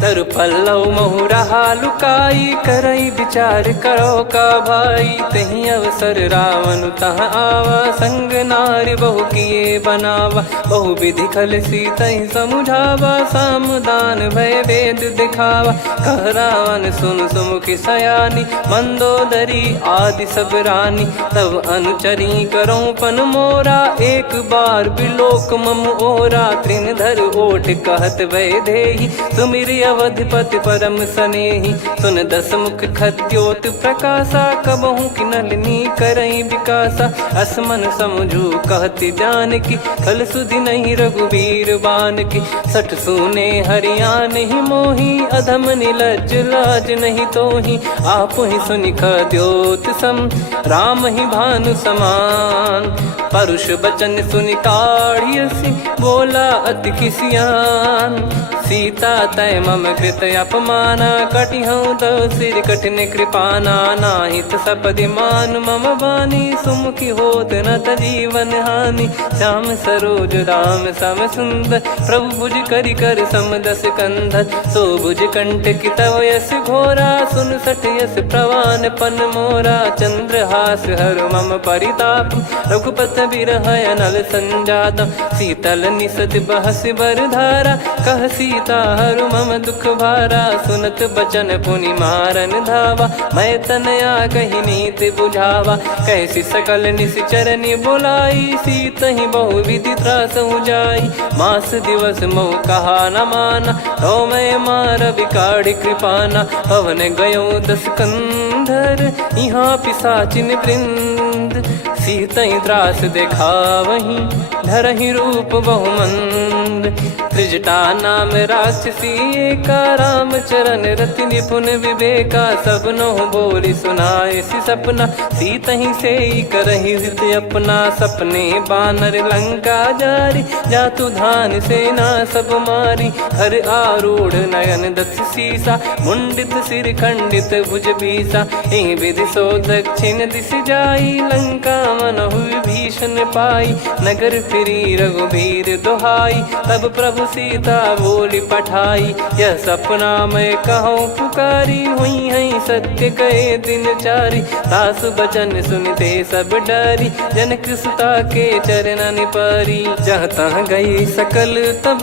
तरु पल्लव महु रहा लुकाई, करई विचार करो का भाई। तही अवसर रावण तहाँ आवा, संग नारी बहु किए बनावा। बहु विधि खल सीतहि समुझावा, सामदान भय वेद दिखावा। कह रावण सुन सुमुखी सयानी, मंदोदरी आदि सब रानी। तब अनुचरी करो पन मोरा, एक बार बिलोक मम ओरा। तृण धर ओठ कहत भय देहि, सुमिर अवधिपति परम सनेहि। सुन दस मुख खद्योत प्रकाशा, कबहु की नलिनी करई विकासा। असमन समझू कहति जानकी, खल सुधि नहीं रघुवीर बान की। सठ सुने हरियाण ही मोही, अधम निलज लाज नहीं तोही। आप ही सुनि खद्योत सम, राम ही भानु समान। परुष बचन सुनि काढ़ियसि, बोला अति किसियान। सीता तय मम कृत अपमाना, कटिहऊँ तो सिर कठिन कृपाना। नाहित सपदि मान मम बानी, सुमुखी होत न जीवन हानि। श्याम सरोज राम सम सुंदर, प्रभु भुज करि कर सम दस कंधर। सो भुज कंठ की तव यस घोरा, सुन सठ यस प्रवान पन मोरा। चंद्रहास हर मम परिताप, रघुपत बिरह अनल संजात। शीतल निसत बहस बर धारा, कह सीता हरु मम दुख भारा। सुनत बचन पुनि मारन धावा, मैं तनया कही नीति बुझावा। कैसी सकल निश्चरनि बुलाई, सीत ही बहु विधि त्रास जाई। मास दिवस मोह कहा न माना, तो मैं मार बिकाढ़ी कृपाना। पवन गयो दस कंधर, यहाँ पिशाचिन वृंद। सीतहि त्रास देखावहीं, धरहि रूप बहुमंद। त्रिजटा नाम राक्षसी एका, राम चरण रति निपुण विवेका। सबनो बोली सुनाए सि सपना, सीतहि से करहि हृद अपना। सपने बानर लंका जारी, जातु धान सेना सब मारी। हर आरूढ़ नयन दस सीसा, मुंडित सिर खंडित भुज बीसा। एहि विधि सो दक्षिण दिश जाई, लंका मनहु विभीषण पाई। नगर फिरी रघुबीर दुहाई, तब प्रभु सीता बोली पठाई। यह सपना मैं कहूँ पुकारी, हुई है सत्य कहे दिन चारी। सासु बचन सुनते सब डरी, जनक सुता के चरण परी। जहाँ तहाँ गई सकल तब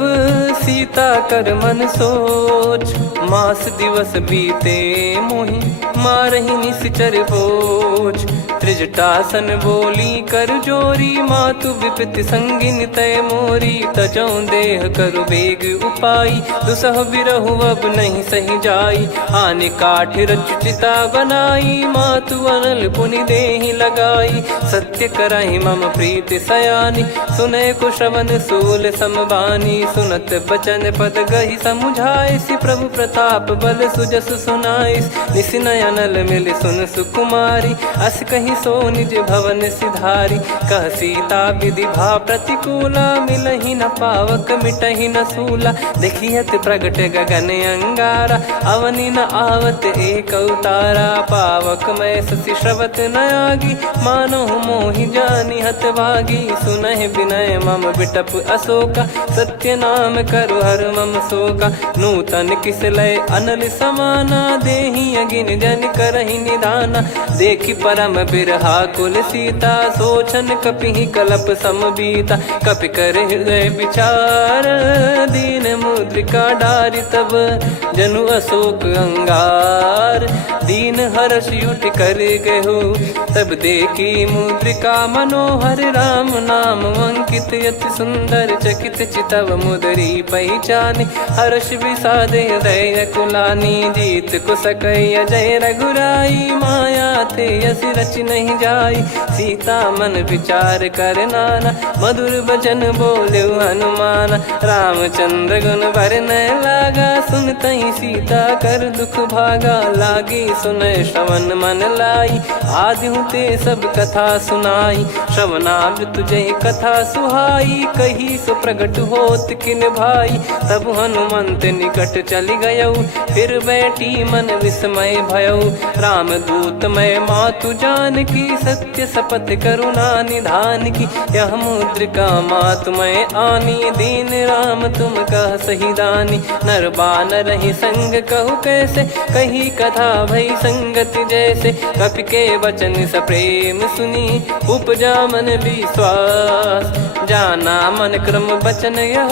सीता कर मन सोच। मास दिवस बीते मोहि, मारहि निश्चर बोझ। त्रिजटासन बोली कर जोरी, मातु विपति संगिन तय मोरी। तजौ देह करु बेग उपाई, दुसह बिरहु अब नहीं सही जाई। आने काठ रचिता बनाई, मातु अनल पुनि देहि लगाई। सत्य करहि मम प्रीति सयानी, सुनय को श्रवण सूल समबानी। सुनत बचन पद गहि समुझाए, सि प्रभु प्रताप बल सुजस सुनाइस। निस नयनल मिल सुन सुकुमारी, अस कहि सो निज भवन सिधारी। कह सीता विधि भा प्रतिकूला, मिलहि न पावक मिटहि न सूला। देखियत प्रगट गगन अंगारा, अवनि न आवत एक अवतारा। पावक मैं ससि श्रवत न आगी, मानो मोहि जानि हत भागी। सुनहि विनय मम बिटप अशोका, सत्य नाम करु हर मम शोका। नूतन किस लय अनल समाना, देहि अगिन जन करहि निधाना। देखि परम बिरहा कुल सीता, सोचन कपि कलप सम बीता। कपि कर हृदय विचार, दीन मुद्रिका डारि तब जनु अशोक अंगार। दीन हर्ष युट कर गहु, तब देखी मुद्रिका मनोहर। राम नाम अंकित अति सुंदर, चकित चितव मुदरी पहचानी। हर्ष विषाद हृदय कुलानी, जीत को सकय जय रघुराई। माया थे यस रच नहीं जाई, सीता मन विचार कर नाना। मधुर बचन बोले हनुमान, रामचंद्र गुण बरनय लागा। सुनतहि सीता कर दुख भागा, लागी सुनय श्रवण मन लाई। आदिहु ते सब कथा सुनाई, श्रवणाब तुझे कथा सुहाई। कही सो प्रगट होत किन भाई, तब हनुमंत निकट चली गयऊ। फिर बैठी मन विस्मय भयऊ, राम दूत मैं मातु जानकी। सत्य शपथ करुणा निधान की, यह मुद्रिका मातु मैं आनी। दीन राम तुम कह सही दानी, नर बानर ही संग कहु कैसे। कही कथा भई संगति जैसे, कपि के वचन सप्रेम सुनी। उपजा मन विश्वास, जाना मन क्रम बचन यह।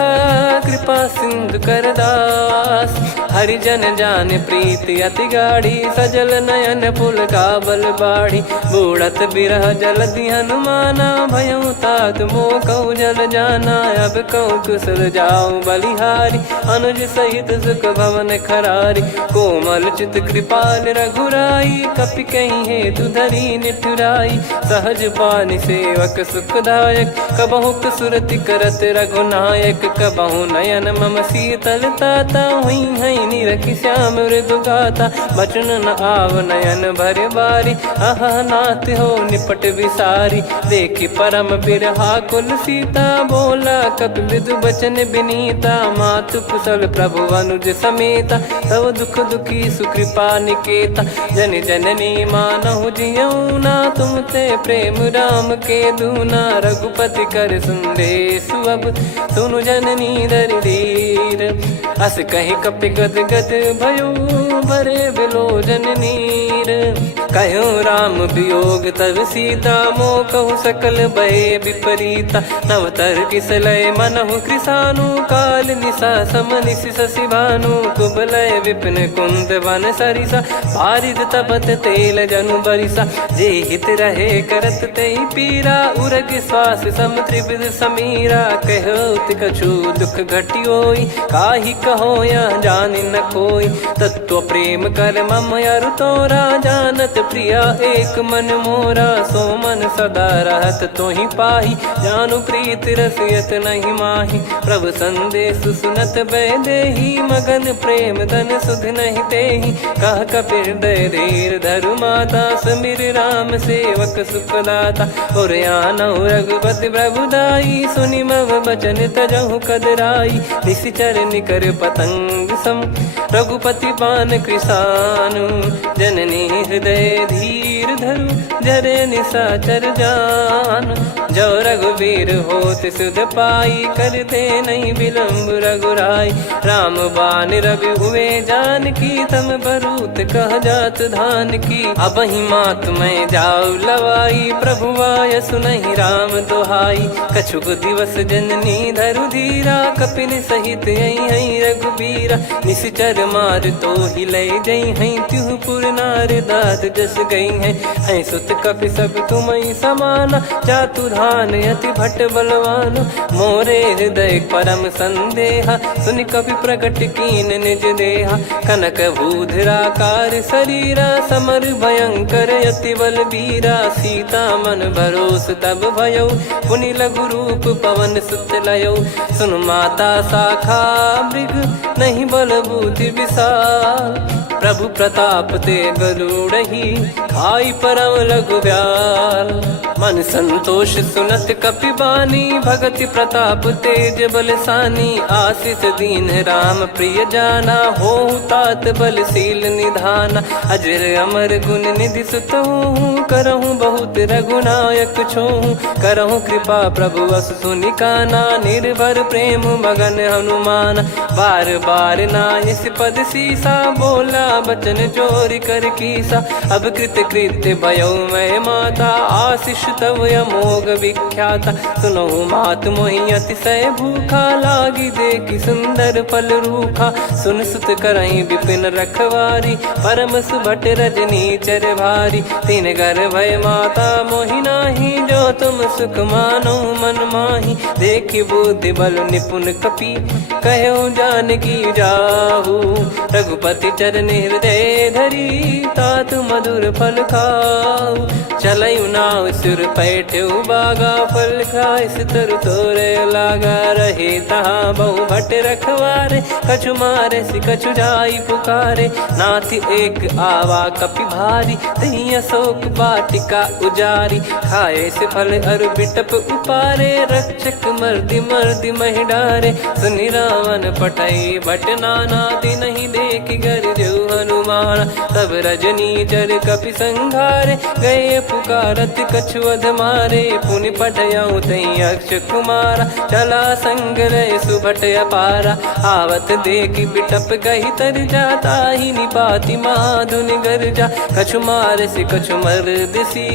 कृपा सिंधु कर दास, हरिजन जान प्रीति अति गाढ़ी। सजल नयन पुल काबल बाढ़ी, बूढ़त बिरह जलधि हनुमाना। भयउ तात मोह कहु जल जाना, अब कहु कुशल जाऊं बलिहारी। अनुज सहित सुख भवन खरारी, कोमल चित कृपाल रघुराई। कपि कहीं हेतु धरी निठुराई, सहज पानि सेवक सुखदायक। कबहु सुरति करत रघुनायक, कबहु नयन मम शीतल ताता। हुई हई निरखि श्याम मृदु गाता, बचन न आव नयन भर बारी। अह नाथ हो निपट विसारी, देखि परम बिरहा कुल सीता। बोला कपि मृदु बचन बिनीता, मातु कुशल प्रभु अनुज समेता। तव दुख दुखी सुकृपा निकेता, जन जननी मानहु जियऊ ना। तुम ते प्रेम राम के दूना, रघुपति कर संदेशु अब सुनु जननी दरि धीर। अस कहि कपि गद गद भयो, भरे बिलोचन नीर। कहूँ राम वियोग तब सीता, मोह कहु सकल भय विपरीता। नव तर किसलय मनहु कृसानु, काल निशा सम निशि शशि भानु। कुबलय विपिन कुंद वन सरिसा, पारिद तपत तेल जनु बरिसा। जे हित रहे करत ते पीरा, उरग श्वास सम त्रिविध समीरा। कहो कछु दुख घटियोई, काहि कहो या जानि न कोई। तत्व प्रेम कर मम अरु तोरा, जानत प्रिया एक मन मोरा। सो मन सदा रहत तोहि पाही, जानु प्रीत रसियत नहीं माही। प्रभु संदेश सुनत भय देहि, मगन प्रेम धन सुध नहीं तेहि। कह कपिर दय धीर धरु माता, समीर राम सेवक सुखदाता। और आनहु रघुपति प्रभु दाई, सुनि मव बचन तजहु कदराई। निशिचर निकर पतंग सम, रघुपति पान कृसानु। जननी हृदय धीर धरु, जरे निशाचर जान। जो रघुवीर होत सुध पाई, करते नहीं विलंब रघुराई। राम बान रवि हुए जानकी, तम बरूत कह जात धान की। अब ही मात मैं जाऊ लवाई, प्रभु आय सुनहि राम दोहाई। कछुक दिवस जननी धरु धीरा, कपिन सहित हई रघुबीरा। निश्चर मार तो ही लय जई हई, त्युह पुर नार दाद जस गई है। सुत कपि सब तुम समाना, जातु धान अति भट बलवान। मोरे हृदय परम संदेहा, सुनि कपि प्रकट कीन निज देहा। कनक भूधराकार शरीरा, समर भयंकर अति बलबीरा। सीता मन भरोस तब भयऊ, पुनि लघु रूप पवन सुत लयऊ। सुन माता शाखा मृग, नहीं बल बुद्धि विशाल। प्रभु प्रताप ते गरुड़हि, खाई परम लघु ब्याल। मन संतोष सुनत कपि बानी, भगति प्रताप तेज बलसानी। आशीष दीन राम प्रिय जाना, होहु तात बलशील निधाना। अजर अमर गुण निधि सुतहु, करहु बहुत रघुनायक छोहु। करहु कृपा प्रभु अस सुनि काना, निर्भर प्रेम मगन हनुमान। बार बार नायस पद सीसा, बोला बचन चोरी कर कीसा। अब कृत कृत्य भयो मैं माता, आशीष तव अमोघ विख्याता। सुनो मात मोहि अतिशय भूखा, लागी देखी सुंदर फल रूखा। सुन सुत करई विपिन रखवारी, परम सुभट रजनी चर भारी। तीन घर भय माता मोहि नाही, जो तुम सुख मानो मन माही। देखी बुद्धि बल निपुण कपि, कहो जानकी जाहू। रघुपति चरण हृदय धरी, तात मधुर फल खाऊ। चलऊ नाव सुर पैठऊ बागा, फल खाइस तरु तोरे लागा। रहे तहाँ बहु भट रखवारे, कछु मारे सि कछु जाई पुकारे। नाथ एक आवा कपि भारी, तही अशोक वाटिका उजारी। खाए से फल अरु बिटप उपारे, रक्षक मर्दि मर्दि महि डारे। सुनि रावण पटई भट नाना, नहीं देखि गरजु हनुमान। तब रजनी चर कपि संघारे, गए पुकारत कछु अध मारे। पुनि पटयऊ तई अक्ष कुमारा, चला संग रहे सुभट अपारा। आवत देखि बिटप कही तर जाता, ही निपाति माधुन गर्जा। कछु मार से कछु मर्द सी,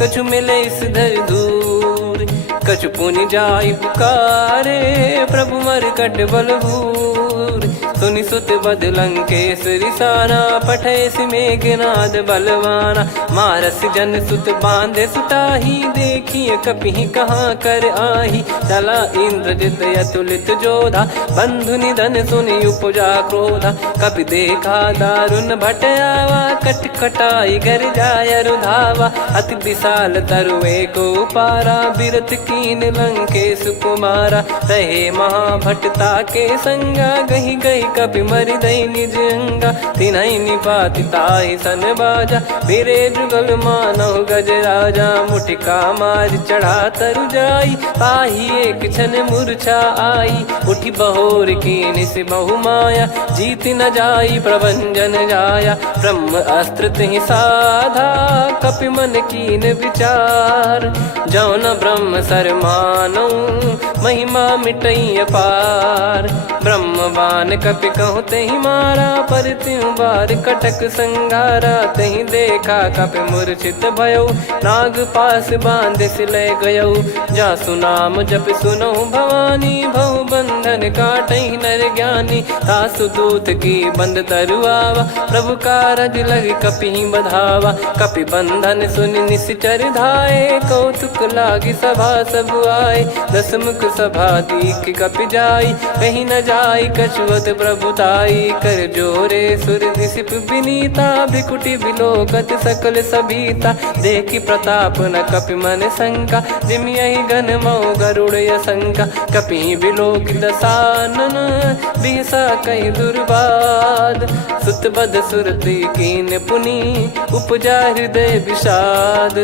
कछु मिले इस धर दूर। कछु पुनि जाई पुकारे, प्रभु मरकट बलभूर। सुनि सुत बद लंकेश्वरी साना, पठे सि मेघनाद बलवाना। मारस जन सुत बांधे सुताही, देखिए कपि कहाँ कर आही। चला इंद्रजित अतुलित जोधा, बंधु निधन सुनि उपजा क्रोधा। कपि देखा दारुण भट आवा, कट कटाई गर जाय रुधावा। अति विशाल तरुए को पारा, बिरत कीन लंकेश कुमारा। रहे महाभटता के संगा, गही गही कपि मरि दई निज अंगा। तिन्हि निपाति ताहि सन बाजा, फिरे जुगल मानव गज राजा। मुटिका मार चढ़ा तरु जाई, ताहि एक क्षण मूर्छा आई। उठी बहोर कीन से बहु माया, जीत न जाई प्रभंजन जाया। ब्रह्म अस्त्र तिहि साधा, कपि मन कीन विचार। जौ न ब्रह्म सर मानौ, महिमा मिटई अपार। ब्रह्मवान कपि कहु तहि मारा, पर त्यों बार कटक संगारा। तहि देखा कपि मूर्छित भयउ, नाग पास बांध सिले गयउ। जासु नाम जप सुनौ भवानी, भव बंधन काटहि नर ज्ञानी। तासु दूत की बंद तरुआवा, प्रभु कारज लग कपि बधावा। कपि बंधन सुनि निश्चर धाये, कौतुक लागी सभा सब आए। दस मुख सभा दीख कपि जाई, कहीं न जाई कछुअत प्रभुताई। कर जोरे सुर दिसिप विनीता, भ्रिकुटि बिलोकत सकल सबीता। देखि प्रताप न कपि मन शंका, जिमियहि घन मऊ गरुड़ असंका। कपि बिलोक दसानन, बिहसा कहि दुर्बाद। सुत बद सुरति कीन पुनि, उपजा हृदय विषाद।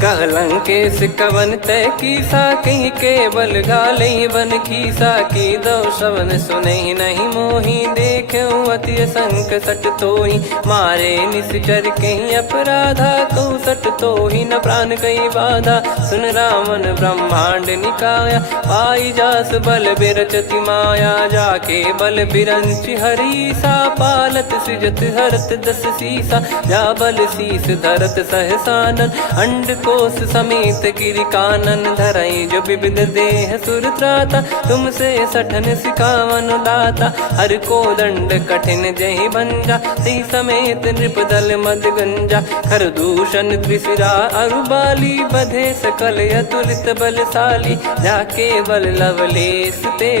कह लंकेश कवन तय कीसा, कहीं केवल गाले बन खीसा। की दो श्रवण सुनहि नहीं मोही, देखऊं अति संक सट तोहि। मारे निश्चर कहीं अपराधा, कहूँ सट तोहि न प्राण कहीं बाधा। सुन रावण ब्रह्मांड निकाया, पाई जास बल बिरचति माया। जाके बल बिरंच हरीसा, पालत सृजत हरत दस सीसा। जा बल शीस धरत सहसानन, अंड कोश समेत गिरि कानन। धरई जो विविध देह सुर त्राता, तुमसे सठन सिखावन दाता। हर को दंड कठिन जहि भंजा, ती समेत नृप दल मद गंजा। खर दूषण त्रिशिरा अरुबाली, बधे सकल अतुलित बलशाली। जाके बल लवलेस ते,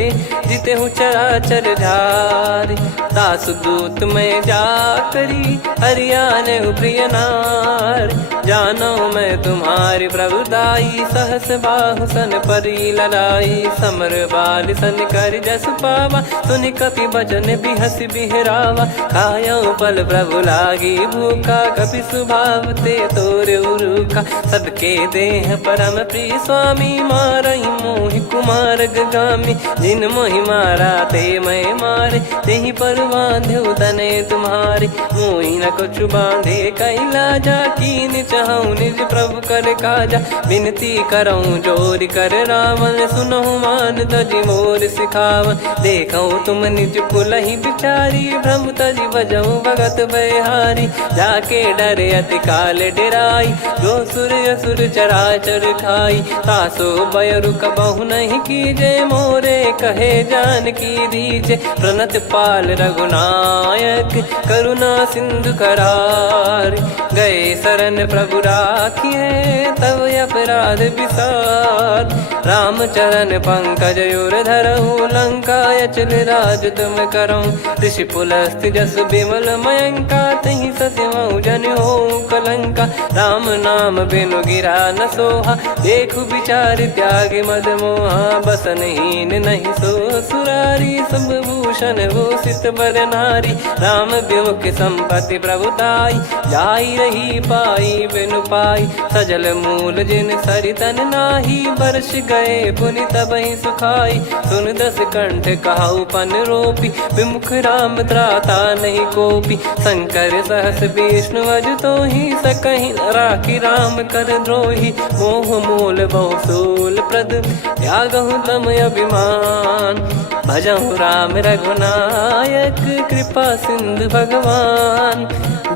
जिते हूँ चराचर झारी। दास दूत में जा करी, हरियाने प्रिय नार। जानो मैं तुम्हारी प्रभुदाई, सहस बाहु सन परी लड़ाई। समर बाल सन कर जस पावा, सुनि कपि बचन बिहस बिहरावा। खायऊ पल प्रभु लागी भूखा, कपि स्वभाव ते तोर उरुखा। सबके देह परम प्रिय स्वामी, मारई मोहि कुमार गगामी। जिन मोहि मारा ते मैं मारे, तेहि पर बांधे तने तुम्हारे। मोहि न कुछ बांधे कैला, जा कीन चहूँ निज प्रभु कर काजा। विनती करऊँ जोर कर रावण, सुनहु मान तजी मोर सिखावन। देखऊँ तुम निज कुलहि बिचारी, भ्रम तजी बजऊँ भगत बहारी। जाके डरे अति काल डेराई, जो सुर असुर चराचर खाई। तासो बयरु कबहु नहीं कीजे, मोरे कहे जान की दीजे। प्रणत पाल रघुनायक, करुणा सिंधु करार। गए शरण प्रभु राखिए, तब अपराध विसार। राम चरण पंकज उर धरहु, लंका अचल राज तुम करऊँ। ऋषि पुलस्त्य जस विमल मयंका, तहि सत्यमऊ जन हो कलंका। राम नाम बिनु गिरा न सोहा, देखु विचार त्याग मद मोहा। बसनहीन नहीं सो सुरारी, सब भूषण भूषित बर नारी। राम विमुख संपत्ति प्रभुताई, जाई रही पाई बिनु पाई। सजल मूल जिन सरितन नाही, बरस गए पुनि तबहि सुखाई। सुन दस कंठ कहाऊ पन रोपी, विमुख राम त्राता नहीं कोपी। शंकर सहस विष्णु अज तोहि, सकहि न राखी राम कर द्रोही। मोह मूल बहु सूल प्रद, त्यागहु तम अभिमान। भजहु राम रघुनायक, कृपा सिंधु भगवान।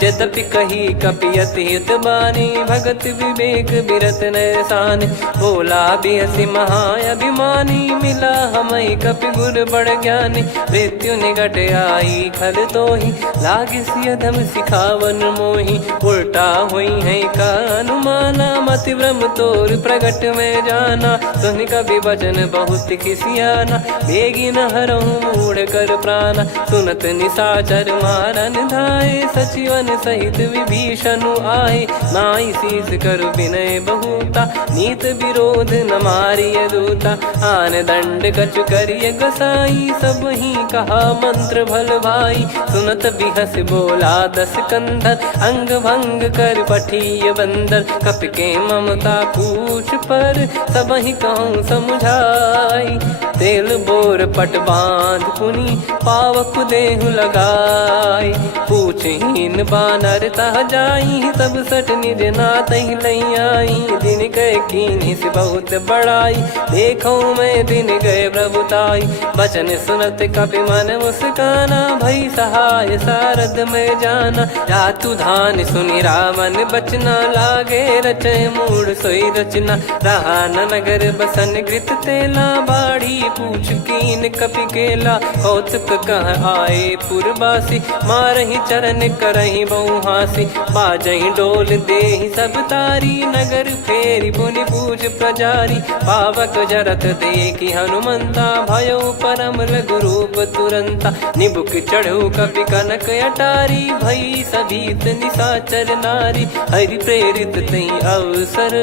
यद्यपि कही कपियति हित बानी, भगत विवेक बिरत नैसान। बोला बिहसि महाअभिमानी, मिला हमई कपि गुर बड़ ज्ञानी। मृत्यु निकट आई खल तोहि, लागिसि अधम सिखावन मोहि। उल्टा हुई है का अनुमाना, मति भ्रम तोर प्रगट में जाना। सुनि कपि वचन बहुत खिसियाना, बेगी न हरहु मूढ़ कर प्राणा। सुनत निशाचर मारन धाये, सचिवन सहित विभीषण आए। नाई शीस कर विनय बहुता, नीत विरोध न मारिय दूता। आन दंड कछु करिय गसाई, सब ही कहा मंत्र भल भाई। सुनत बिहस बोला दस कंधर, अंग भंग कर पठिय बंदर। कपि के ममता पूछ पर, सब ही कहूँ समझाई। तेल बोर पट बांध पुनि, पावक देहु लगाई। पूछहीन बानर तह जाई, तब सट निज नाथ ही लई आई। दिन गए कीन्ही से बहुत बड़ाई, देखो मैं दिन गए प्रभुताई। बचन सुनत कपि मन मुस्काना, भई सहाय सारद में जाना। जातु धान सुनि रावण बचना, लागे रचय मूढ़ सोई रचना। रहा न नगर बसन घृत तेला, बाढ़ी पूछ कीन कपि केला। कौतुक कह आए पुरबासी, मारहि चरण करहि बहु हासी। बाजहि डोल देहि सब तारी, नगर फेरी पुनि पूज प्रजारी। पावक जरत देखि हनुमंता, भयो परम लघु रूप तुरंता। निबुक चढ़ऊ कपि कनक अटारी, भई सभीत निशाचर नारी। हरि प्रेरित तई अवसर,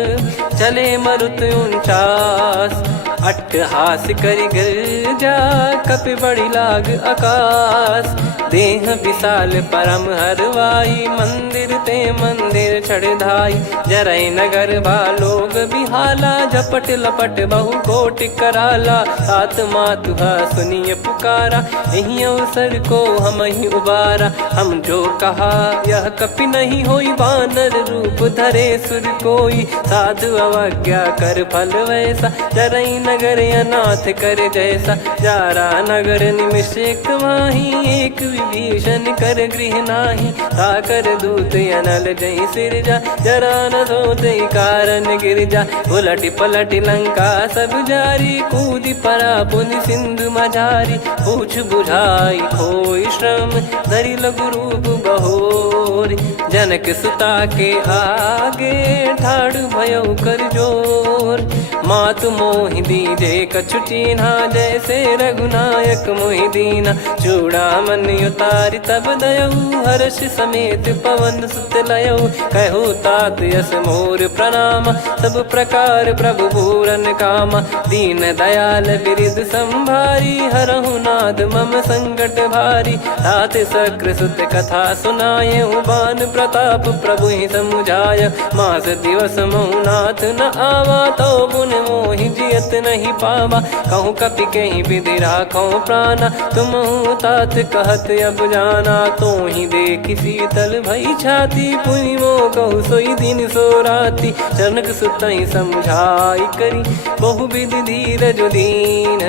चले मरुत 49। अट्टहास करि गिरजा, कपि बड़ी लाग आकाश। देह विशाल परम हरवाई, मंदिर ते मंदिर चढ़धाई। जरई नगर बालोग बिहाला, झपट लपट बहु कोटि कराला। सात मातुहा सुनिय पुकारा, यही अवसर को हम ही उबारा। हम जो कहा यह कपि नहीं होई, वानर रूप धरे सुर कोई। साधु अवज्ञा कर फल वैसा, जरई नगर अनाथ कर जैसा। जारा नगर निमिष एक माही, एक विभीषण कर गृह नाही। ताकर दूत अनल जय सिरजा, जरा न सोते कारण गिरजा। उलटि पलटि लंका सब जारी, कूदि परा पुनि सिंधु मझारी। पूछ बुझाई खोई श्रम, धरि लघु रूप बहोरी। जनक सुता के आगे, ठाड़ भयउ कर जोर। मातु मोहि दीजे कछु चीन्हा, जैसे रघुनायक मोहि दीना। चूड़ामणि उतारि तब दयऊ, हर्ष समेत पवन सुत लयऊ। कहु तात यस मोर प्रणाम, सब प्रकार प्रभु पूरन कामा। दीन दयाल बिरिद संभारी, हरहु नाद मम संकट भारी। तात सक्र सुत कथा सुनाये, बान प्रताप प्रभु ही समुझाय। मास दिवस महु नाथ न आवा, तो पुन मोहि जियत नहीं पावा। कहूँ कपि कहीं विधि राखो प्राणा, तुम तात कहत अब जाना। तो ही देखी शीतल भई छाती, पुनि मो कहु सोई दिन सो राती। जनक सुतहि समझाई करी, बहु विधि धीरज दीन।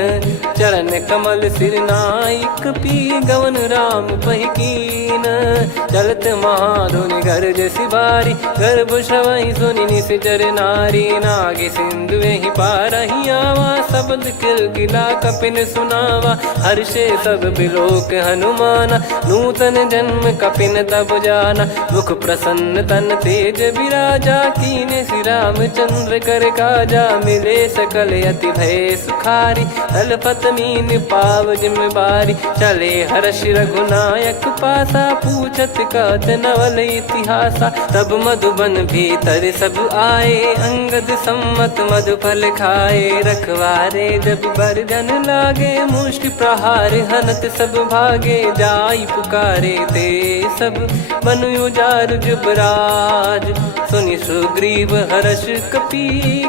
चरण कमल सिर नायक, पी गवन राम पहिकीन। चलत महाधुनि गरज सिबारी, गर्भ श्रवहि सुनि निश्चर नारी। नागे सिंधु ही पारहि आवा, शब्द किलकिला कपिन सुनावा। हर्षे सब बिलोक हनुमाना, नूतन जन्म कपिन तब जाना। मुख प्रसन्न तन तेज विराजा, कीने श्री रामचंद्र कर काजा। मिले सकल अति भय सुखारी, तलपत मीन पाव जिम्मेवारी। चले हर्ष रघुनायक पासा, पूछत कहत नवल इतिहासा। तब मधुबन भीतर सब आए, अंगद सम्मत मधुफल खाए। रखवारे जब बरजन लागे, मुष्टि प्रहार हनत सब भागे। जाई पुकारे ते सब, बन उजार जुबराज। सुनि सुग्रीव हर्ष कपि,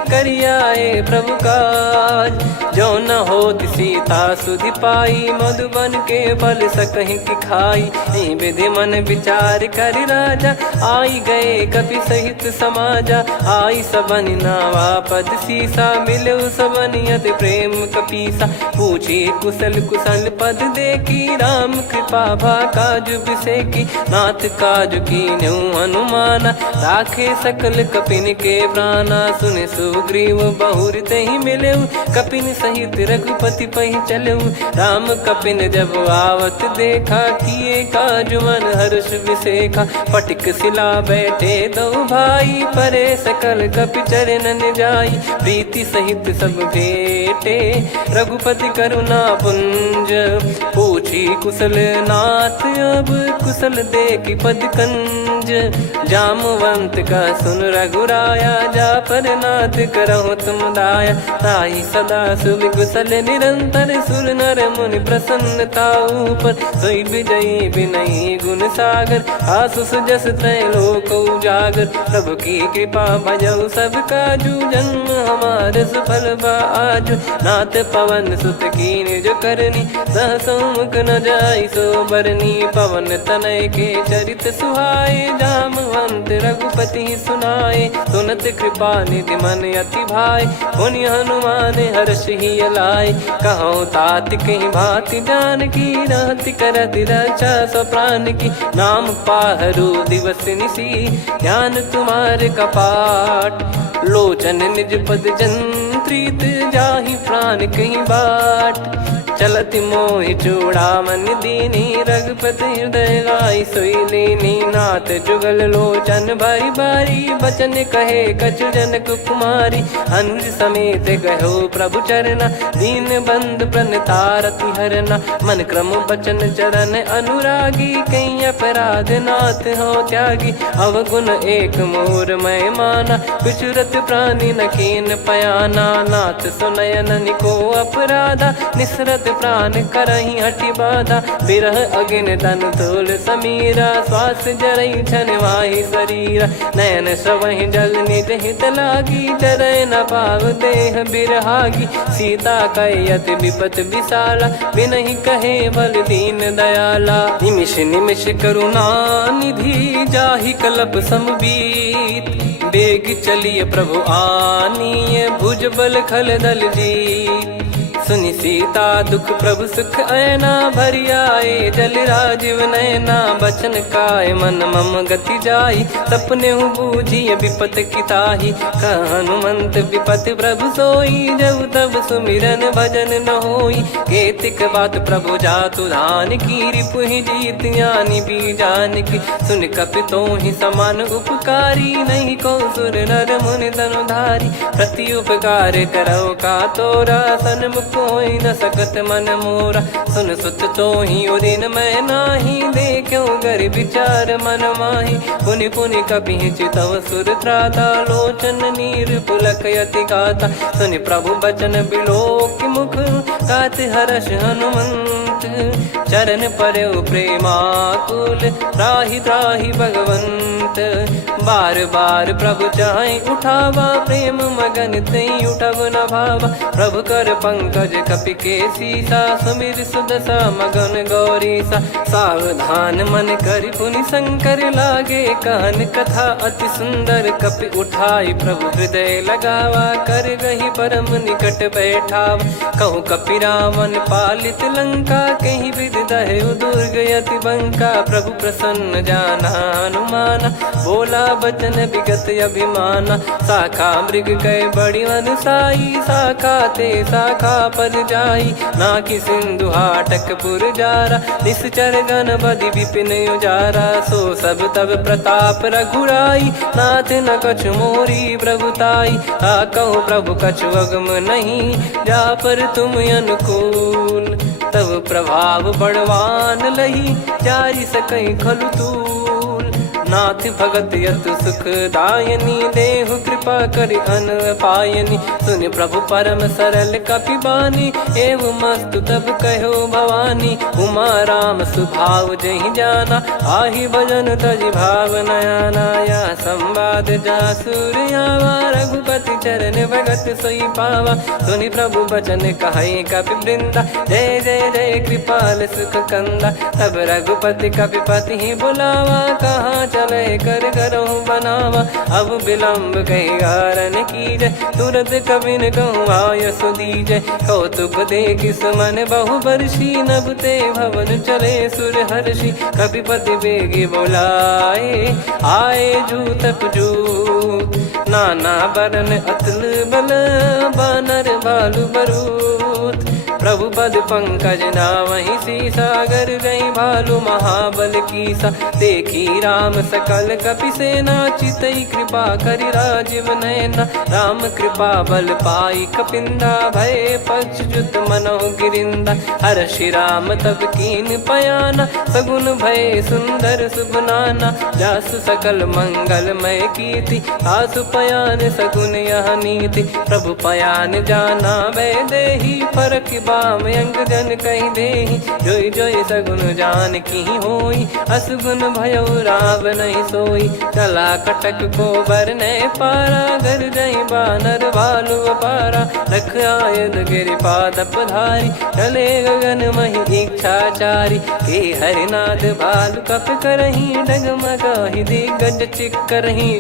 करियाए प्रभु काज। जो न होत सीता सुधि पाई, मधुबन के बल सकहि की खाई। विधि मन विचार कर राजा, आई गए कपि सहित समाजा। आई सबनि नावा पद सीसा, मिलु सबनि अति प्रेम कपीसा। पूछी कुशल कुशल पद देखी, राम कृपा भा काज बिसेकी। नाथ काज कीन्हु हनुमाना, राखे सकल कपिन के प्राणा। सुनि सुग्रीव बहुर तेहि मिलेउ, कपिन सहित रघुपति पहि चलेउ। राम कपिन जब आवत देखा, किए काज मन हर्ष विसेखा। पटिक सिला बैठे दो भाई, परे सकल कपि चरणन जाई। प्रीति सहित सब भेटे, रघुपति करुणा पुंज। पूछी कुशल नाथ अब, कुशल देखि पद कंज। जामवंत का सुन रघुराया, जा पर नाथ करहु तुम दाया। ताहि सदा सुभि कुशल निरंतर, सुर नर मुनि प्रसन्नता ऊपर। सोई विजयी विनयी गुण सागर, आसु सुजस त्रैलोक उजागर। प्रभु की कृपा भजऊ सब काजू, जन्म हमार सफल बा आजु। नाथ पवन सुत कीन्ह जो करनी, सहसो मुख न जाई सो बरनी। पवन तनय के चरित सुहाए, जामवंत रघुपति सुनाए। सुनत कृपा निधि मन अति भाई, पुनि हनुमान हर्ष ही लाए। कहो तात कहीं भांति जान की, रहति करति रक्षा सो प्राण की। नाम पाहरु दिवस निसी, ध्यान तुम्हारे कपाट। लोचन निज पद जंत्रित, जाहि प्राण कहीं बाट। चलति मोहि चूड़ामन दीनी, रघुपति हृदय लाई सोई लीनी। नाथ जुगल लोचन बारी बारी, बचन कहे कछु जनक कुमारी। अनुज समेत गयो प्रभु चरना, दीन बंधु प्रणतारति हरना। मन क्रम बचन चरण अनुरागी, कहीं अपराध नाथ हो त्यागी। अवगुण एक मोर मैं माना, बिचुरत प्राणी न कीन पयाना। नाथ सुनयन को अपराधा, निसरत प्राण करहि हटि बाधा। बिरह अगिन तन तोल समीरा, श्वास जरई छन वाहि शरीरा। नयन श्रवहि जल निज हित लागी, चरय न पाव देह बिरहागी। सीता कयत विपत विशाला, बिनहि कहे बल दीन दयाला। निमिष निमिष करुणा निधि, जाहि कल्प समबीत। बेग चलिए प्रभु आनीय, भुज बल खल दल जीत। सुनि सीता दुख प्रभु सुख ऐना, भरि आए जल राजीव नैना। बचन काय मन मम गति जाई, सपने बूझी विपत किताही। हनुमंत विपत प्रभु सोई, जब तब सुमिरन भजन न होई। केतिक बात प्रभु जातु धान की, रिपुहि जीत ज्ञानी बीजान की। सुन कपि तोहि समान उपकारी, नहीं को सुर नर मुनि तनुधारी। प्रति उपकार करो का तोरा, सन्मुख कोई न सकत मन मोरा। सुन सुत तो ही उदिन मैं नाही, देखो गर विचार मन माही। पुनि पुनि कपि चितव सुर त्राता, लोचन नीर पुलक यति गाता। सुनि प्रभु बचन बिलोक मुख, गात हर्ष हनुमंत। चरण परउ प्रेमाकुल, त्राहि त्राहि भगवंत। बार बार प्रभु चाहे उठावा, प्रेम मगन तई उठब न भावा। प्रभु कर पंकज कपि के सीसा, सुमिर सुदशा मगन गौरीसा। सावधान मन कर पुनि शंकर लागे, कहन कथा अति सुंदर कपि उठाई। प्रभु हृदय लगावा, कर गही परम निकट बैठावा। कहूँ कपि रावण पालित लंका, कहीं विधि दहु दुर्ग अति बंका। प्रभु प्रसन्न जाना हनुमाना, बोला बचन विगत अभिमाना। शाखा मृग कह बड़ी अनुसाई, शाखा ते शाखा पर जाई। ना कि सिंधु हाटक पुर जारा, निश्चर गण बधि विपिन उजारा। सो सब तब प्रताप रघुराई, नाथ न कछु मोरी प्रभुताई। कहूँ प्रभु कछु अगम नहीं, जा पर तुम अनुकूल। तब प्रभाव बड़वान लही, जारी सकई खलु तूल। नाथ भगत यतु सुख दायनी, देहु कृपा करि अन पायनी। सुन प्रभु परम सरल कपि बानी, एवं मस्तु तब कहो भवानी। उमा राम सुभाव जहि जाना, आहि भजन तजि भाव नया नाया। संवाद जासुर आवा, रघुपति चरण भगत सोई पावा। सुनि प्रभु बचन कहै कपि वृंदा, जय जय जय कृपाल सुख कंदा। तब रघुपति कपिपति ही बुलावा, कहाँ चले कर करहु बनावा। अब विलम्ब कही कारण कीजय, तुरत कबिन कहूँ आयस दीजय। कौतुक देख सुमन बहु बरसी, नभ ते भवन चले सुर हर्षि। कपिपति बेगी बोलाए, आए जूतक जूत। नाना बरन अतुल बल, बानर भालु बरूत। प्रभु पद पंकज नामहि सीसा, गर गई भालु महाबल कीसा। देखी राम सकल कपि सेना, चितई कृपा करि राजीव नयना। राम कृपा बल पाई कपिंदा, भय पक्षजुत मनोह गिरिंदा। हर्षि राम तब कीन पयाना, सगुन भय सुंदर सुबनाना। जासु सकल मंगलमय कीर्ति, आसु पयान सगुन यह नीति। प्रभु पयान जाना वै देहि, फरक बाम अंग जन कहि देहि। जोई जोई सगुन जान की होई, असगुन भयो राव नहीं सोई। कला कटक को बरने पारा, घर जई बानर भालु अपारा। लख आयद गिरिपाद पधारी, चले गगन महि इच्छाचारी। के हरिनाथ भालु कप करही, डगमगाहि दिग्गज चिक्करही।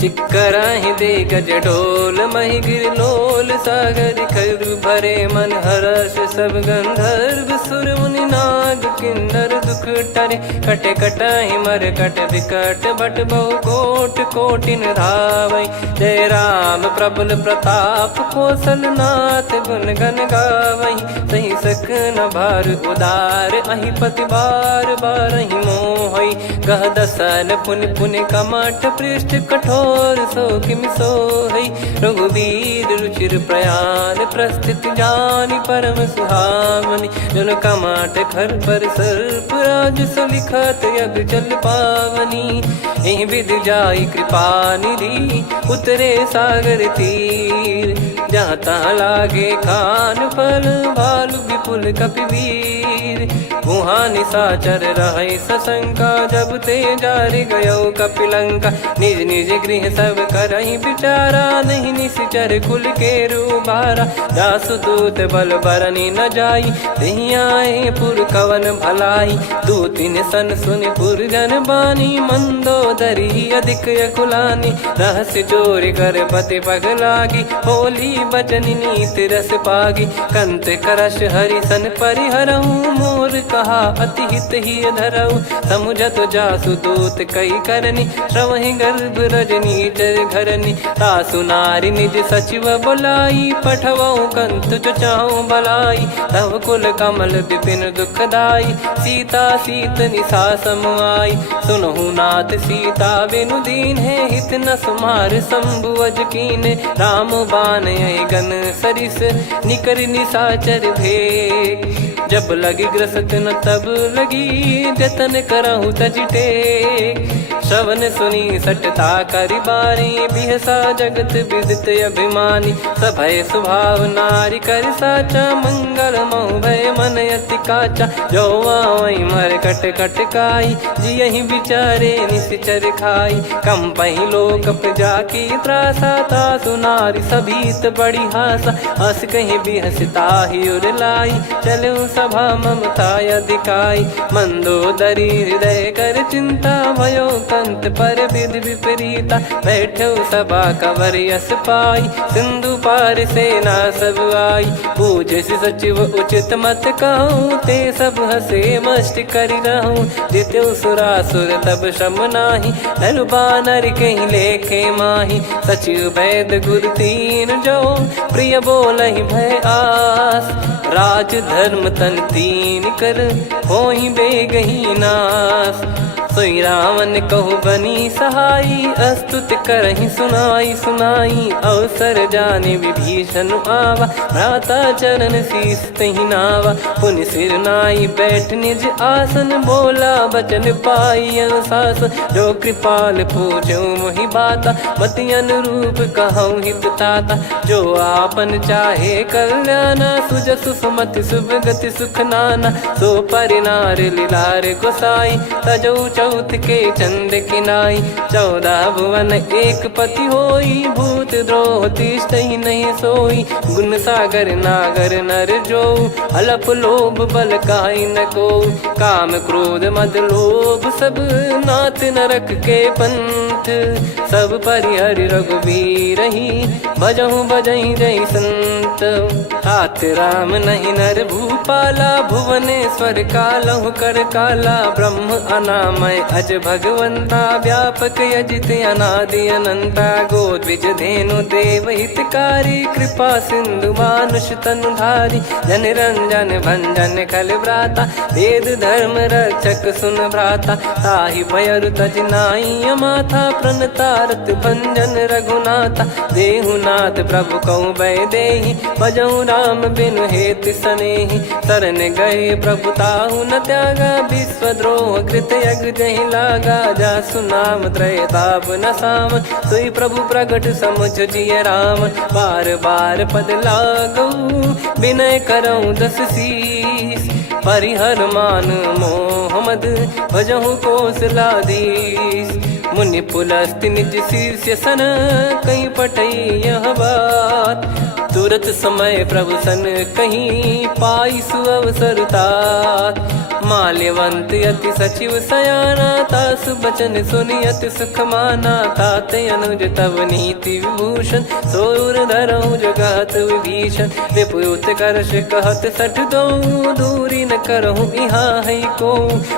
चिक्कराहि दे गज ढोल, महि गिर लोल। सागर खर भरे मन हर्ष, सब गंधर्व सुर मुनि नाग किन्नर दुख टरे। कटे कटाहि मर कट विकट, भट बहु कोट कोटिन धावै। जय राम प्रबल प्रताप, कौशल नाथ गुण गन गावै। सही सख न भार उदार, अहि पति बार बारहि मोहै। गह दसन पुन पुन कमठ, पृष्ठ कठोर सो किमि सोहै। रघुवीर रुचिर प्रयाण, प्रस्थित जानि परम सुहावनी। जन कमाट खर पर सर्प, राज सलिखत यग जल पावनी। एहि विधि जाई कृपा निधि, उतरे सागर तीर। जहाँ तहाँ लागे खान फल, भालु विपुल कपिवीर। वहाँ निशाचर रहै सशंका, जब ते जारि गयो कपिलंका। निज निज गृह सब करहि विचारा, नहीं निश्चर कुल के रूबारा। दासु दूत बल बरनी न जाई, तेहि आए पुर कवन भलाई। दूतिन सन सुनि पुर जन बानी, मंदोदरी अधिक अकुलानी। रहस्य चोरी कर पति पग लागी, होली बचन नीत रस पागी। कंत करश हरि सन परिहरहु, मोर कहा अति हित ही धरऊ। समुझत जासु दूत कई करनी, श्रवहि गर्भ रजनी चर घरनी। तासु नारी निज सचिव बुलाई, पठवऊ कंत जो चाहूं भलाई। तव कुल कमल विपिन दुखदाई, सीता सीत निशा समाई। सुनहु नाथ सीता बिनु दीन है, हित न सुमार शंभु अज कीने। राम बान गन सरिस, निकर निशाचर भेग। जब लगी ग्रसत न तब लगी, जतन करहु तज टेक। श्रवण सुनी सटता करि बारी, बिहसा जगत विदित अभिमानी। सभय स्वभाव नारी कर साचा, मंगल मोह भय मन अति काचा। जो आवई मर कट कट काई, जियहि विचारे निश्चर खाई। कम पही लोक जाकी त्रासा, तासु नारी सभीत बड़ी हासा। हस कहीं भी हंसता ही उर लाई, चलूं सभा ममता अधिकाई। मंदोदरी हृदय कर चिंता, भयो कंत पर विधि विपरीता। बैठो सभा कवर यस पाई, सिंधु पार सेना सब आई। पूजे सचिव उचित मत कहूँ, ते सब हसे मस्त करि रहूं। जित्यु सुरासुर तब श्रम नाही, नर बानर कहीं लेखे माही। सचिव वैद गुरु तीन जो, प्रिय बोलहि भय आस। राज धर्म तन तीन कर, होहि बेगहि नास। सोई रावण कहु बनी सहाई, अस्तुत करहि सुनाई सुनाई। अवसर जाने विभीषण आवा, भ्राता चरण शीस तहि नावा। पुनि सिर नाई बैठ निज आसन, बोला बचन पाई अनुशासन। जो कृपाल पूछो मोहि बाता, मति अनुरूप कहूँ हित ताता। जो आपन चाहे कल्याणा, सुजसु सुमति शुभ गति सुख नाना। सो परिनार लीलार गोसाई, तजौ चौथ के चंद किनाई। 14 भुवन एक पति होई, भूत द्रोह तिष्ठहि नहीं सोई। गुण सागर नागर नर जो, अलप लोभ बल काई न को। काम क्रोध मद लोभ सब, नाथ नरक के पंथ। सब परिहरि रघुवीर ही, भजहु भजहि जय संत। तात राम नहीं नर भूपाला, भुवनेश्वर कालहु कर काला। ब्रह्म अनामय अज भगवंता, व्यापक यजित अनादि अनंता। गोद्विज धेनु देव हितकारी, कृपा सिंधु मानुष तनुधारी। जन रंजन भंजन खल भ्राता, वेद धर्म रक्षक सुन भ्राता। ताहि भयरु तज नाई माथा, प्रणतारत भंजन रघुनाथा। देहुनाथ प्रभु कहु भय देहि, भजहु राम बिनु हेतु सनेहि। शरण गए प्रभु ताहु न त्यागा, विश्वद्रोह कृत यज्ञ जहि लागा। जासु नाम त्रय ताप न साम, सोई प्रभु प्रगट समुझ जिय राम। बार बार पद लागऊ, विनय करऊँ दस शीस। परिहर मान मोह मद, भजहु कौशलाधीश। मुनि पुलस्त्य निज शीर्ष सन, कहीं पटई यह बात। तुरत समय प्रभु सन कहीं, पाई सुअवसर तात। माल्यवंत अति सचिव सयाना, तासु बचन सुनि अति सुख माना। तात अनुज तव नीति विभूषण, सोर धरहु जगत विभीषण। विपुत करश कहत सठ दो, दूरी न करहु यहाँ है को।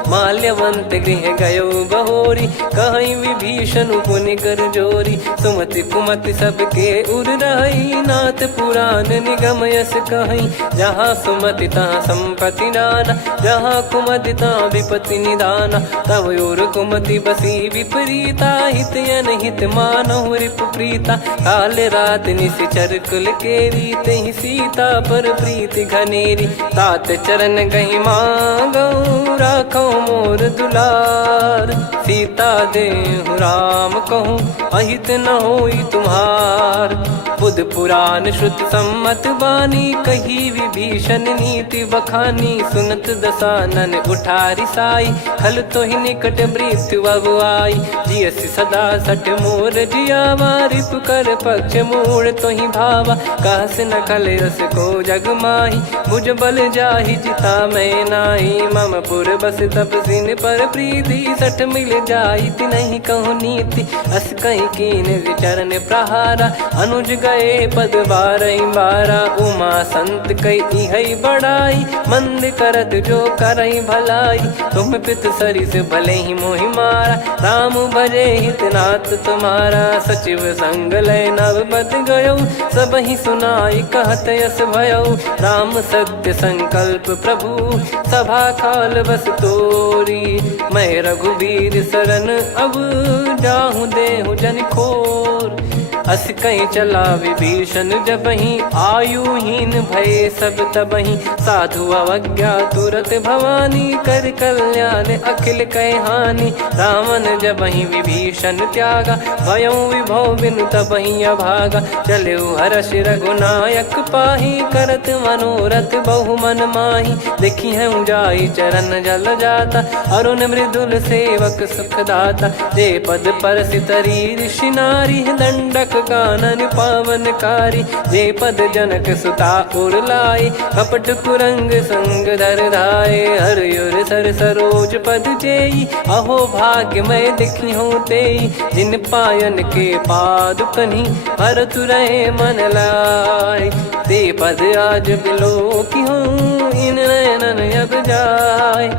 माल्यवंत गृह गयो बहोरी, कहीं विभीषण पुनि कर जोरी। सुमति कुमति सबके उर रही, नाथ पुराण निगम यस कहीं। जहाँ सुमति तहाँ संपत्ति नाना, जहाँ कुमति तहाँ विपत्ति निदाना। तव और कुमति बसी विपरीता, हित अनहित मानहु रिप प्रीता। काल रात निशिचर कुल केरी, तहि सीता पर प्रीति घनेरी। तात चरण गहि मांगऊ, राखो मोर दुलार। सीता देहु राम कहूँ, अहित न होई तुम्हार। बुध पुराण श्रुति सम्मत बानी, कही विभीषण नीति बखानी। सुनत दसानन उठारी साई, खल तो ही निकट मृत्यु अब आई। जियसि सदा सठ मोर जियावा, रिप कर पक्ष मूड़ तो ही भावा। कहस न खल रस को जग माही, भुज बल जाहि जिता मैं नाही। मम पुर बस तपसिन पर प्रीति, सठ मिल जाई तिनहि कहूँ नीति। अस कहीं कीन विचरण प्रहारा, अनुज गए पद बारहि बारा। उमा संत कई इहै बड़ाई, मंद करत जो करई भलाई। तुम पित सरिस भले ही मोहि मारा, राम भजे हितनाथ तुम्हारा। सचिव संग लय नवबत गयो, सब ही सुनाई कहत यस भयो। राम सत्य संकल्प प्रभु, सभा काल बस तोरी। मैं रघुबीर शरण अब, जाहु देहु जन खोर। अस कहीं चला विभीषण जबहि, आयुहीन भये सब तबहि। साधु अवज्ञा तुरत भवानी, कर कल्याण अखिल कह हानि। रावण जबहि विभीषण त्यागा, भयउ विभव बिनु तबहि अभागा। चलऊ हर्ष रघुनायक पाहि, करत मनोरथ बहु मन माहि। देखी हूँ जाई चरण जल जाता, अरुण मृदुल सेवक सुखदाता। जे पद परसि तरी ऋषि नारी, दंडक कानन पावनकारी। जे पद जनक सुता उर लाई, कपट कुरंग संग धर धाये। हरियुर सर सरोज पद जेई, अहो भाग्य मैं दिखी हूँ तेई। जिन पायन के पाद कन्ही, भरत रहे मन लाय। ते पद आज बिलो की हूँ, इन नयनन अब जाय।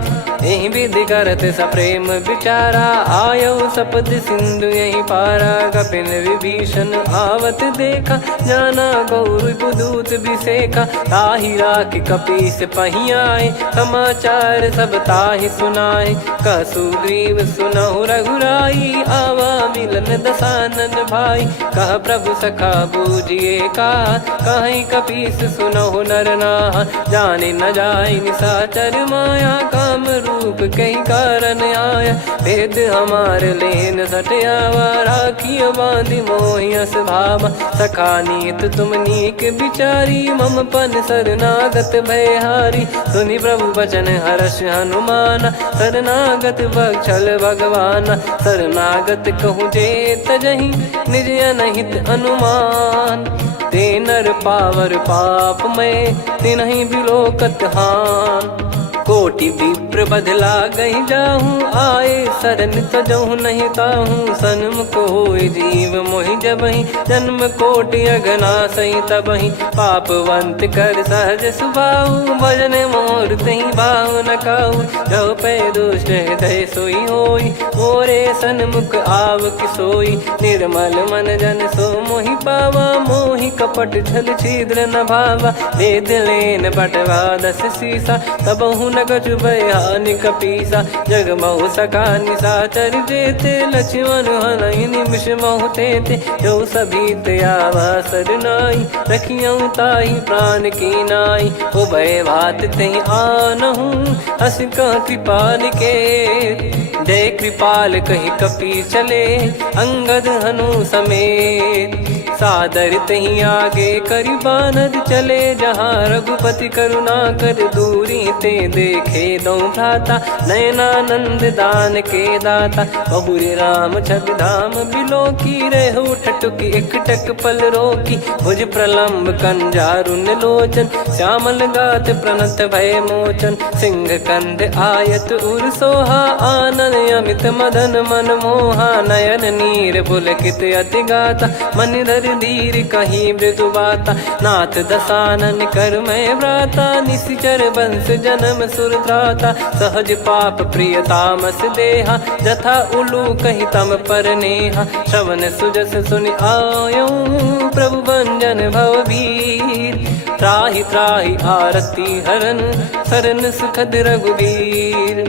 यही विधि करत सप्रेम विचारा, आयो सपद सिंधु यही पारा। कपिन विभीषण आवत देखा, जाना गौर बुदूत बिसेखा। ताहि राख कपीस पही आए, समाचार सब ताहि सुनाए। कह सुग्रीव सुनहु रघुराई, आवा मिलन दसानन भाई। कह प्रभु सखा बूझिए का, कहीं कपीस सुनहु नर नाहा। जाने न जाय निशाचर माया, काम रूप कई कारण आया। भेद हमार लेन सटयावा, राखिय बांधि मोहियस भावा। सखा नीत तुम नीक बिचारी, मम पन शरणागत भयहारी। सुनि प्रभु बचन हर्ष हनुमाना, शरणागत बक्षल भगवाना। शरणागत कहूँ जे तजहि, निज अनहित अनुमान। ते नर पावर पाप में, तिन्हि बिलोकत हान। कोटि विप्र बदला गई जाहूँ, आए शरण तजहु नहीं ताहूँ। सन्मुख होय जीव मोहि जबहि, जन्म कोटि अगना सही तबहि। पापवंत कर सहज सुभाऊ, भजन मोर तहि भाव न काऊ। जो पै दुष्ट हृदय सोई होई, मोरे सन्मुख आव किसोई। निर्मल मन जन सो मोहि पावा, मोहि कपट छल छिद्र न भावा। वेद लेन बटवा दस सीसा, तबहु न कछु बयानि कपीसा। जग महु सका निशाचर जेते, लक्ष्मण हनहि निमिष महु तेते। जो सभी त्यावा सरनाई, रखियऊँ ताहि प्राण की नाई। उभय भात तहि आनहूँ, अस कह कृपाल के। जय कृपाल कहि कपी चले, अंगद हनु समेत। सादर तही आगे करि बानर चले, जहाँ रघुपति करुणा कर दूरी ते देखे दो भ्राता। नयनानंद दान के दाता, बहुरे राम छवि धाम बिलो की। रहु ठटुकी एकटक पल रोकी, भुज प्रलम्ब कंजारुन लोचन। श्यामल गात प्रणत भय मोचन, सिंह कंध आयत उर सोहा। आनन अमित मदन मन मोहा, नयन नीर पुलकित अति गाता। मन धर धीर कहीं मृदु बाता, नाथ दसानन कर मैं व्राता। निशिचर वंश जन्म सुरत्राता, सहज पाप प्रिय तामस देहा। जथा उलू कही तम पर नेहा, श्रवण सुजस सुनि आयो। प्रभु भंजन भवभीर, त्राहि त्राहि आरती हरन। शरण सुखद रघुबीर,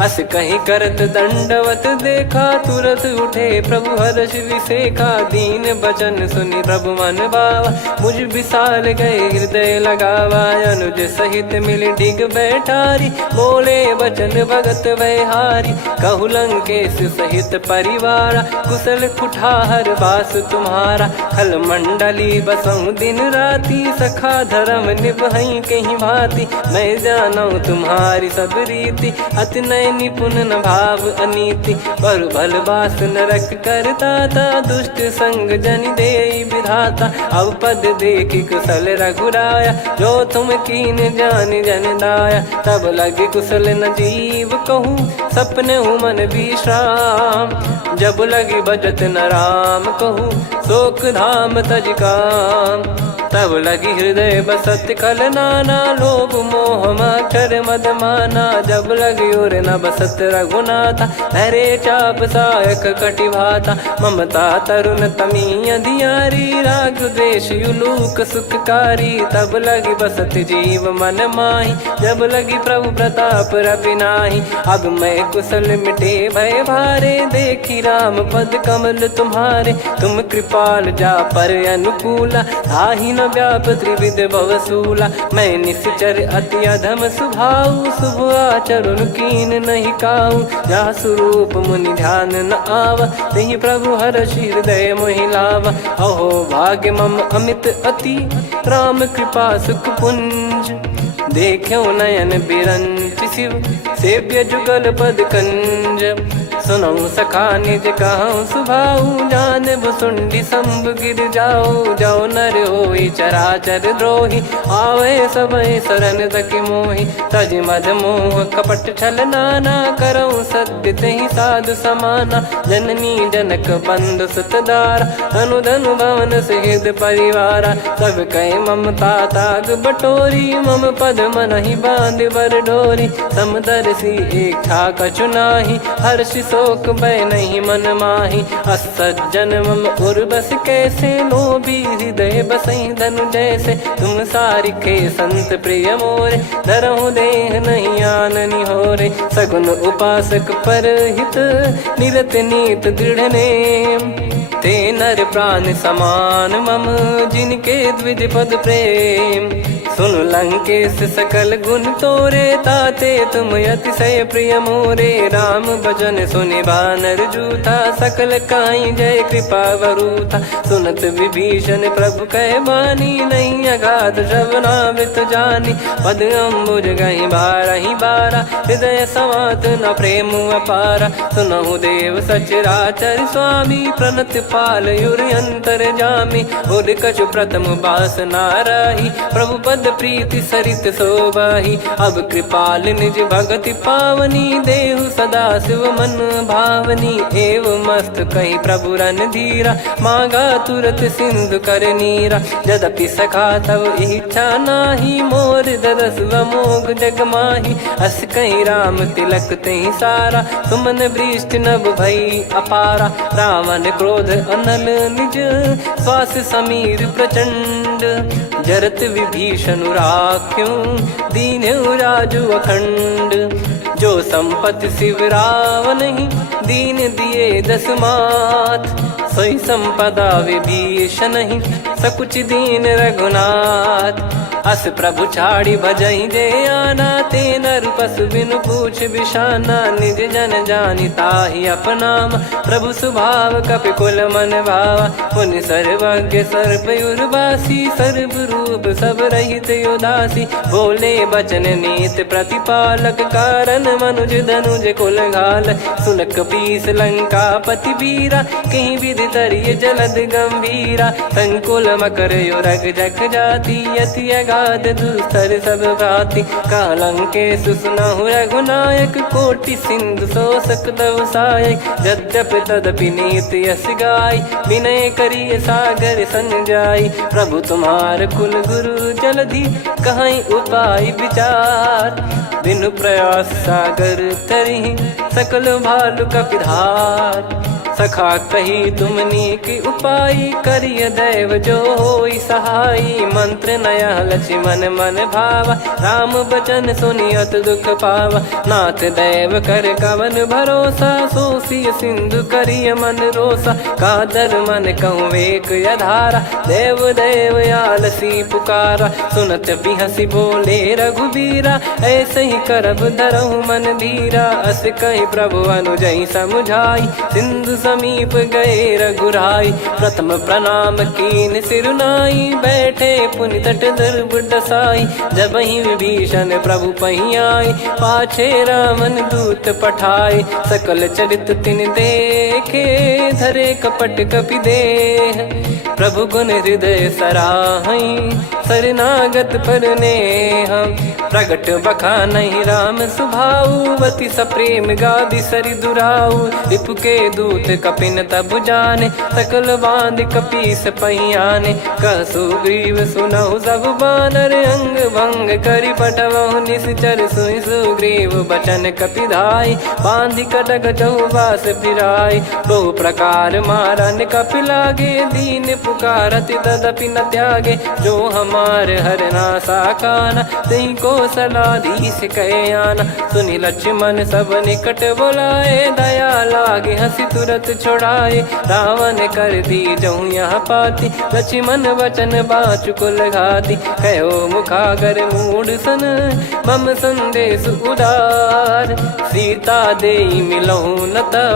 अस कहीं करत दंडवत देखा। तुरत उठे प्रभु हर्ष विसेखा, दीन बचन सुनि प्रभु मन भावा। मुझ विशाल गए हृदय लगावा, अनुज सहित मिल डिग बैठारी। बोले बचन भगत भयहारी, कहु लंकेश सहित परिवारा। कुशल कुठार बास तुम्हारा, खल मंडली बसऊं दिन राती। सखा धर्म निभई कहीं भांति, मैं जानू तुम्हारी सब रीति। अति नय निपुण न भाव अनीति, पर भल बास नरक करता था। दुष्ट संग जन दे विधाता, अब पद देखी कुशल रघुराया। जो तुम कीन जान जन दाया, तब लगे कुशल न जीव कहूँ। सपने मन विश्राम, जब लगी बजत न राम कहूँ। शोक धाम तज काम, तब लगी हृदय बसत कल नाना। लोभ मोह मक्षर मद माना, जब लगी उर न बसत रघुनाथा। हरे चाप सायक कटि भाता, ममता तरुण तमी अधियारी। राग द्वेष युलूक सुखकारी, तब लगी बसत जीव मन माही। जब लगी प्रभु प्रताप रवि नाही, अब मैं कुशल मिटे भय भारे। देखी राम पद कमल तुम्हारे। तुम कृपाल जा पर अनुकूला, ताहि न व्याप त्रिविध भवसूला। मैं निश्चर अति अधम सुभाऊ, शुभ आचरण कीन नहीं काऊ। जा स्वरूप मुनि ध्यान न आवा, तेहि प्रभु हर्षि हृदय मोहि लावा। अहो भाग्य मम अमित अति, राम कृपा सुख पुंज। देखो नयन बिरंच शिव, सेव्य जुगल पद कंज। सुनऊ सखा निज कहूँ सुभाऊ, जान भुसुंडी शंभ गिर जाओ। जाओ नर होई चराचर द्रोही, आवे सबय शरण तकी मोहि। तज मद मोह कपट छल नाना, करऊँ सत्य तेहि साधु समाना। जननी जनक बंधु सुतदारा, धनु धनु भवन सहित परिवारा। सब कहे ममता ताग बटोरी, मम पद मनहि बांध बर डोरी। समदर्शी इच्छा कछु नाही, हर्ष शोक भय नहीं मन माही। असज्जन मम उर्वश कैसे, लोभी हृदय बसई धनु जैसे। तुम सारिखे संत प्रिय मोरे, धरहु देह नहीं आननि होरे। सगुन उपासक परहित, निरत नीत दृढ़ नेम। ते नर प्राण समान मम, जिनके द्विज पद प्रेम। सुन लंकेश सकल गुण तोरे, ताते तुम अतिशय प्रिय मोरे। राम भजन सुनि बानर जूथा, सकल काई जय कृपा वरूथा। सुनत विभीषण प्रभु कह बानी, नहीं अगाध श्रवणामृत जानी। पद अम्बुज गहि बारहि बारा, हृदय समात न प्रेम अपारा। सुनहु देव सचराचर स्वामी, प्रणत पाल युर अंतर जामी। उर कछु प्रथम बास नाराही, प्रभु पद प्रीति सरित शोभाही। अब कृपाल निज भगति पावनी, देहु सदा शिव मन भावनी। एव मस्त कही प्रभु रन धीरा, मांगा तुरत सिंधु कर नीरा। यद्यपि सखा तब इच्छा नाही, मोर दरस मोग जग माही। अस कहीं राम तिलक तेहि सारा, सुमन वृष्टि नभ भई अपारा। रावण क्रोध अनल निज, श्वास समीर प्रचंड। जरत विभीषण राख्यों, दीन्हु राजु अखंड। जो संपत्ति शिव रावण ही, दीन दिए दस मात। सोई संपदा विभीषण ही, सकुच दीन रघुनाथ। अस प्रभु छाड़ी भजई जे आना, ते नर पशु बिनु पूछ बिशाना। निज जन जानि ताहि अपनाम, प्रभु स्वभाव कपि कुल मन भावा। मुनि सर्वज्ञ सर्वयुर्वासी, सर्व रूप सब रहित उदासी। बोले बचन नीत प्रतिपालक, कारण मनुज धनुज कुल घाल। सुन कपीस लंका पति वीरा, कहीं विधि तरिय जलद गंभीरा। संकुल मकर युरग जग जाति, यति अगाध दुस्तर सब घाति। कालंकेश सुनहु रघुनायक, कोटि सिंधु शोषक तव सहायक। यद्यपि तदपि नीति यस गाय, विनय करिय सागर सन जाई। प्रभु तुम्हार कुल गुरु जलधि, कहीं उपाय विचार। बिनु प्रयास सागर तरिहि, सकल भालु कपिधार। सखा कही तुमनी की उपाय, करिय दैव जो होई सहाई। मंत्र नया लक्ष्मण मन भावा, राम बचन सुनियत दुख पावा। नाथ दैव कर कवन भरोसा, सोसिय सिंधु करिय मन रोसा। कादर मन कहूँ एक यधारा, देव देव आलसी पुकारा। सुनत बिहसी बोले रघुबीरा, ऐसे ही करब धरहु मन धीरा। अस कही प्रभु अनुजई समुझाई, सिंधु समीप गए रघुराई। प्रथम प्रणाम कीन सिरुनाई, बैठे पुनि तट दर्भ डसाई। जब ही विभीषण प्रभु पही आई, पाछे रामन दूत पठाए। सकल चरित तिन देखे, धरे कपट कपि देह। प्रभु गुण हृदय सराहई, शरणागत पर नेह। प्रगट बखानहि राम सुभाऊ, बति सप्रेम गादि सरि दुराऊ। रिपु के दूत कपिन तब जाने, सकल बांध कपीस पहियाने। कह सुग्रीव सुनहु सब बानर, अंग भंग करि पठवहु निश्चर। सुनि सुग्रीव बचन कपिधाई, बांधि कटक चहुबास फिराई। बहु प्रकार मारन कपि लागे, दीन पुकारति तदपि न त्यागे। जो हम कुमार हरना साकाना, तई को सलाधीश कहे आना। सुनि लक्ष्मण सब निकट बुलाए, दया लागे हंसी तुरत छुड़ाए। रावण कर दी जऊँ यहाँ पाती, लक्ष्मण वचन बाचु कुल घाती। कहो मुखागर मूड सन, मम संदेश उदार। सीता देई मिलहु नता,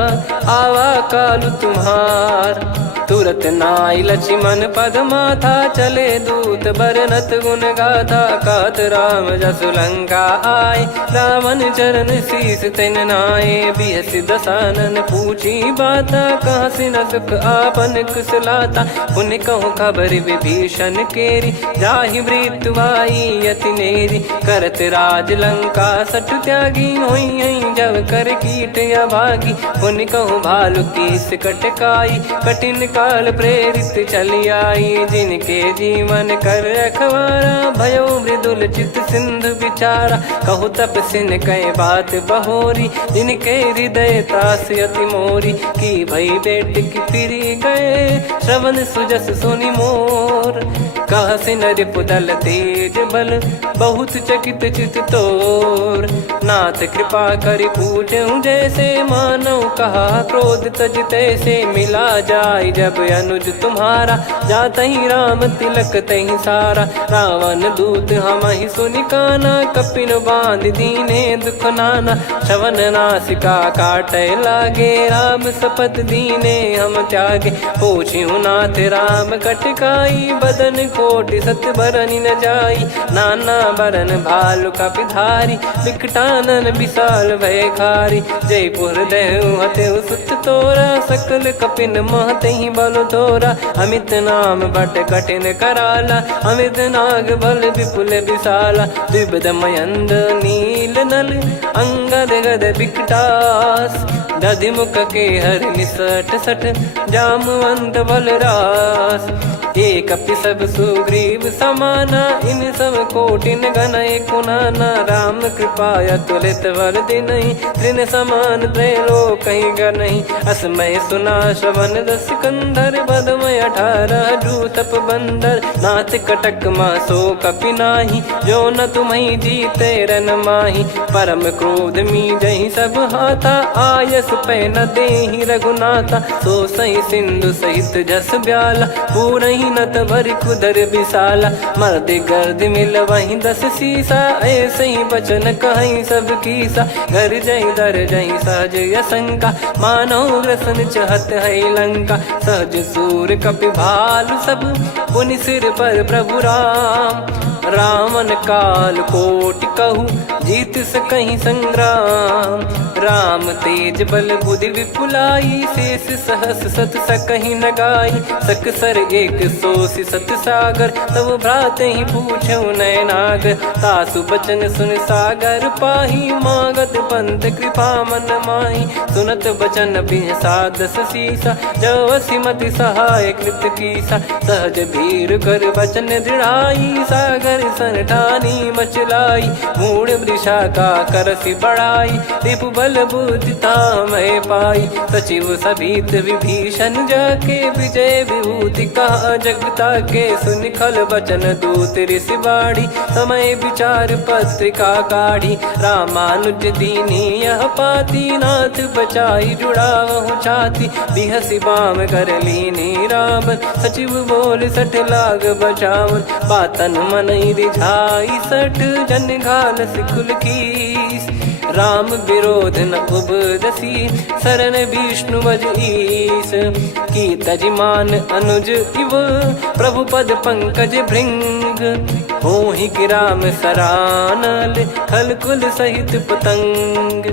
आवा कालु तुम्हार। तुरत नाई लक्ष्मण पद माथा, चले दूत बरनत गुण गाथा। कहत राम जसु लंका आए, रावण चरण शीस तिन नाये। बिहसि दसानन पूछी बाता, कहाँ से न सुख आपन कुशलाता। पुन कहूँ खबर विभीषण केरी, जाहि मृत्यु आई अति नेरी। करत राज लंका सठ त्यागी, होई जब कर कीट अभागी। पुन कहूँ भालु कीस कटकाई, कठिन काल प्रेरित चली आई। जिनके जीवन कर रखवारा, भयो मृदुल चित सिंधु विचारा। कहु तपसिन कई बात बहोरी, जिनके हृदय तास अति मोरी। की भई बेट की फिरी गए, श्रवण सुजस सुनि मोर। कह सिन रिपुदल तेज बल, बहुत चकित चित तोर। नाथ कृपा करि पूछऊँ जैसे, मानव कहा क्रोध तज तैसे। मिला जाय जब अनुज तुम्हारा, जातहि राम तिलक तहि सारा। रावण दूत हमहि सुनि काना, कपिन बांध दीने दुख नाना। श्रवण नासिका काटै लागे, राम शपथ दीने हम त्यागे। पूछिहु नाथ राम कटकाई, बदन कोटि सत बरनि न जाई। नाना बरन भालु कपिधारी, विकटानन विशाल भयखारी। जयपुर देहु हतेउ सुत तोरा, सकल कपिन महतहि बल तोरा। अमित नाम बट कठिन कराला, अमित नाग बल विपुल विशाला। द्विविध मयंद नील नल, अंगद गद विकटास। दधिमुख के हर निसठ सठ, जामवंत बलरास। एक कपि सब सुग्रीव समाना, इन सब कोटिन गनय कुनाना। राम कृपा अतुलित बल दिनहि, तृण समान त्रैलोकहि गनहि। असमय सुना श्रवण दस कंधर, बदमय 18 जूतप बंदर। नाथ कटक मासो कपि नाही, जो न तुम्हि जीते रन माही। परम क्रोध मीजहि सब हाथा, आयस पै न देहि रघुनाथा। सो सही सिंधु सहित जस ब्याला, पूरहि नत भर कुदर विशाला। मर्द गर्द मिल वहीं 10 सीसा, ऐसे ही बचन कहीं सब कीसा। घर जय दर जय सहज यसंका, मानो ग्रसन चहत है लंका। सहज सूर कपि भालु सब, पुनि सिर पर प्रभु राम। रामन काल कोटि कहु, जीत सकहि संग्राम। राम तेज बल बुद्धि विपुलाई, शेष सहस सत सकहि न गाई। सकसर एक सोसि सत सागर, तब भ्राते ही पूछौ नयनागर। तासु बचन सुन सागर पाही, मागत पंथ कृपा मन माही। सुनत बचन बिहसा 10 सीसा, जवसि मति सहाय कृत कीसा। सहज भीर कर बचन दृढ़ाई, सागर सन ठानी मचलाई। मूढ़ वृषा का करसि बढ़ाई, रिपु बल बुद्धि तामय पाई। सचिव सभीत विभीषण जाके, विजय विभूति कहा जगता के। सुनि खल बचन दूत ऋषि बाढ़ी, समय विचार पत्रिका काढ़ी। रामानुज दीनी यह पाती, नाथ बचाई जुड़ावहु छाती। बिहसि बाम कर लीनी राम, सचिव बोल सठ लाग बचावन। बातन मन रिझाई सठ, जन घाल सिकुल कीस। राम विरोध न उपदसी, शरण विष्णु बज ईस। की तजिमान अनुज इव, प्रभु पद पंकज भृंग। होहि कि राम सरानल, खल कुल सहित पतंग।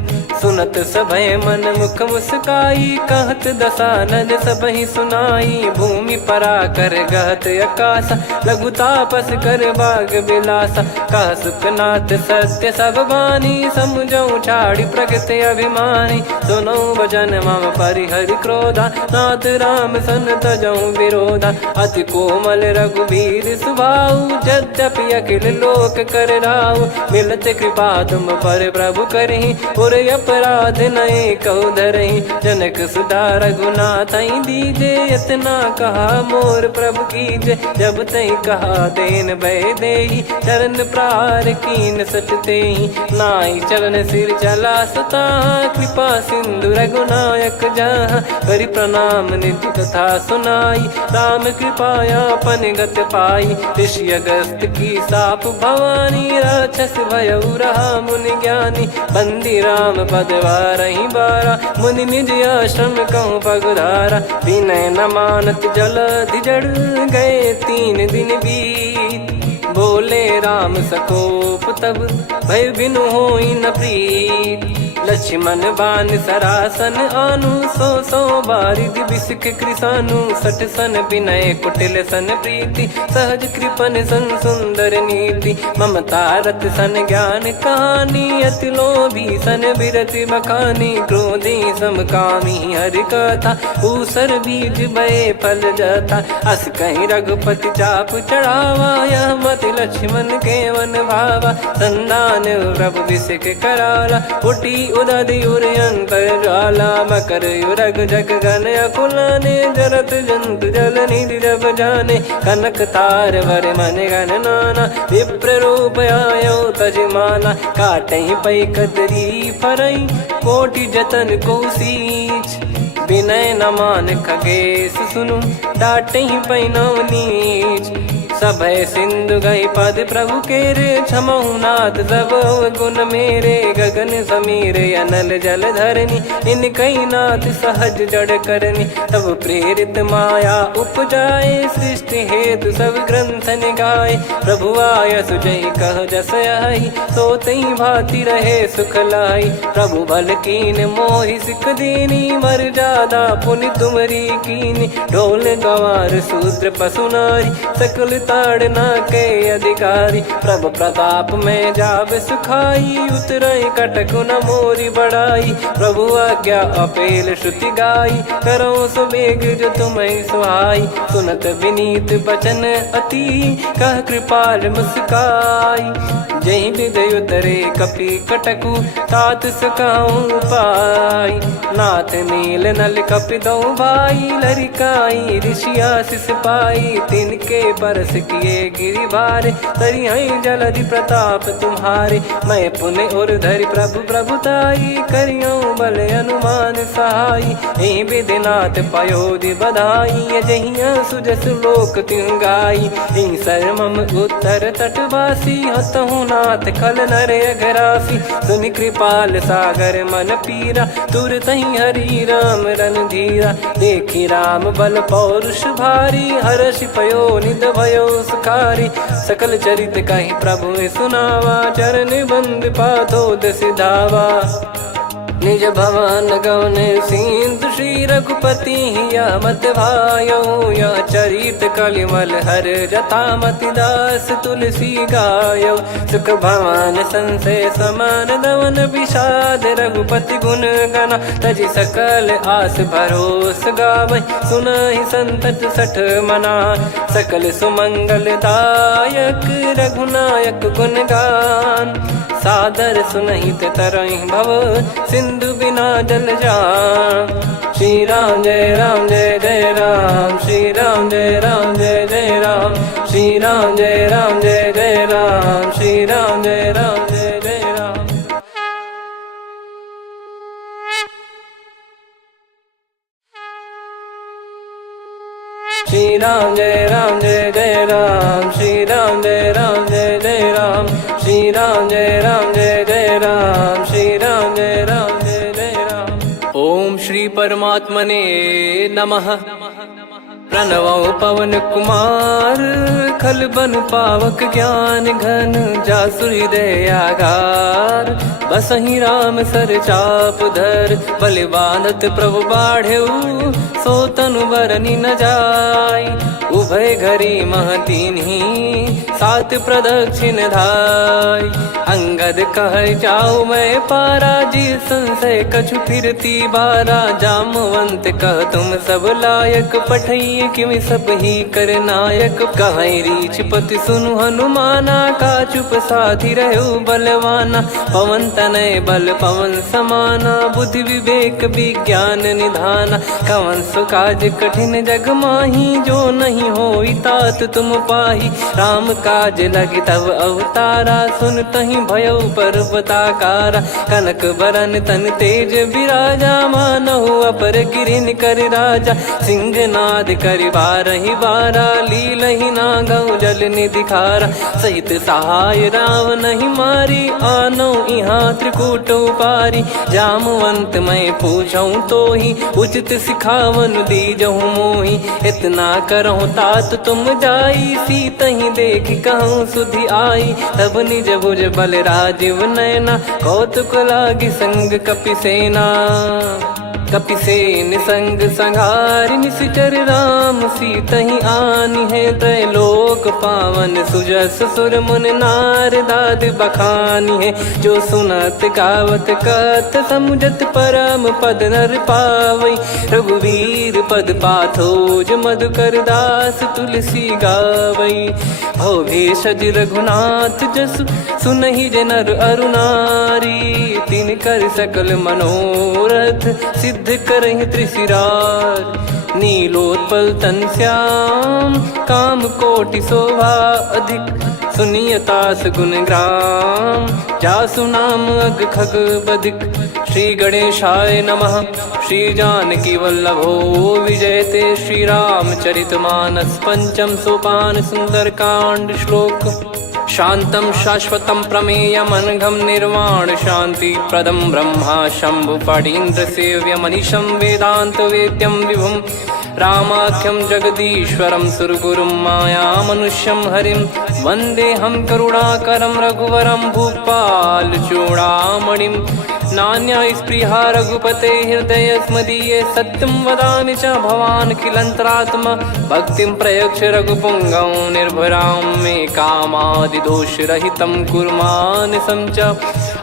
सुनत सभय मन मुख मुस्काई, कहत दसानन सबहि सुनाई। भूमि परा कर गहत आकाशा, लघु तापस कर बाग बिलासा। कह सुखनाथ सत्य सब बानी, समुझौ छाड़ी प्रकृति अभिमानी। सुनो भजन मम परिहरि क्रोधा, नाथ राम सन तजौ विरोधा। अति कोमल रघुवीर सुभाऊ, यद्यपि की अखिल लोक कर राव। मिलत कृपा तुम पर प्रभु करही, और अपराध नए कौ धरही। जनक सुधा रघुनाथ दीजे, इतना कहा मोर प्रभु कीजे। जब तई कहा देन भय देही, चरण प्रार कीन सटते ही। नाई चरण सिर चला सता, कृपा सिंधु रघुनायक जहाँ। करि प्रणाम निज कथा सुनाई, राम कृपाया पन गत पाई। ऋषि अगस्त की साप भवानी, राक्षस भयउ रहा मुनि ज्ञानी। बंदी राम पद वारहि बारा, मुनि निज आश्रम कहूँ पगुधारा। विनय न मानत जलधि जड़, गए 3 दिन बीत। बोले राम सकोप तब, भय बिनु होई न प्रीत। लक्ष्मण बान सरासन आनु, 100 बारिद बिसिख कृसानु। 60 सन विनय कुटिल सन प्रीति, सहज कृपन सन सुंदर नीति। ममता रत सन ज्ञान कहानी, अति लोभी सन बिरति बखानी। क्रोधी समकामी हरि कथा, ऊसर बीज बये फल जथा। अस कहीं रघुपति चाप चढ़ावा, यह मत लक्ष्मण के मन भावा। संदान प्रभु बिसिख कराला, उठी उदधि उर अंतर ज्वाला। मकर युरग जग गण अकुलाने, जरत जंतु जल निधि जब जाने। कनक तार वर मन गण नाना, विप्र रूप आयो तजमाना। काटहि पै कदरी फरई, कोटि जतन को सींच। विनय न मान खगेश सुनु, डांटहि पै नव नीच। सभय सिंधु गई पद प्रभु केरे, क्षमहु नाथ सब गुण मेरे। गगन समीरे अनल जल धरनी, इन कई नाथ सहज जड़ करनी। तब प्रेरित माया उपजाए, सृष्टि हेतु सब ग्रंथ निगाए। प्रभु आय सुजई कह जस आई, सोतई भांति रहे सुख लाई। प्रभु बल कीन मोहि सिख दीनी, मर्यादा पुनि तुमरी कीनी। ढोल गवार शूद्र पशु नारी, सकल ताड़ना के अधिकारी। प्रभु प्रताप में जाब सुखाई, उतरई कटक न मोरी बढ़ाई। प्रभु आज्ञा अपेल श्रुति गाई, करो सुबेग जो तुम्हें सुहाई। सुनत विनीत बचन अति, कह कृपाल मुस्काई। जही विदय उतरे कपि कटकु, तात सकाऊं पाई। नाथ नील नल कपि दो भाई, लरिकाई ऋषि आशीष पाई। तिनके परस किए गिरि भारे, तरिहै जलधि प्रताप तुम्हारे। मैं पुण्य और धरि प्रभु प्रभुताई, करियऊं बल अनुमान सहाई। एहि विधिनाथ पयोधि बधाई, जहिया सुजस लोक तिहुँ गाई। एहि सरमम उत्तर तटवासी, हतहु नाथ खल नर अघरासी। सुनि कृपाल सागर मन पीरा, तुरतहि हरि राम रणधीरा। देखि राम बल पौरुष भारी, हर्षि पयो निध भयो सुखारी। सकल चरित कहि प्रभु सुनावा, चरण बंद पादोद सिधावा। निज भवन गौन सिंधु, श्री रघुपति हिया मत भायो। यह चरित कलिमल हर जथा, मति दास तुलसी गायो। सुख भवन संशय समान दवन, विषाद रघुपति गुण गना। तजि सकल आस भरोस गावै, सुनहि संतत सठ मना। सकल सुमंगल दायक, रघुनायक गुण गान। सादर सुनहित तरहि भव, सिंधु बिना जल जान। श्री राम जय राम जय जय राम, श्री राम जय राम जय जय राम। श्री राम जय राम जय जय राम, श्री राम जय राम जय जय राम। श्री राम जय राम जय जय राम, श्री राम जय राम जय जय राम। श्री राम जय राम जय जय राम, श्री राम जय राम जय जय राम। ओम श्री परमात्मने नमः। प्रणवौ पवन कुमार, खल बन पावक ज्ञान घन। जासु हृदय आगार, बसहि राम सर चाप धर। बलि बांधत प्रभु बाढ़ेउ, सो तनु बरनि न जाय। उभय घरी मह दीन्ही, सात प्रदक्षिण धाय। अंगद कह जाऊ मैं पारा, जी संशय कछु फिरती बारा। जामवंत कह तुम सब लायक, पठई किमि सब ही कर नायक। कहीं रीछ पति सुनु हनुमाना, का चुप साधि रहु बलवाना। पवन तनय बल पवन समाना, बुद्धि विवेक विज्ञान निधाना। कवन सो काज कठिन जग माही, जो नहीं होई तात तुम पाही। राम काज लगी तब अवतारा, सुन तहि भयउ पर्वताकारा। कनक बरन तन तेज बिराजा, मानहु अपर गिरिन कर राजा। सिंहनाद करि बारहि बारा, लीलहि नागौ जल निधि खारा। सहित सहाय रावणहि मारी, आनौ इहाँ त्रिकूट उपारी। जामवंत मैं पूछऊँ तोहि, उचित सिखावन दीजहु मोहि। इतना करहु तात तुम जाई, सीतहि देख कहूँ सुधि आई। तब निज भुज बल राजीव नयना, कौतुक लागी संग कपिसेना। कपिसेन संग संहारि निशिचर राम, सीतहि आनि है त्रैलोक पावन। सुजस सुर मुन नार दाद बखानी है, जो सुनत गावत कथ समुझत परम पद नर पावई। रघुवीर पद पाथोज मधुकर दास तुलसी गावई। भव भेषज रघुनाथ जसु, सुनहि जे नर अरु नारी। तिन कर सकल मनोरथ, सिद्ध करहि त्रिशिरार। नीलोत्पल तन श्याम, काम कोटि शोभा अधिक। सुनियतास गुण ग्राम, जासु नाम अग खग बदिक। श्री गणेशाय नमः। श्री जानकी वल्लभो विजयते, श्री रामचरित मानस। पंचम सोपान सुंदर कांड श्लोक। शांतं शाश्वतं प्रमेयमनघं निर्वाण शांति प्रदं ब्रह्मा शंभु फणीन्द्र सेव्य मनीषं वेदांत वेद्यं विभुं। रामाख्यं जगदीश्वरं सुरगुरुं माया मनुष्यं हरिं। वन्देऽहं करुणाकरं रघुवरं भूपाल चूडामणिं। नान्या स्पृहा रघुपते हृदय स्मदीये, सत्यं वदामि च भवान् खिलन्तरात्मा। भक्तिं प्रयच्छ रघुपुङ्गं निर्भरां मे कामादिदोषरहितं कुर्मानसं च।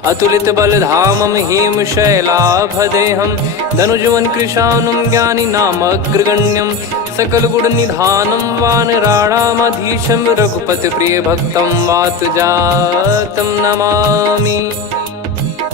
अतुलित बलधामं हेमशैलाभदेहं, धनुजवन कृशानुं ज्ञानिनामग्रगण्यं। सकल गुण निधानं वानराणामधीशं, रघुपति प्रिय भक्तं वात जातं नमामि।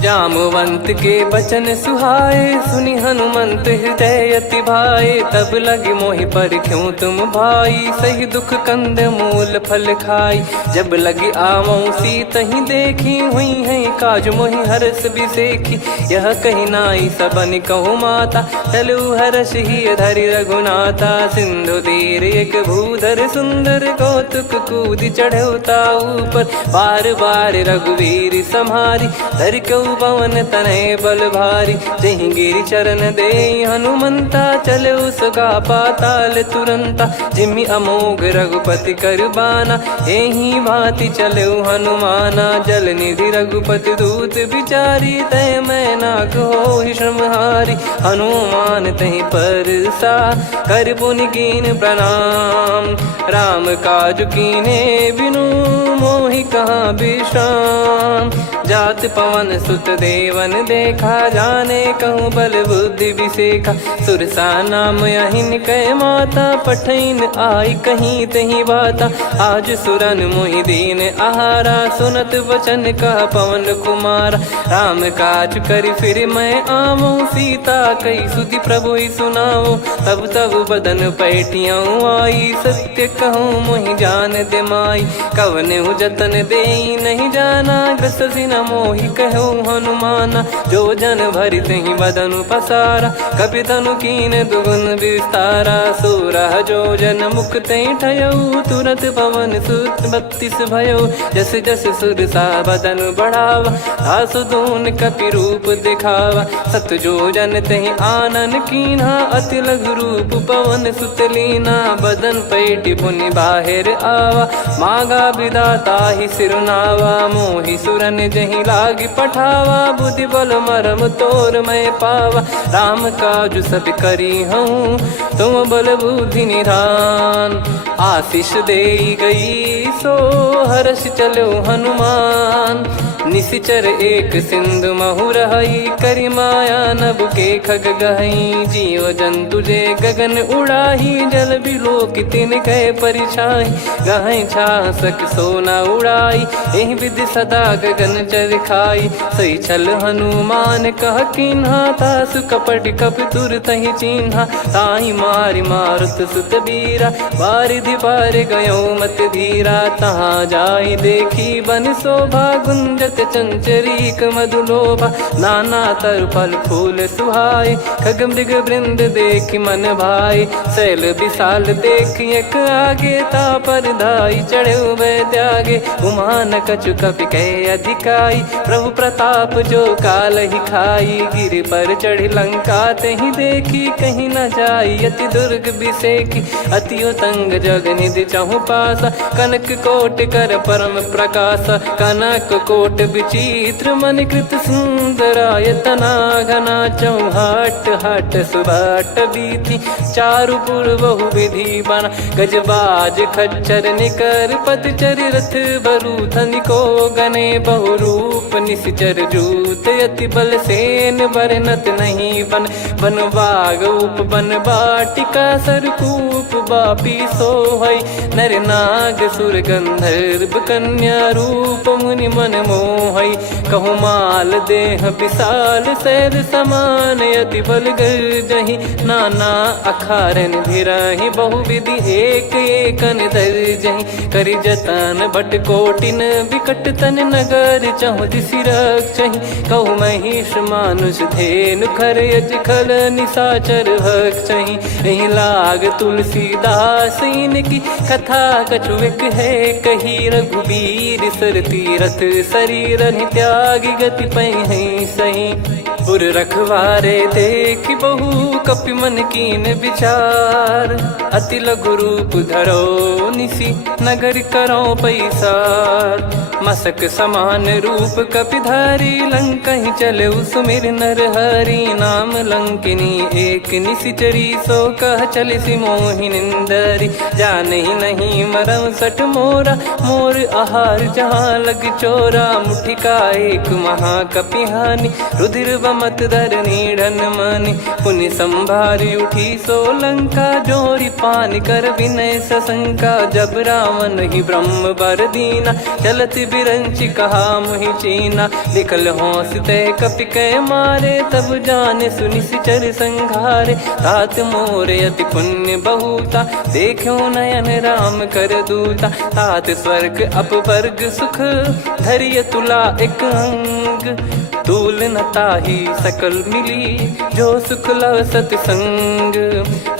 जामवंत के बचन सुहाए, सुनि हनुमंत हृदय अति भाए। तब लगे मोहि पर क्यों तुम भाई, सही दुख कंद मूल फल खाई। जब लगी आवऊँ सीतहि देखी, हुई है काज मोहि हरस बिसेखी। यह कही नाई सबन कहु माता, चलु हरष ही धरि रघुनाथा। सिंधु तीर एक भूधर सुंदर, कौतुक कूद चढ़ौता ऊपर। बार बार रघुवीर सम्हारी, धरि कहु पवन तनय बल भारी। जहि गिरि चरण दे हनुमंता, चले उसका पाताल तुरंता। जिमि अमोघ रघुपति कर बाना, एहि भांति चले हनुमाना। जल निधि रघुपति दूत बिचारी, तय मैं नाक होहि श्रमहारी। हनुमान तहि परसा, कर पुनि कीन प्रणाम। राम काज कीने बिनु, मोहि कहाँ विश्राम। जात पवन सुत देवन देखा, जाने कहूँ बल बुद्धि विसेखा। सुरसा नाम अहिन कै माता, पठैन आई कहीं तही बाता। आज सुरन मोहि दीन आहारा, सुनत वचन कह पवन कुमारा। राम काज करि फिर मैं आवऊँ, सीता कई सुधि प्रभु ही सुनाओ। तब तब बदन पैठियाँ आई, सत्य कहूँ मोहि जान दे माई। कवने जतन देई नहीं जाना, ग्रसि न मोहि कहूँ हनुमाना। जो जन भरि तहि बदनु पसारा, कपितनु कीन दुगुन विस्तारा। सोरह जो जन मुख तहि ठयऊ, तुरत पवन सुत 32 भयऊ। जस जस सुरसा बदनु बढ़ावा, आसु दून कपि रूप दिखावा। सत जो जन तहि आनन कीन्हा, अति लघु रूप पवन सुत लीना। बदन पैठि पुनि बाहिर आवा, मागा विधाता ही सिरुनावा। मोहि सुरन जहि नहीं लागी पठावा, बुद्धि बल मरम तोर मैं पावा। राम काज सब करी हूँ तुम बल बुद्धि निधान, आशीष दे गई सो हर्ष चलो हनुमान। निशिचर एक सिंधु महु रहई, करी माया नभ के खग गहई। जीव जंतु जे गगन उड़ाही, जल बिलो कि तिन गए परिछाई। गहई छासक सोना उड़ाई, एहि विधि सदा गगन चर खाई। सही छल हनुमान कह किन्हा, तासु कपट कप तुर तहि चिन्हा। ताहि मारि मारुत सुत बीरा, बारिधि पार गयो मत धीरा। तहाँ जाई देखी बन शोभा, गुंजत चंचरीक मधुलोभा। नाना तर फल फूल सुहाए, खग मृग वृंद देखि मन भाई। शैल विशाल देखि एक आगे, तापर धाई चढ़े वै त्यागे। उमा न कछु कपि कहे अधिकाई, प्रभु प्रताप जो काल ही खाई। गिर पर चढ़ी लंका तहि देखी, कहीं न जाई अति दुर्ग बिसेकी। अति उतंग जग निधि चहु पासा, कनक कोट कर परम प्रकाशा। कनक कोट विचित्र मन कृत सुंदरायतना घना। चौहाट हाट सुबाट बीथी, चारु पुर बहु विधि बना। गजबाज खच्चर निकर पतचर, रथ बरु धनिको गने। बहु रूप निशिचर जूत, अति बल सेन बरनत नहीं बन। बन बाग उप बन बाटिका, सरकूप बापी सोहई। नर नाग सुर गंधर्व कन्या, रूप मुनि मन मोहई। कहु माल देह विशाल, शैल समान अति बल गर्जहि। नाना अखारन भिराहि, बहु विधि एक एकन दर्जहि। करि जतन भट कोटिन, विकट तन नगर चहु दिसि रक्षहि। कहु महिष मानुष धेनु, खर यज खल निशाचर भक्षहि। एहि लाग तुलसीदास इनकी, कथा कछुक है कही। रघुबीर सर तीरथ शरीर, त्यागी गति पै सही। पुर रखवारे देख बहु, कपि मन कीन विचार। अति लघु रूप धरो निसी, नगर करो पैसार। मसक समान रूप कपिधारी, लंकहि चले सुमिर नर हरि। नाम लंकिनी एक निशिचरी, सो कह चलिसि मोहि निंदरी। जानहि नहीं मरम सठ मोरा, मोर आहार जहाँ लग चोरा। मुठिका एक महाकपिहानि, रुधिर बमत धरनी ढन मानि। पुनि संभारी उठी सो लंका, जोरी पान कर विनय सशंका। जब रावण ही ब्रह्म बर दीना, चलत बिरंचि कहा मुहि चीना। लिखल होंस ते कपि कै मारे, तब जाने सुनि सिचर संघारे। तात मोरे अति पुण्य बहुता, देखो नयन राम कर दूता। तात स्वर्ग अपवर्ग सुख, धरिय तुला एक अंग। तूल न ताहि सकल मिली, जो सुख लव सतसंग।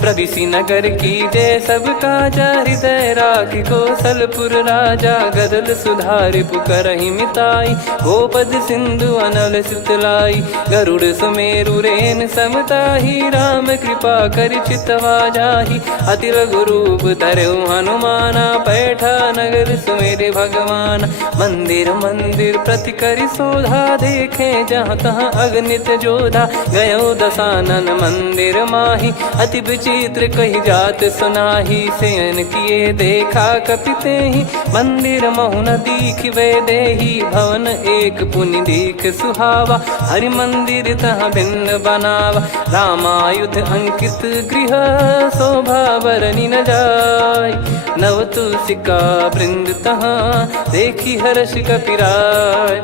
प्रदिशि नगर की जय सब काजा, हृदय राखि कौशलपुर राजा। गदल सुधारि पुकारहि मिताई, गोपद सिंधु अनल सितलाई। गरुड़ सुमेरु रेन समताहि, राम कृपा करि चितवा जाहि। अति लघु रूप धरऊ हनुमाना, पैठा नगर सुमेरे भगवान। मंदिर मंदिर प्रति करि शोधा, देखे जहाँ तहाँ अगणित जोधा। गयो दशानन मंदिर माही, अति विचित्र कही जात सुनाही। शयन किए देखा कपितेहि, मंदिर महु न दीखिबे देहि। भवन एक पुनि दीख सुहावा, हरि मंदिर तहाँ भिन्न बनावा। रामायुध अंकित गृह, शोभा बरनि न जाय। नव तुलसिका वृंद तहाँ, देखी हर्ष कपिराय।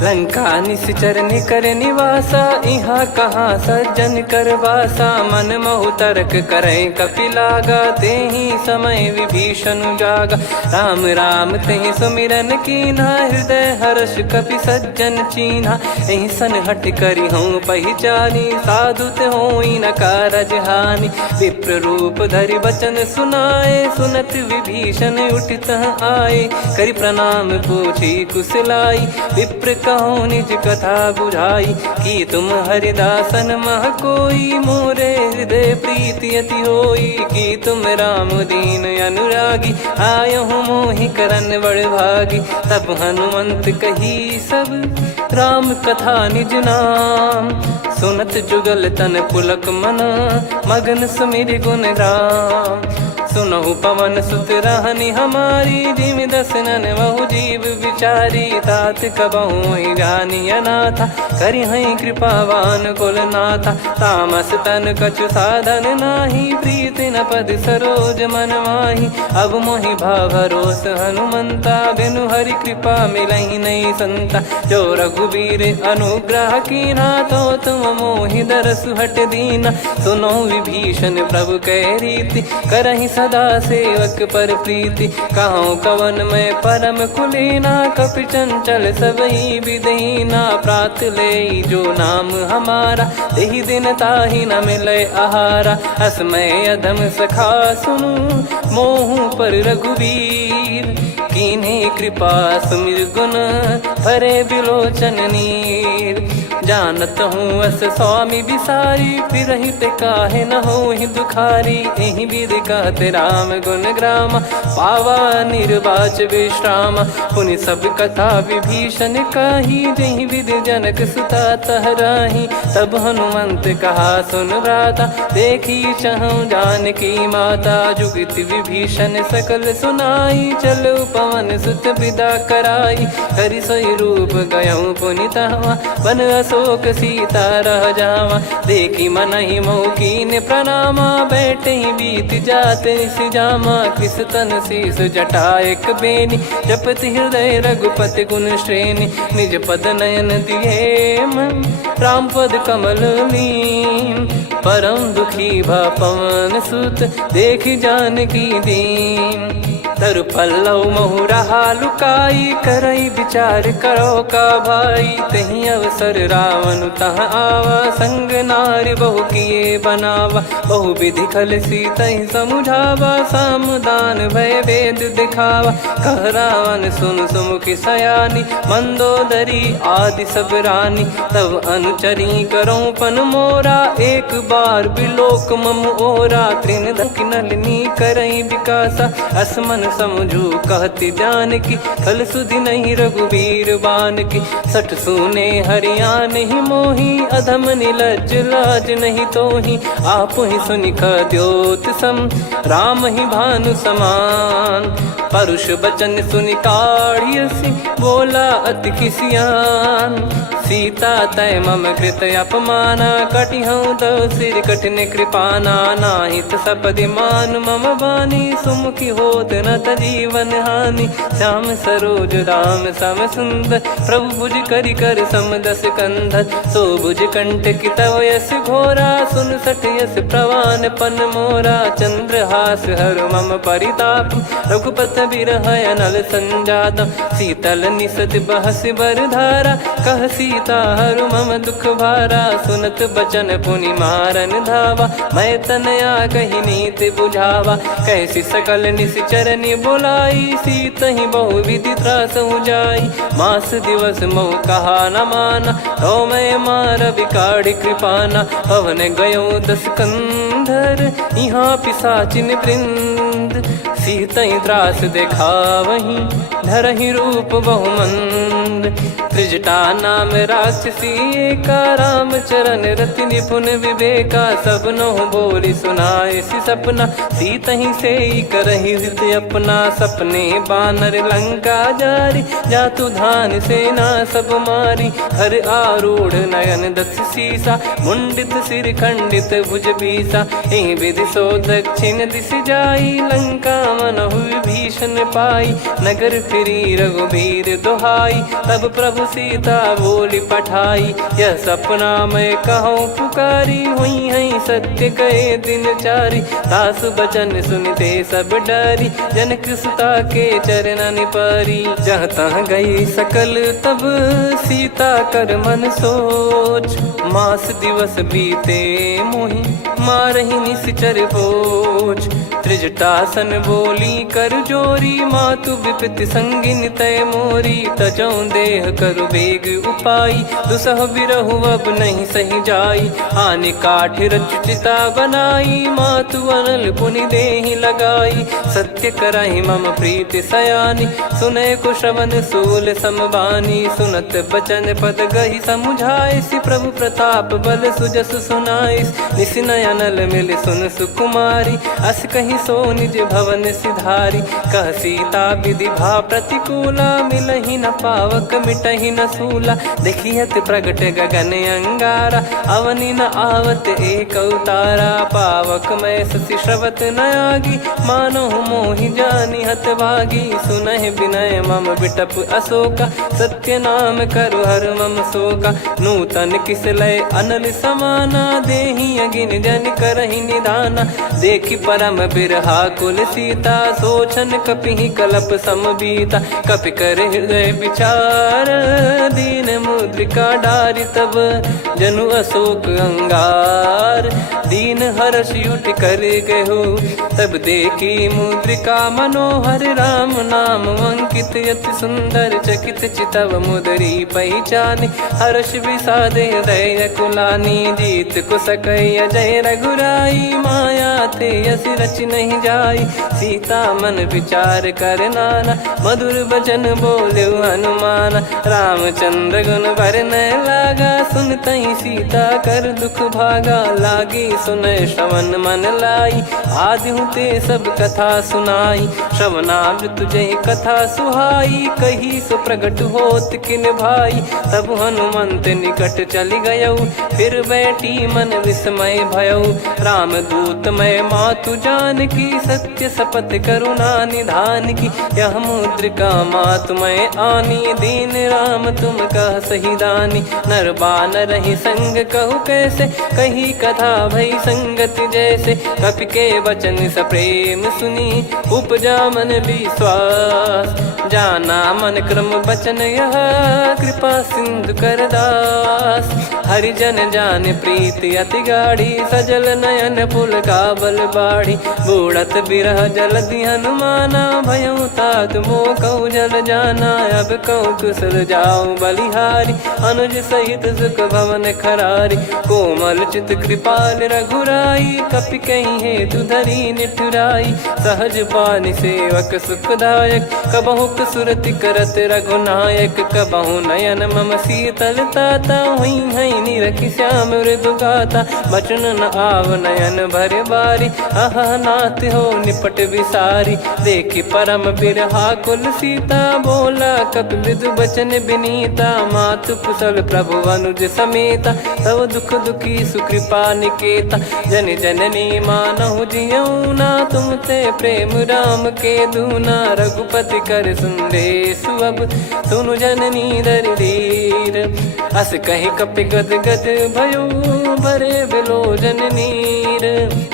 लंका निश्चर निकर निवासा, इहाँ कहाँ सज्जन कर वासा। मन महु तर्क करै कपिलागा, तेहि समय विभीषण जागा। राम राम तेहि सुमिरन कीन्हा, हृदय हर्ष कपि सज्जन चीन्हा। एहि सन हट करि हूँ पहिचानी, साधु ते होई न कारज हानि। विप्र रूप धरि वचन सुनाए, सुनत विभीषण उठित आए, करि प्रणाम पूछी कुशलाई। विप्र कहो निज कथा बुझाई, कि तुम हरिदासन मह कोई। मोरे हृदय प्रीति अति होई, कि तुम राम दीन अनुरागी। आयहु मोहि करन बड़ भागी, तब हनुमंत कही सब राम कथा निज नाम। सुनत जुगल तन पुलक मना, मगन सुमिर गुण राम। सुनहु पवन सुत रहनि हमारी, जिमि दसनन बहु जीव विचारी। तात कबहु ही जानिय नाथा, करिहै कृपावान कुल नाथा। तामस तन कछु साधन नाही, प्रीति न पद सरोज मन माही। अब मोहि भाव भरोस हनुमंता, बिनु हरि कृपा मिलहि नहीं संता। जो रघुबीर अनुग्रह कीना, तो तुम मोहि दरसु हट दीना। सुनो विभीषण प्रभु कह रीति, करहि सदा सेवक पर प्रीति। कहूँ कवन में परम कुलीना, कपि चंचल सबही विदहीना। प्रात ले जो नाम हमारा, तेहि दिन ताहि न मिले आहारा। असमय अधम सखा सुनु, मोहु पर रघुवीर। कीन्ही कृपा सुमिर गुण, भरे बिलोचन नीर। जानत हूँ अस स्वामी बिसारी, फिरहि ते काहे न होहि दुखारी। एहि विधि कहते राम गुण ग्राम, पावा निर्वाच विश्राम। पुनि सब कथा विभीषण काही, जहि विधि जनक सुता तहराही। तब हनुमंत कहा सुन भ्राता, देखी चहु जानकी माता। जुगित विभीषण सकल सुनाई, चलो पवन सुत विदा कराई। हरि सोई रूप गयऊँ पुनि तहवा, बन अशोक सीता रह जावा। देखी मनहि मौकीन प्रणामा, बैठे ही बीत जात निस जामा। कृस तन शीस जटा एक बेनी, जपति हृदय रघुपति गुण श्रेणी। निज पद नयन दिए मन, राम पद कमल लीन। परम दुखी भा पवन सुत, देखी जानकी दीन। तरु पल्लव महु रहा लुकाई, करई विचार करो का भाई। तही अवसर रावण तह आवा, संग नारी बहु किए बनावा। बहु विधि खल सीतहि समुझावा, सामदान भय वेद दिखावा। कह रावण सुन सुमुखी सयानी, मंदोदरी आदि सब रानी। तब अनुचरी करो पन मोरा, एक बार बिलोक मम ओरा। त्रिन दक नलिनी करई विकासा, असमन समझू कहती जानकी। खल सुधि नहीं रघुबीर बान की, सठ सुने हरिया नहीं मोही। अधम निलज लाज नहीं तोही, आप ही सुनिख द्योत सम। राम ही भानु समान, परुष बचन सुनि काढ़ियसि। बोला अति किसियान, सीता तय मम कृत अपमाना। कटिहऊँ तो सिर कठिन कृपाना, नाहित सपदि मान मम बानी। सुमुखी होत न जीवन हानि, श्याम सरोज राम सम सुंदर। प्रभु भुज करि कर सम दस कंधर, सो भुज कंठ की तव यस घोरा। सुन सठ यस प्रवान पन मोरा, चंद्रहास हर मम परिताप। रघुपत बिरह अनल संजातम, शीतल निसत बहस बर धारा। कह सीता हर मम दुख भारा, सुनत बचन पुनि मारन धावा। मैं तनया कही नीति बुझावा, कैसी सकल निश्चरनि बोलाई। सीत ही बहु विधि त्रास जाई, मास दिवस मोह कहा न माना। तो मैं मार बिकाढ़ी कृपाना, पवन गयो दस कंधर। यहाँ पिशाचिन वृंद, सीतहि त्रास देखावहीं। धरहि रूप बहुमंद, त्रिजटा नाम राक्षसी एका। राम चरण रति निपुण विवेका, सब नहुँ बोली सुनाए सि सपना। सीतहि से करहि हृदय अपना, सपने बानर लंका जारी। जातु धान सेना सब मारी, हर आरूढ़ नयन दस सीसा। मुंडित सिर खंडित भुज बीसा, एहि विधि सो दक्षिण दिश जाई। लंका मनहु विभीषण पाई, नगर फिरी रघुबीर दुहाई। तब प्रभु सीता बोली पठाई, यह सपना मैं कहूँ पुकारी। हुई है सत्य कहे दिन चारी, दास बचन सुनते सब डरी। जनक सुता के चरण पारी, जहाँ तहाँ गई सकल तब सीता कर मन सोच। मास दिवस बीते मोहि, मारहि निश्चर बोझ। त्रिजटासन बोली कर जोरी, मातु विपति संगिन तय मोरी। तजौ देह करु बेग उपाई, दुसह बिरहु अब नहीं सही जाई। आने काठ रच चिता बनाई, मातु अनल पुनि देहि लगाई। सत्य करहि मम प्रीति सयानी, सुनै को श्रवण सूल समबानी। सुनत बचन पद गहि समुझाइस, प्रभु प्रताप बल सुजस सुनाइस। निस नयनल मिल सुन सुकुमारी, अस कहि सो निज भवन सिधारी। कह सीता विधि भा प्रतिकूला, मिलहि न पावक मिटहि न सूला। देखियत प्रगट गगन अंगारा, अवनि न आवत एक अवतारा। पावक मैं ससि श्रवत न आगी, मानो मोहि जानि हत भागी। सुनहि विनय मम बिटप अशोका, सत्य नाम करु हर मम शोका। नूतन किस लय अनल समाना, देहि अगिन जन करहि निधाना। देखि परम बिरहा कुल सीता, सोचन कपिहि कलप समबीता। कपि कर हृदय विचार, दीन मुद्रिका डारि तब जनु अशोक अंगार। दीन हर्ष उठ कर गहो, तब देखी मुद्रिका मनोहर। राम नाम अंकित यति सुंदर, चकित चितव मुदरी पहचानी। हर्ष विषाद हृदय कुलानी, जीत को सकई अजय रघुराई। माया थे यस रच नहीं जाई, सीता मन विचार कर नाना। मधुर बचन बोले हनुमान, रामचंद्र गुण वरनय लागा। सुनतहि सीता कर दुख भागा, लागी सुनय श्रवण मन लाई। आदि ते सब कथा सुनाई, श्रवणामृत जय कथा सुहाई। कही सो प्रगट होत किन भाई, तब हनुमंत निकट चली गयौ। फिर बैठी मन विस्मय भयौ, राम दूत मैं मातु जान की। सत्य शपथ करुणा निधान की, यह मुद्रिका मातु मैं आनी। दीन राम तुम कह सही दानी, नर बानर ही संग कहु कैसे। कही कथा भई संगति जैसे, कपि के वचन सप्रेम सुनी। उपजा मन विश्वास, जाना मन क्रम बचन यह। कृपा सिंधु कर दास, हरिजन जान प्रीति अति गाढ़ी। सजल नयन पुल काबल बाढ़ी, बूढ़त बिरह जलधि हनुमाना। भयउ तात मोह कहु जल जाना, अब कहु कुशल जाऊं बलिहारी। अनुज सहित सुख भवन खरारी, कोमल चित कृपाल रघुराई। कपि कहीं हेतु धरी निठुराई, सहज पानि सेवक सुखदायक। कबहु सुरति करत रघुनायक, कबहु नयन मम शीतल ताता। हुई हई निरखि श्याम मृदु गाता, बचन न आव नयन भर बारी। अह नाथ हो निपट विसारी, देखि परम बिरहा कुल सीता। बोला कपि मृदु बचन बिनीता, मातु कुशल प्रभु अनुज समेता। तव दुख दुखी सुकृपा निकेता, जन जननी मानहु जियऊ ना। तुम ते प्रेम राम के दूना, रघुपति कर संदेश अब सुनु जननी दर धीर। अस कहि कपि गद गद भयो, भरे बिलोचन नीर।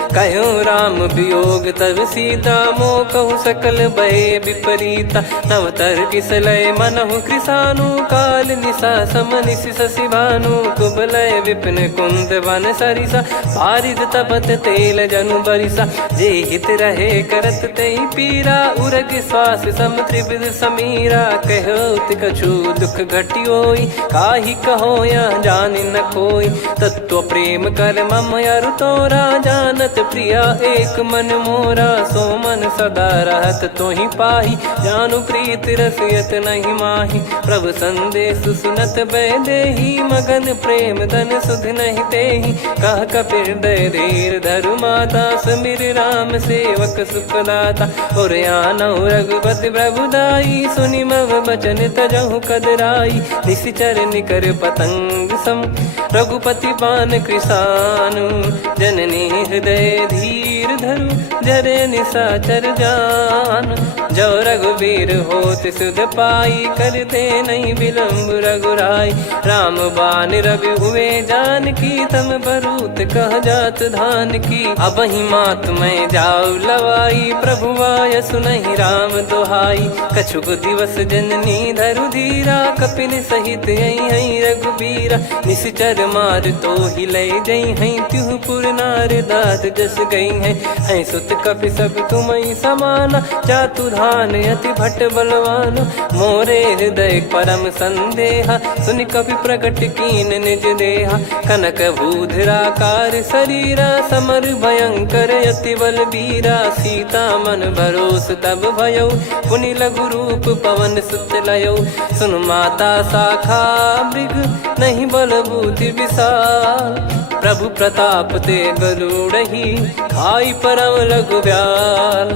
कहो राम वियोग तब सीता, मोह कहु सकल भय विपरीता। तव तर किसलय मनहु कृसानु, काल निशा समनिशि शशि भानु। कुबलय विपिन कुंद वन सरिसा, पारिद तपत तेल जनु बरिसा। जे हित रहे करत तेहि पीरा, उरग श्वास सम त्रिविध समीरा। कहो कछु दुख घटियोई, काहि कहो या जानि न कोई। तत्व प्रेम कर मम अरु तोरा, जानत प्रिया एक मन मोरा। सो मन सदा रहत तोहि पाही, जानु प्रीति रसियत नहीं माही। प्रभु संदेश सुनत बै देहि, मगन प्रेम धन सुध नहीं तेहि। कह कपि हृदय धीर धरु माता, समीर राम सेवक सुखदाता। और आनहु रघुपति प्रभुदाई, सुनि मम बचन तजहु कदराई। निशिचर निकर पतंग सम, रघुपति पान कृसानु। जननी हृदय धीर धरु, जरे निशाचर जान। जो रघुबीर होत सुध पाई, करते नहीं विलम्ब रघुराई। राम बान रवि हुए जानकी, तम बरूत कह जात धान की। अब ही मात मैं जाऊ लवाई, प्रभु आय सुनहि राम दोहाई। कछुक दिवस जननी धरु धीरा, कपिन सहित यही रघुबीरा। निश्चर मार तो ही ले जई हैं, त्यों पुर नार दात जस गई हैं। सुत कपि सब तुमई समाना, जातु धान अति भट बलवान। मोरे हृदय परम संदेहा, सुन कपि प्रकट कीन निज देहा। कनक भूधराकार शरीरा, समर भयंकर अति बलबीरा। सीता मन भरोस तब भयो, पुनि लघु रूप पवन सुत लयो। सुन माता शाखा मृग, नहीं बल बुद्धि विशाल। प्रभु प्रताप ते गरुड़हि, खाई परम लघु ब्याल।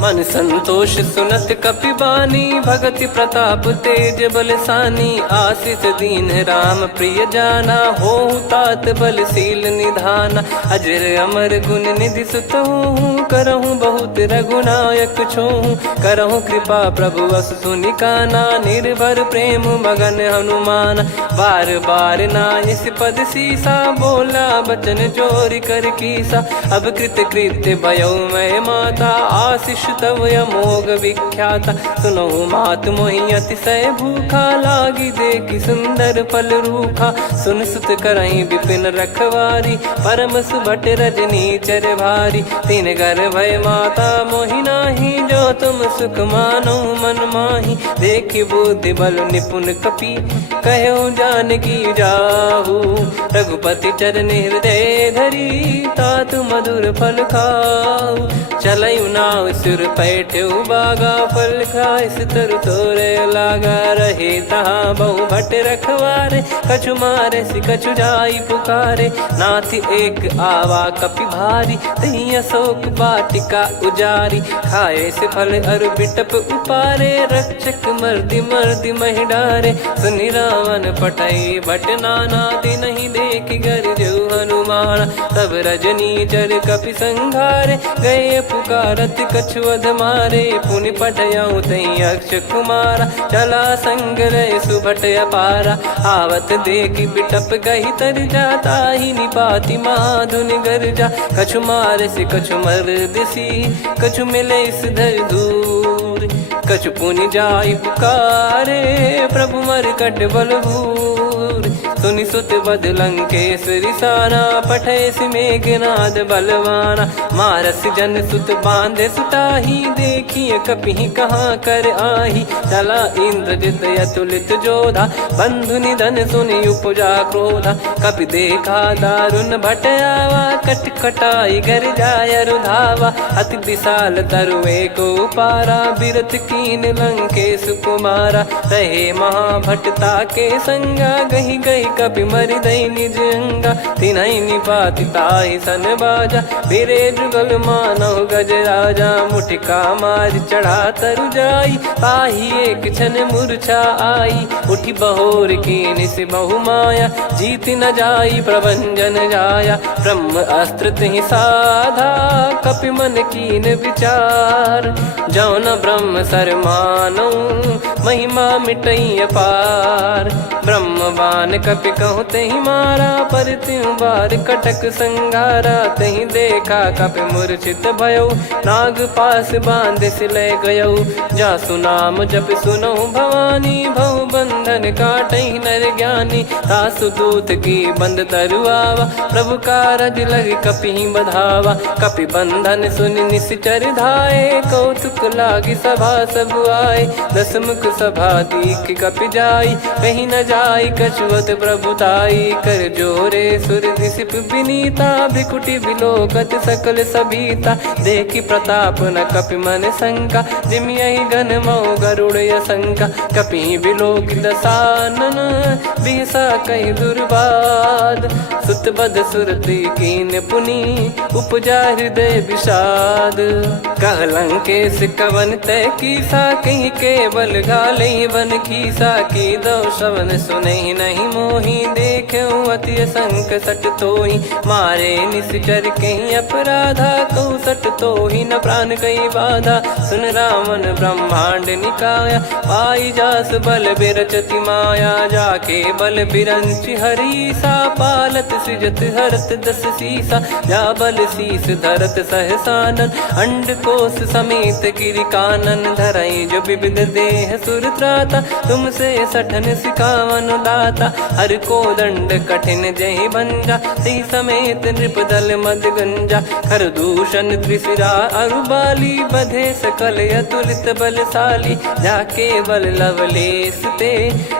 मन संतोष सुनत कपि बानी, भगति प्रताप तेज बलसानी। आशीष दीन राम प्रिय जाना, होहु तात बलशील निधाना। अजर अमर गुण निधि सुतहु, करहु बहुत रघुनायक छोहु। करहु कृपा प्रभु अस सुनि काना, निर्भर प्रेम मगन हनुमान। बार बार नायस पद सीसा, बोला बचन चोरी कर कीसा। अब कृत कृत्य भयो मैं माता, आशीष तव अमोघ विख्याता। सुनहु मात मोहि अतिशय भूखा, लागी देखी सुंदर फल रूखा। सुन सुत करहीं विपिन रखवारी, परम सुभट रजनी चर भारी। तीन घर भय माता मोहि नाही, जो तुम सुख मानो मन माही। देखी बुद्धि बल निपुण कपि, कहो जानकी जाहू। रघुपति चरण हृदय धरी, तात मधुर फल खाऊ। चलऊ नाव सुर पैठऊ बागा, फल खाइस तरु तोरे लागा। रहे तहाँ बहु भट रखवारे, कछु मारे सि कछु जाई पुकारे। नाथ एक आवा कपि भारी, तही अशोक वाटिका उजारी। खाए से फल अरु बिटप उपारे, रक्षक मर्दि मर्दि महि डारे। सुनि रावण पटई भट नाना, नहीं देखि गरजु हनुमान। तब रजनी चर कपि संघारे, गए पुकारत कछु अध मारे। पुनि पटयऊ तई अक्ष कुमारा, चला संग रहे सुभट अपारा। आवत देखि बिटप गही तर जाता, ही निपाति माधुन गर्जा। कछु मारे से कछु मर्दिसी, कछु मिले इस धर दूर। कछु पुनि जाई पुकारे, प्रभु मरकट बलभूर। सुनि सुत बद लंकेश्वरी साना, पठेस मेघनाद बलवाना। मारस जन सुत बांधे सुताही, देखिए कपि कहाँ कर आही। चला इंद्रजित अतुलित जोधा, बंधु निधन सुनि उपजा क्रोधा। कपि देखा दारुण भट आवा, कट कटाई गर जाय रुधावा। अति विशाल तरुए को पारा, बिरत कीन लंकेश कुमारा। रहे महाभटता के संगा, गही गही कपि मरि दई निज अंगा। तिन्हि निपाति ताहि सन बाजा, बिरे जुगल मानव गज राजा। मुटिका मार चढ़ा तरु जाई, ताहि एक क्षण मूर्छा आई। उठी बहोर कीन से बहु माया, जीत न जाई प्रभंजन जाया। ब्रह्म अस्त्र तिहि साधा, कपि मन कीन विचार। जौ न ब्रह्म सर मानौ, महिमा मिटई अपार। ब्रह्म बान कपि कहु तहि मारा, पर त्यों बार कटक संगारा। तहि देखा कपि मूर्छित भयो, नाग पास बांध सिले गयौ। जासु नाम जप सुनहु भवानी, भव बंधन काटहि नर ज्ञानी। तासु दूत की बंद तरुआवा, प्रभु कारज लग कपि बधावा। कपि बंधन सुनि निश्चर धाये, कौतुक लागी सभा सब आए। दस मुख सभा दीख कपि जाई, कहीं न जाई कछुअत प्रभुताई। कर जोरे सुर दिसिप विनीता, भिकुटी बिलोकत सकल सबीता। देखी प्रताप न कपि मन शंका, जिमियहि गन मऊ गरुड़ असंका। कपि बिलोक दसानन, बिहसा कहि दुर्बाद। सुत बद सुरति कीन पुनि, उपजा हृदय विषाद। कह लंकेश कवन तय कीसा, कहीं केवल घाले बन खीसा। की दो शवन सुनहि नहीं मोर, ही देखे अति संक सट तो ही मारे निश्चर कहीं अपराधा को सट तो ही न प्राण कहीं बाधा सुन रावण ब्रह्मांड निकाया पाई जास बल बिरचति माया जाके बल बिरंच हरी सा पालत सृजत हरत दस सीसा जा बल शीस धरत सहसानन अंड कोश समेत गिरि कानन धरई जो विविध देह सुर त्राता तुमसे सठन सिखावन दाता हर को दंड कठिन जय भंजा सी समेत नृप दल मद गंजा खर दूषण त्रिशिरा अरुबाली बधे सकल अतुलित बलशाली जाके बल लवलेस ते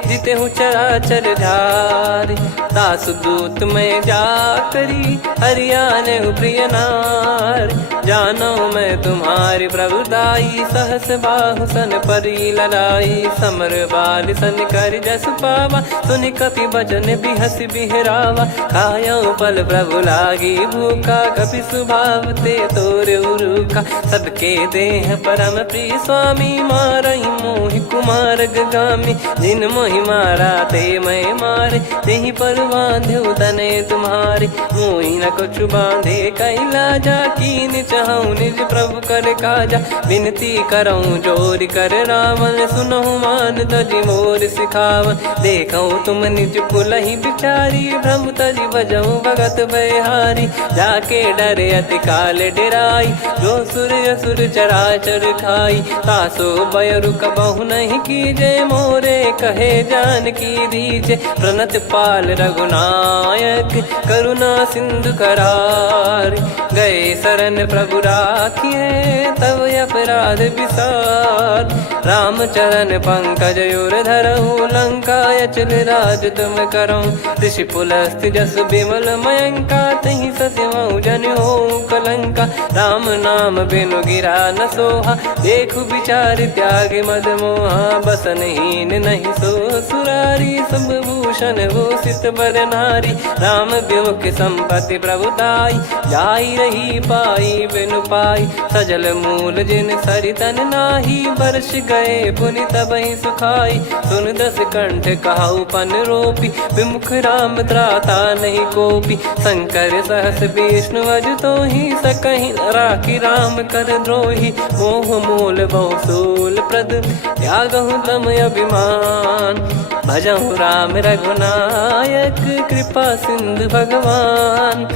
जिते हूँ चराचर झार दास दूत में जा करी हरियाणे प्रिय नार जानो मैं तुम्हारी प्रभुदाई सहस बाहु सन परी लड़ाई समर बाल सन कर जस पावा सुनि कपि भजन बिहस बिहरावा खायो बल प्रभु लागी भूखा कपि स्वभाव ते तोर उरुखा सबके देह परम प्रिय स्वामी मारई मोहि कुमार गामी जिन मोहि मारा ते मैं मारे तेहि पर बांधे तने तुम्हारे मोहि न कुछ बांधे कैला जा कीन चाहूं निज प्रभु कर काजा विनती करऊं जोर कर रावण सुनो मान तजि मोर सिखावन देखो तुम निज पुलहि बिचारी भ्रम तजि भजऊं भगत बहारी जाके डरे अति काल डेराई जो सुर असुर चराचर खाई तासो बयरु कबहु नहीं कीजे मोरे कहे जान की दीजे प्रणत पाल रघुनायक करुणा सिंधु करार गए शरण प्रभु राखिए तब अपराध विसार राम चरण पंकज उर धरहु लंका अचल राज तुम करऊं ऋषि पुलस्त्य जस विमल मयंका तहि सत्यमऊ जन हो कलंका राम नाम बिनु गिरा न सोहा देखु विचार त्याग मद मोहा बसनहीन नहीं सो सुरारी सब भूषण भूषित बर नारी राम विमुख संपत्ति प्रभुताई जाई रही पाई बिनु पाई सजल मूल जिन सरितन नाही वर्ष गए पुनि तबहि सुखाई सुन दस कंठ कहाऊ पन रोपी विमुख राम त्राता नहीं कोपी शंकर सहस विष्णु अज तो ही सकहि राखी राम कर द्रोही मोह मूल बहु सूल प्रद त्यागहु तम अभिमान भजहु राम रघुनायक कृपा सिंधु भगवान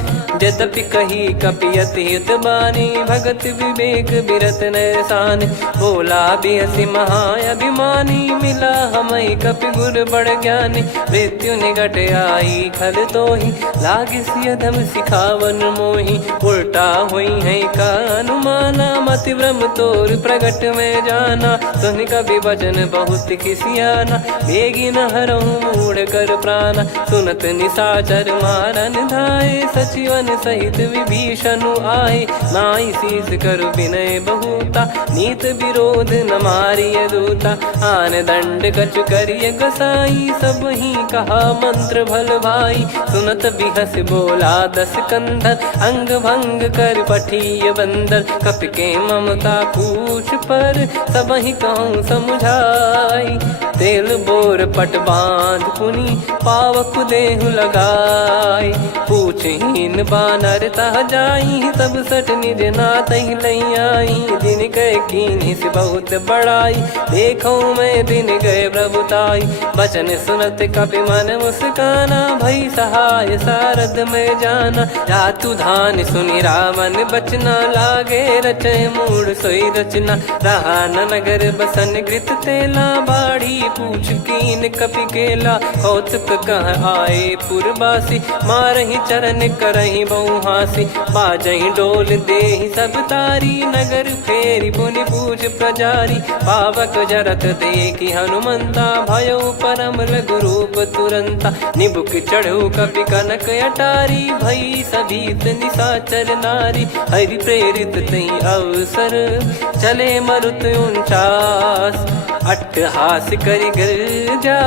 यद्यपि कही कपियति हित बानी भगत विवेक बिरत नैसान बोला बिहसी महाअभिमानी मिला हमई कपि गुर बड़ ज्ञानी मृत्यु निकट आई खल तो ही लागे सियधम सिखावन मोही उल्टा हुई है का अनुमाना मति ब्रह्म तोर प्रगट में जाना सुन कभी वचन बहुत खिसियाना बेगी न हरहु मूढ़ कर प्राणा सुनत निशाचर मारन धाये सचिवन सहित विभीषण आए नाई शीस कर विनय बहुता नीत विरोध न मारिय दूता आन दंड कछ करिय गसाई सब ही कहा मंत्र भल भाई सुनत बिहस बोला दस कंधर अंग भंग कर पठिय बंदर कप के ममता पूछ पर सब ही कहूँ समझाई तेल बोर पट बांध पुनी पावक देहु लगाई पूछहीन बानर तह जाई तब सट निज नाथ लई आई दिन गए कीन्ही से बहुत बड़ाई देखो मैं दिन गए प्रभुताई बचन सुनत कपि मन मुस्काना भई सहाय सारद में जाना जातु धान सुनि रावण बचना लागे रचय मूड सोई रचना रहा न नगर बसन कृत तेला बाढ़ी पूछ कीन कपि केला कौतुक कह आए पुरबासी मारहि चरण करहि बहु हासी बाजहि डोल देहि सब तारी नगर फेरी पुनि पूज प्रजारी पावक जरत देखि हनुमंता भयो परम लघु रूप तुरंता निबुक चढ़ु कपि कनक अटारी भई सभीत निशाचर नारी हरि प्रेरित तई अवसर चले मरुत 49 अट्टहास करि गिरजा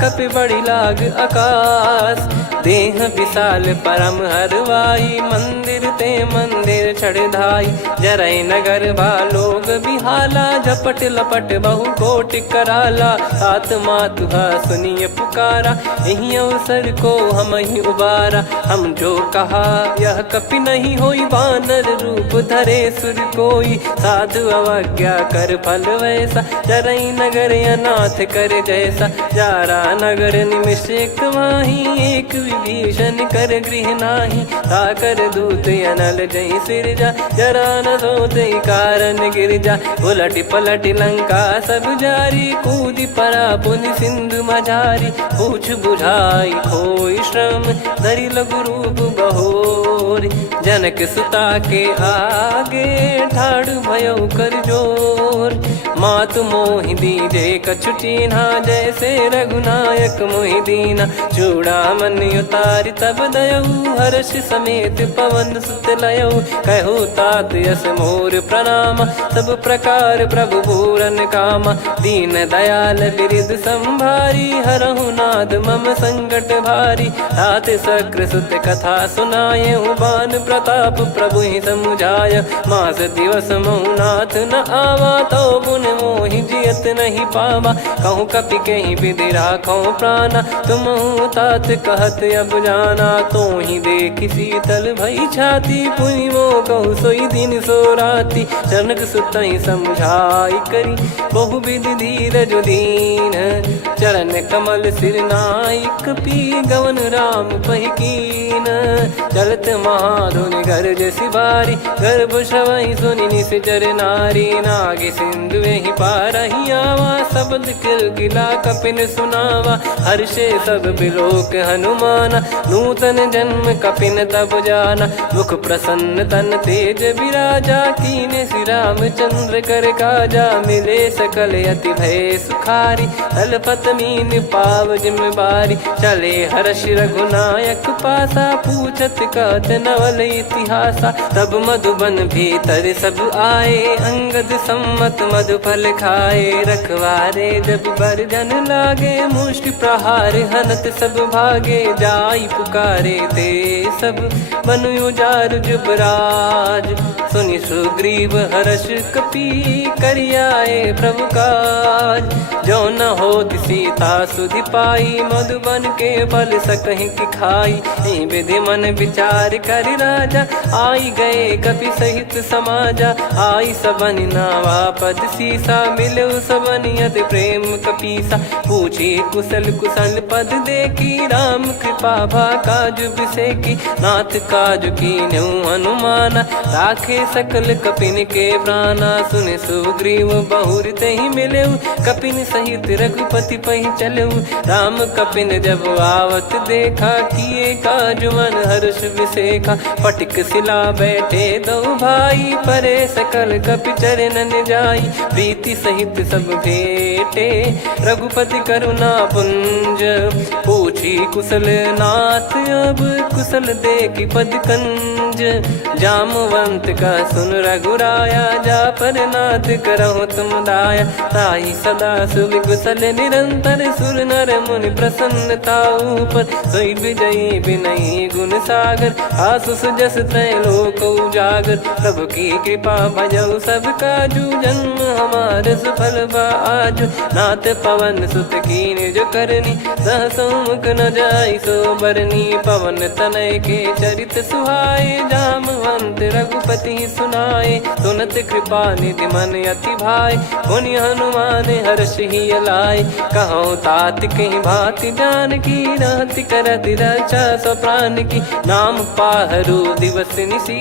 कपि बड़ी लाग आकाश। देह विशाल परम हरवाई मंदिर ते मंदिर चढ़धाई। जरई नगर लोग बिहाला झपट लपट बहु कोट कराला। सात मातुहा सुनिए पुकारा यही अवसर को हम ही उबारा। हम जो कहा यह कपि नहीं होई वानर रूप धरे सुर कोई। साधु अवज्ञा कर फल वैसा जरई नगर अनाथ कर जैसा। जारा नगर निमिष एक माही एक विभीषण कर गृह नाही। ताकर दूत अनल जय सिरजा जरा न सोते कारण गिरजा। उलट पलट लंका सब जारी कूदी परा पुनि सिंधु मझारी। पूछ बुझाई खोई श्रम धरि लघु रूप बहोरी। जनक सुता के आगे ठाड़ भयो कर जोर। मातु मोहि दीजे कछु चिन्हा जैसे रघुनायक मोहि दीना। चूड़ामणि उतारि तब दयऊ हर्ष समेत पवन सुत लयऊ। कहु तात यस मोर प्रणाम सब प्रकार प्रभु पूरन कामा। दीन दयाल बिरिद संभारी हरहु नाद मम संकट भारी। तात सक्र सुत कथा सुनाये बान प्रताप प्रभु ही समुझाय। मास दिवस महु नाथ न आवा तो पुन मोहि जियत नहीं पावा। कहूँ कपि कहीं विधि राखो प्राणा तुम तात कहत अब जाना। तो ही देख शीतल भई छाती पुनि मो कहु सोई दिन सो राती। जनक सुतहि समझाई करी बहु विधि धीरज दीन। चरण कमल सिर नाई कपि गवन राम पहिकीन। चलत महाधुनि गर्ज सिबारी गर्भ श्रवहि सुनि निश्चर नारी। नागे सिंधु ही पारहि आवा शब्द किलकिला कपिन सुनावा। हर्षे सब बिलोक हनुमाना नूतन जन्म कपिन तब जाना। मुख प्रसन्न तन तेज विराजा कीने श्री रामचंद्र कर काजा। मिले सकल अति भय सुखारी तलपत मीन पाव जिम्मेवारी। चले हर्ष रघुनायक पासा पूछत कहत नवल इतिहासा। तब मधुबन भीतर सब आए अंगद सम्मत मधुफल खाए। रखवारे जब बरजन लागे मुष्टि प्रहार हनत सब भागे। जाई पुकारे ते सब बन उजार जुबराज। सुनि सुग्रीव हर्ष कपि करियाए प्रभु काज। जो न होत सीता सुधि पाई मधुबन के बल सकहि कि खाई। विधि मन विचार कर राजा आई गए कपि सहित समाजा। आई सबन नावा पद सीसा मिलो सबनियत प्रेम कपीसा। पूछी कुशल कुशल पद देखी राम कृपा भा काज बिसेकी। नाथ काज कीन्हु हनुमाना राखे सकल कपिन के प्राणा। सुने सुग्रीव बहुर तेहि मिलेऊ कपिन सहित रघुपति पहि चलेऊ। राम कपिन जब आवत देखा किए काज मन हर्ष विसेखा। पटिक सिला बैठे दो भाई परे सकल कपि चरणन जाई। प्रीति सहित सब भेटे रघुपति करुणा पुंज। पूछी कुशल नाथ अब कुशल देखि पद कंज। जामवंत का सुन रघुराया जा पर नाथ करहु तुम दाया। ताहि सदा सुविकुशल निरंतर सुर नर मुनि प्रसन्नता ऊपर। सोई विजयी विनयी गुण सागर आसु सुजस त्रैलोक उजागर। प्रभु की कृपा भजऊ सब काजू जन्म हमार सफल बा आज। नाथ पवन सुत कीन्ह जो करनी सहसो मुख न जाई सो बरनी। पवन तनय के चरित सुहाए जामवंत रघुपति सुनाए। सुनत कृपा निधि मन अति भाई पुनि हनुमान हर्ष ही लाए। कहो तात कहीं भांति जान की रहति करति रक्षा सो प्राण की। नाम पाहरु दिवस निसी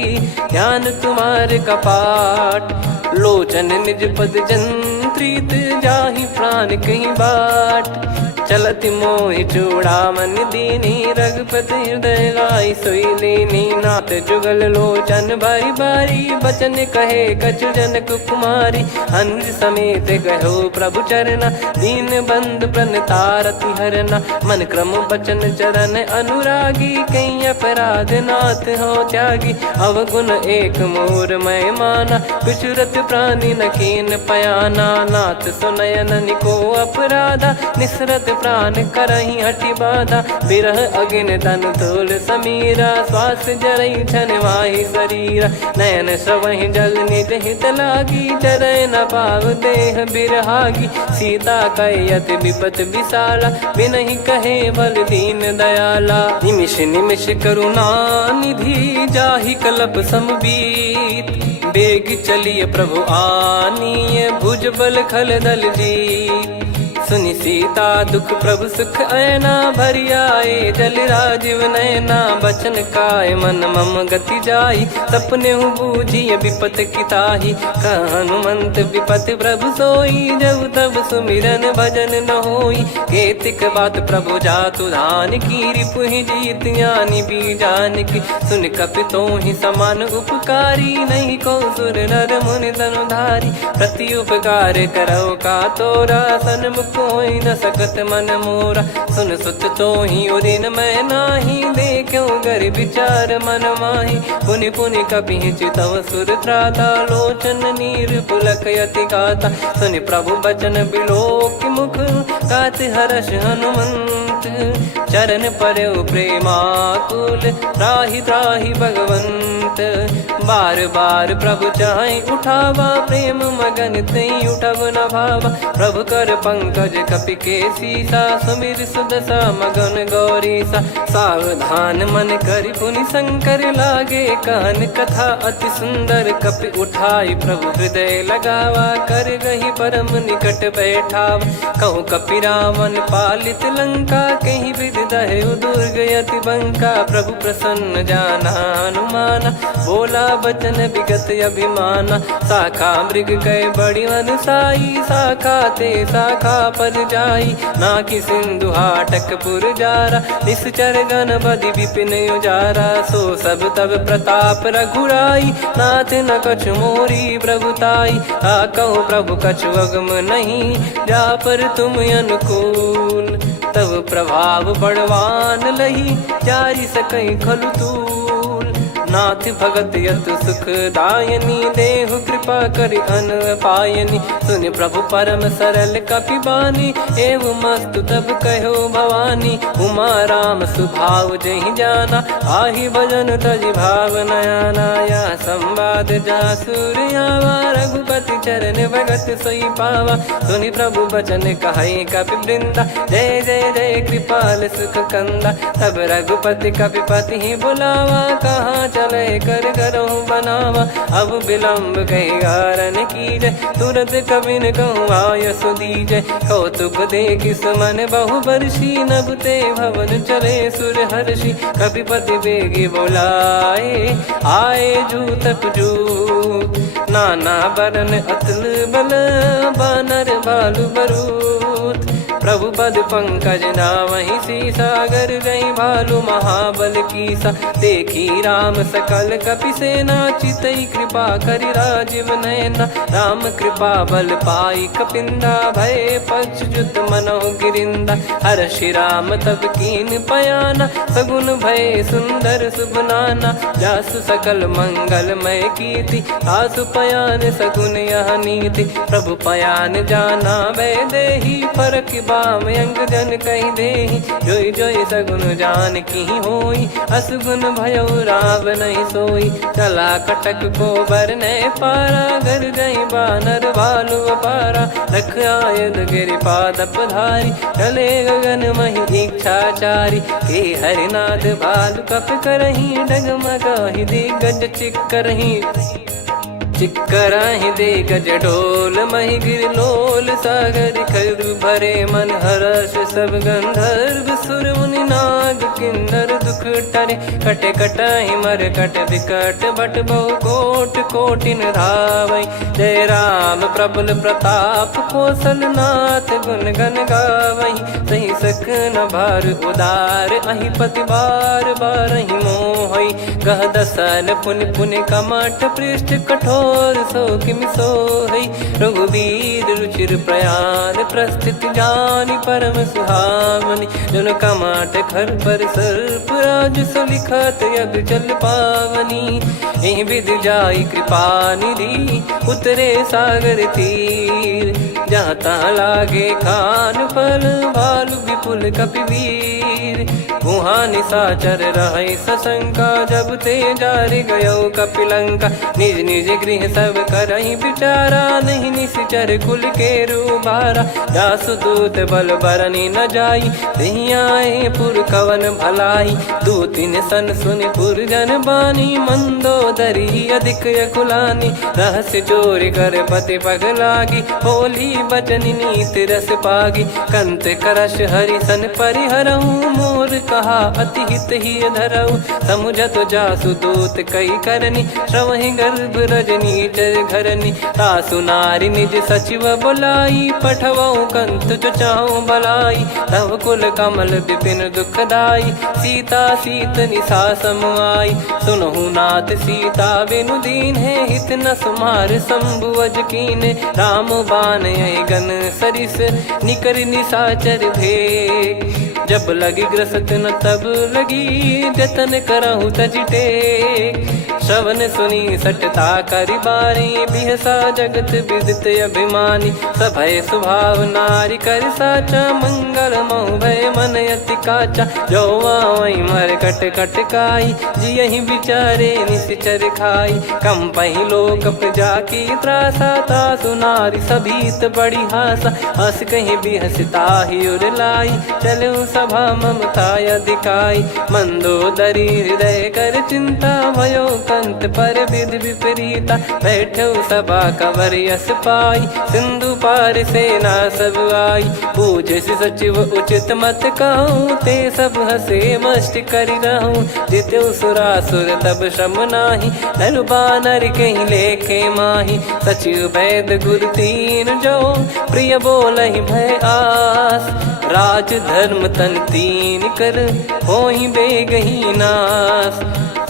ज्ञान तुम्हारे कपाट। लोचन निज पद जंत्रित जाहि प्राण कहीं बाट। चल रघुपति मोहि चूड़ामन दीनी, रघुपति हृदय लाई सोई लीनी। नाथ जुगल लोचन बारी बारी, बचन कहे कछु जनक कुमारी। हंस समेत गयो प्रभु चरना, दीन बंधु प्रणतारति हरना। मन क्रम बचन चरण अनुरागी, कहीं अपराध नाथ हो त्यागी। अवगुण एक मोर मैं माना, बिचुरत प्राणी न कीन पयाना। नाथ सुनयन निको अपराधा, निसरत प्राण करही हटि बाधा। बिरह अगिन तन तोल समीरा, श्वास जरई छन माही शरीरा। नयन सवहि जल निज हित लागी, चरय न पाव देह बिरहागी। सीता कयत विपत विशाला, बिनहि कहे बल दीन दयाला। निमिष निमिष करुणा निधि, जाहि कलप समबीत। बेग चलिए प्रभु आनीय, भुज बल खल दल जीत। सुनि सीता दुख प्रभु सुख ऐना, भरि आए जल राजीव नैना। बचन काय मन मम गति जाई, सपने बूझिय विपत किताही। हनुमंत विपत प्रभु सोई, जब तब सुमिरन भजन न होई। केतिक बात प्रभु जातु धान की, रिपुहि जीत ज्ञानी बीजान की। सुन कपि तोहि समान उपकारी, नहीं को सुर नर मुनि तनुधारी। प्रति उपकार करौ का तोरा, सन्मुख कोई न सकत मन मोरा। सुन सुत तोहि उदिन मैं नाही, देखो गर विचार मन माही। पुनि पुनि कपि चितव सुर त्राता, लोचन नीर पुलक यति गाता। सुनि प्रभु बचन बिलोक मुख, गात हर्ष हनुमंत। चरण परौ प्रेमाकुल, त्राहि त्राहि भगवंत। बार बार प्रभु चाहि उठावा, प्रेम मगन तई उठब न भावा। प्रभु कर पंकज कपि के सीसा, सुमिर सुदशा मगन गौरीसा। सावधान मन करि पुनि शंकर, लागे कहन कथा अति सुंदर। कपि उठाई प्रभु हृदय लगावा, कर गही परम निकट बैठावा। कहूँ कपि रावण पालित लंका, कहीं विधि दहु दुर्ग अति बंका। प्रभु प्रसन्न जाना हनुमाना, बोला बचन विगत अभिमाना। शाखा मृग गए बड़ी अनुसाई, शाखा ते शाखा पर जाई। नाकि सिंधु हाटक पुर जारा, निश्चर गण बदि विपिन उजारा। सो सब तब प्रताप रघुराई, नाथ न कछु मोरी प्रभुताई। कहूँ प्रभु कछु अगम नहीं, जा पर तुम अनुकूल। तब प्रभाव बड़वान लही, जारी सकई खलु तूल। नाथ भगत यतु सुख दायनी, देहु कृपा करि अन पायनी। सुन प्रभु परम सरल कपि बानी, एवं मस्तु तब कहो भवानी। उमा राम सुभाव जहि जाना, आहि भजन तजि भाव नयाना। या संवाद जासुर आवा, रघुपति चरण भगत सोई पावा। सुनि प्रभु बचन कहै कपि वृंदा, जय जय जय कृपाल सुख कंदा। तब रघुपति कपि पति बुलावा, कहाँ चले कर करहु बनावा। अब विलम्ब कही कारण कीजय, तुरत कबिन कहूँ आयस दीजय। कौतुक देखि सुमन बहु बरसी, नभ ते भवन चले सुर हर्षि। कपिपति बेगी बोलाए, आए जूतक जूत। नाना बरन अतुल बल, बानर भालु बरूत। प्रभु पद पंकज नावहि सीसा, गर गई भालु महाबल कीसा। देखी राम सकल कपि सेना, चितई कृपा करि राजीव नयना। राम कृपा बल पाई कपिंदा, भय पक्ष जुत मनोह गिरिंदा। हर्षि राम तब कीन पयाना, सगुन भय सुंदर शुभ नाना। जासु सकल मंगलमय कीर्ति, आसु पयान सगुन यह नीति। प्रभु पयान जाना वै देहि, फरक बाम अंग जन कहि देहि। जोई जोई सगुन जान की होई, असगुन भयो राव नहीं सोई। चला कटक को बरने पारा, घर गई बानर भालु अपारा। रख आयद गिरिपाद पधारी, चले गगन मही इच्छाचारी। के हरिनाथ भालु कप करही, डगमगाहि दिग्गज चिक्करही। चिक्कराहि दे गज ढोल मही गिर लोल सागर खर भरे मन हर्ष सब गंधर्व सुर मुनि नाग किन्नर दुख टरे कटे कटाहि मर कट विकट बट बहु कोट कोटिन धावै जय राम प्रबल प्रताप कौशल नाथ गुण गण गावै सही सकन भार उदार अहि पति बार बारहि मोहै गह दसन पुन पुन कमठ पृष्ठ कठोर सो किम सोहै रघुवीर रुचिर प्रयाण प्रस्थित जानि परम सुहावनि जन कमठ खर पर सर्प राज सलिखत यग जल पावनी एहि विधि जाई कृपा निधि उतरे सागर तीर जहाँ तहाँ लागे खान फल भालु विपुल कपिवीर वहाँ निशाचर रहै सशंका जब ते जारि गयो कपिलंका निज निज गृह सब करहि विचारा नहीं निश्चर कुल के रूबारा जासु दूत बल बरनी न जाई तेहि आए पुर कवन भलाई दूतिन सन सुन पुर जन बानी मंदोदरी अधिक यकुलानी रहस्य चोर कर पति पग लागी होली बचन नीत रस पागी कंत करश हरिसन परिहरहु मोर कहा अति हित ही धरऊ समुझत जासु दूत कई करनी श्रवहि गर्भ रजनी चर घरनी तासु नारी निज सचिव बुलाई पठवऊ कंत जो चाहूं बलाई तव कुल कमल विपिन दुखदाई सीता सीत निशा समाई सुनहु नाथ सीता बिनु दीन है हित न सुमार शंभु अज कीने राम बान गन सरिस निकर निशाचर भेग जब लगी ग्रसत न तब लगी जतन करहु तज टेक श्रवण सुनी सटता करि बारी बिहसा जगत विदित अभिमानी सभय स्वभाव नारी कर साचा मंगल मऊ भय मन अति काचा जो आवई मर कट कट काई जियहि विचारे निश्चर खाई कम पही लोक जाकी त्रासा तासु नारी सभीत बड़ी हासा हस कहीं बिहसता ही उर लाई चलऊ सभा ममता अधिकाई मंदोदरी हृदय कर चिंता भयो कंत पर विधि विपरीता बैठो सभा कवर यस पाई सिंधु पार सेना सब आई पूजे सचिव उचित मत कहूँ ते सब हसे मष्ट करि रहूं जित्यु सुरासुर तब श्रम नाही नर बानर कहीं लेखे माही सचिव वैद गुरु तीन जो प्रिय बोलहि भय आस राज धर्म तन तीन कर होहि बेगही नास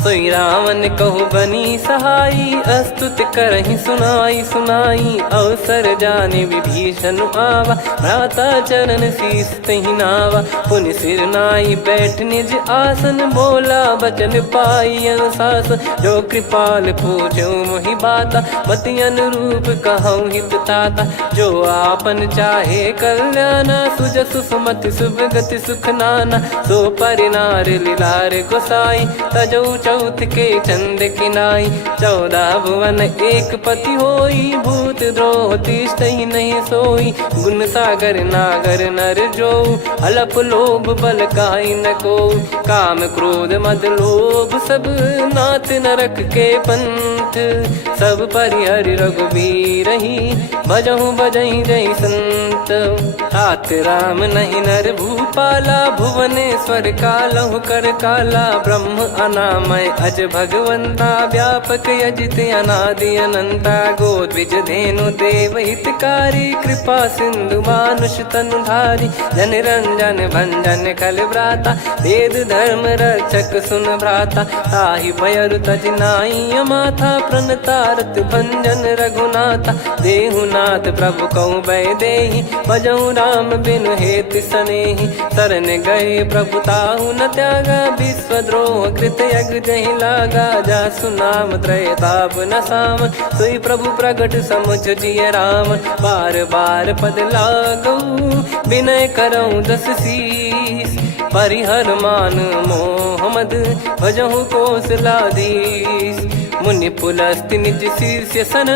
सोई रावण कहु बनी सहाई अस्तुत करहि सुनाई सुनाई अवसर जाने विभीषण आवा भ्राता चरण शीस तहि नावा पुनि सिर नाई बैठ निज आसन बोला बचन पाई अनुशासन जो कृपाल पूछो मोहि बाता मति अनुरूप कहूँ हित ताता जो आपन चाहे कल्याणा सुजसु सुमति सुभगति सुख नाना सो परिनार लीलार गोसाई तजौ चौथ के चंद किनाई 14 भुवन एक पति होई भूत द्रोह तिष्ठहि नहीं सोई गुण सागर नागर नर जो अलप लोभ बल काई न को काम क्रोध मद लोभ सब नाथ नरक के पंथ सब परिहरि रघुबीर ही भजहु भजहि जय संत तात राम नहीं नर भूपाला भुवनेश्वर कालहु कर काला ब्रह्म अनामय अज भगवंता व्यापक यजित अनादि अनंता गोद्विज धेनु देव हितकारी कृपा सिंधु मानुष तनुधारी जन रंजन भंजन खल भ्राता वेद धर्म रक्षक सुन भ्राता ताहि भयरु तज नाई माथा प्रणतारत भंजन रघुनाथा देहुनाथ प्रभु कहु भय देहि भजहु राम बिनु हेत सनेहि शरण गए प्रभु ताहु न त्यागा विश्वद्रोह कृत यज्ञ जहि लागा जासु नाम त्रयताप न साम सोई प्रभु प्रगट समुझ जिय राम बार बार पद लागऊ विनय करऊँ 10 शीस परिहर मान मोह मद भजहु कौशलाधीश मुनि पुलस्ति निज शीर्ष सन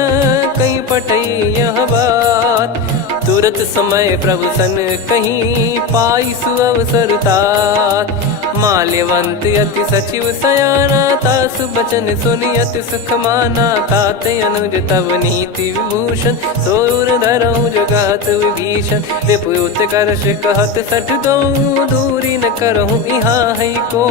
कहीं पटई यह बात तुरत समय प्रभु सन कहीं पाई सुअवसर तात माल्यवंत अति सचिव सयाना, तासु बचन सुनि अति सुख माना। ताते अनुज तब नीति विभूषण, सोर धरहु जगत विभीषण। रिपुत करश कहत सठ दो, दूरी न करहु इहाँ है को।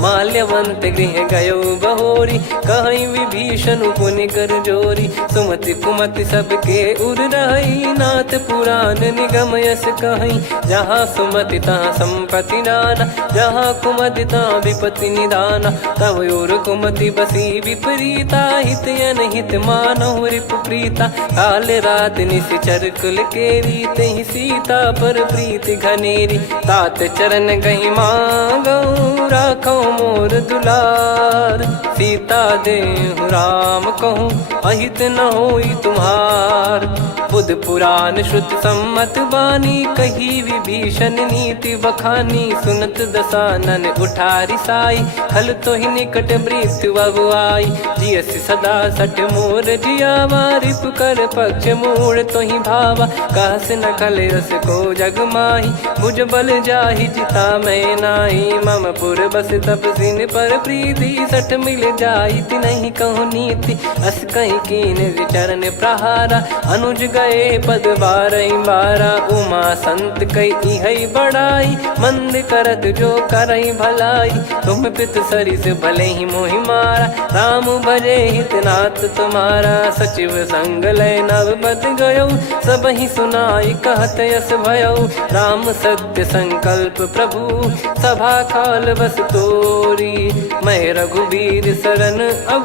माल्यवंत गृह गयो बहोरी, कहीं विभीषण पुनि कर जोरी। सुमति कुमति सबके उर रही, नाथ पुराण निगम यस कहीं। जहाँ सुमति तहाँ संपत्ति नाना, जहाँ कुमति तहाँ विपत्ति निदाना। तब और कुमति बसी विपरीता, हित अनहित मानहु रिपु प्रीता। काल रात निश्चर कुल केरी, तहि सीता पर प्रीति घनेरी। तात चरण गही मांगऊ, राखो मोर दुलार। सीता देहु राम कहूँ, अहित न होई तुम्हार। बुध पुराण श्रुत सम्मत बानी, कही विभीषण नीति बखानी। सुनत दसानन उठारी साई, खल तो ही निकट मृत्यु अब आई। जियसि सदा सठ मोर जियावा, रिपु कर पक्ष मूड़ तो ही भावा। कहस न खल रस को जग माही, भुज बल जाहि जिता मैं नाही। मम पुर बस तपसिन पर प्रीति, सठ मिल जाई तिनहि कहूँ नीति। अस कहीं कीन विचरण प्रहारा, अनुज गए पद बारही बारा। उमा संत कई है बड़ाई, मंद करत जो करई भलाई। तुम पित सरिस भले ही मोहि मारा, राम भजे हित नाथ तुम्हारा। सचिव संग लय नव बद गयो, सब ही सुनाई कहत यस भयो। राम सत्य संकल्प प्रभु, सभा काल बस तोरी। मैं रघुबीर शरण अब,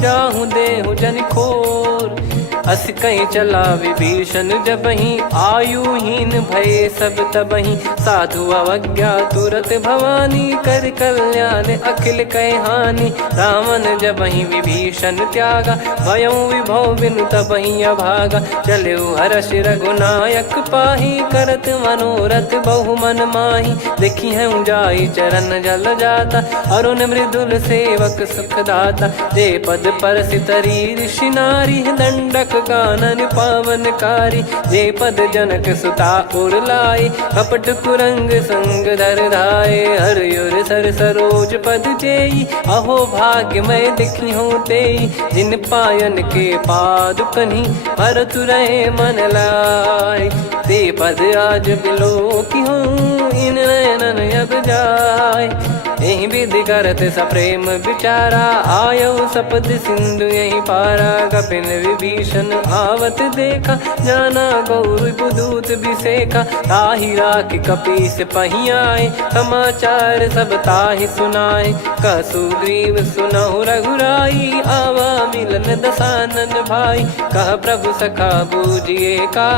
जाहूँ देहु जन खोर। अस कहीं चला विभीषण जबहि, आयुहीन भये सब तबहि। साधु अवज्ञा तुरत भवानी, कर कल्याण अखिल कह हानि। रावण जबहि विभीषण त्यागा, भयउ विभव बिनु तबहि अभागा। चलऊ हर्ष रघुनायक पाही, करत मनोरथ बहु मन माही। देखी है जाई चरण जल जाता, अरुण मृदुल सेवक सुख दाता। जे पद पर सितरी ऋषि नारी, दंडक कानन पावनकारी। जे पद जनक सुता उर लाए, कपट कुरंग संग धर धाये। हरियुर सर सरोज पद जेई, अहो भाग्य मैं दिखी हूँ तेई। जिन पायन के पाद कन्ही, भरत रहे मन लाए। ते पद आज बिलो की हूँ, इन नयनन अब जाय। यही विधि करत सप्रेम विचारा, आयो सपद सिंधु यही पारा। कपिन विभीषण आवत देखा, जाना गौर दूत बिसेखा। ताहि राख कपीस पही आए, समाचार सब ताहि सुनाए। कह सुग्रीव सुनहु रघुराई, आवा मिलन दसानन भाई। कह प्रभु सखा बूझिए का,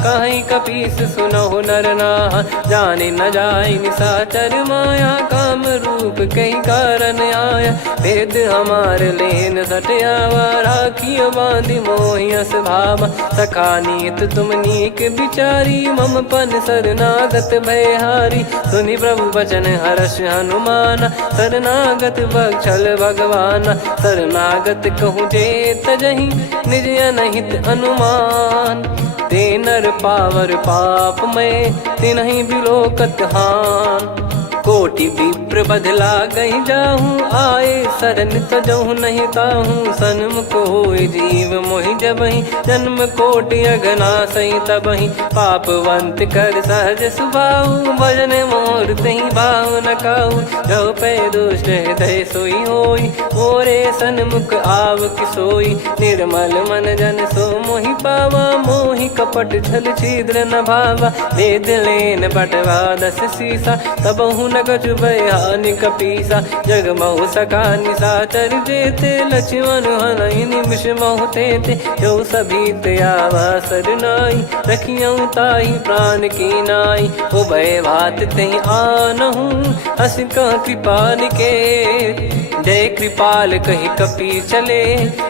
कहीं कपीस सुनहु नर नाहा। जाने न जाय निशाचर माया, काम रूप कई कारण आया। वेद हमार लेन सटयावा, राखियो बांधि मोहियस भावा। सखा नीत तुम नीक बिचारी, मम पन शरणागत भयहारी। सुनि प्रभु वचन हर्ष हनुमाना, शरणागत बक्षल भगवाना। शरणागत कहूँ जे तजहि, निज अनहित अनुमान। ते नर पावर पाप में, तिन्हि बिलोकत हान। कोटि विप्र बदला गई जाहूँ, आए शरण तजहु नहीं ताहूँ। सन्मुख होय जीव मोहि जबहि, जन्म कोटि अगना सही तबहि। पापवंत कर सहज सुभाऊ, भजन मोर तहि भाव न काऊ। जो पै दुष्ट हृदय सोई होई, मोरे सन्मुख आव किसोई। निर्मल मन जन सो मोहि पावा, मोहि कपट छल छिद्र न भावा। वेद लेन बटवा दस सीसा, तबहु न कछु बयान कपीसा। जग महु सका निशाचर जेते, लक्ष्मण हनहि निमिष महु तेते। जो सभी त्यावा सरनाई, रखियऊ ताहि प्राण की नाई। उभय भात तहि आनहु, हस कह कृपाल के। जय कृपाल कहि कपी चले,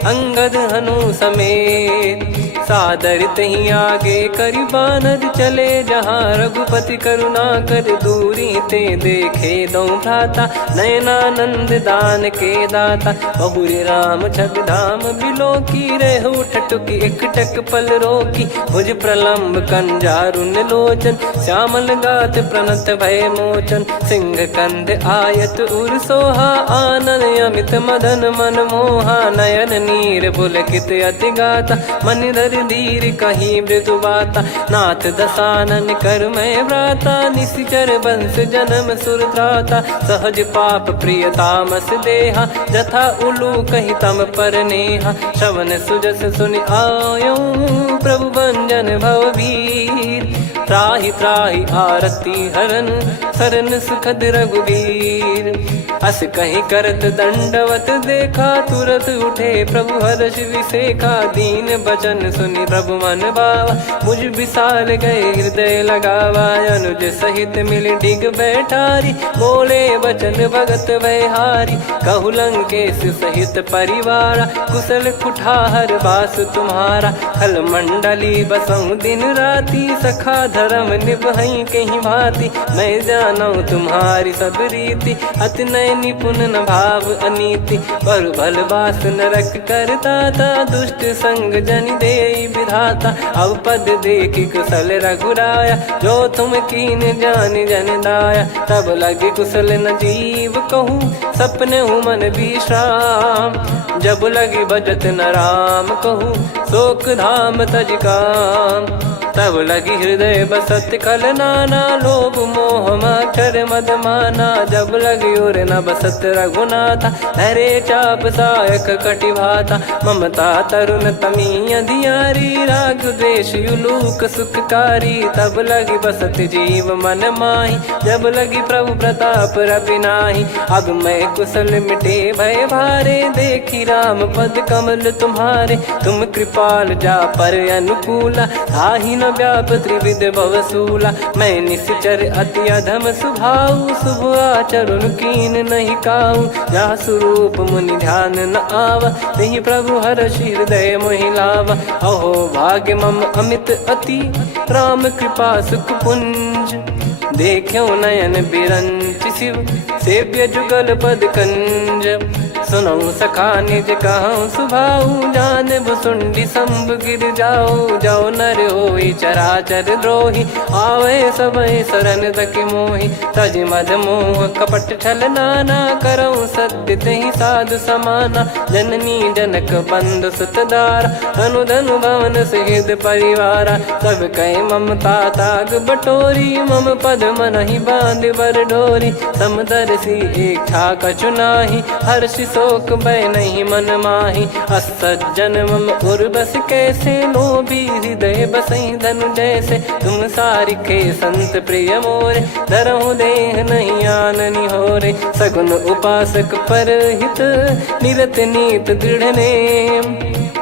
अंगद हनु समेत। सादर तही आगे करी बानर चले जहाँ रघुपति करुणा कर दूरी ते देखे दो भ्राता नयनानंद दान के दाता बहुरी राम छग धाम बिलो की रेहु ठटुकी एक टक पल रोकी भुज प्रलम्ब कंजारुन लोचन श्यामल गात प्रणत भय मोचन सिंह कंध आयत उर सोहा आनन अमित मदन मन मोहा नयन नीर पुलकित अति गाता मन धर धीर कहीं मृदु बाता नाथ दसानन कर मैं व्राता निशिचर बंस जन्म सुरत्राता सहज पाप प्रिय तामस देहा जथा उलू कही तम पर नेहा श्रवण सुजस सुन आयो प्रभु भंजन भववीर त्राहि त्राहि आरती हरन सरन सुखद रघुवीर अस कहीं करत दंडवत देखा तुरत उठे प्रभु हर्ष विसेखा दीन बचन सुनि प्रभु मन भावा मुझ विशाल गए हृदय लगावा अनुज सहित मिल डिग बैठारी बोले बचन भगत वैहारी कहु लंकेश सहित परिवारा कुशल कुठार बास तुम्हारा खल मंडली बसऊं दिन राती सखा धर्म निभई कहीं भांति मैं जानू तुम्हारी सब रीति अति नय निपुण न भाव अनीति पर भल बास नरक करता था दुष्ट संग जन दे विधाता अब पद देखी कुशल रघुराया जो तुम कीन जान जन दाया तब लगे कुशल न जीव कहूँ सपने हूँ मन विश्राम जब लगी बजत न राम कहूँ शोक धाम तज काम तब लगी हृदय बसत कल नाना लोभ मोह मक्षर मद माना जब लगी उर न बसत रघुनाथा हरे चाप सायक कटि भाता ममता तरुण तमी अधियारी राग द्वेष युलूक सुखकारी तब लगी बसत जीव मन माही जब लगी प्रभु प्रताप रवि नाही अब मैं कुशल मिटे भय भारे देखी राम पद कमल तुम्हारे तुम कृपाल जा पर अनुकूला आही न व्याप त्रिविध भवसूला मैं निश्चर अति अधम सुभाऊ शुभ आचरण कीन नहीं काऊ जा स्वरूप मुनि ध्यान न आवा नहीं प्रभु हर्ष हृदय मोहिलावा अहो भाग्य मम अमित अति राम कृपा सुख पुंज देखो नयन बिरंच शिव सेव्य जुगल पद कंज सुनऊ सखा निज कहूँ सुभाऊ जान भुसुंडी संभ गिर जाओ जाओ नर होई चराचर द्रोही आवे सबय शरण तक मोहि तज मद मोह कपट छल नाना करऊँ सत्य तहि साधु समाना जननी जनक बंधु सुतदारा धनु धनु भवन सहित परिवारा सब कहे ममता ताग बटोरी मम पद मन ही बांध बर डोरी समदर्शी इच्छा कछु नाही हर्ष शोक भय नहीं मन माही असज्जन मम उर्वश कैसे लोभी हृदय बसई धनु जैसे तुम सारिखे संत प्रिय मोरे धरहु देह नहीं आननि होरे सगुन उपासक पर हित निरत नीत दृढ़ नेम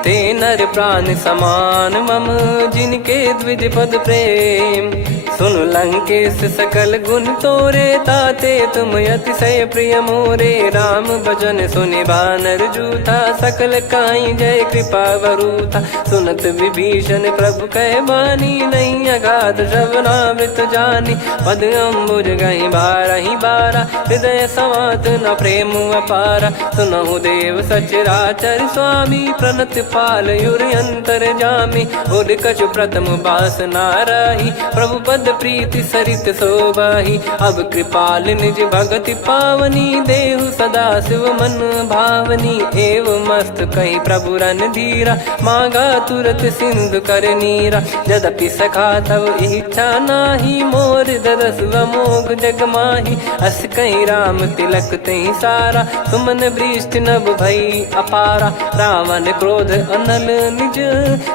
ते नर प्राण समान मम जिनके द्विज पद प्रेम सुन लंकेश सकल गुण तोरे ताते तुम अतिशय प्रिय मोरे राम भजन सुनि बानर जूथा सकल काई जय कृपा वरूथा सुनत विभीषण प्रभु कह बानी नहीं अगाध श्रवणामृत जानी पद अम्बुज गही बारही बारा हृदय समात न प्रेम अपारा सुनहु देव सचराचर स्वामी प्रणत पाल युर अंतर जामी उद कछु प्रथम बास नाराही प्रभु पद प्रीति सरित शोभाही अब कृपाल निज भगति पावनी देहु सदा शिव मन भावनी एव मस्त कही प्रभु रन धीरा मांगा तुरत सिंधु कर नीरा यद्यपि सखा तब इच्छा नाही मोर दरस अमोघ जग माही अस कहीं राम तिलक तही सारा सुमन वृष्ट नभ भई अपारा रावण क्रोध अनल निज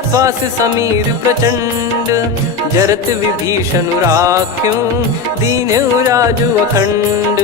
श्वास समीर प्रचंड जरत विभीषण राख्यों दीन राजु अखंड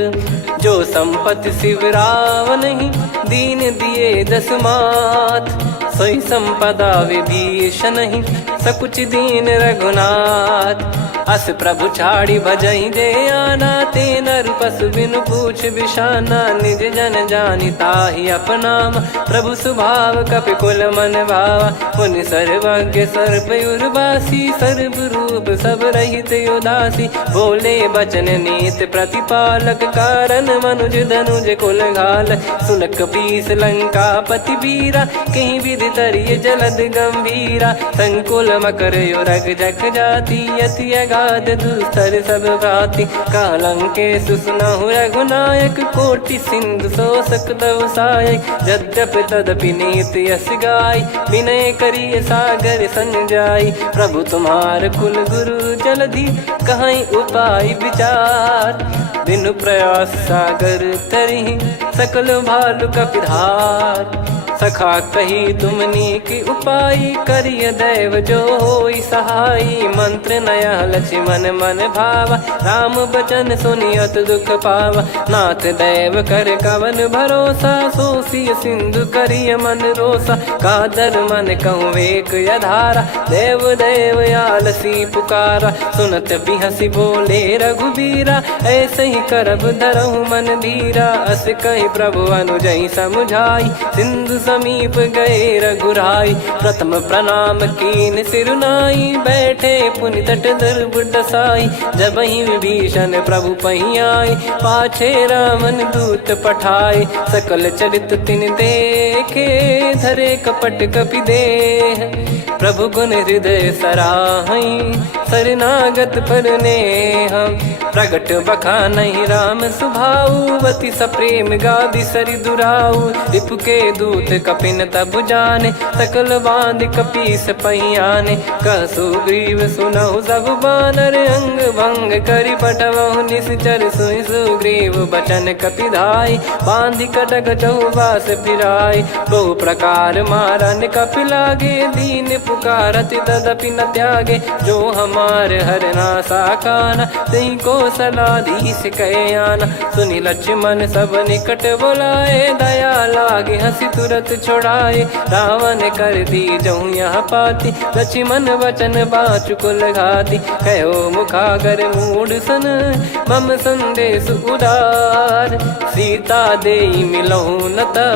जो संपत्ति शिव रावण ही दीन दिए दस मात सोई संपदा विभीषण ही सकुच दीन रघुनाथ अस प्रभु छाड़ी भजई जे आना, ते नर पशु बिनु पूछ बिशाना, निज जन जानि ताहि अपनाम, प्रभु स्वभाव कपि कुल मन भावा, मुनि सर्वज्ञ सर्प उर्वासी, सर्व रूप सब रहित उदासी, बोले बचन नीत प्रतिपालक, कारण मनुज धनुज कुल घाल, सुनक पीस लंका पति वीरा, कहीं विधि तरिय जलद गंभीरा, संकुल मकर युरग जख जाति, यति अगाध दुस्तर सब भाति, कालंके सुसनहु रघुनायक, कोटि सिंधु शोषक तव सहायक, यद्यप तदपि नीति यस गाय, विनय करिय सागर सन जाई, प्रभु तुम्हार कुल गुरु जलधि, कहीं उपाय विचार, बिनु प्रयास सागर तरिहि, सकल भालु कपिधार, सखा कही तुमनी की उपाय, करिय दैव जो होई सहाई, मंत्र नया लक्ष्मण मन भावा, राम बचन सुनियत दुख पावा, नाथ दैव कर कवन भरोसा, सोसिय सिंधु करिय मन रोसा, कादर मन कहूँ वेक यधारा, देव देव आलसी पुकारा, सुनत बिहसी बोले रघुबीरा, ऐसे ही करब धरहु मन धीरा, अस कही प्रभु अनुजई समुझाई, सिंधु समीप गए रघुराई, प्रथम प्रणाम कीन सिरुनाई, बैठे पुनि तट दर्भ डसाई, जब ही विभीषण प्रभु पही आए, पाछे रामन दूत पठाए, सकल चरित तिन देखे, धरे कपट कपि देह, प्रभु गुण हृदय सराहई, शरणागत पर नेह, प्रगट बखानहि राम सुभाऊ, बति सप्रेम गादि सरि दुराऊ, रिपु के दूत कपिन तब जाने, सकल बांध कपीस पहियाने, कह सुग्रीव सुनहु सब बानर, अंग भंग करि पठवहु निश्चर, सुनि सुग्रीव बचन कपिधाई, बांधि कटक चहुबास फिराई, बहु प्रकार मारन कपि लागे, दीन पुकारत तदपि न त्यागे, जो हमार हरना साकाना, तही को सलाधीश कहे आना, सुनि लक्ष्मण सब निकट बुलाए, दया लागे हंसी तुरत छोड़ाए, रावण कर दी जहूँ यहाँ पाती, लक्ष्मण वचन बाचु कुल घाती, कहो मुखागर मूढ़ सन, मम संदेश उदार, सीता देई मिलहु नता,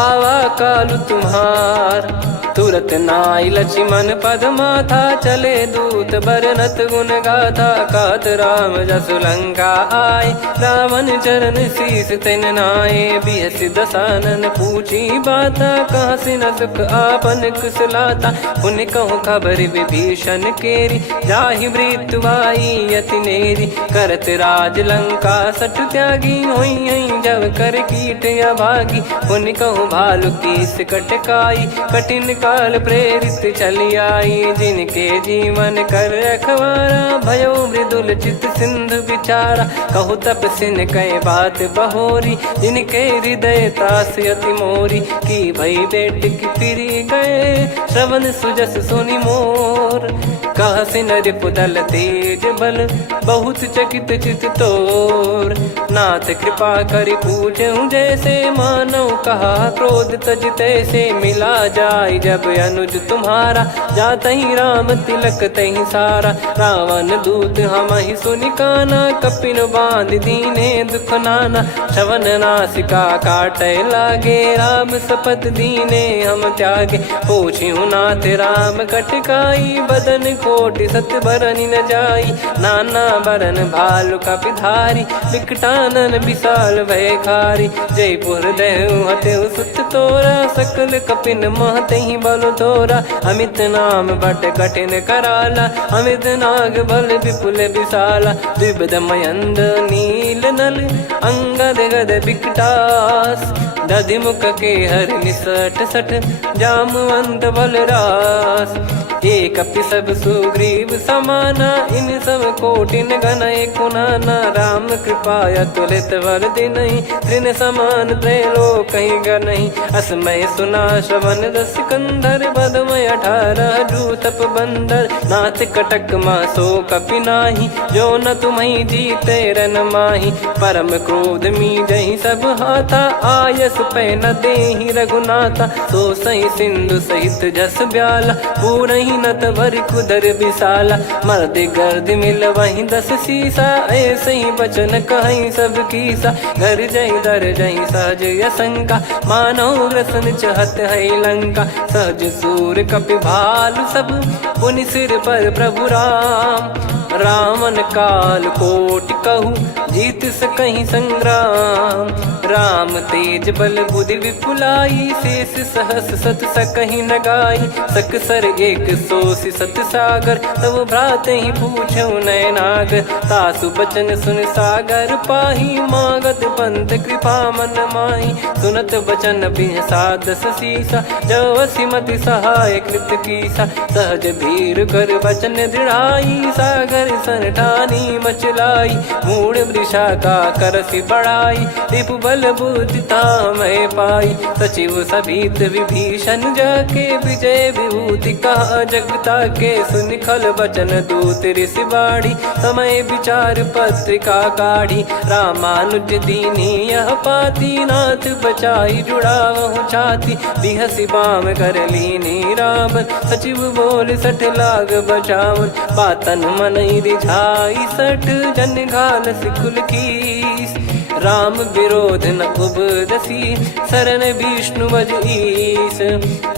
आवा कालु तुम्हार, तुरत नाई लक्ष्मण पद माथा, चले दूत बरनत गुण गाथा, कात राम जसु लंका आए, रावण चरण शीस तिन नाये, बिहस दसानन पूछी बाता, कहाँ से न सुख आपन कुशलाता, पुन कहूँ खबर विभीषण केरी, जाहि मृत्यु आई यति नेरी, करत राज लंका सट त्यागी, होई जब कर कीट अभागी, पुन कहूँ भालु कीस कटकाई, कठिन काल प्रेरित चली आई, जिनके जीवन कर रखवारा, भयो मृदुल चित सिंधु विचारा, कहु तप सिन कई बात बहोरी, जिनके हृदय तास अति मोरी, की भई बेट की फिरी गए, श्रवण सुजस सुनि मोर, कह सिन रिपुदल तेज बल, बहुत चकित चित तोर, नाथ कृपा करि पूछऊं जैसे, मानव कहा क्रोध तज तैसे, मिला जाय जब अनुज तुम्हारा, जातहि राम तिलक तहि सारा, रावण दूत हमहि सुनि काना, कपिन बांध दीने दुख नाना, श्रवण नासिका काटय लागे, राम शपथ दीने हम त्यागे, पूछिहु नाथ राम कटकाई, बदन कोटि सत बरनि न जाई, नाना बरन भालु कपिधारी, विकटानन विशाल भयखारी, जयपुर देहु हतेउ सुत तोरा, सकल कपिन महतहि बल तोरा, अमित नाम बट कठिन कराला, अमित नाग बल विपुल विशाला, द्विविध मयंद नील नल, अंगद गद विकटास, दधिमुख के हर निसट सठ, जामवंत बलरास, एक अपि सब सुग्रीव समाना, इन सब कोटिन गणय कुनाना, राम कृपा अतुलित वर दिनहि, तृण समान त्रैलोक गणहि, असमय सुना श्रवण रस कंधर, बदमय 18 जूतप बंदर, नाथ कटक मासो कपि नाही, जो न तुम्हि जीते रन माही, परम क्रोध मी जहि सब हाथा, आयस पै न देहि रघुनाथा, सो सही सिंधु सहित जस ब्याला, पूरहि कीनत भर कुदर विशाला, मर्द गर्द मिल वहीं 10 सीसा, ऐसे ही बचन कहीं सब कीसा। घर जई दर जई सहज असंका, मानव रसन चहत है लंका। सहज सूर कपि भालु सब, पुनि सिर पर प्रभु राम। रामन काल कोटि कहूँ, जीत सकहीं संग्राम। राम तेज बल बुद्धि विपुलाई, शेष सहस सत सकहीं न गाई। सकसर एक सोसी सत सागर, तब भ्रात ही पूछो नयनागर। तासु बचन सुन सागर पाही, मागत पंथ कृपा मन माही। सुनत बचन बिहसा 10 सीसा, जवसि मति सहाय कृत कीसा। सहज भीर कर बचन दृढ़ाई, सागर सन ठानी मचलाई। मूढ़ वृषा का करसि बढ़ाई, रिपु बल बुद्धि तामय पाई। सचिव सभीत विभीषण जाके, विजय विभूति कहा जगता के। सुनि खल बचन दूत ऋषि बाड़ी, समय विचार पत्रिका काढ़ी। रामानुज दीनी यह पाती, नाथ बचाई जुड़ावहु छाती। बिहसि बाम कर लीनी रावण, सचिव बोल 60 लाग बचावन। बातन मन रिझाई 60, जन घाल सिकुल कीस। राम विरोध न उपदसी, शरण विष्णु बज ईस।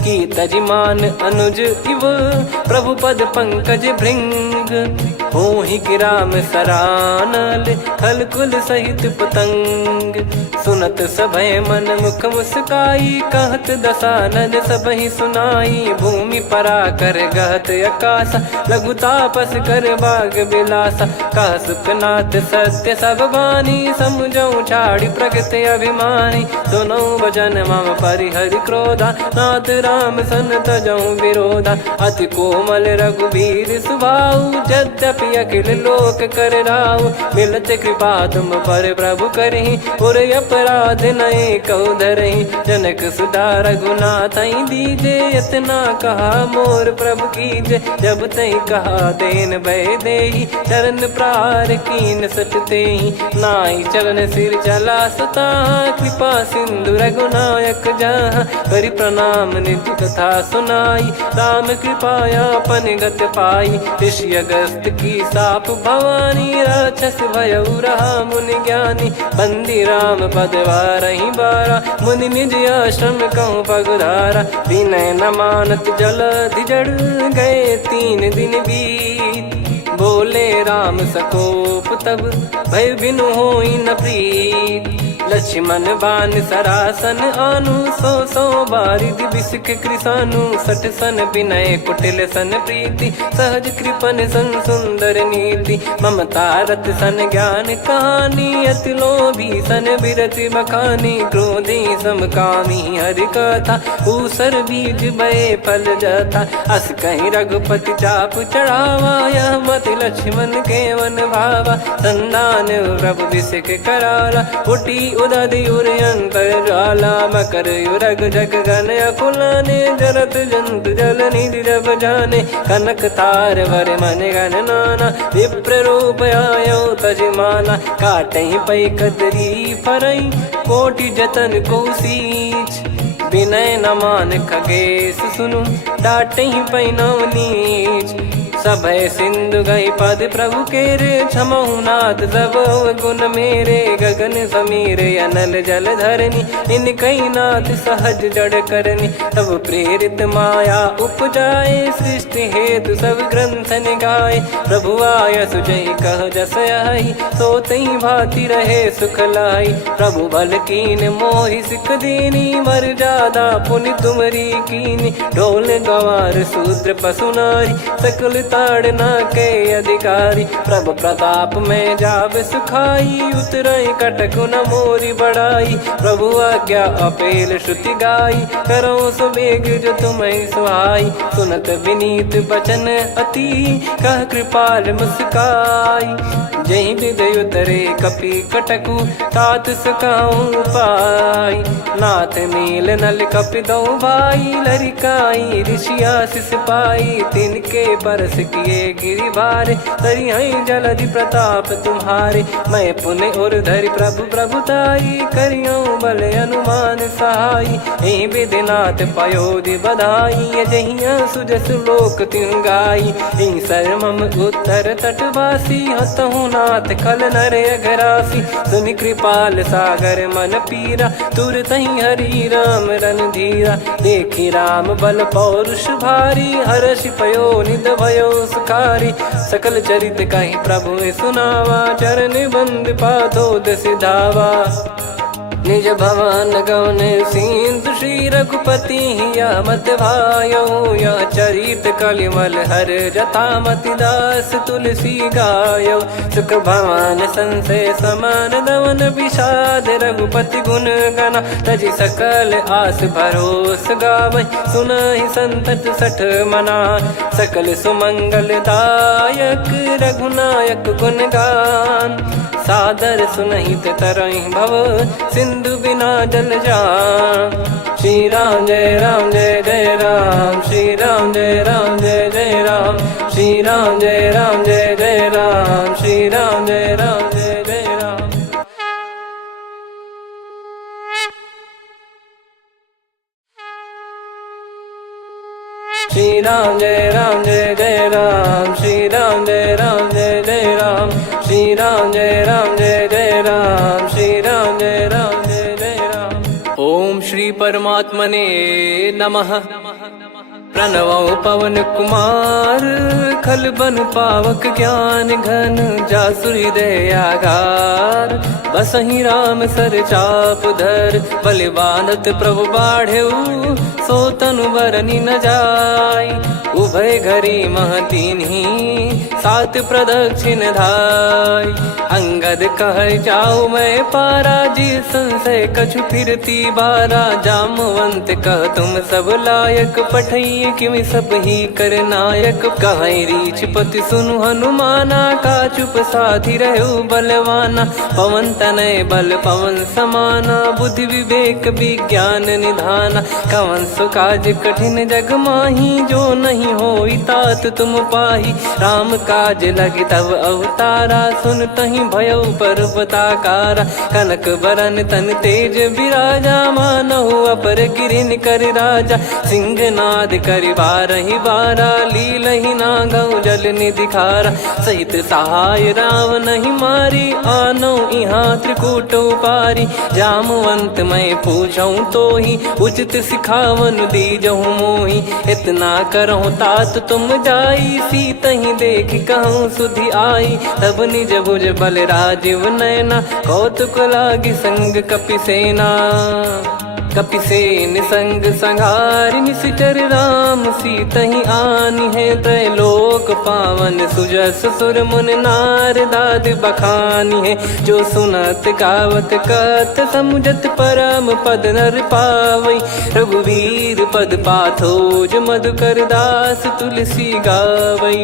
की तजिमान अनुज इव, प्रभु पद पंकज भृंग। होहि गिराम सरानल, खल कुल सहित पतंग। सुनत सभय मन मुख मुस्काई, कहत दसानन सबहि सुनाई। भूमि परा कर गहत आकाशा, लघु तापस कर बाग बिलासा। कह सुखनाथ सत्य सब बानी, समुझौ छाड़ी प्रगति अभिमानी। सुनो भजन मम परिहरि क्रोधा, नाथ राम सन तजौ विरोधा। अति कोमल रघुवीर सुभाऊ, यद्यपि अखिल लोक कर राऊ। मिलत कृपा तुम पर प्रभु करहि, पुर अपराध नए कौ धरहि। जनक सुधा रघुनाथ दीजे, इतना कहा मोर प्रभु कीजे। जब तई कहा देन भय देहि, चरण प्रार कीन सट तेहि। नाई चरण सिर चला सता, कृपा सिंधु रघुनायक जहाँ। करि प्रणाम निधि कथा सुनाई, राम कृपाया पन गत पाई। ऋषि अगस्त की साप भवानी, राक्षस भयउ रहा मुनि ज्ञानी। बंदी राम पद वारहि बारा, मुनि निज आश्रम कहूँ पगुधारा। विनय न मानत जलधि जड़, गए 3 दिन बीत। बोले राम सकोप तब, भय बिनु होई न प्रीत। लक्ष्मण बान सरासन आनु, 100 बारिधि बिसिक कृसानु। 60 सन विनय कुटिल सन प्रीति, सहज कृपन सन सुंदर नीति। ममता रत सन ज्ञान कहानी, अति लोभी सन बिरति बखानी। क्रोधी समकामी हरि कथा, ऊसर बीज भय फल जथा। अस कहीं रघुपति चाप चढ़ावा, यह मत लक्ष्मण के मन भावा। संदान प्रभु बिसिक कराला, उठी उदधि उर अंतर ज्वाला। मकर युरग जग गन अकुलाने, जरत जंतु जल निधि जब जाने। कनक तार वर मन गण नाना, विप्र रूप आयो तजमाना। काटहि पै कदरी फरई, कोटि जतन को सींच। विनय न मान खगेश सुनु, डांटहि पै नव नीच। सभय सिंधु गई पद प्रभु केरे, क्षमहु नाथ सब गुण मेरे। गगन समीरे अनल जल धरनी, इन कई नाथ सहज जड़ करनी। तब प्रेरित माया उपजाए, सृष्टि हेतु सब ग्रंथ निगाए। प्रभु आय सुजई कह जस आई, सोतई भांति रहे सुख लाई। प्रभु बल कीन मोहि सिख दीनी, मर्यादा पुनि तुमरी कीनी। ढोल गवार शूद्र पशु नारी, सकल ताड़ना के अधिकारी। प्रभु प्रताप में जाब सुखाई, उतरई कटक न मोरी बढ़ाई। प्रभु आज्ञा अपेल श्रुति गाई, करो सुबेग जो तुम्हें सुहाई। सुनत विनीत बचन अति, कह कृपाल मुस्काई। जही विदय उतरे कपि कटकु, तात सकाऊं पाई। नाथ नील नल कपि दो भाई, लरिकाई ऋषि आशीष पाई। तिनके परस किए गिरिबारे, तरियाई जलधि प्रताप तुम्हारे। मैं पुण्य और धरि प्रभु प्रभुताई, करियो बल अनुमान सहाई। ए विधिनाथ पयोधि बधाई, जहिया सुजस लोक तिन गाई। सर मम उत्तर तटवासी, हतहु नाथ खल नर अघरासी। सुनि कृपाल सागर मन पीरा, तुरतहि हरि राम रणधीरा। देखि राम बल पौरुष भारी, हर्षि पयो निध भयो सुखारी। सकल चरित कहि प्रभु सुनावा, चरण बंद पादोद सिधावा। निज भवन गौन सिंधु श्री रघुपति, या मत भायो या चरित कलिमल हर जथा मति दास तुलसी गायो। सुख भवन संशय समान दवन, विषाद रघुपति गुण गना। तजि सकल आस भरोस गावै, सुनहि संतत सठ मना। सकल सुमंगल दायक रघुनायक गुण गान, सादर सुनहित तरहि भव सिंधु बिना जल जान। श्री राम जय जय राम, श्री राम जय जय राम। श्री राम जय जय राम, श्री राम जय जय राम। श्री राम जय जय राम, श्री राम जय जय राम। श्री राम जय जय राम, श्री राम जय जय राम। ओम श्री परमात्मने नमः। प्रणवो पवन कुमार, खल बन पावक ज्ञान घन। जासु हृदय आगार, बसहि राम सर चाप धर। बलि बांधत प्रभु बाढ़ेऊ, सो तनु बरनि न जाय। उभय घरी महतीन्ही, सात प्रदक्षिण धाय। अंगद कह जाऊ मैं पारा, जी संशय कछु फिरती बारा। जामवंत कह तुम सब लायक, पठई किमि सब ही कर नायक। कहीं रीछ पति सुनु हनुमाना, का चुप साधि रहु बलवाना। पवन तनय बल पवन समाना, बुद्धि विवेक विज्ञान निधाना। कवन सो काज कठिन जग माही, जो नहीं होई तात तुम पाही। राम काज लगी तब अवतारा, सुन तहि भयउ पर्वताकारा। कनक बरन तन तेज विराजा, मानहु अपर गिरिन कर राजा। सिंहनाद करि बारहि बारा, लीलहि नागौ जल निधि खारा। सहित सहाय राम नहीं मारी, आनो इहाँ त्रिकूट उपारी। जामवंत मैं पूछऊँ तोहि, उचित सिखावन दीजहु मोहि। इतना करहु तात तुम जाई, सीतहि देख कहूँ सुधि आई। तब निज भुज बल राजीव नैना, कौतुक लागी संग कपिसेना। कपिसेन संग संघारि निशिचर राम, सीतहि आनि है त्रैलोक पावन। सुजस सुर मुन नार दाद बखानी है, जो सुनत गावत कत समुझत परम पद नर पावै। रघुवीर पद पाथोज मधुकर दास तुलसी गावै।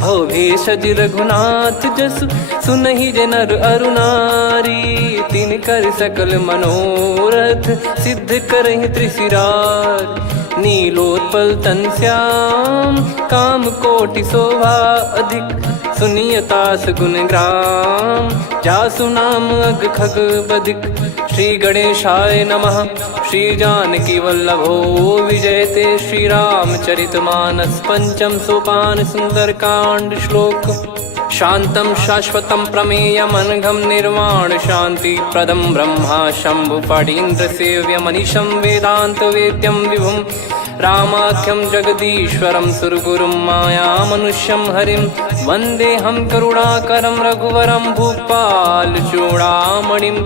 भव भेषज रघुनाथ जसु, सुनहि जे नर अरु नारी। तिन कर सकल मनोरथ, सिद्ध करहि त्रिशिरार। नीलोत्पल तन श्याम, काम कोटि शोभा अधिक। सुनियतास गुण ग्राम, जासु नाम अग खग बधिक। श्री गणेशाय नमः। श्री जानकी वल्लभो विजयते, श्री रामचरित मानस पंचम सोपान सुंदरकांड श्लोक। शांतं शाश्वतं प्रमेयमनघं निर्वाण शांति प्रदं ब्रह्मा शंभु फणीन्द्र सेव्य मनीषं वेदांत वेद्यं विभुं। रामाख्यं जगदीश्वरं सुरगुरुं माया मनुष्यं हरिं। वन्देऽहं करुणाकरं रघुवरं भूपाल चूडामणिं।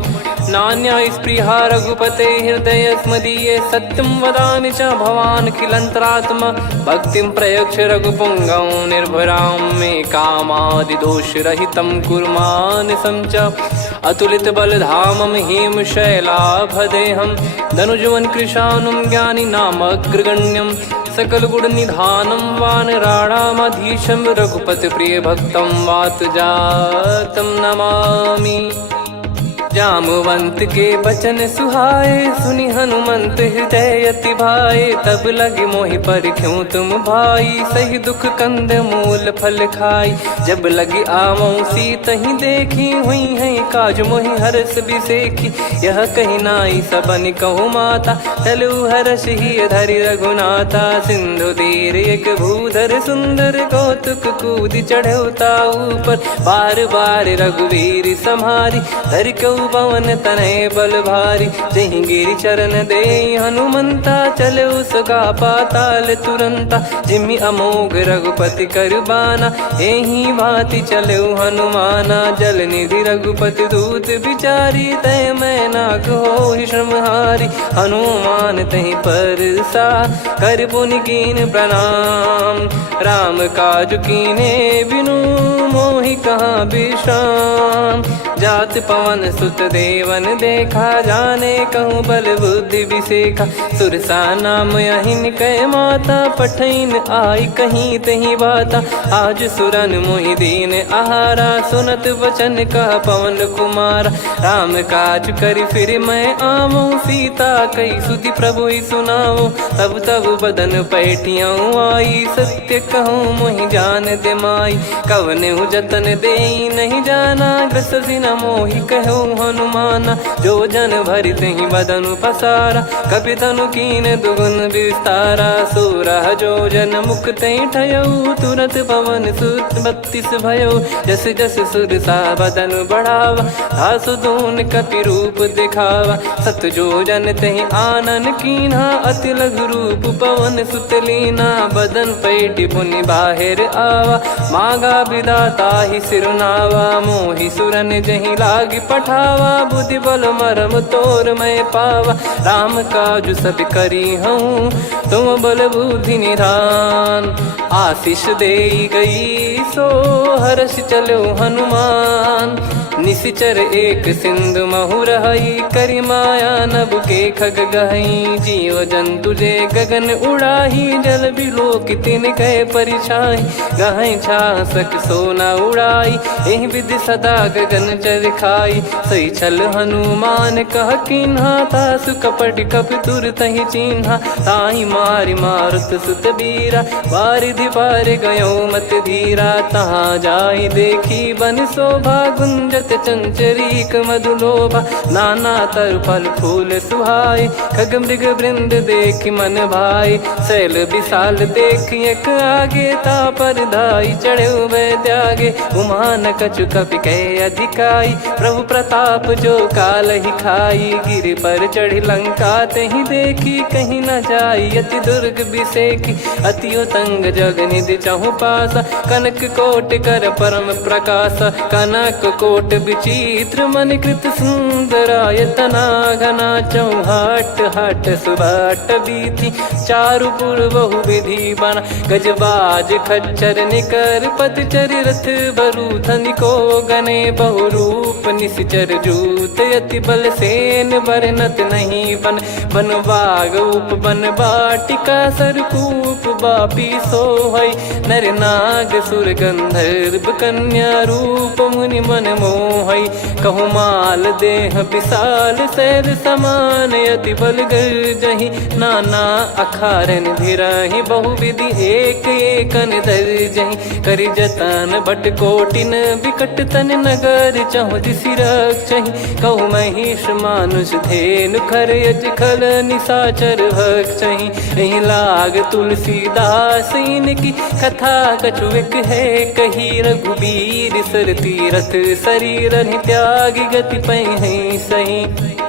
नान्या स्पृहा रघुपते हृदय स्मदीये, सत्यं वदामि च भवान् खिलन्तरात्मा। भक्तिं प्रयच्छ रघुपुङ्गं निर्भरां मे कामादिदोषरहितं कुर्मानसं च। अतुलित बलधामं हेमशैलाभदेहं, धनुजवन कृशानुं ज्ञानिनामग्रगण्यं। सकल गुण निधानं वानराणामधीशं, रघुपति प्रिय भक्तं वात जातं नमामि। जामवंत के बचन सुहाए, सुनि हनुमंत हृदय अति भाए। तब लगे मोहि पर क्यों तुम भाई, सही दुख कंद मूल फल खाई। जब लगी आवऊं सीत ही देखी, हुई है काज मोहि हरस बिसेखी। यह कही नाई सबन कहु माता, चलु हरष ही धरि रघुनाथा। सिंधु तीर एक भूधर सुंदर, कौतुक कूद चढ़ौता ऊपर। बार बार रघुवीर सम्हारी, धरि कऊ पवन तनय बल भारी। जहि गिरि चरण दे हनुमंता, चले उसका पाताल तुरंता। जिमि अमोघ रघुपति कर बाना, एहि भांति चले हनुमाना। जल निधि रघुपति दूत बिचारी, तय मैं नाक हो श्रमहारी। हनुमान तहि पर सा, कर पुनि कीन प्रणाम। राम काज कीने बिनु, मोहि कहाँ विश्राम। जात पवन सुत देवन देखा, जाने कहूँ बल बुद्धि विसेखा। सुरसा नाम अहिन कै माता, पठैन आई कहीं तही बाता। आज सुरन मोहि दीन आहारा, सुनत वचन कह पवन कुमारा। राम काज करि फिर मैं आवऊं, सीता कई सुधि प्रभु ही सुनाओ। तब तब बदन पैठियाँ आई, सत्य कहूँ मोहि जान दे माई। कवने जतन दे नहीं जाना, ग्रसिन मोहि कहूँ हनुमाना। जो जन भरि तहि बदन पसारा, कपि तनु कीन दुगुन विस्तारा। सोरह जो जन मुख तहि ठयऊ, तुरत पवन सुत 32 भयऊ। जस जस सुरसा बदन बढ़ावा, आसु दून कपि रूप दिखावा। सत जो जन तहि आनन कीन्हा, अति लघु रूप पवन सुत लीना। बदन पैठि पुनि बाहिर आवा, मांगा विधाता ही सिरुनावा। मोहि सुरन जहि लागी पठावा, बुद्धि बल मरम तोर मैं पावा। राम काज सब करी हूँ, तुम बल बुद्धि निधान। आशीष दे गई सो, हर्ष चलो हनुमान। निशिचर एक सिंधु महु रहई, करि माया नभ के खग गहई। जीव जंतु जे गगन उड़ाही, जल बिलोक तिन गए परिछाई। गहई छासक सोना उड़ाई, एहि विधि सदा गगन चर खाई। सही छल हनुमान कह कीन्हा, तासु कपट कपि तुर तहि चिन्हा। ताहि मारि मारुत सुत बीरा, वारिधि पार गयो मत धीरा। तहाँ जाई देखी बन शोभा, गुंजत चंचरीक मधुलोभा। नाना तरु फल फूल सुहाए, खग मृग वृंद देख मन भाई। शैल विशाल देख एक आगे, तापर धाई चढ़े वै त्यागे। उमा न कछु कपि कह अधिकाई, प्रभु प्रताप जो काल ही खाई। गिर पर चढ़ी लंका तहि देखी, कहीं न जाई अति दुर्ग बिसेकी। अति उतंग जग निधि चहु पासा, कनक कोट कर परम प्रकाशा। कनक कोट विचित्र मन कृत सुंदरायतना। घना चौहाट हाट सुबाट बीथी, चारु पुर बहु विधि बना। गजबाज खच्चर निकर पतचर, रथ बरु धनिको गने। बहु रूप निश्चर जूत, अति बल सेन बरनत नहीं बन। बन बाग उप बन बाटिका, सरकूप बापी सोहई। नर नाग सुर गंधर्व कन्या, रूप मुनि मन मोहई। कहु माल देह विशाल, शैल समान अति बल गर्जहि। नाना अखारन भिरहि, बहु विधि एक एकन दर्जहि। करि जतन बट कोटिन, विकट तन नगर चहु दिसि रक्षहि। कहु महिष मानुष धेनु, खर यज खल निशाचर भक्षहि। एहि लाग तुलसीदास इनकी, कथा कछु एक है कही। रघुबीर सर तीरथ शरीर, त्यागी गति पै सही।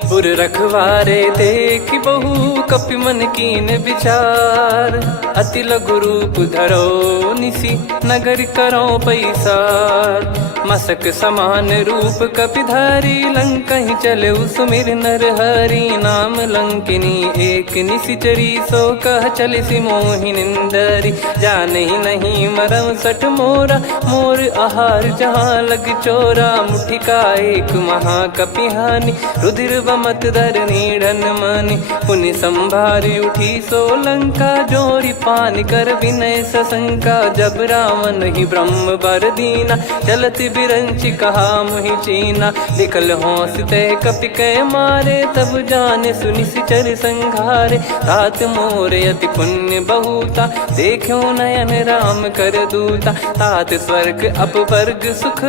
पुर रखवारे देख बहु, कपि मन कीन विचार। अति लघु रूप धरो निसी, नगर करो पैसार। मसक समान रूप कपि धारी, लंकहि चले सुमिर नर हरि। नाम लंकिनी एक निशिचरी, सो कह चलिसि मोहि निंदरी। जानहि नहीं मरम सठ मोरा, मोर आहार जहाँ लग चोरा। मुठिका एक महाकपि हानि, रुधिर मत धरनी ढन मानी। पुनि संभारी उठी सोलंका, जोरी पानी कर विनय सशंका। जब रावण ही ब्रह्म बर दीना, चलत बिरंची कहा मुहि चीना। निकल होंस तय कपि कै मारे, तब जाने सुनि सिचर संघारे। तात मोरे अति पुण्य बहुता, देखो नयन राम कर दूता। तात स्वर्ग अपवर्ग सुख,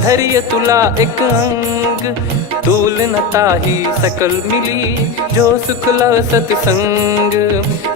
धरिय तुला एक अंग। तूल न ताहि सकल मिली, जो सुख लव सतसंग।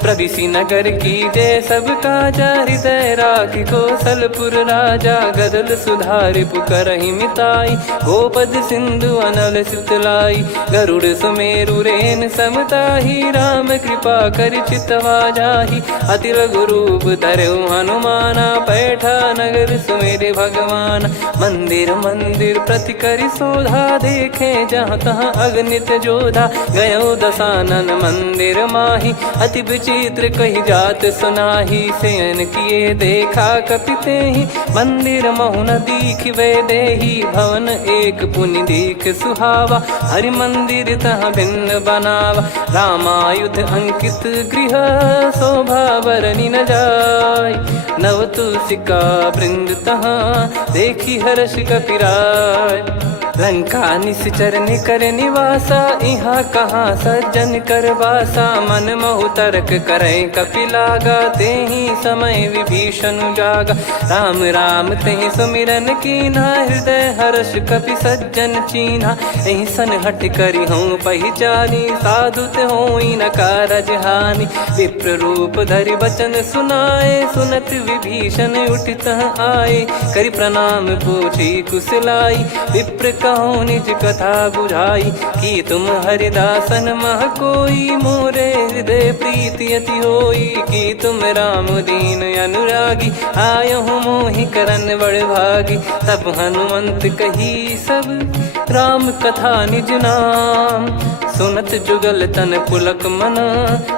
प्रविशि नगर की जय सब काजा, हृदय राखि कौशलपुर राजा। गदल सुधारि पुकारहि मिताई, गोपद सिंधु अनल सितलाई। गरुड़ सुमेरु रेन समताहि, राम कृपा कर चितवा जाहि। अति लघु रूप धरऊ हनुमाना, बैठा नगर सुमेरे भगवान। मंदिर मंदिर प्रति करि शोधा, देखे जहाँ तहाँ अगणित जोधा। गयो दशानन मंदिर माही, अति विचित्र कही जात सुनाही। शयन किए देखा कपिते ही, मंदिर महु न दीखिबे देही। भवन एक पुनि दीख सुहावा, हरि मंदिर तहाँ भिन्न बनावा। रामायुध अंकित गृह, शोभा बरनि न जाय। नव तुलसी का वृंद तहाँ, देखी हर्ष कपिराय। लंका निश्चर निकर निवासा, इहाँ कहाँ सज्जन कर वासा। मन महु तर्क करे कपिलागा, तेहि समय विभीषण जागा। राम राम तेहि सुमिरन कीन्हा, हृदय हर्ष कपि सज्जन चीन्हा। एहि सन हट करि हूँ पहिचानी, साधु ते होई न कारज हानि। विप्र रूप धरि बचन सुनाए, सुनत विभीषण उठित आए। करि प्रणाम पूछी कुशलाई, विप्र कहो निज कथा बुझाई। कि तुम हरिदासन मह कोई, मोरे हृदय प्रीति अति होई। कि तुम राम दीन अनुरागी, आयहु मोहि करन बड़ भागी। तब हनुमंत कही सब, राम कथा निज नाम। सुनत जुगल तन पुलक मना,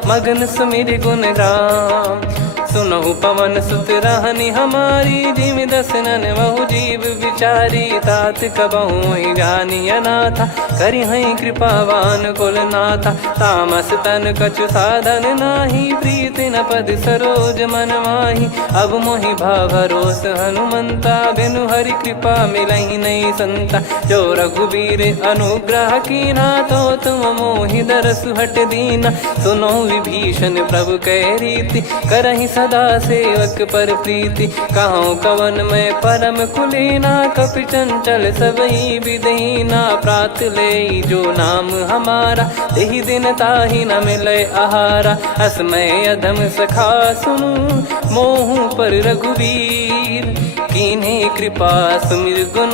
मगन सुमिर गुण राम। सुनहु पवन सुत रहनी हमारी, जिमि दसनन महु जीव विचारी। तात कबहु ही जानी अनाथा, करि हई कृपावान कुल नाथा। तामस तन कछु साधन नाही, प्रीति न पद सरोज मन माही। अब मोहि भाव भरोस हनुमंता, बिनु हरि कृपा मिलहि नहीं संता। जो रघुबीर अनुग्रह कीना, तो तुम मोहि दरसु हट दीना। सुनो विभीषण प्रभु कै रीति, करहि सदा सेवक पर प्रीति। कहूँ कवन में परम कुलीना, कपि चंचल सबई विदहीना। प्रात ले जो नाम हमारा, तेहि दिन ताहि न मिले आहारा। असमय अधम सखा सुनु, मोहु पर रघुवीर। कीन्हे कृपा सुमिर गुण,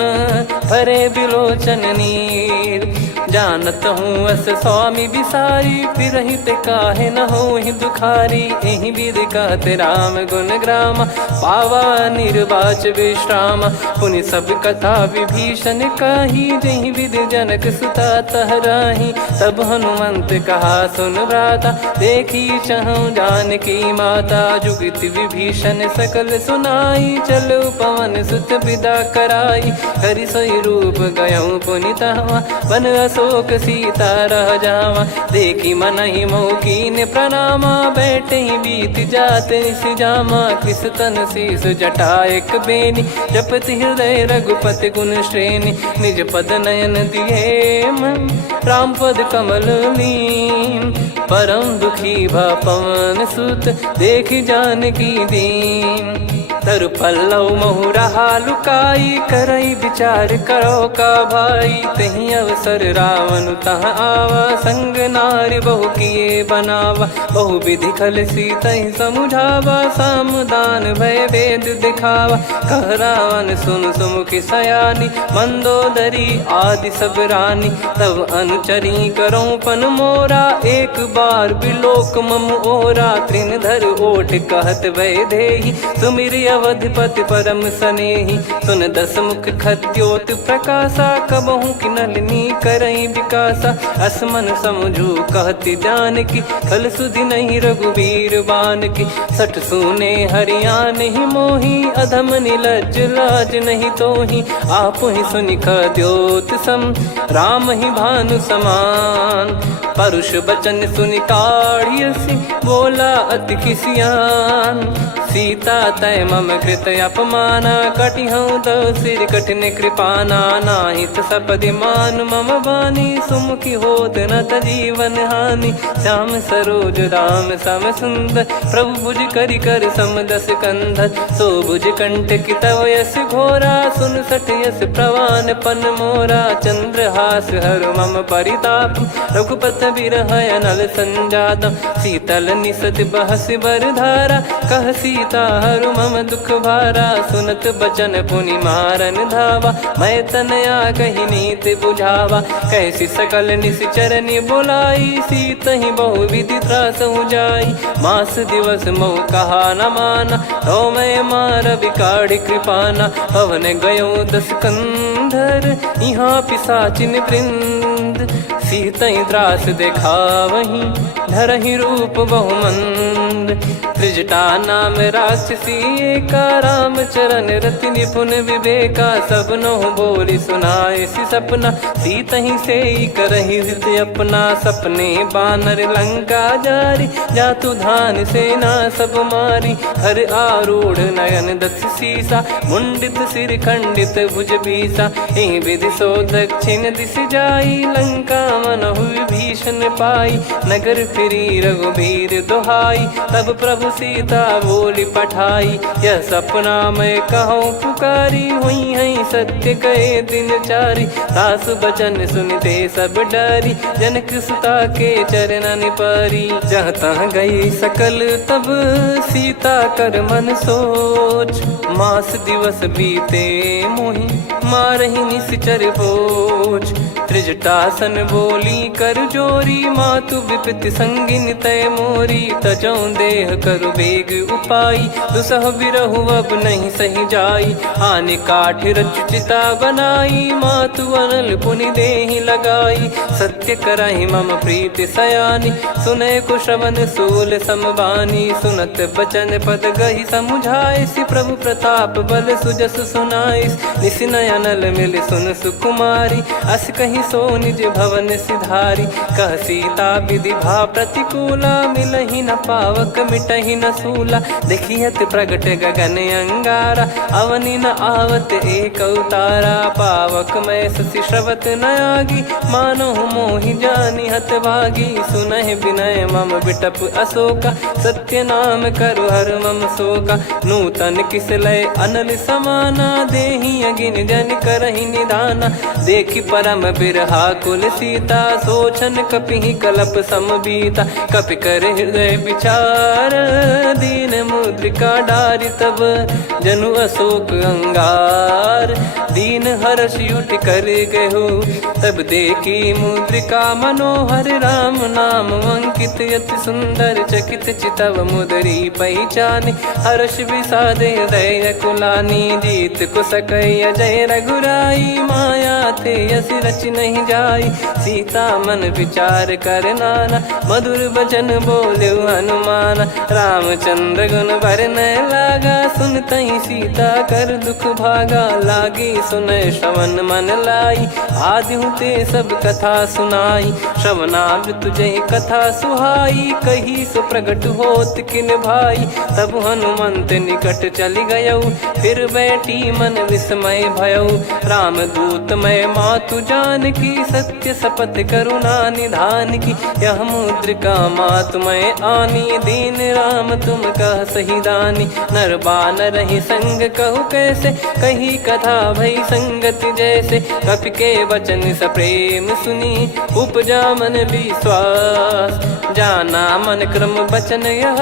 भरे बिलोचन नीर। जानत हूँ अस स्वामी बिसारी, फिरहि ते काहे न होहि दुखारी। एहि विधि कहते राम गुण ग्रामा, पावा निर्वाच विश्राम। पुनि सब कथा विभीषण कही, जहि विधि जनक सुता तहराही। तब हनुमंत कहा सुन भ्राता, देखी चहु जानकी माता। जुगति विभीषण सकल सुनाई, चलो पवन सुत विदा कराई। करि सोई रूप गयऊँ पुनि तहवा, वन अशोक सीता रह जावा। देखी मनहि मौकीन प्रणामा, बैठे ही बीत जात निस जामा। कृस तन शीस जटा एक बेनी, जपति हृदय रघुपति गुण श्रेणी। निज पद नयन दिए मन, राम पद कमल लीन। परम दुखी भा पवन सुत, देखी जानकी दीन। तरु पल्लव महु रहा लुकाई, करई विचार करो का भाई। तही अवसर रावण तहाँ आवा, संग नारी बहु किए बनावा। बहु विधि खल सीतहि समुझावा, सामदान भय वेद दिखावा। कह रावण सुन सुमुखी सयानी, मंदोदरी आदि सब रानी। तब अनुचरी करो पन मोरा, एक बार बिलोक मम ओरा। तृण धर ओठ कहत भय देहि, सुमिर अवधिपति परम सनेही। सुन दस मुख खद्योत प्रकाशा, कबहू की नलिनी करई विकासा। असमन समझू कहती जान की, खल सुधि नहीं रघुवीर बान की। सठ सुने हरियाण ही मोही, अधम निलज लाज नहीं तोही। आप ही सुनि खद्योत सम, राम ही भानु समान। परुष बचन सुनि काढ़ियसि, बोला अति किसियान। सीता तय मम कृत अपमाना, कटिहऊँ दो सिर कठिन कृपाना। नाहित सपदि मान मम बानी, सुमुखी होत न जीवन हानि। श्याम सरोज राम सम सुंदर, प्रभु भुज करि कर सम दस कंधर। सो भुज कंठ की तव यस घोरा, सुन सठ यस प्रवान पन मोरा। चंद्रहास हर मम परिताप, रघुपत बिरह अनल संजात। शीतल निसत बहस बर धारा, कह सीता हरु मम दुख भारा। सुनत बचन पुनि मारन धावा, मैं तनया कही नीति बुझावा। कैसी सकल निश्चरनि बुलाई, सीत ही बहु विधि त्रासहु जाई। मास दिवस मोह कहा न माना, तो मैं मार बिकाढ़ी कृपाना। पवन गयो दस कंधर, यहाँ पिशाचिन वृंद। सीतहि त्रास देखावहीं, धरहि रूप बहुमंद। त्रिजटा नाम राक्षसी एका, राम चरण रति निपुण विवेका। सबनो बोली सुनाए सि सपना, सीतहि सेई करहि हित अपना। सपने बानर लंका जारी, जातु धान सेना सब मारी। हर आरूढ़ नयन दस सीसा, मुंडित सिर खंडित भुज बीसा। एहि विधि सो दक्षिण दिश जाई, लंका मनहु भीषण पाई। नगर फिरी रघुबीर दुहाई, तब प्रभु सीता बोली पठाई। यह सपना मैं कहूँ पुकारी, हुई है सत्य कहे दिन चारी। सासु बचन सुनते सब डरी, जनक सुता के चरण परी। जहाँ तहाँ गई सकल तब, सीता कर मन सोच। मास दिवस बीते मोहि, मारहि निश्चर बोझ। त्रिजटासन बोली कर जोरी, मातु विपति संगिन तय मोरी। तजौ देह करु बेग उपाई, दुसह बिरहु अब नहीं सही जाई। आने काठ रचिता बनाई, मातु अनल पुनि देहि लगाई। सत्य करहि मम प्रीति सयानी, सुनय को श्रवण सूल समबानी। सुनत बचन पद गहि समुझाए, सि प्रभु प्रताप बल सुजस सुनाइस। निसिनय अनल मिल सुन सुकुमारी, अस कहि सो निज भवन सिधारी। कह सीता विधि भा प्रतिकूला, मिलहि न पावक मिटहि न सूला। देखियत प्रगट गगन अंगारा, अवनि न आवत एक अवतारा। पावक मैं ससि श्रवत न आगी, मानो मोहि जानि हत भागी। सुनहि विनय मम बिटप अशोका, सत्य नाम करु हर मम शोका। नूतन किस लय अनल समाना, देहि अगिन जन करहि निधाना। देखि परम बिरहा कुल सीता, सोचन कपिहि कलप समबीता। कपि कर हृदय विचार, दीन मुद्रिका डारि तब। जनु अशोक अंगार, दीन हर्ष उठ कर गहु। तब देखी मुद्रिका मनोहर, राम नाम अंकित अति सुंदर। चकित चितव मुदरी पहचान, हर्ष विषाद हृदय कुलानी। जीत को सकय जय रघुराई, माया थे यस रच नहीं जाई। सीता मन विचार कर नाना, मधुर बचन बोले हनुमान। रामचंद्र गुण बरनय लागा, सुनतहि सीता कर दुख भागा। लागी सुनय श्रवण मन लाई, आदिहु ते सब कथा सुनाई। श्रवणामृत जय कथा सुहाई, कही सो प्रगट होत किन भाई। तब हनुमंत निकट चली गयौ, फिर बैठी मन विस्मय भयौ। राम दूत मैं मातु जानकी, सत्य शपथ करुणा निधान की। यह मुद्रिका मातु मैं आनी, दीन राम तुम कह सही दानी। नर बानर ही संग कहु कैसे, कही कथा भई संगति जैसे। कपि के वचन सप्रेम सुनी, उपजा मन विश्वास। जाना मन क्रम बचन यह,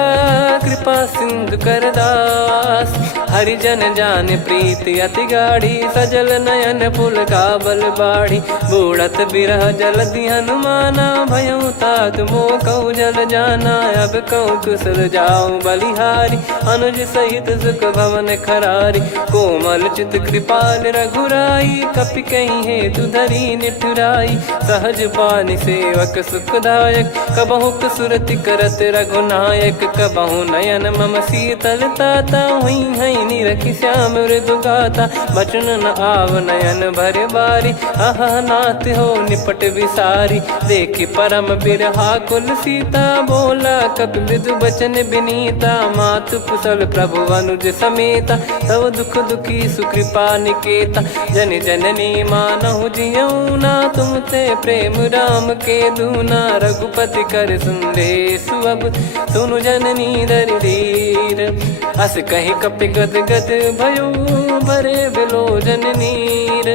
कृपा सिंधु कर दास। हरिजन जान प्रीति अति गाढ़ी, सजल नयन पुल काबल बाढ़ी। बूढ़त बिरह जलधि हनुमाना, भयऊ तात मोह कहु जल जाना। अब कहूँ कुशल जाऊँ बलिहारी, अनुज सहित सुख भवन खरारी। कोमल चित कृपाल रघुराई, कपि कहीं हेतु धरी निठुराई। सहज पानि सेवक सुखदायक, कबहु सुरति करत रघुनायक। कबहु नयन मम शीतलता, हुई हई निरखि श्याम मृदु गाता। बचन न आव नयन भर बारी, आहा नाथ हो निपट विसारी। देखि परम बिरहा कुल सीता, बोला कपि मृदु बचन बिनीता। मातु कुशल प्रभु अनुज समेता, तव दुख दुखी सुकृपा निकेता। जन जननी मानहु जियऊ ना, तुम ते प्रेम राम के दूना। रघुपति कर संदेश अब सुनु जननी दरि धीर। अस कहि कपि गद गद भयो, भरे बिलोचन नीर।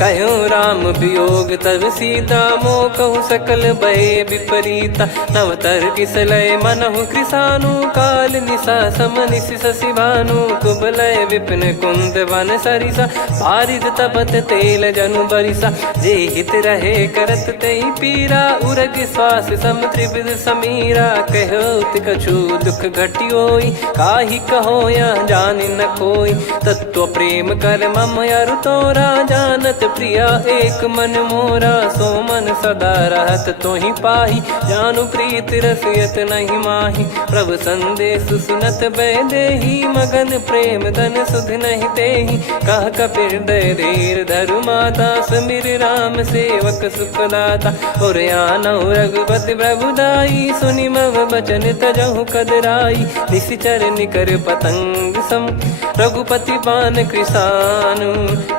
कहूँ राम वियोग तब सीता, मोह कहूँ सकल भय विपरीता। नव तर किसलय मनहु कृसानु, काल निशा समनिशि शशि भानु। कुबलय विपिन कुंद वन सरिसा, पारिद तपत तेल जनु बरिसा। जे हित रहे करत तेहि पीरा, उरग श्वास सम त्रिविध समीरा। कहो कछु दुख घटियोई, काहि कहो या जानि न कोई। तत्व प्रेम कर मम अरु तोरा, जानत प्रिया एक मन मोरा। सो मन सदा रहत तोहि पाही, जानु प्रीत रसियत नहीं माही। प्रभु संदेश सुनत बैदेही, मगन प्रेम धन सुध नहीं तेहि। कह कपिर दय धीर धरु माता, समिर राम सेवक सुखदाता। और आनहु रघुपति प्रभु दाई, सुनि मव बचन तजहु कदराई। निशिचर निकर पतंग सम, रघुपति पान कृसानु।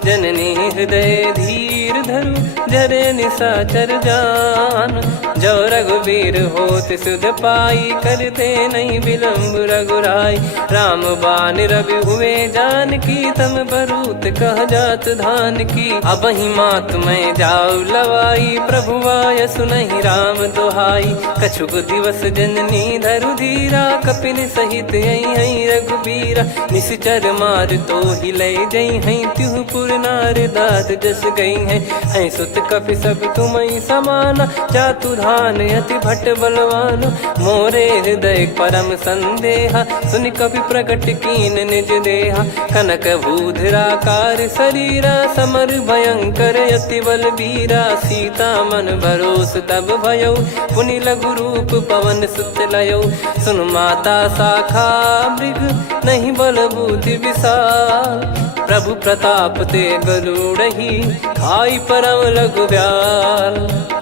जननी हृदय धीर धरु, जरे निशाचर जान। जो रघुवीर होत सुध पाई, करते नहीं विलम्ब रघुराई। राम बान रवि हुए जानकी, तम बरूत कह जात धान की। अब ही मात मैं जाऊ लवाई, प्रभु आय सुनहि राम दोहाई। कछुक दिवस जननी धरु धीरा, कपिन सहित यही रघुबीरा। निश्चर मार तो ही ले जई हैं, त्युह पुर नार दात जस गई हैं। सुत कपि सब तुम समाना, जातु धान अति भट बलवान। मोरे हृदय परम संदेहा, सुन कपि प्रकट कीन निज देहा। कनक भूधराकार शरीरा, समर भयंकर अति बलबीरा। सीता मन भरोस तब भयऊ, पुनि लघु रूप पवन सुत लयऊ। सुन माता शाखा मृग, नहीं बल बुद्धि विशाल। प्रभु प्रताप ते गरुड़हि, खाई परम लघु ब्याल।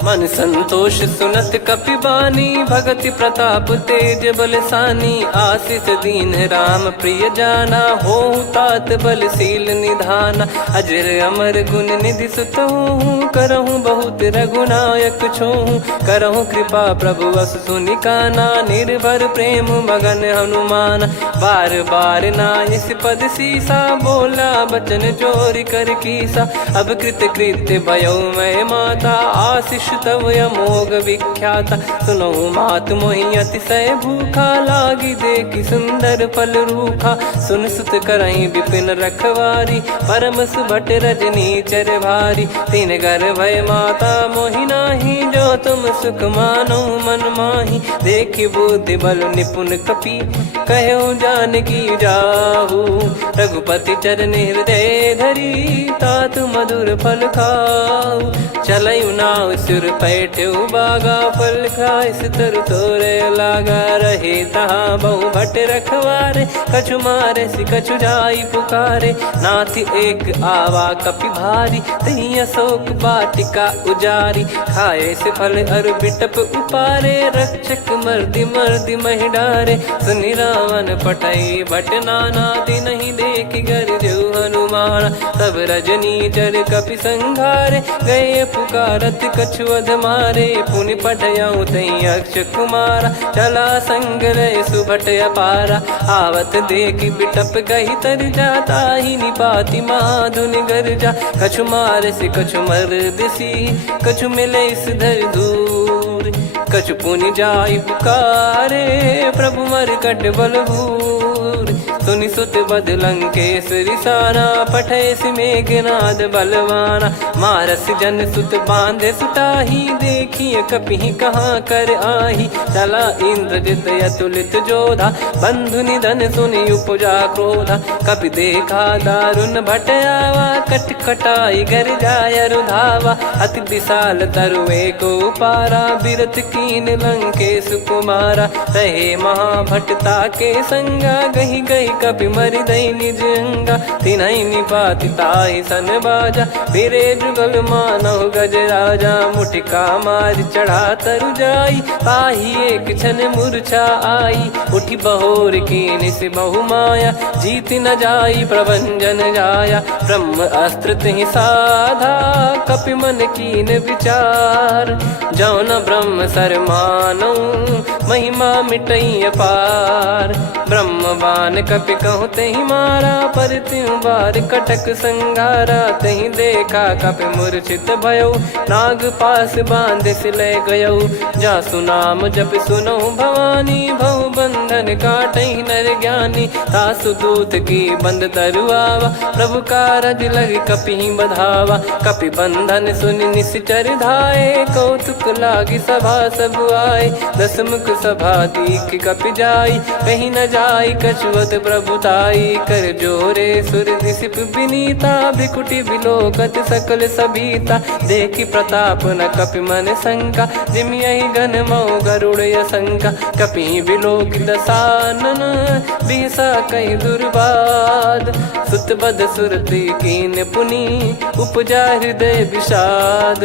मन संतोष सुनत कपि बानी, भगति प्रताप तेज बलसानी। आशीष दीन राम प्रिय जाना, होहु तात बलशील निधाना। अजर अमर गुण निधि सुतहु, करहु बहुत रघुनायक छोहु। करहु कृपा प्रभु अस सुनि काना, निर्भर प्रेम मगन हनुमान। बार बार नायस पद सीसा, बोला बचन चोरी कर कीसा। अब कृत कृत्य भयो मैं माता, आशीष तव अमोघ विख्याता। सुनो मात मोहि अतिशय भूखा, लागी देखि सुंदर फल रूखा। सुन सुत करई विपिन रखवारी, परम सुभट रजनी चर भारी। तीन घर भय माता मोहि नाही, जो तुम सुख मानो मन माही। देखि बुद्धि बल निपुण कपि, कहो जानकी जाहू। रघुपति चरण हृदय धरी, तात मधुर फल खाऊ। चलऊ नाव सुर पैठऊ बागा, फल खाइस तरु तोरे लागा। रहे तहाँ बहु भट रखवारे, कछु मारे सि कछु जाई पुकारे। नाथि एक आवा कपि भारी, तही अशोक वाटिका उजारी। खाए से फल अरु बिटप उपारे, रक्षक मर्दि मर्दि महि डारे। सुनि रावण पटई भट नाना, नहीं देखि गरजऊ हनुमान। तब रजनी चर कपि संघारे, गए पुकारत कछु अध मारे। पुनि पटयऊ तई अक्ष कुमारा, चला संग रहे सुभट अपारा। आवत देखि बिटप गही तर जाता, ही निपाति माधुन गर्जा। कछु मार से कछु मर्दसी, कछु मिले इस धर दूर। कछु पुनि जाई पुकारे, प्रभु मरकट बलभूर। सुनि सुत बद लंकेश्वरी साना, पठैसि मेघनाद बलवाना। मारस जन सुत बांधे सुताही, देखिए कपिहि कहाँ कर आही। चला इंद्रजित अतुलित जोधा, बंधु निधन सुनि उपजा क्रोधा। कपि देखा दारुण भट आवा, कट कटाई घर जाय रुधावा। अति विशाल तरुए को पारा, बिरथ कीन लंकेश कुमारा। रहे महाभटता के संगा, गही गही कपि मरि दई निज अंगा। तिन्है निपाति ताहि सन बाजा, फिरे जुगल मानव गज राजा। मुटिका मार चढ़ा तरु जाई, ताहि एक क्षण मूर्छा आई। उठी बहोर कीन से बहु माया, जीत न जाई प्रभंजन जाया। ब्रह्म अस्त्र तिहि साधा, कपि मन कीन विचार। जौ न ब्रह्म सर मानौ, महिमा मिटई अपार। ब्रह्म बान कपि कहु तहि मारा, पर त्यों बार कटक संगारा। तहि देखा कपि मूर्छित भयउ, नाग पास बांध सिले गयउ। जासु नाम जप सुनौ भवानी, भव बंधन काटहि नर ज्ञानी। तासु दूत की बंद तरुआवा, प्रभु कारज लग कपि बधावा। कपि बंधन सुनि निश्चर धाये, कौतुक लागी सभा सब आए। दसमुख सभा दीख कपि जाई, कहीं न जाई कछुवत प्रभुताई। कर जोरे सुर दिसिप विनीता, भ्रिकुटि बिलोकत सकल सबीता। देखि प्रताप न कपि मन शंका, जिमियहि घन मऊ गरुड़ यशंका। कपि बिलोक दसानन, बिहसा कहि दुर्बाद। सुत बद सुरति कीन पुनि, उपजा हृदय विषाद।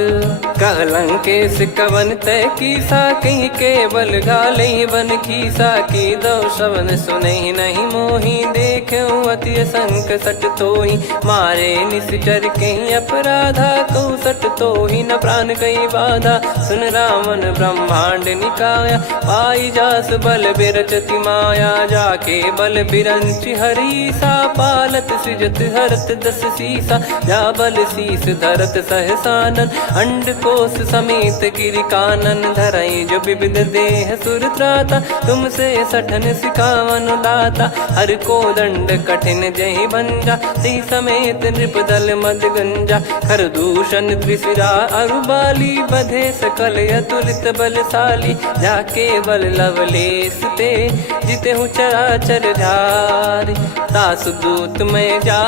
कहलंकेश कवन तय कीसा, कहीं केवल घाले बन खीसा। की दो श्रवण सुनहि नहीं मोही, देखऊं अति संक सट तोहि। मारे निश्चर कहीं अपराधा, कहूँ सट तोहि न प्राण कहीं बाधा। सुन रावण ब्रह्मांड निकाया, पाई जास बल बिरचति माया। जाके बल बिरंच हरीसा, पालत सृजत हरत दस सीसा। जा बल शीस धरत सहसानन, अंड कोश समेत गिरि कानन। धरई जो विविध देह सुर त्राता, तुमसे सठन सिखावन दाता। हर को दंड कठिन जहि भंजा, ती समेत नृप दल मद गंजा। खर दूषण त्रिशिरा अरुबाली, बधे सकल अतुलित बलशाली। जाके बल लवलेस ते, जितेहु चराचर झारी। तासु दूत में जा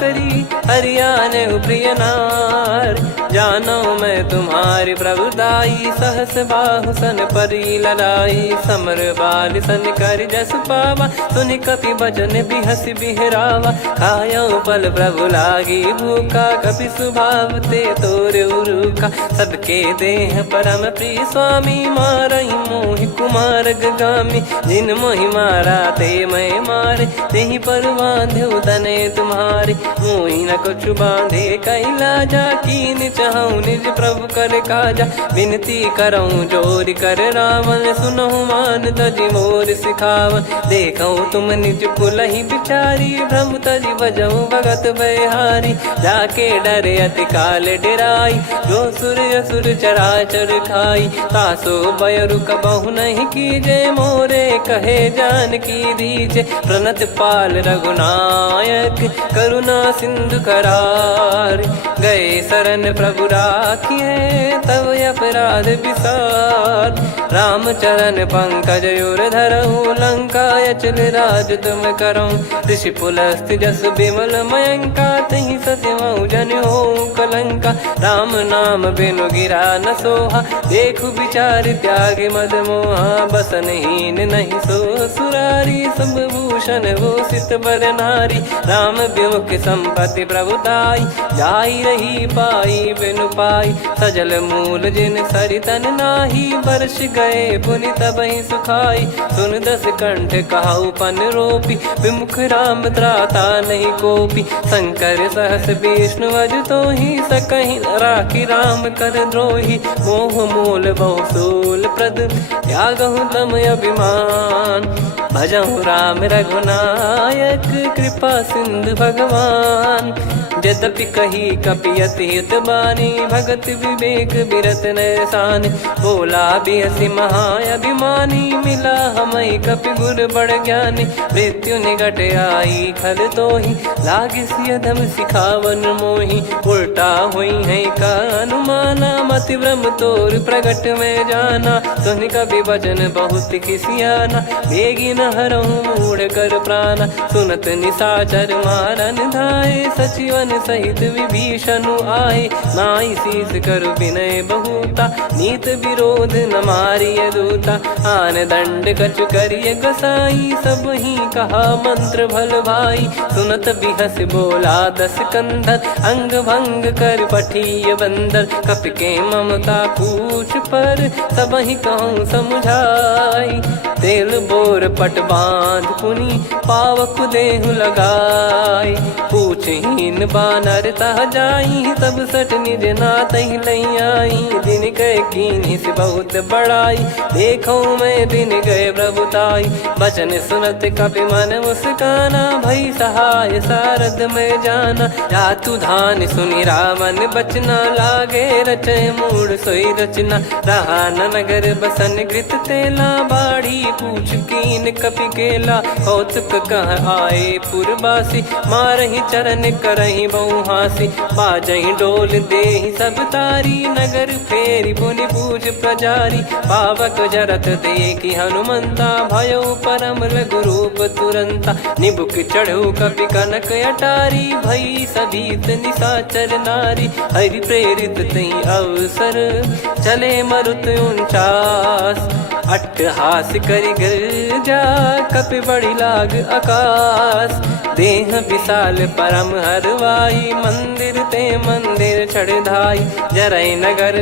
करी, हरियाने प्रिय नार। जानो मैं तुम्हारी प्रभुदाई, सहस बाहु सन परी लड़ाई। समर बाल सन कर जस पावा, सुनि कपि भजन बिहस बिहरावा। खायो बल प्रभु लागी भूखा, कपि स्वभाव ते तोर उरुखा। सबके देह परम प्रिय स्वामी, मारहि मोहि कुमार गगामी। जिन मोहि मारा ते मैं मारे, तेहि पर बांधो तने तुम्हारे। मोहि न कछु बांधे कैलाजा, कीन चाहूं निज प्रभु कर काजा। विनती करऊं जोरि कर रावण, सुनहु मान तजि मोर सिखावन। देखऊं तुम निज कुलहि बिचारी, भ्रम तजि बजऊं भगत बयहारी। जाके डरे अति काल डेराई, जो सुर असुर चराचर खाई। तासो बयरु कबहु नहीं कीजे, मोरे कहे जान की दीजे। प्रणत पाल रघुनायक, करुणा सिंधु करार। गए शरण प्रभु राखिए, तब अपराध विसार। राम चरण पंकज उर धरऊं, लंका अचल राज तुम करऊं। ऋषि पुलस्त्य जस विमल मयंका, तहि सत्यमऊ जन होऊं कलंका। राम नाम बिनु गिरा न सोहा, देखु विचार त्याग मद मोहा। बसनहीन नहीं सो सुरारी, सब भूषण भूषित बर नारी। राम विमुख संपत्ति प्रभुताई, जाई रही पाई बिनु पाई। सजल मूल जिन सरितन नाही, वर्ष गए पुनि तबहि सुखाई। सुन दस कंठ कहाऊ पन रोपी, विमुख राम त्राता नहीं कोपी। शंकर सहस विष्णु अज तोहि, सकहि न राखी राम कर द्रोही। मोह मूल बहु सूल प्रद, त्यागहु तम अभिमान। भजहु राम रघुनायक, कृपा सिंधु भगवान। यद्यपि कही कपि अति हित बानी, ज्ञानी भगत विवेक बिरत नरसान। बोला बिहसी महाअभिमानी मिला हमें कपि गुर बड़ ज्ञानी। मृत्यु निकट आई खल तो ही लागे सियधम सिखावन मोही। उल्टा हुई है का अनुमाना मति ब्रह्म तोर प्रगट में जाना। सुन कवि वचन बहुत खिसियाना बेगी न हरहूँ मूढ़ कर प्राणा। सुनत निशाचर मारन धाये सचिवन सहित विभीषण आए। नाई शीस कर विनय बहुता नीत विरोध न मारिय दूता। आन दंड कछु करिय गसाई सब ही कहा मंत्र भल भाई। सुनत बिहस बोला दस कंधर अंग भंग कर पठिय बंदर। कपि के ममता पूछ पर सब ही कहूँ समझाई। तेल बोर पट बांध पुनि पावक देहु लगाई। पूछहीन बानर तह जाई तब सट निज नाथ ही लई आई। दिन गए कीन्ही से बहुत बड़ाई देखो मैं दिन गए प्रभुताई। बचन सुनत कपि मन मुस्काना भई सहाय सारद में जाना। जातु धान सुनि रामन बचना लागे रचय मूड सोई रचना। रहा न नगर बसन कृत तेला बाड़ी पूछ कीन कपि केला। कौतुक कह आए पुरबासी मारहि चरण करहि बहुहासी। बाजहि डोल देहि सब तारी नगर फेरी पुनि पूज प्रजारी। पावक जरत देखि हनुमंता भयो परम लघु रूप तुरंता। निबुक चढ़ऊ कपि कनक अटारी भई सभीत निशाचर नारी। हरि प्रेरित तई अवसर चले मरुत 49। अट्टहास करि गिरजा कपि बड़ी लाग आकाश। देह विशाल परम हरवाई मंदिर ते मंदिर चढ़ाई। जरई नगर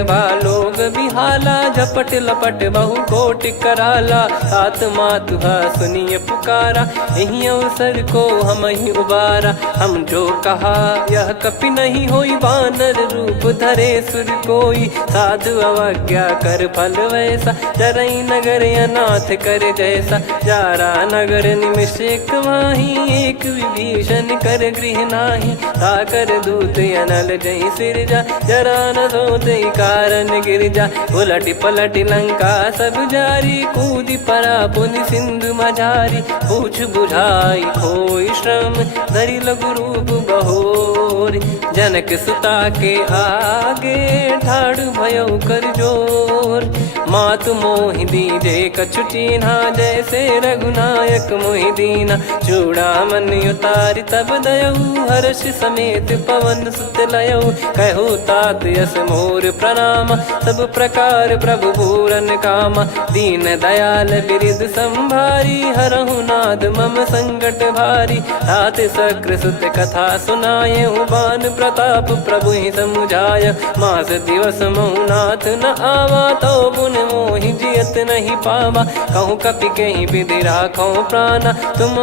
लोग बिहाला झपट लपट बहु कोट कराला। सात मातु सुनिय पुकारा यही अवसर को हम ही उबारा। हम जो कहा यह कपि नहीं होई बानर रूप धरे सुर कोई। साधु अवज्ञा कर फल वैसा जरई नगर अनाथ कर जैसा। जारा नगर निमिष एक माही एक विभीषण कर गृह नाही। ताकर दूत अनल जय सिरजा जरा न सोते कारण गिरजा। उलट पलट लंका सब जारी कूदी परा पुनि सिंधु मझारी। पूछ बुझाई खोई श्रम धरि लघु रूप बहोरी। जनक सुता के आगे ठाड़ भयो कर जोर। मातु मोहि दीजे कछु चिन्हा जैसे रघुनायक मोहि दीना। चूड़ामन उतारि तब दयऊ हर्ष समेत पवन सुत लयऊ। कहु तात यस मोर प्रणाम सब प्रकार प्रभु पूरन कामा। दीन दयाल बिरिद संभारी हरहु नाद मम संकट भारी। तात सक्र सुत कथा सुनाये बान प्रताप प्रभु ही समुझाय। मास दिवस महु नाथ न आवा तो पुन मोहि जियत नहीं पावा। कहूँ कपि कहीं विधि राखो प्राणा तुम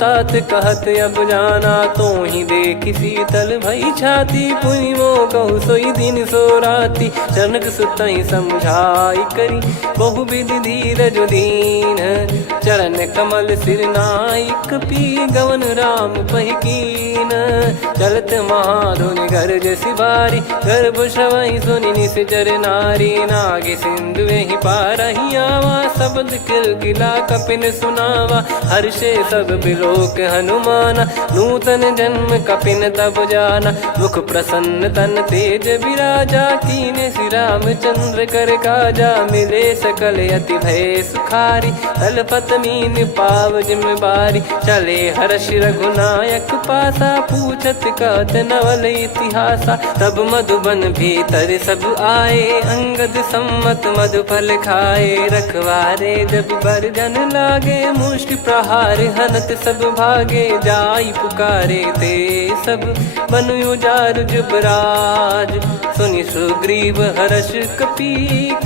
तात कहत अब जाना। तो ही देखी शीतल भई छाती पुनि मो कहु सोई दिन सो राती। जनक सुतई समझाई करी बहु विधि धीरज दीन। चरण कमल सिर नाई कपि गवन राम पहिकीन। चलत महाधुनि गर्ज सिबारी गर्भ श्रवई सुनि निश्चर नारी। नागे सिंधु ही पारही आवा शब्द किलकिला कपिन सुनावा। हर्षे सब बिलोक हनुमाना नूतन जन्म कपिन तब जाना। मुख प्रसन्न तन तेज विराजा कीने श्री रामचंद्र कर काजा। मिले सकल अति भय सुखारी तलपत मीन पाव जिम्मेवारी। चले हर्ष रघुनायक पासा पूछत कहत नवल इतिहासा। तब मधुबन भीतर सब आए अंगद सम्मत मधुफल खाए। रखवारे जब बरजन लागे मुष्टि प्रहार हनत सब भागे। जाई पुकारे ते सब बनु उजार जुबराज। सुनि सुग्रीव हर्ष कपि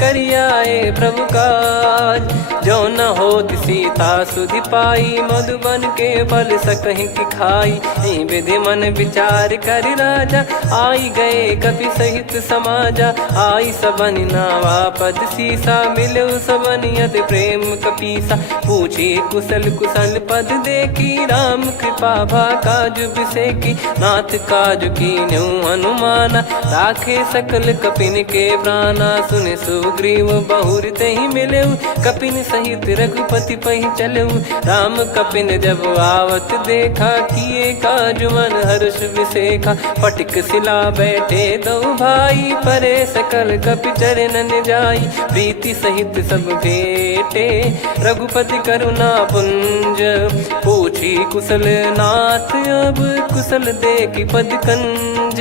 करियाए प्रभु काज। जो न होत सीता सुधि पाई मधुबन के फल सकहि की खाई। विधि मन विचार कर राजा आई गए कपि सहित समाजा। आई सबन नावा पद सीसा मिलो सबन यति प्रेम कपीसा। पूछी कुशल कुशल पद देखी राम कृपा भा काज बिसेकी। नाथ काज कीन्हु हनुमाना राखे सकल कपिन के प्राणा। सुने सुग्रीव बहुर ते ही मिले, कपिन सहित रघुपति पही चले। राम कपिन जब आवत देखा, किए काज मन हर्ष विसेखा। फटिक सिला बैठे दो भाई, परे सकल कपि चरणन जाई। प्रीति सहित सब भेटे, रघुपति करुणा पुंज। पूछी कुशल नाथ, अब कुशल देखी पद कंज।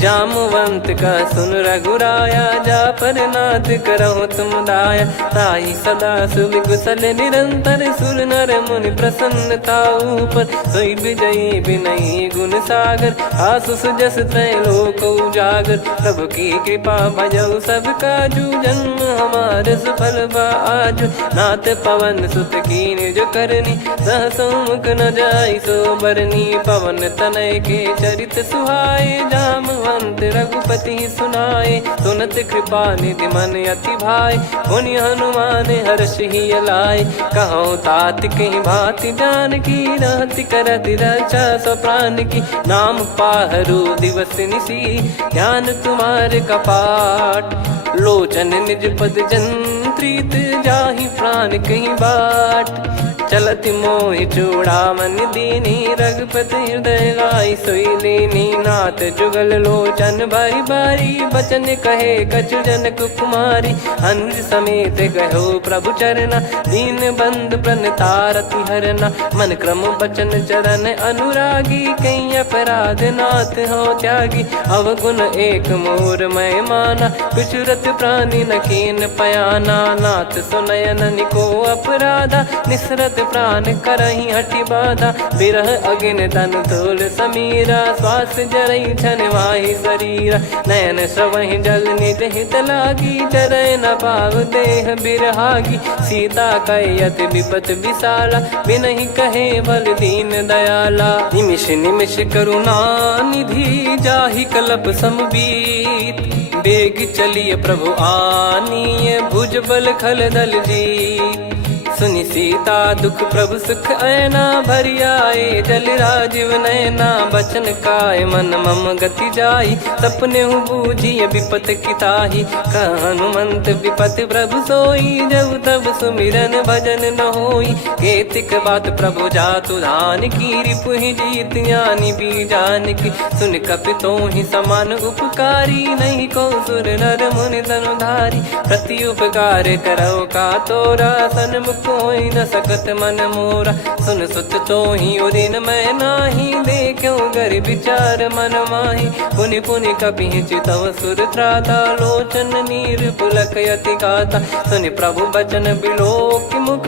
जामवंत का सुन रघुराया, जा पर नाथ करहु तुम दाया। ताहि सदा सुविकुशल निरंतर, सुर नर मुनि प्रसन्नता ऊपर। सोई विजयी विनयी गुण सागर, आसु सुजस त्रैलोक उजागर। प्रभु की कृपा भजऊ सब काजू, जन्म हमार सफल बा आज। नाथ पवन सुत कीन जो करनी, सहसो मुख न जाई सो बरनी। पवन तनय के चरित सुहाए, जामवंत रघुपति सुनाए। सुनत कृपा निधि मन अति भाई, मुनि हनुमान हर्ष ही लाए। कहो तात कहीं भांति जान की, रहति करति रक्षा सो प्राण की। नाम पाहरु दिवस निसी, ध्यान तुम्हारे कपाट। लोचन निज पद जंत्रित, जाहि प्राण कहीं बाट। चलति मोहि चूड़ामन दीनी, रघुपति हृदय लाई सोई लीनी। नाथ जुगल लोचन बारी बारी, बचन कहे कछु जनक कुमारी। अनुज समेत गयो प्रभु चरना, दीन बंद प्रणतारति हरना। मन क्रम बचन चरण अनुरागी, कहीं अपराध नाथ हो त्यागी। अवगुण एक मोर मैं माना, कुछुरत प्राणी न कीन पयाना। नाथ सुनयन निको अपराधा, निसरत प्राण करही हटि बाधा। बिरह अगिन तन तोल समीरा, श्वास जरई छन वाहि शरीरा। नयन श्रवहि जल निज हित लागी, चरय न पाव देह बिरहागी। सीता कयत विपत विशाला, बिनहि कहे बल दीन दयाला। निमिष निमिष करुणा निधि, जाहि कल्प समबीत। बेग चलिए प्रभु आनीय, भुज बल खल दल जीत। सुनि सीता दुख प्रभु सुख ऐना, भरि आए जल राजीव नैना। बचन काय मन मम गति जाई, सपने हूँ बूझिए विपत किताही। हनुमंत विपत प्रभु सोई, जब तब सुमिरन भजन न होई। केतिक बात प्रभु जातु धान की, रिपु ही जीत ज्ञानी बीजान की। सुन कपि तोहि समान उपकारी, नहीं को सुर नर मुनि तनुधारी। प्रति उपकार करो का तोरा, सन्मुख कोई न सकत मन मोरा। सुन सुत तोहि उदिन मैं नाही, देखो गर विचार मन माही। पुनि पुनि कपि चितव सुर त्राता, लोचन नीर पुलक यति गाता। सुनि प्रभु बचन बिलोक मुख,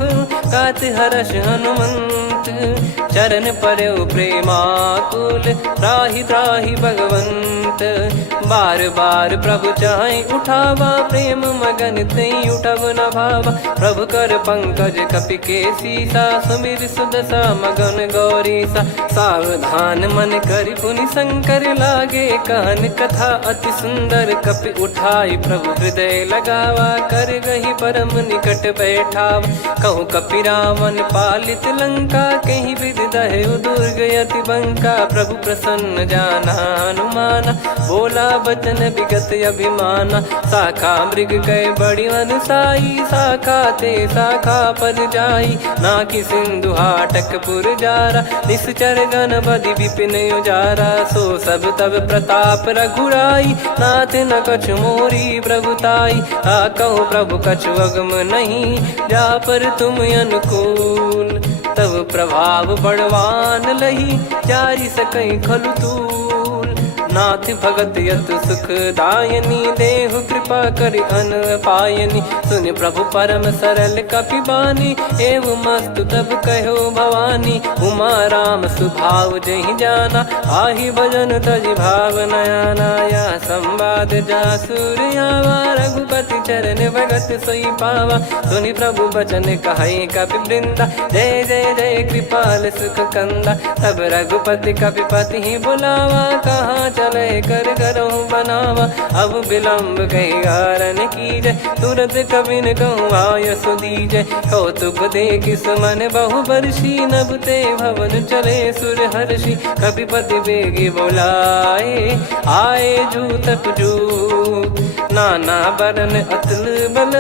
गात हर्ष हनुमंत। चरण परौ प्रेमाकुल, त्राहि त्राहि भगवंत। बार बार प्रभु चाहि उठावा, प्रेम मगन तई उठब न भावा। प्रभु कर पंकज कपि के सीसा, सुमिर सुदशा मगन गौरीसा। सावधान मन करि पुनि शंकर, लागे कहन कथा अति सुंदर। कपि उठाई प्रभु हृदय लगावा, कर गही परम निकट बैठावा। कहूँ कपि रावण पालित लंका, कहीं विधि दहु दुर्ग यति बंका। प्रभु प्रसन्न जाना हनुमाना, बोला बचन विगत अभिमाना। शाखा मृग गए बड़ी अनुसाई, शाखा ते शाखा पर जाई। नाकि सिंधु हाटक पुर जारा, निश्चर गण बधि विपिन उजारा। सो सब तब प्रताप रघुराई, नाथ न कछु मोरी प्रभुताई। कहूँ प्रभु कछु अगम नहीं, जा पर तुम अनुकूल। तब प्रभाव बड़वान लही, जारी सकई खलु तूल। नाथ भगत यत सुख दायनी, देहु कृपा करि अन पायनी। सुन प्रभु परम सरल कपि बानी, एव मस्तु तब कहो भवानी। उमा राम सुभाव जहि जाना, आहि भजन तजि भाव नयाना। या संवाद जासुर आवा, रघुपति जाति चरण भगत सोई पावा। सुनि प्रभु बचन कहे कपि वृंदा, जय जय जय कृपाल सुख कंदा। तब रघुपति कपिपति ही बुलावा, कहाँ चले कर करहु बनावा। अब विलम्ब कही कारण कीजय, तुरत कवि न कहूँ आयस दीजय। कौतुक देख सुमन बहु बरसी, नभ ते भवन चले सुर हर्षि। कपिपति बेगी बोलाए, आए जूतक जूत, नाना बरन अतुल बल,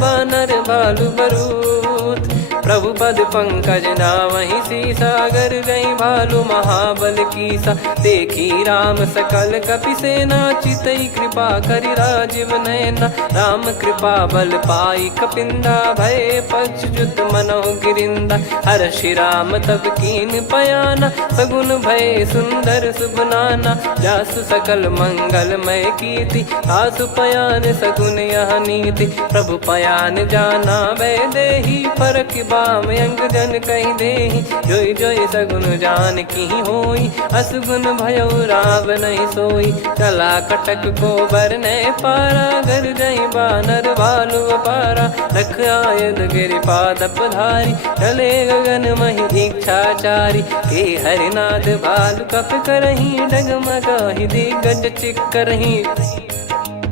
बानर भालु बरूत। प्रभु पद पंकज नावहि सीसा, गर गई भालु महाबल कीसा। देखी राम सकल कपि सेना, चितई कृपा करि राजीव नयना। राम कृपा बल पाई कपिंदा, भय पक्षजुत मनोह गिरिंदा। हर्षि राम तब कीन पयाना, सगुन भय सुंदर शुभ नाना। जासु सकल मंगलमय कीर्ति, आसु पयान सगुन यह नीति। प्रभु पयान जाना वै देहि, फरक बाम अंग जन कहि देहि। जोई जोई सगुन जान की होई, असगुन भयो राव नहीं सोई। चला कटक को बरने पारा, घर जई बानर भालु अपारा। लख आयद गिरिपाद पधारी, चले गगन महि इच्छाचारी। के हरिनाथ भालु कप करही, डगमगाहि दिग्गज चिक्करही।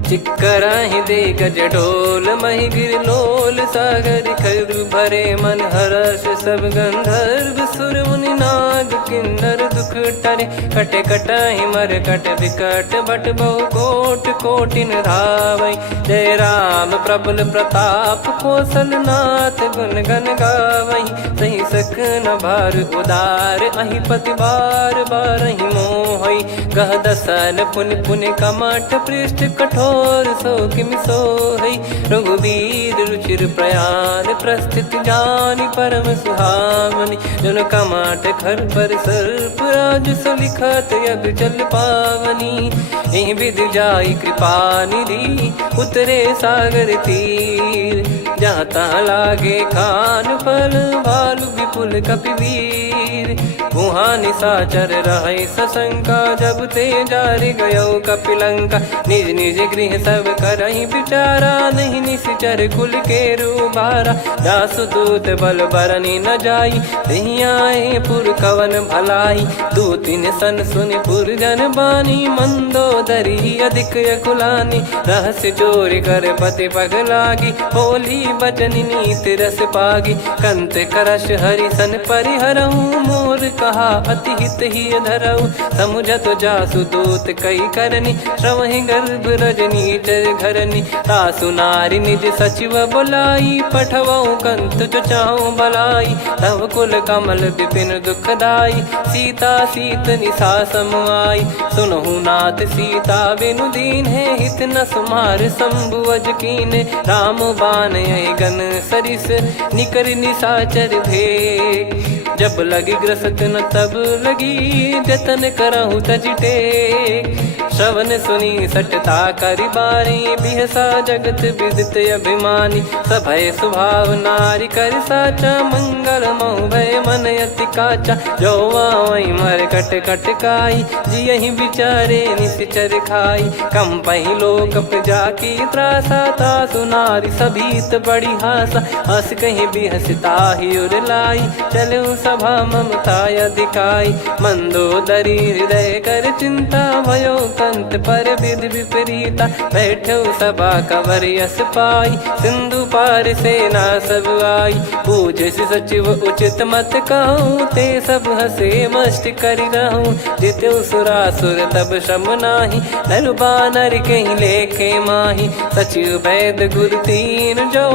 चिक्कराहि दे गज ढोल, महि गिर लोल सागर खर भरे मन। हर्ष सब गंधर्व सुर मुनि नाग किन्नर दुख टरे। कटे कटाहि मर कट विकट, बट बहु कोट कोटिन धावै। जय राम प्रबल प्रताप, कौशल नाथ गुण गन गावै। सही सख न भार उदार, अहि पति बार बारहि मोहै। गह दसन पुन पुन कमठ, पृष्ठ कठोर सो किमि सोहै। रघुवीर रुचिर प्रयाण, प्रस्थित जानि परम सुहावनि। जन कमाट खर पर सर्प, राज सलिखत अब चल पावनी। एहि विधि जाई कृपा निधि, उतरे सागर तीर। जहाँ तहाँ लागे खान फल, भालु विपुल कपिवीर। वहाँ निशाचर रहै सशंका, जब ते जारि गयो कपिलंका। निज निज गृह सब करहि विचारा, नहीं निश्चर कुल के रूबारा। दासदूत बल बरनि न जाई, नहीं आए पुर कवन भलाई। दूतिन सन सुनि पुर जन बानी, मंदोदरी अधिक अकुलानी। रहस्य चोरी कर पति पग लागी, होली बचन नीत रस पागी। कंत करश हरिसन परिहरहु, मोर कहा अति हित ही धरऊ। समुझत जासु दूत कई करनी, श्रवहि गर्भ रजनी चर घरनी। तासु नारी निज सचिव बुलाई, पठवऊ कंत जो चाहूं बलाई। तव कुल कमल विपिन दुखदाई, सीता सीत निशा समाई। सुनहु नाथ सीता बिनु दीन है, हित न सुमार शंभु अज कीने। राम बान गन सरिस, निकर निशाचर भेग। जब लगी ग्रसत न तब लगी, जतन करहु तज टेक। श्रवण सुनी सटता करि बारी, बिहसा जगत विदित अभिमानी। सभय स्वभाव नारी कर साचा, मंगल महु भय मन अति काचा। जो आवै मर कट कट काई, जियहि विचारे निश्चर खाई। कम पहि लोक जाकी त्रासा, तासु नारी सभीत बड़ी हासा। हस कहीं बिहसता ही उर लाई, चलऊ सभा ममता अधिकाई। मंदोदरी हृदय कर चिंता, भयो कंत पर विधि विपरीता। बैठो सभा कवर यस पाई, सिंधु पार सेना सब आई। पूज्य सचिव उचित मत कहूँ, ते सब हसे मस्त करि रहूं। जित्यु सुरासुर तब श्रम नाही, नर बानर कहीं लेखे माही। सचिव वैद गुरु तीन जो,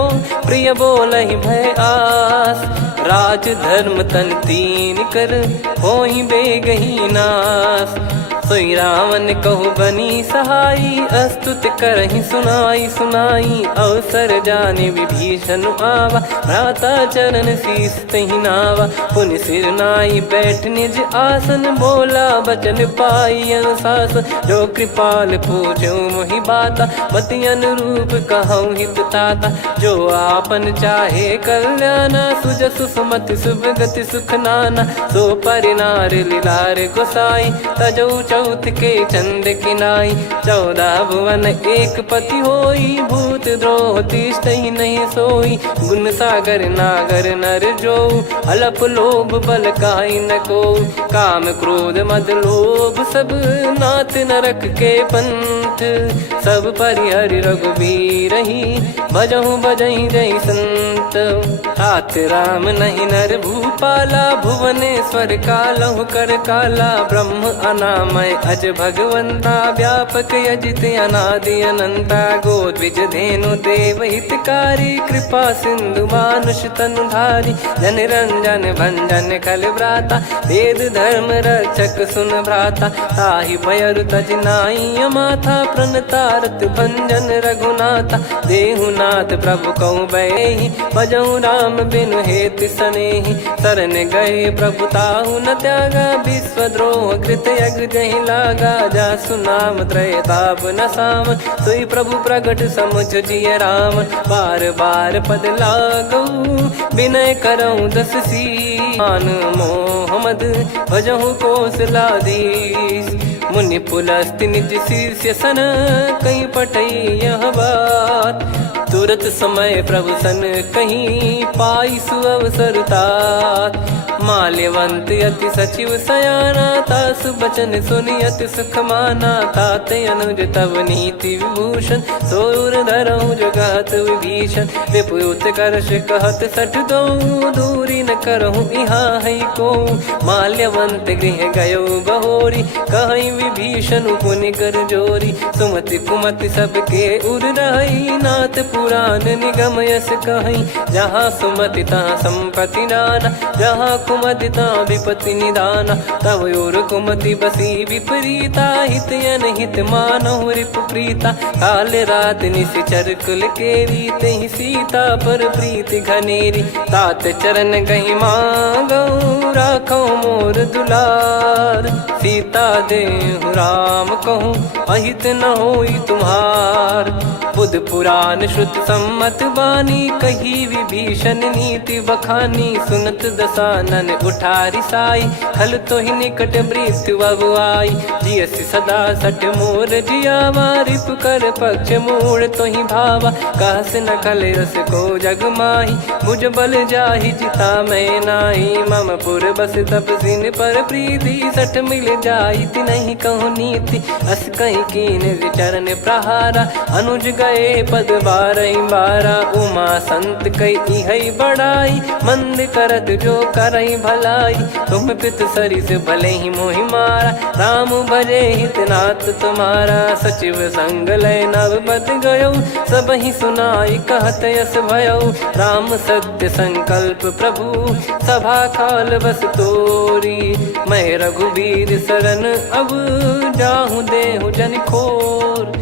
प्रिय बोलहि भय आस। राज धर्म तन तीन कर, होहि बेगहि नास। सोई रावण कहु बनी सहाई, अस्तुत करहि सुनाई सुनाई। अवसर जाने विभीषण आवा, भ्राता चरण शीस तहि नावा। पुनि सिर नाई बैठ निज आसन, बोला बचन पाई अनुशासन। जो कृपाल पूछो मोहि बाता, मति अनुरूप कहूँ हित ताता। जो आपन चाहे कल्याणा, सुजसु सुमति शुभ गति सुख नाना। सो परिनार लीलार गोसाई, तजौ चौथ के चंद किनाई 14 भुवन एक पति होई भूत द्रोह तिष्ठ ही नहीं सोई गुण सागर नागर नर जो अलप लोभ बल काई न को काम क्रोध मद लोभ सब नाथ नरक के पंथ सब परिहरि रघुबीर ही भजहु भजहि जय संत तात राम नहीं नर भूपाला भुवनेश्वर कालहु कर काला ब्रह्म अनामय अज भगवंता व्यापक यजित अनादि अनंता गोद्विज धेनु देव हितकारी कृपा सिंधु मानुष तनुधारी जन रंजन भंजन खल भ्राता वेद धर्म रक्षक सुन भ्राता ताहि भयरु तज नाई माथा प्रणतारत भंजन रघुनाथा देहुनाथ प्रभु कहु बैहि भजहु राम बिनु हेत सनेहि शरण गए प्रभु ताहु न त्यागा विश्वद्रोह कृत यज्ञ जहि लागा जासु नाम त्रयताप न सामन सोई प्रभु प्रगट समुझ जिय राम बार बार पद लागऊ विनय करऊँ दस मान मोहम्मद भजहु कौशलाधीश मुनि पुलस्ति निज शीर्ष सन कहीं पटई यह बात तुरत समय प्रभु सन कहीं पाई सुअवसर तात माल्यवंत अति सचिव सयाना तासु बचन सुनि अति सुख माना तात अनुज तव नीति विभूषण सोर धरहु जगत विभीषण विपुत करश कहत सठ दो दूरी न करहु यहाँ है को माल्यवंत गृह गयो बहोरी कहीं विभीषण पुनि कर जोरी सुमति कुमति सबके उर रही नाथ पुराण निगम यस कहीं जहाँ सुमति तहाँ संपत्ति नाना जहाँ कुमति तहाँ विपत्ति निदाना तव और कुमति बसी विपरीता हित अनहित मानहु रिपु प्रीता काल रात निशिचर कुल केरी तेहि सीता पर प्रीति घनेरी तात चरण गही मांगऊ राखो मोर दुलार सीता देहु राम कहूँ अहित न होई तुम्हार बुध पुराण श्रुत सम्मत बानी कही विभीषण नीति बखानी सुनत दसानन उठारी साई खल तो ही निकट मृत्यु अब आई जियसि सदा सठ मोर जियावा रिप कर पक्ष मूड़ तो ही भावा कहस न खल रस को जग माही मुझ बल जाहि जिता मैं नाई मम पुर बस तप सिन पर प्रीति सठ मिल जाई ति नहीं कहूँ नीति अस कहीं कीन चरण प्रहारा अनुज गए पद बारही बारा उमा संत कई है बड़ाई मंद करत जो करई भलाई तुम पित सरिस भले ही मोहि मारा राम भजे हितनाथ तुम्हारा सचिव संग लय नव बद गयो सब ही सुनाई कहत यस भयो राम सत्य संकल्प प्रभु सभा काल बस तोरी मैं रघुबीर शरण अब जाहु देहु जन खोर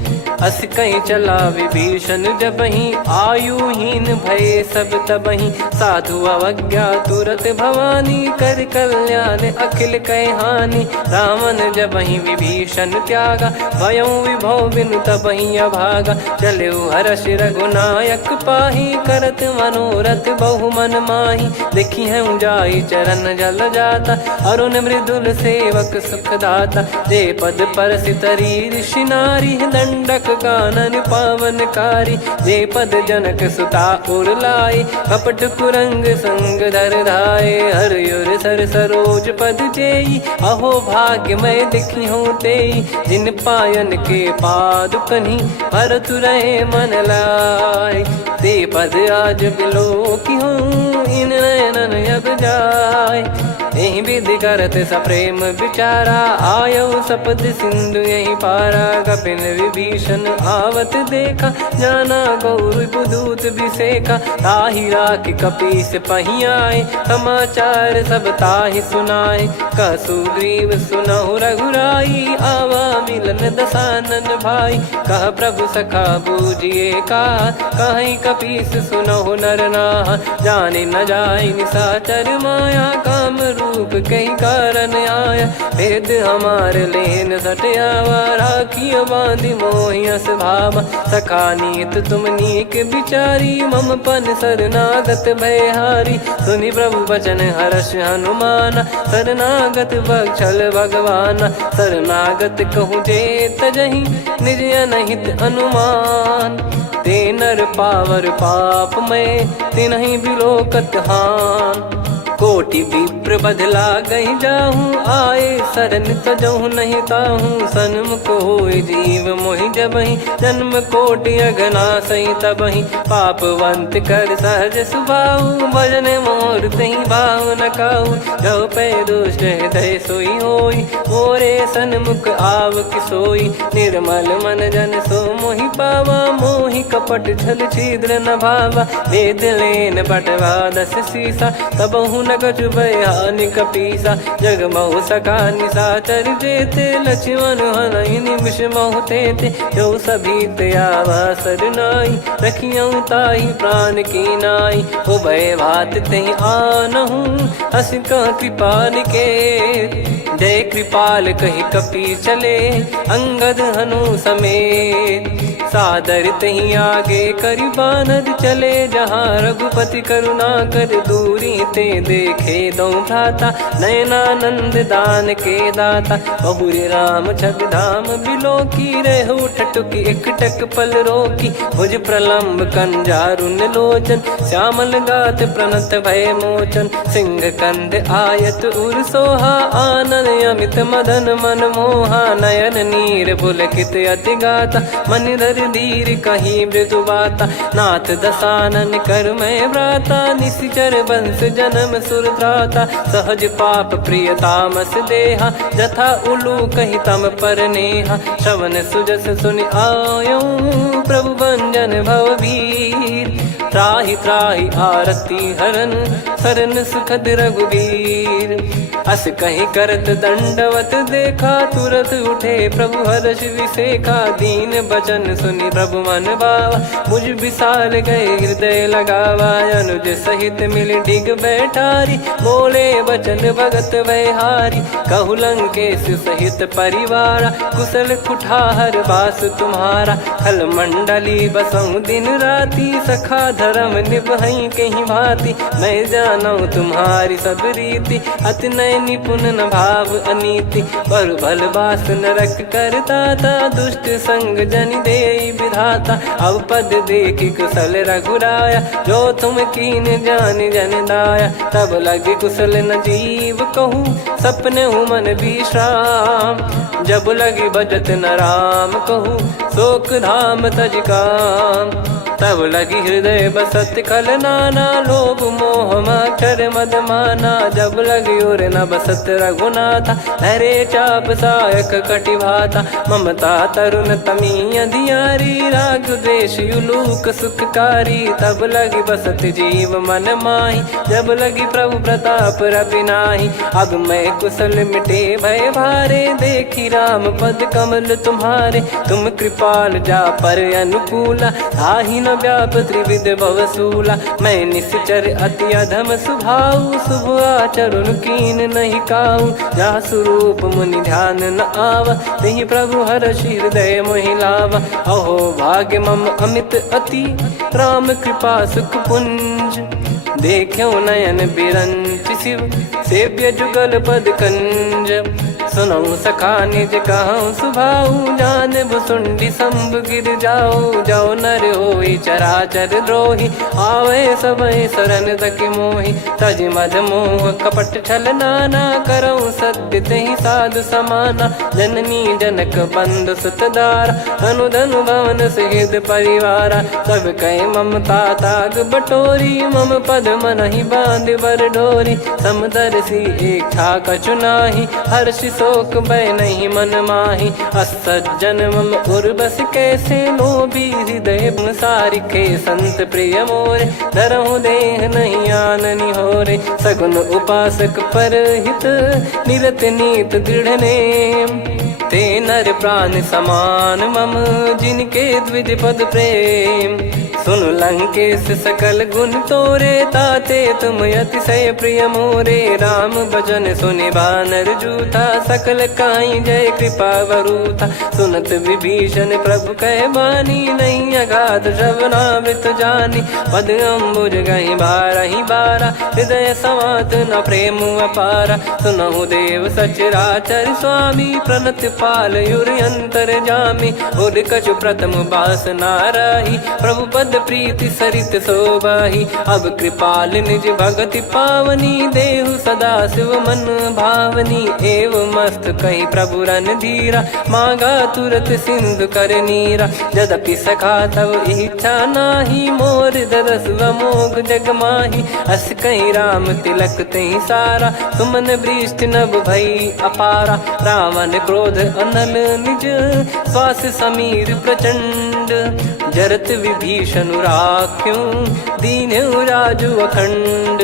अस कहीं चला विभीषण जब ही आयुहीन भय सब तबही साधु अवज्ञा तुरत भवानी कर कल्याण अखिल कह हानि रावण जब ही विभीषण त्यागा भयं विभव बिनु तबही अभागा चले हर्ष रघुनायक पाही करत मनोरथ बहु मन माही देखी है जाई चरण जल जाता अरुण मृदुल सेवक सुखदाता जे पद पर सितरी ऋषि नारी दंडक कानन पावनकारी जे पद जनक सुता उर लाए कपट कुरंग संग धर धाये हरियुर सर सरोज पद जेई अहो भाग्य मैं दिखी हूँ तेई जिन पायन के पादुकनी भरत रहे मन लाए ते पद आज बिलो की हूँ इन नयनन अब जाय यही विधि करत सप्रेम विचारा आयो सपद सिंधु यही पारा कपिन विभीषण आवत देखा जाना गौर बुदूत विसेखा ताहि राख कपीस पही आए समाचार सब ताहि सुनाए कह सुग्रीव सुनहु रघुराई आवा मिलन दसानन भाई कह प्रभु सखा बूझिए का कहीं कपीस सुनहु नर नाहा जाने न जाय निशाचर माया काम रूप कई कारण आया भेद हमार लेन सटयावा राखिय बांधि मोहि यस भाव। सखा नीत तुम नीक बिचारी, मम पन शरणागत भयहारी। सुनि प्रभु वचन हर्ष हनुमान, शरणागत बक्षल भगवान। शरणागत कहूँ जे तजहि, निज अनहित अनुमान। ते नर पावर पाप में, तिन्हि बिलोकत हान। कोटि विप्र बदला गई जाहूँ, आए शरण तजहु नहीं ताहूँ। सन्मुख होय जीव मोहि जबहि, जन्म कोटि अगना सही तबहि। पापवंत कर सहज सुभाऊ, भजन मोर तहि भाव न काऊ। जो पै दुष्ट हृदय सोई होई, मोरे सन्मुख आव किसोई। निर्मल मन जन सो मोहि पावा, मोहि कपट छल छिद्र न भावा। वेद लेन बटवा दस सीसा, तबहु न कछु भयानि कपीसा। जग महु सका निशाचर जेते, लक्ष्मण हनहि निमिष महु तेते। जो सभी त्यावा सरनाई, रखियऊँ ताहि प्राण की नाई। उभय भात तहि आनहूँ, हस कह कृपाल के। जय कृपाल कहि कपी चले, अंगद हनु समेत। सादर तहि आगे करि बानर चले, जहाँ रघुपति करुणा कर दूरी ते देखे दो भ्राता। नयनानंद दान के दाता, बहुरी राम छवि धाम बिलोकी। रहु ठटुकी एकटक पल रोकी, भुज प्रलम्ब कंजारुन लोचन। श्यामल गात प्रणत भय मोचन, सिंह कंद आयत उर सोहा। आनन अमित मदन मन मोहा, नयन नीर पुलकित अति गाता। मन धर धीर कहीं मृदु बाता, नाथ दसानन कर मैं व्राता। निशिचर वंश जन्म सुर त्राता, सहज पाप प्रिय तामस देहा। जथा उलू कही तम पर नेहा, श्रवण सुजस सुनि आयऊँ। प्रभु भंजन भववीर, त्राहि त्राहि आरती हरन। शरण सुखद रघुवीर, अस कहीं करत दंडवत देखा। तुरत उठे प्रभु हर्ष विसेखा, दीन बचन सुनि प्रभु मन भावा। मुझ विशाल गए हृदय लगावा, अनुज सहित मिल डिग बैठारी। बोले बचन भगत वैहारी, कहु लंकेश सहित परिवारा। कुशल कुठार बास तुम्हारा, खल मंडली बसऊँ दिन राती। सखा धर्म निभई कहीं भांति, मैं जानऊँ तुम्हारी सब रीति। अति नय निपुण न भाव अनीति, पर भल बास नरक करता था। दुष्ट संग जनि देई विधाता, अब पद देखि कुशल रघुराया। जो तुम कीन जान जन दाया, तब लगे कुशल न जीव कहूँ। सपने मन विश्राम, जब लगी बजत न राम कहूँ। शोक धाम तज काम, तब लगी हृदय बसत खल नाना। लोभ मोह मकर मद माना, जब लगी उर न बसत रघुनाथा। धरे चाप सायक कटि भाता, ममता तरुण तमी अधियारी। राग द्वेष युलूक सुखकारी, तब लगी बसत जीव मन माही। जब लगी प्रभु प्रताप रवि नाही, अब मैं कुशल मिटे भय भारे। देखी राम पद कमल तुम्हारे, तुम कृपाल जा पर अनुकूला। ताहि न व्याप त्रिविध भवसूला, मैं निश्चर अति अधम सुभाऊ। शुभ आचरण कीन नहीं काऊ, जा स्वरूप मुनि ध्यान न आवा। तहि प्रभु हर्षि हृदय मोहि लावा। अहो भाग्य मम अमित अति, राम कृपा सुख पुंज। देख्यो नयन बिरंच शिव, सेव्य जुगल पद कंज। सुनऊ सखा निज कहूँ सुभाऊ, जान भुसुंडी संभ गिर जाऊ। जाओ नर होई चराचर द्रोही, आवे सबय शरण तकी मोहि। तज मद मोह कपट छल नाना, करऊँ सत्य तहि साधु समाना। जननी जनक बंधु सुतदारा, धनु धनु भवन सहित परिवारा। सब कहे ममता ताग बटोरी, मम पद मनहि बांध बर डोरी। समदर्शी इच्छा कछु नाही, हर्षि शोक भय नहीं मन माही। असज्जन मम उर्वश कैसे, लोभी हृदय सारिखे संत प्रिय मोरे। धरहु देह नहीं आननि होरे, सगुन उपासक पर हित। निरत नीत दृढ़ नेम, ते नर प्राण समान मम। जिनके द्विज पद प्रेम, सुन लंकेश सकल गुण तोरे, ताते तुम अतिशय प्रिय मोरे। राम भजन सुनि बानर जूथा, सकल काई जय कृपा वरूथा। सुनत विभीषण प्रभु कह बानी, नहीं अगाध श्रवणामृत जानी। पद अम्बुज गहि बारहि बारा, हृदय समात न प्रेम अपारा। सुनहु देव सचराचर स्वामी, प्रणत पाल युर अंतर जामी। उर कछु प्रथम बास नाराही, प्रभु पद प्रीति सरित शोभाही। अब कृपाल निज भगति पावनी, देहु सदा शिव मन भावनी। एव मस्त कही प्रभु रन धीरा, मांगा तुरत सिंधु कर नीरा। यद्यपि सखा तब इच्छा नाही, मोर दरस मोग जग माही। अस कही राम तिलक तही सारा, सुमन वृष्टि नभ भई अपारा। रावण क्रोध अनल निज, श्वास समीर प्रचंड। जरत विभीषण राख्यों, दीन्हु राजु अखंड।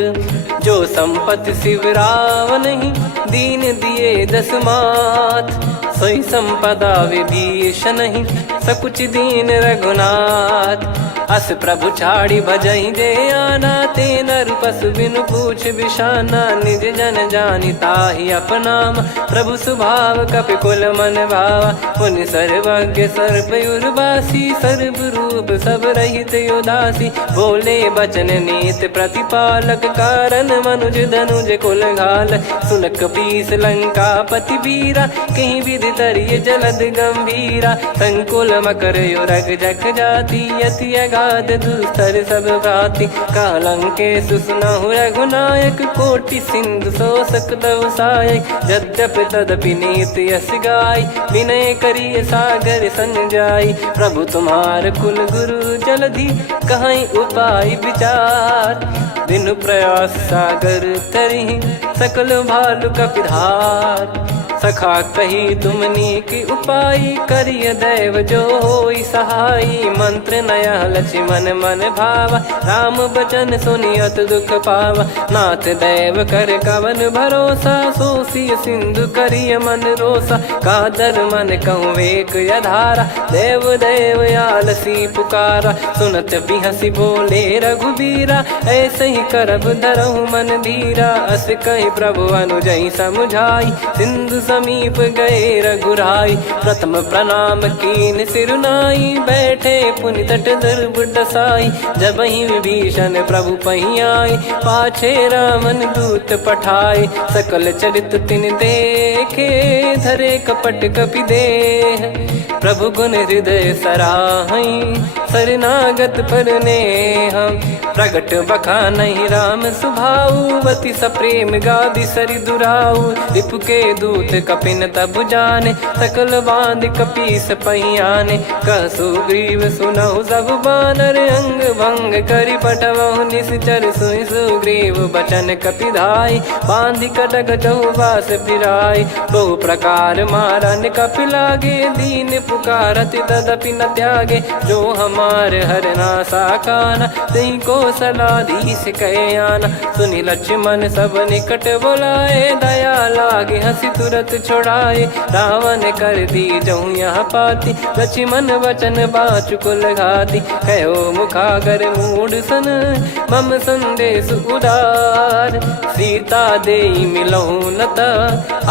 जो संपत्ति शिव रावण ही, दीन दिए दस मात। सोई संपदा विभीषण ही, सकुच दीन रघुनाथ। अस प्रभु छाड़ी भजहि जे आना, ते नर पशु बिनु पूछ बिशाना। निज जन जानि ताहि अपनाम, प्रभु स्वभाव कपि कुल मन भावा। मुनि सर्वज्ञ सर्वयुर्वासी, सर्व रूप सब रहित उदासी। बोले बचन नीत प्रतिपालक, कारण मनुज धनुज कुल घाल। सुन कपीस लंका पति वीरा, कहीं विधि तरिय जलद गंभीरा। संकुल मकर युरग जख जाति, अति अगाध दुस्तर सब भांति। कालंकेश सुनहु रघुनायक, कोटि सिंधु शोषक तव सहायक। यद्यपि तदपि नीति यस गाय, विनय करिय सागर संग जाई। प्रभु तुम्हार कुल गुरु जलधि, कहीं उपाय विचार। बिनु प्रयास सागर तरिहि, सकल भालु कपिधार। सखा कही तुमनी की उपाय, करिय दैव जो होई सहाई। मंत्र नया लक्ष्मण मन भावा, राम बचन सुनियत दुख पावा। नाथ दैव कर कवन भरोसा, सोसिय सिंधु करिय मन रोसा। कादर मन कहूँ एक यधारा, देव देव आलसी पुकारा। सुनत बिहसी बोले रघुबीरा, ऐसे ही करब धरहु मन धीरा। अस कही प्रभु अनुजई समुझाई, सिंधु समीप गए रघुराई। प्रथम प्रणाम कीन सिरुनाई, बैठे पुनि तट दर्भ डसाई। जब ही विभीषण प्रभु पही आए, पाछे रावण दूत पठाए। सकल चरित तिन देखे, धरे कपट कपि देह। प्रभु गुण हृदय सराहई, शरणागत पर नेह। प्रगट बखानहि राम सुभाऊ, अति सप्रेम गादि सरि दुराऊ। रिपु के दूत कपिन तब जाने, सकल बांध कपीस पहियाने। कह सुग्रीव सुनहु सब बानर, अंग भंग करि पठवहु निश्चर। सुनि सुग्रीव बचन कपिधाई, बांधि कटक चौबास फिराई। बहु प्रकार मारन कपि लागे, दीन पुकारत तदपि न त्यागे। जो हमार हरना साकाना, तही को सलाधीश कहे आना। सुनि लक्ष्मण सब निकट बुलाए, दया लागे हंसी तुरत छुड़ाए। रावण कर दी जऊँ यहाँ पाती, लक्ष्मण वचन बाचु कुल घाती। कहो मुखागर मूढ़ सन, मम संदेश उदार। सीता देई मिलहु नता,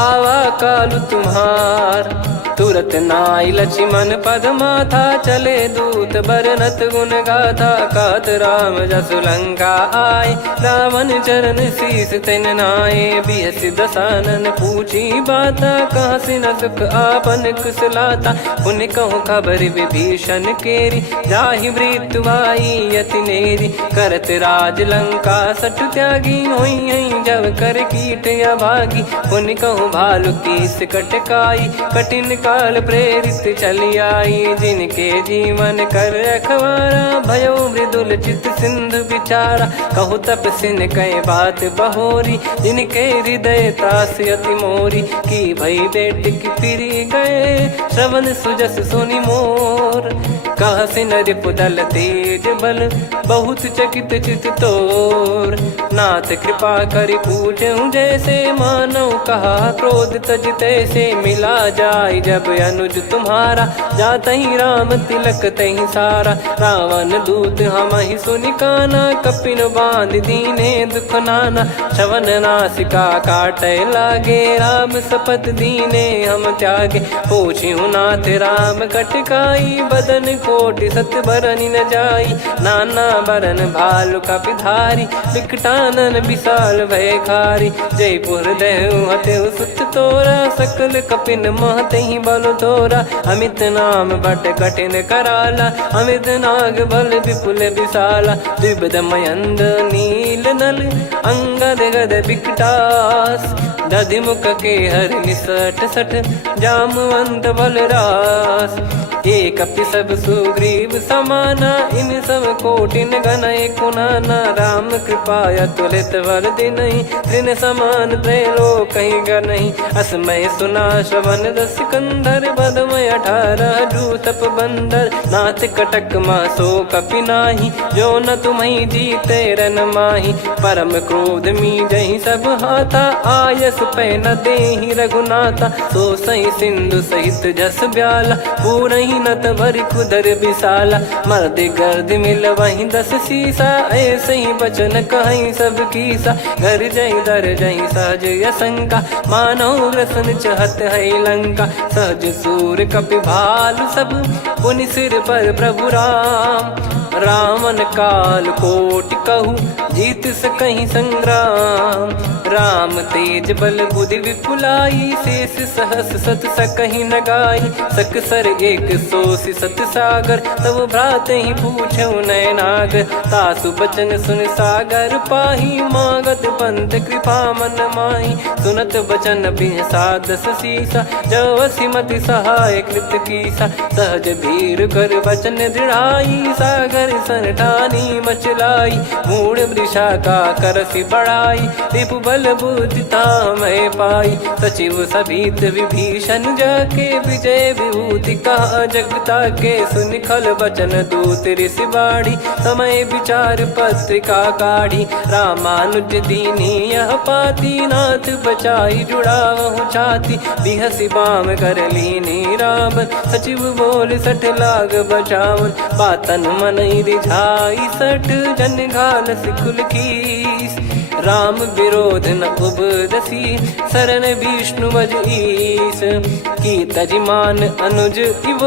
आवा कालु तुम्हार। तुरत नाई लक्ष्मण पद माथा, चले दूत बरनत गुण गाथा। कहत राम जसु लंका आए, रावण चरण शीस तिन नाये। बिहस दसानन पूछी बाता, कहाँ से न सुख आपन कुशलाता। पुन कहूँ खबर विभीषण केरी, जाहि मृत्यु आई यति नेरी। करत राज लंका सठ त्यागी, होई जब कर कीट अभागी। पुन कहूँ भालु कीस कटकाई, कठिन काल प्रेरित चली आई। जिनके जीवन कर रखवारा, भयो मृदुल चित सिंधु विचारा। कहु तपसिन कई बात बहोरी, जिनके हृदय तास अति मोरी। की भई बेट की फिरी गए, श्रवण सुजस सुनि मोर। कहसि नर पुदल तेज बल बहुत चकित चित तोर। नाथ कृपा करि पूछऊं जैसे मानव कहा क्रोध तज तैसे। मिला जाय जब अनुज तुम्हारा जातहि राम तिलक तहि सारा। रावण दूत हमहि सुनि काना कपिन बांध दीने दुख नाना। श्रवण नासिका काटे लागे राम शपथ दीने हम त्यागे। पूछिहु नाथ राम कटकाई बदन कोटि सत बरनि न जाई। नाना बरन भालु कपिधारी विकटानन विशाल भयकारी। जयपुर देहु हतेउ सुत तोरा सकल कपिन महतहि बल तोरा। अमित नाम बट कठिन कराला अमित नाग बल विपुल विशाला। द्विविध मयंद नील नल अंगद गद विकटास। दधिमुख के हर निसठ सठ जामवंत बलरास। एक कपि सब सुग्रीव समाना इन सब कोटिन गणय कुनाना। राम कृपा अतुलित बल दिनहि तृण समान त्रैलोक कहीं गनहि। असमय सुना श्रवण दस कंधर बदमय 18 जूतप बंदर। नाथ कटक मासो कपि नाही जो न तुम्हि जीते रन माही। परम क्रोध मी जहि सब हाथा आयस पै न देहि रघुनाथा। सो सही सिंधु सहित जस ब्याला पूरहि नत भरि कुदर विशाला। मर्द गर्द मिल वहीं 10 सीसा ऐसे ही बचन कहीं सब कीसा। घर जय दर जय सहज यसंका मानव रसन चहत है लंका। सहज सूर कपि भालु सब पुनि सिर पर प्रभु राम। रावण काल कोटि कहु जीत सकहि संग्राम। राम तेज बल बुद्धि विपुलाई शेष सहस सत सकहि न गाई। सकसर एक सोसि सत सागर तब भ्रात ही पूछऊ नयनागर। तासु बचन सुन सागर पाही मागत पंथ कृपा मन माही। सुनत बचन बिहसा 10 सीसा जवसि मति सहाय कृत कीसा। सहज भीर कर बचन दृढ़ाई सागर सन ठानी मचलाई। मूढ़ वृषा का करसि बढ़ाई रिपु बल बुद्धि तामय पाई। सचिव सभीत विभीषण जाके विजय विभूति कहा जगता के। सुनि खल बचन दूत ऋषि बाड़ी समय विचार पत्रिका काढ़ी। रामानुज दीनी यह पाती नाथ बचाई जुड़ावहु छाती। बिहसि बाम कर लीनी रावण सचिव बोल सठ लाग बचावन। बातन मनहि रिझाई सठ जन घाल सिकुल कीस। राम विरोध न उपदसी शरण विष्णु मज ईस। की तजिमान अनुज इव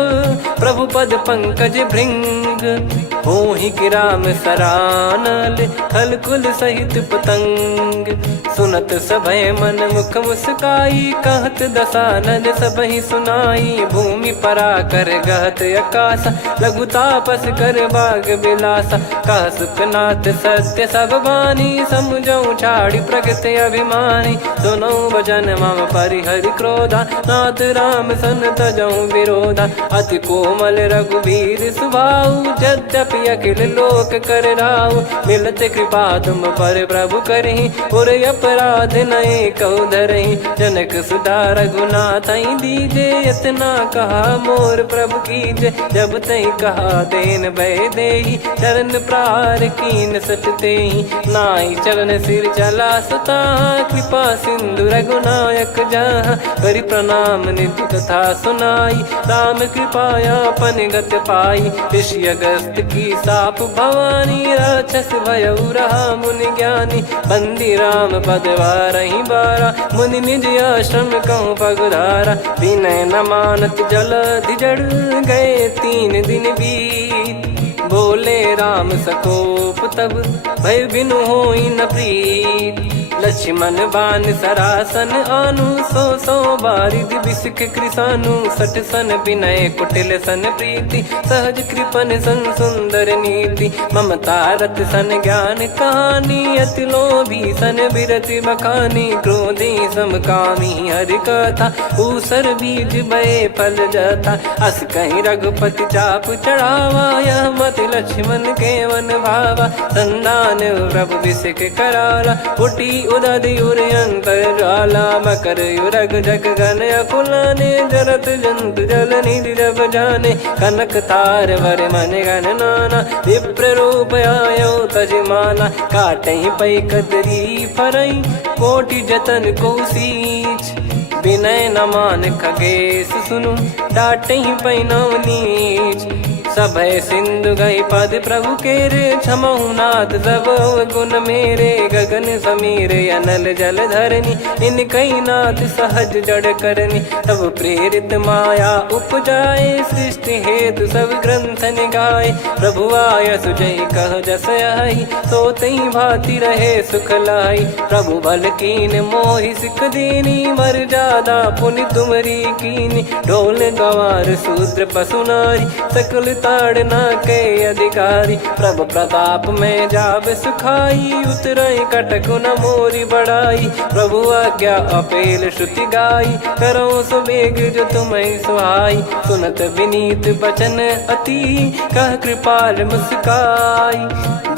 प्रभु पद पंकज भृंग। होहि कि राम सरानल खल कुल सहित पतंग। सुनत सभय मन मुख मुस्काई कहत दसानन सबहि सुनाई। भूमि परा कर गहत आकाशा लघु तापस कर बाग बिलासा। कह सुखनाथ सत्य सब बानी समझऊ छाड़ी प्रगति अभिमानी। सुनो भजन मम परिहरि क्रोधा नाथ राम सन तजऊ विरोधा। अति कोमल रघुवीर सुभाऊ यद्यपि अखिल लोक कर राऊ। मिलत कृपा तुम पर प्रभु करहि पुर अपराध नए कहु धरहि। जनक सुधा रघुनाथ दीजे इतना कहा मोर प्रभु कीजे। जब तई कहा देन भय देहि चरण प्रार कीन सटतेहि। नाई चरण सिर चला सता कृपा सिंधु रघुनायक जहाँ। करि प्रणाम निधि कथा सुनाई राम कृपाया अपन गत पाई। ऋषि अगस्त की साप भवानी राक्षस भयउ रहा मुनि ज्ञानी। बंदी राम पदवारहि बारा मुनि निज आश्रम कहूँ पगधारा। विनय न मानत जलधि जड़ गए 3 दिन बीत। बोले राम सकोप तब भय बिनु होई न प्रीत। लक्ष्मण बान सरासन आनु 100 बारिद बिसक कृसानु। 60 सन विनय कुटिल सन प्रीति सहज कृपन सन सुंदर नीति। ममता रत सन ज्ञान कहानी अति लोभी सन बिरति बखानी। क्रोधी समकामी हरि कथा ऊसर बीज भय फल जथा। अस कहीं रघुपति चाप चढ़ावा यह मत लक्ष्मण के वन भावा। संदान प्रभु बिसक कराला उठी उदधि उर अंतर ज्वाला मकर युरग जग गण अकुलाने जरत जंतु जल निधि जब जाने कनक तार वर मन गण नाना विप्र रूप आयो तजमाना काटे पै कदरी फरई कोटि जतन को सींच विनय न मान खगेश सुनु डाटे ही पैनव नीच सभय सिंधु गई पद प्रभु केरे क्षमहु नाथ सब गुण मेरे गगन समीर अनल जल धरनी इन कई नाथ सहज जड़ करनी तब प्रेरित माया उपजाए सृष्टि हेतु सब ग्रंथ निगाए प्रभु आय सुजय कह जस आई सो तई भांति रहे सुख लाई प्रभु बल कीन मोहि सिख दीनी मर जादा पुनि तुमरी कीनी ढोल गवार शूद्र पशु नारी सकल ताड़ना के अधिकारी प्रभु प्रताप में जाब सुखाई उतरई कटक न मोरी बढ़ाई प्रभु आज्ञा अपेल श्रुति गाई करो सुबेग जो तुम्हें सुहाई सुनत विनीत बचन अति कह कृपाल मुस्काई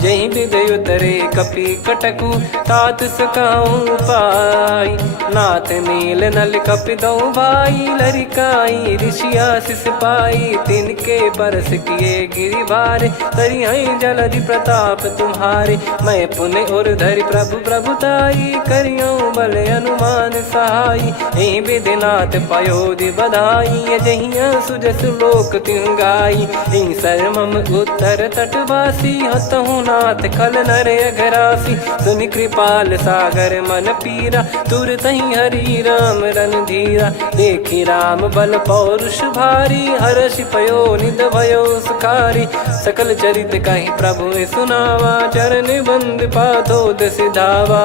जय विदय उतरे कपि कटकु तात सकाऊं पाई नाथ नील नल कपि दो भाई लरिकाई ऋषि आशीष पाई तिनके परस किए गिरि भारे तरिहै जलधि प्रताप तुम्हारे मैं पुण्य और धरि प्रभु प्रभुताई करियो बल अनुमान सहाई हे विधिनाथ पयोधि बधाई जहिया सुजस लोक तिहु गाई हे सरमम उत्तर तटवासी हतहु नाथ खल नर अघरासी सुनि कृपाल सागर मन पीरा तुरत ही हरि राम रन धीरा देखी राम बल पौरुष भारी हर्ष पयो निध भयो सुखारी सकल चरित कहि प्रभु सुनावा चरण बंद पाथोद सिधावा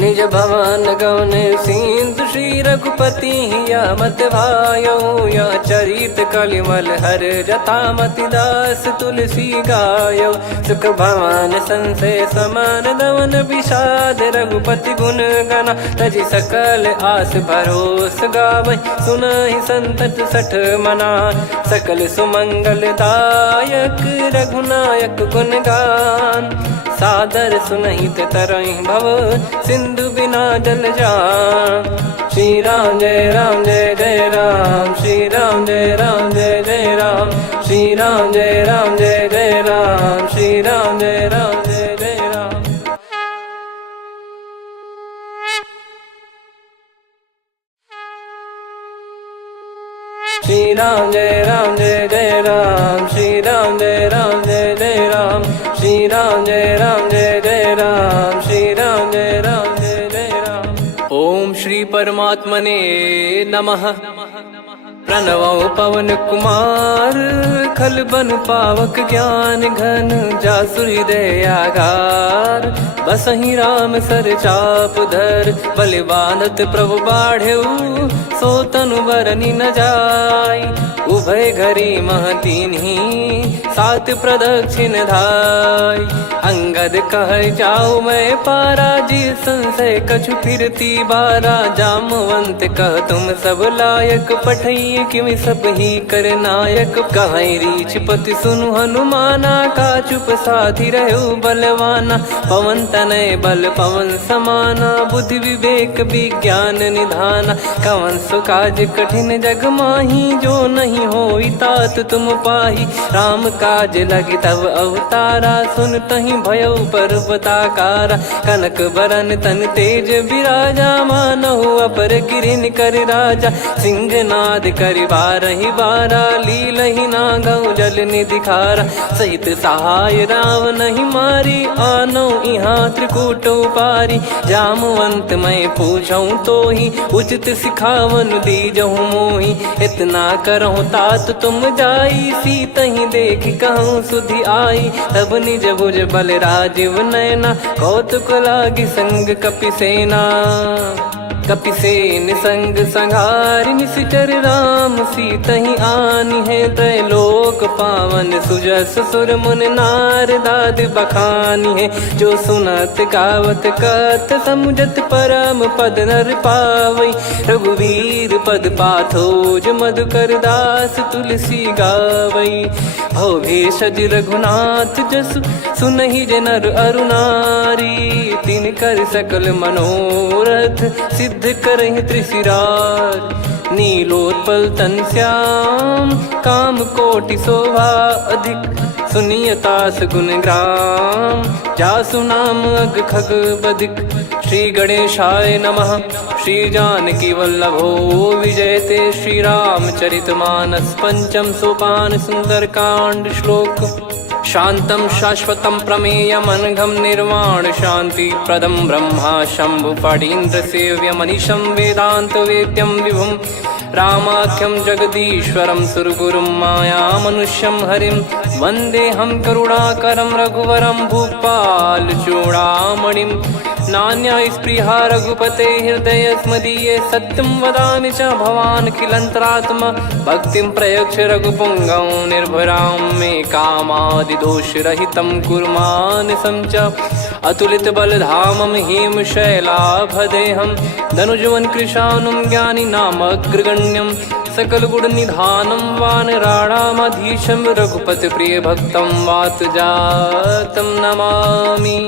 निज भवन गौन सिंधु श्री रघुपति या मत भायो या चरित कलिमल हर जथा मति दास तुलसी गायो सुख भवन संशय समान दवन विषाद रघुपति गुण गना तजि सकल आस भरोस गावै सुनहि संतत सठ मना सकल सुमंगल दायक रघुनायक गुण गान सादर सुनहित तरहि भव सिंधु बिना जल जान श्री राम जय जय राम श्री राम जय जय राम श्री राम जय जय राम श्री राम जय जय राम श्री राम जय जय राम श्री राम जय जय राम श्री राम जय जय राम श्री राम जय जय राम। ओम श्री परमात्मने नमः। प्रणवो पवन कुमार खल बन पावक ज्ञान घन जासु हृदय आगार बसहि राम सर चाप धर बलिबानत प्रभु बाढ़ेऊ सो तनु बरनि न जाय उभय घरी महतीन्ही सात प्रदक्षिण धाय अंगद कह जाऊ मैं पारा जी संशय कछु फिरती बारा जामवंत कह तुम सब लायक पठई किमि सब ही कर नायक कहीं रीछ पति सुनु हनुमाना का चुप साधि रहु बलवाना पवन तनय बल पवन समाना बुद्धि विवेक विज्ञान निधाना कवन सुकाज कठिन जग माही जो नहीं होई तात तुम पाही राम काज लगी तब अवतारा सुन तही भयो पर्वताकारा कनक बरन तन तेज विराजा मानहु अपर गिरिन कर राजा सिंहनाद करि बारहि बारा लीलहि नागौ जल निधि खारा सहित सहाय राव नहीं मारी आनो इहाँ त्रिकूट पारी जामवंत मैं पूछऊं तो ही उचित सिखावन दीजहु मोही इतना करहु तात तुम जाई सीतहि देख कहूँ सुधि आई तब निज भुज बल राजीव नैना कौतुक लागी संग कपि सेना कपिसे निसंग संहारि निशिचर राम सीतहि आनि है त्रैलोक पावन सुजस सुर मुन नार दाद बखानी है जो सुनत गावत कथ समुझत परम पद नर पावई रघुवीर पद पाथोज मधुकर दास तुलसी गावई भव भेषज रघुनाथ जसु सुनहि जे नर अरु नारी तिन कर सकल मनोरथ सिद्ध करहि त्रिशिरार नीलोत्पल तन श्याम काम कोटि शोभा अधिक सुनियतास गुण ग्राम जासु नाम अग खग बदिक श्री गणेशाय नमः श्री जानकी वल्लभो विजयते श्री रामचरितमानस पंचम सोपान सुंदरकांड श्लोक शांतं शाश्वतं प्रमेयमनघं निर्वाण शांति प्रदं ब्रह्मा शंभु फणीन्द्र सेव्यमनिशं वेदांत वेद्यं विभुं रामाख्यं जगदीश्वरं सुरगुरुं मायामनुष्यं हरिं वन्देऽहं करुणाकरं रघुवरं भूपाल चूडामणिं नान्या स्पृहा रघुपते हृदय स्मदीये सत्यं वदामि च भवान् खिलन्तरात्मा भक्तिं प्रयक्ष रघुपुङ्गं निर्भरां मे कामादिदोषरहितं कुर्मानसं च अतुलित बलधामं हेमशैलाभदेहं धनुजवन कृशानुं ज्ञानी नामग्रगण्यं सकल गुण निधानं वानराणामधीशं रघुपति प्रिय भक्तं वात जातं नमामि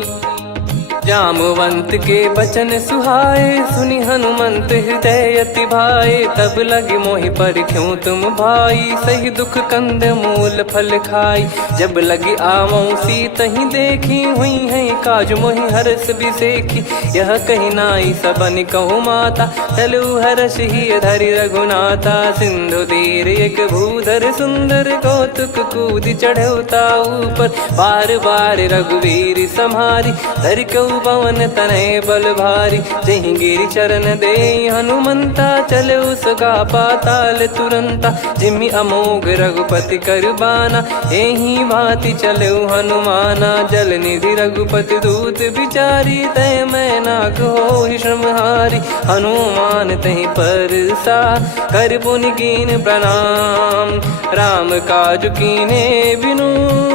जामवंत के बचन सुहाए सुनि हनुमंत हृदय अति भाए तब लगे मोहि पर क्यों तुम भाई सही दुख कंद मूल फल खाई जब लगी आवऊं सीतहि देखी हुई है काज मोहि हरस बिसेखी यह कही नाई सबन कहु माता चलु हरष ही धरि रघुनाथा सिंधु तीर एक भूधर सुंदर कौतुक कूद चढ़ौता ऊपर बार बार रघुवीर सम्हारी धरि कहु पवन तनय बल भारी जहि गिरि चरण दे हनुमंता चले उसका पाताल तुरंता जिमि अमोघ रघुपति कर बाना एहि भांति चले हनुमाना जल निधि रघुपति दूत बिचारी तय मैं नाग हो श्रमहारी हनुमान तहि पर सा कर पुनि कीन प्रणाम राम काज कीने बिनु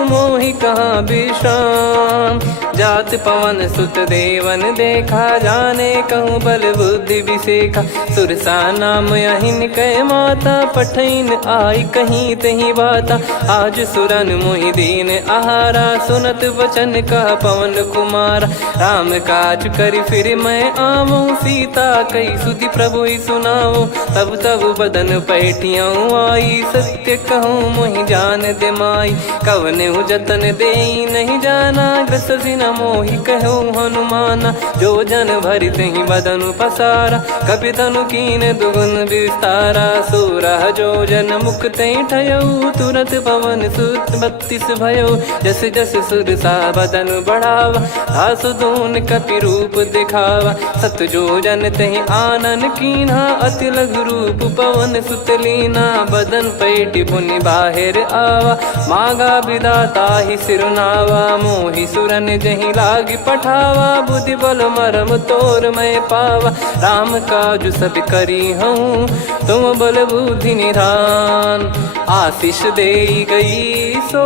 मोहि कहाँ विश्राम जात पवन सुत देवन देखा जाने कहूँ बल बुद्धि विसेखा सुरसा नाम अहिन कह माता पठैन आई कहीं तही बाता आज सुरन मोहि दीन आहारा सुनत वचन कह पवन कुमारा राम काज करि फिर मैं आवूं सीता कई सुधि प्रभु ही सुनाऊं तब तब बदन पैठियाँ आई सत्य कहूँ मोहि जान दे माई कवने जतन दे नहीं जाना ग्रसि न मोहि कहूँ हनुमाना जो जन भरि तहि बदन पसारा कपि तनु कीन दुगुन विस्तारा सोरह जो जन मुख तहि ठयऊ तुरत पवन सुत 32 भयऊ जस जस सुरसा बदन बढ़ावा आसु दून कपि रूप दिखावा सत जो जन तहि आनन कीन्हा अति लघु रूप पवन सुत लीना बदन पैटि पुनि बाहिर आवा मागा विदाता ही सिरुनावा मोहि सुरन जहि लागी पठावा बुद्धि बल मरम तोर मैं पावा राम काजु सब करी हूँ तुम बल बुद्धि निधान आशीष दे गई सो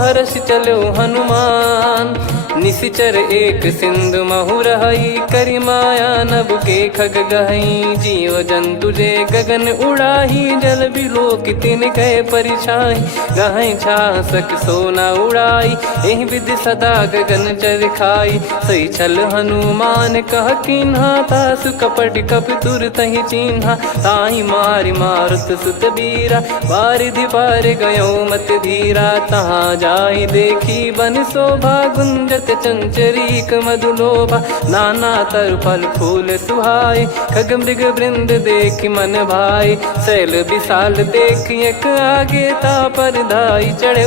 हर्ष चलो हनुमान निशिचर एक सिंधु महु रही करी माया नभ के खग गहई जीव जंतु जे गगन उड़ाही जल बिलो कितिन गए परिछाई गहई छासक सोना उड़ाई एहि विधि सदा गगन चर खाई सही छल हनुमान कह किन्हा तासु कपट कप तुर तहि चिन्हा ताहि मारि मारुत सुत बीरा बारिधि पार गयो मत धीरा तहाँ जाई देखी बन शोभा गुंजत चंचरीक मधुलोभा नाना तर फल फूल सुहाई खग मृग वृंद देख मन भाई शैल विशाल देख एक आगे ता पर धाई चढ़े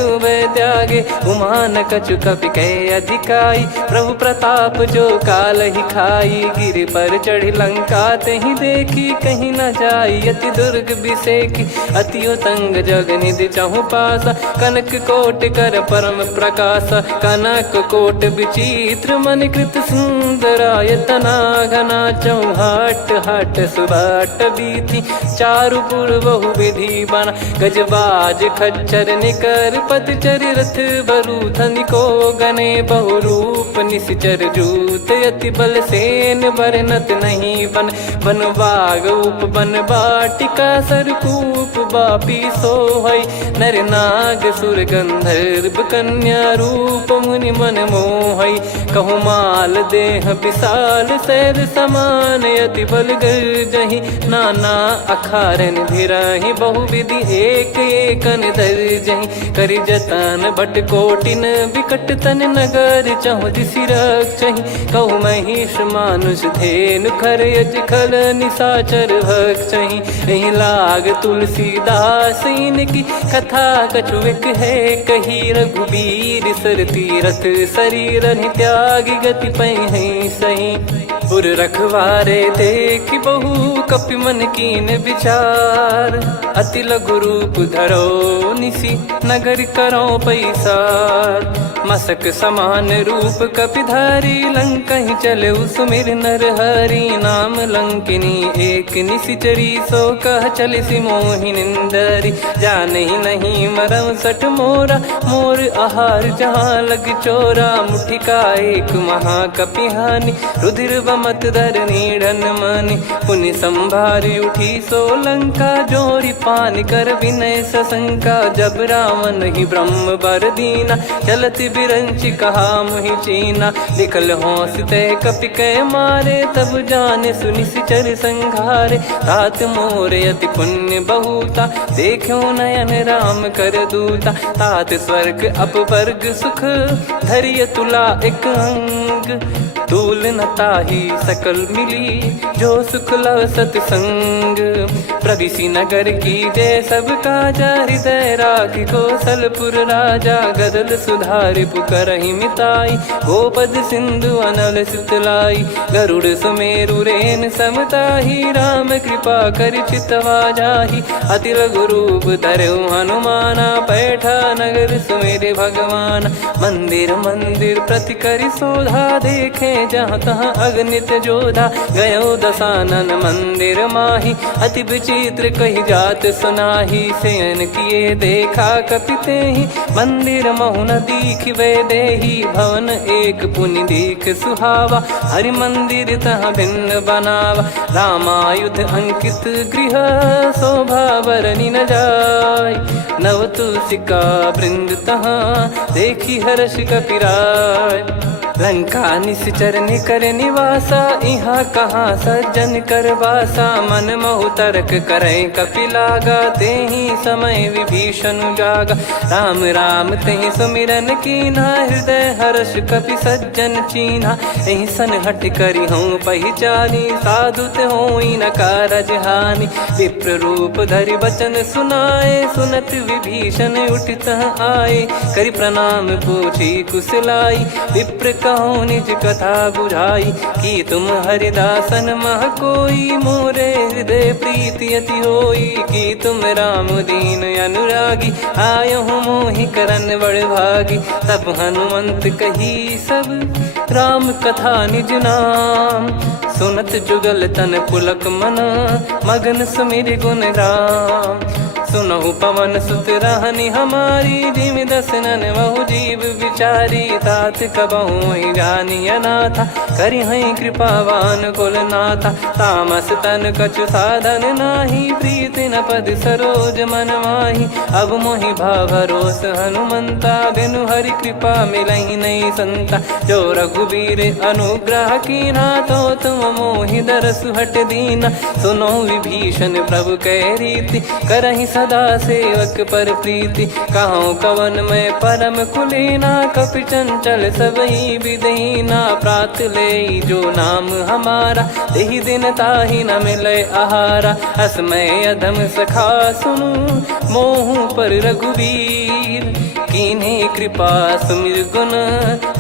त्यागे उमान कछु कपि कह अधिकाई प्रभु प्रताप जो काल ही खाई गिर पर चढ़ी लंका लंका ते ही देखी, कहीं न जाई अति दुर्ग बिसेकी। अति उतंग जग निधि चहु पासा, कनक कोट कर परम प्रकाश। कनक कोट विचित्र मन कृत सुंदरायतना घना। चौहाट हाट सुबाट बीती, चारु पुर बहु विधि बना। गजबाज खच्चर निकर पतचर रथ बरु धनिको गने। बहु रूप निश्चर जूत अति बल सेन बरनत नहीं बन। बन बाग उप बन बाटिका सरकूप बापी सोहई। नर नाग सुर गंधर्व कन्या रूप मुनि मन मोहई। कहु माल देह विशाल सैर समान, अति बल गर्जहि नाना अखारन भिराहि। बहु विधि एक एकन दर्जहि, करि जतन भट कोटिन विकट तन नगर। चहु दिसि रक्षहि, कहु महिष मानुष धेनु खर यज खल निशाचर भक्षहि। एहि लाग तुलसीदास इनकी कथा कछु एक है कही। रघुबीर सर तीरथ शरीर त्यागी, गति पै सही। पुर रखवारे देखि बहु कपि मन कीन विचार। अति लघु रूप धरो निसि नगर करो पैसार। मसक समान रूप कपिधारी, लंकहि चले सुमिर नर हरि। नाम लंकिनी एक निशिचरी, सो कह चलिसि मोहि निंदरी। जानहि नहीं मरम सठ मोरा, मोर आहार जहाँ लग चोरा। मुठिका एक महाकपिहानि, रुधिर बमत धरनी ढन मानि। पुनि संभारी उठी सो लंका, जोरी पान कर विनय सशंका। जब रावण ही ब्रह्म बर दीना, चलति बिरंचि कहा मुहि चीना। निकल होंस ते कपि कै मारे, तब जाने सुनिश्चर संघारे। तात मोर अति पुण्य बहुता, देखो नयन राम कर दूता। तात स्वर्ग अपवर्ग सुख, धैर्य तुला एक अंग। तूल न ताहि सकल मिली, जो सुख लव सतसंग। प्रविशि नगर की जय सब काजा, हृदय राखि कौशलपुर राजा। गदल सुधारि पुकारहि मिताई, गोपद सिंधु अनल सितलाई। गरुड़ सुमेरु रेन समताहि, राम कृपा कर चितवा जाहि। अति लघु रूप धरऊ हनुमाना, पैठा नगर सुमेरे भगवान। मंदिर मंदिर प्रति करि शोधा, देखे जहाँ तहाँ अगणित जोधा। गयो दशानन मंदिर माही, अति विचित्र कही जात सुनाही। शयन किए देखा कपिते ही, मंदिर महु न दीख वे देही। भवन एक पुनि दीख सुहावा, हरि मंदिर तहाँ भिन्न बनावा। रामायुध अंकित गृह, शोभा बरनि न जाय। नव तुलसिका वृंद तहाँ, देखी हर्ष कपिराय। लंका निश्चर निकर निवासा, यहाँ कहाँ सज्जन कर वासा। मन महु तर्क करें कपिलागा, तेहि समय विभीषण जागा। राम राम तेहि सुमिरन कीन्हा, हृदय हर्ष कपि सज्जन चीन्हा। एहि सन हट करि हूँ पहिचानी, साधु ते होई न कारज हानि। विप्र रूप धरि बचन सुनाए, सुनत विभीषण उठित आए। करि प्रणाम पूछी कुशलाई, विप्र कहो निज कथा बुझाई। कि तुम हरिदासन मह कोई, मोरे हृदय प्रीति अति होई। कि तुम राम दीन अनुरागी, आयहु मोहि करन बड़ भागी। तब हनुमंत कही सब राम कथा निज नाम। सुनत जुगल तन पुलक मना, मगन सुमिर गुण राम। सुनहु पवन सुत रहनि हमारी, जिम दसनन बहु जीव विचारी। तात कबहु ही जानी अनाथा, करि हई कृपावान कुल नाथा। तामस तन कछु साधन नाही, प्रीति न पद सरोज मन माही। अब मोहि भाव भरोस हनुमंता, बिनु हरि कृपा मिलहि नहीं संता। जो रघुबीर अनुग्रह कीन्हा, तो तुम मोहि दरसु हट दीना। सुनो विभीषण प्रभु कह रीति, करहि सदा सेवक पर प्रीति। कहूँ कवन में परम कुलीना, कपि चंचल सबई विदहीना। प्रात ले जो नाम हमारा, तेहि दिन ताहि न मिले आहारा। असमय अधम सखा सुनु, मोहु पर रघुवीर। कीन्हे कृपा सुमिर गुण,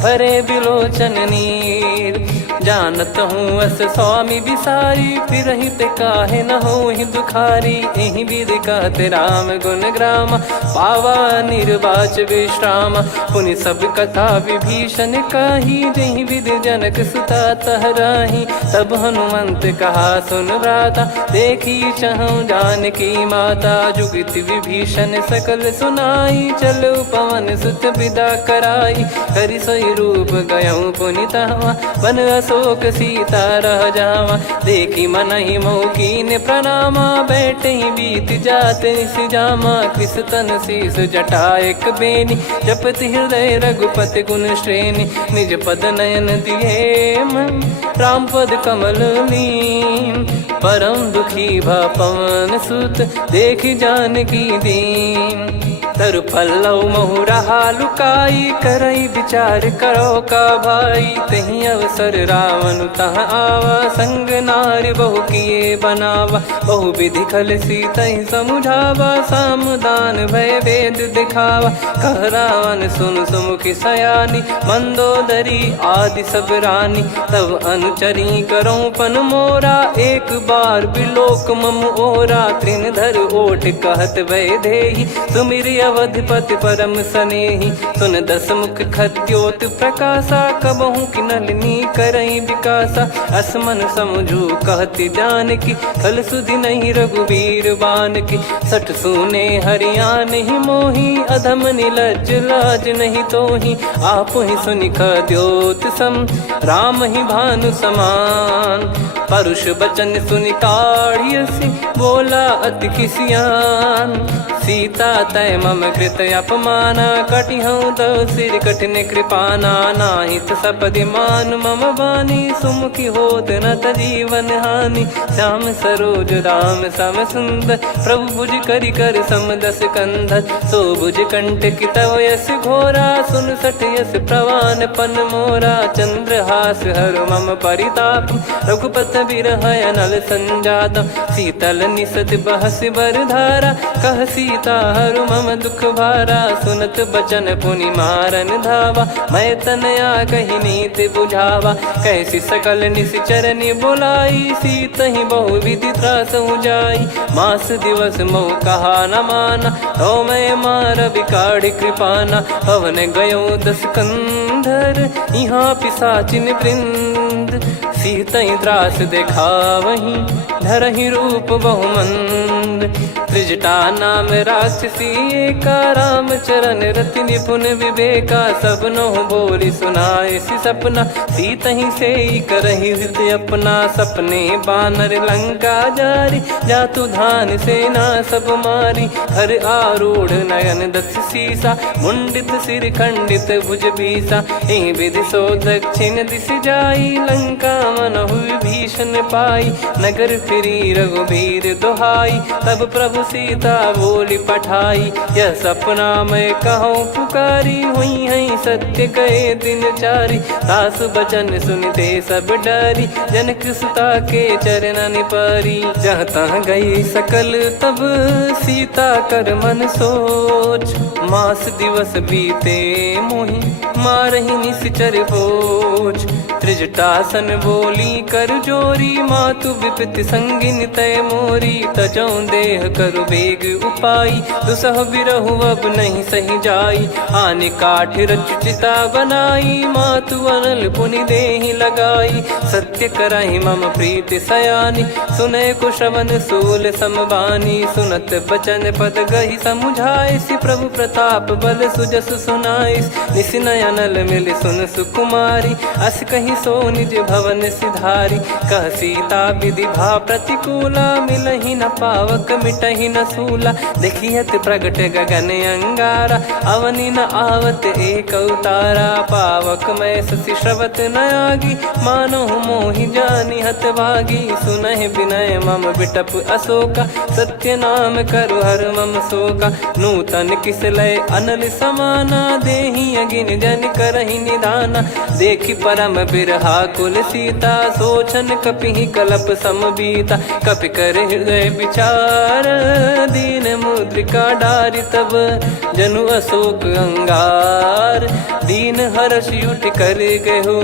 भरे बिलोचन नीर। जानत हूँ अस स्वामी बिसारी, फिर ही ते काहे न हो ही दुखारी। यही विध कहते राम गुण ग्राम, पावा निर्वाच विश्राम। पुनि सब कथा विभीषण काही, जही विध जनक सुता तहराही। तब हनुमंत कहा सुन भ्राता, देखी चहु जानकी माता। जुगति विभीषण सकल सुनाई, चलो पवन सुत विदा कराई। हरि सोई रूप गयऊँ पुनि तहवा, बन अशोक सीता रह जावा। देखी मन ही मौकीन प्रणामा, बैठे ही बीत जात निस जामा। कृस तन शीस जटा एक बेनी, जपति हृदय रघुपति गुण श्रेणी। निज पद नयन दिए मन, राम पद कमल लीन। परम दुखी भा पवन सुत, देखि जानकी दीन। तरु पल्लव महु रहा लुकाई, करई विचार करो का भाई। तही अवसर रावण तह आवा, संग नारी बहु किए बनावा। बहु विधि खल सीतहि समुझावा, सामदान भय वेद दिखावा। कह रावण सुन सुमुखी सयानी, मंदोदरी आदि सब रानी। तब अनुचरी करो पन मोरा, एक बार बिलोक मम ओरा। तृण धर ओट कहत भय देहि, सुमिरि अवधिपति परम सनेहि। सुन दस मुख खद्योत प्रकाशा, कबहु की नलिनी करई विकासा। असमन समझू कहती जानकी, खल सुधि नहीं रघुवीर बान की। सठ सुने हरियाण ही मोही, अधम निलज्ज लाज नहीं तोही। आप ही सुनि खद्योत सम, राम ही भानु समान। परुष बचन सुनि काढ़ियसि, बोला अति किसियान। सीता तय मम कृत अपमाना, कटिहऊँ तव सिर कठिन कृपाना। नाहित सपदि मान मम बानी, सुमुखी होत न जीवन हानि। श्याम सरोज राम सम सुंदर, प्रभु भुज करि कर सम दस कंधर। सो भुज कंठ की तव यस घोरा, सुन सठ यस प्रवान पन मोरा। चंद्रहास हर मम परिताप, रघुपत बिरह अनल संजात। शीतल निसत बहस बर धारा, कह सीता हरु मम दुख भारा। सुनत बचन पुनि मारन धावा, मैं तनया कही नीति बुझावा। कैसी सकल निश्चर बुलाई, सीतहि बहु विधि त्रास जाई। मास दिवस मोह कहा न माना, तो मैं मार बिकाढ़ कृपाना। पवन गयो दस कंधर, यहाँ पिशाचिन वृंद। सीतहि त्रास देखावहीं, धरहि रूप बहुमंद। त्रिजटा नाम राक्षसी एका, राम चरण रति निपुण विवेका। सबनो बोली सुनाए सि सपना, सीतहि सेई करहि हृदय अपना। सपने बानर लंका जारी, जातु धान सेना सब मारी। हर आरूढ़ नयन दस सीसा, मुंडित सिर खंडित भुज बीसा। एहि विधि सो दक्षिण दिश जाई, लंका मनहु विभीषण पाई। नगर फिरी रघुबीर दुहाई, तब प्रभु सीता बोली पठाई। यह सपना मैं कहूँ पुकारी, हुई है सत्य कहे दिन चारी। दास बचन सुनते सब डरी, जनक सुता के चरण परी। जहाँ तहाँ गई सकल तब सीता कर मन सोच। मास दिवस बीते मोहि, मारहि निश्चर बोझ। त्रिजटासन बोली कर जोरी, मातु विपति संगिन तय मोरी। तजौ देह करु बेग उपाई, दुसह बिरहु अब नहीं सही जाई। आने काठ रचिता बनाई, मातु अनल पुनि देहि लगाई। सत्य करहि मम प्रीति सयानी, सुनय को श्रवण सूल समबानी। सुनत बचन पद गहि समुझाइसि, प्रभु प्रताप बल सुजस सुनाइस। निस नयनल मिल सुन सुकुमारी, अस कहीं सो निज भवन सिधारी। कह सीता विधि भा प्रतिकूला, मिलहि न पावक मिटहि न सूला। देखियत प्रगट गगन अंगारा, अवनि न आवत एक अवतारा। पावक मैं शशि श्रवत न आगी, मानो मोहि जानि हत भागी। सुनहि विनय मम बिटप अशोका, सत्य नाम करु हर मम शोका। नूतन किस लय अनल समाना, देहि अगिन जन करहि निदाना। देखि परम बिरहा कुल सीता, सोचन कपि कलप सम बीता। कपि कर हृदय विचार, दीन मुद्रिका डारि तब जनु अशोक अंगार। दीन हर्ष उठ कर गहु,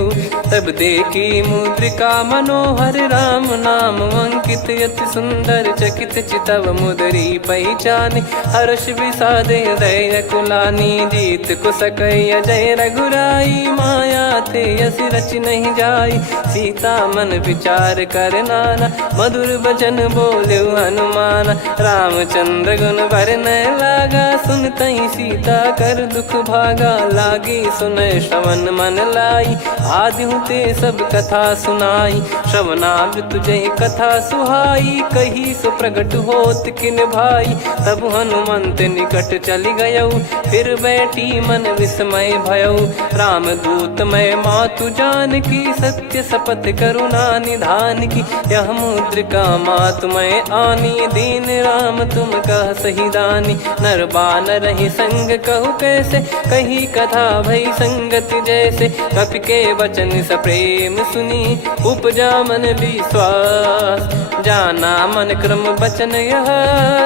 तब देखी मुद्रिका मनोहर। राम नाम अंकित अति सुंदर, चकित चितव मुदरी पहचाने। हर्ष विषादे हृदय कुलानी, जीत को सकय जय रघुराई। माया थे यस रच नहीं जाई, सीता मन विचार कर नाना। मधुर बचन बोले हनुमान, रामचंद्र गुण वरन लागा। सुनतहि सीता कर दुख भागा, लागी सुनय श्रवण मन लाई। आदि ते सब कथा सुनाई, श्रवणामृत जय कथा सुहाई। कही सो प्रगट होत किन भाई, तब हनुमंत निकट चली गयौ। फिर बैठी मन विस्मय भयौ, राम दूत मैं मातु जान की। सत्य शपथ करुणा निधान की, यह मुद्रिका मातु मैं आनी। दीन राम तुम कह सही दानी, नर बानर रही संग कहु कैसे। कही कथा भई संगति जैसे, कपि के वचन सप्रेम सुनी। उपजा मन विश्वास, जाना मन क्रम बचन यह।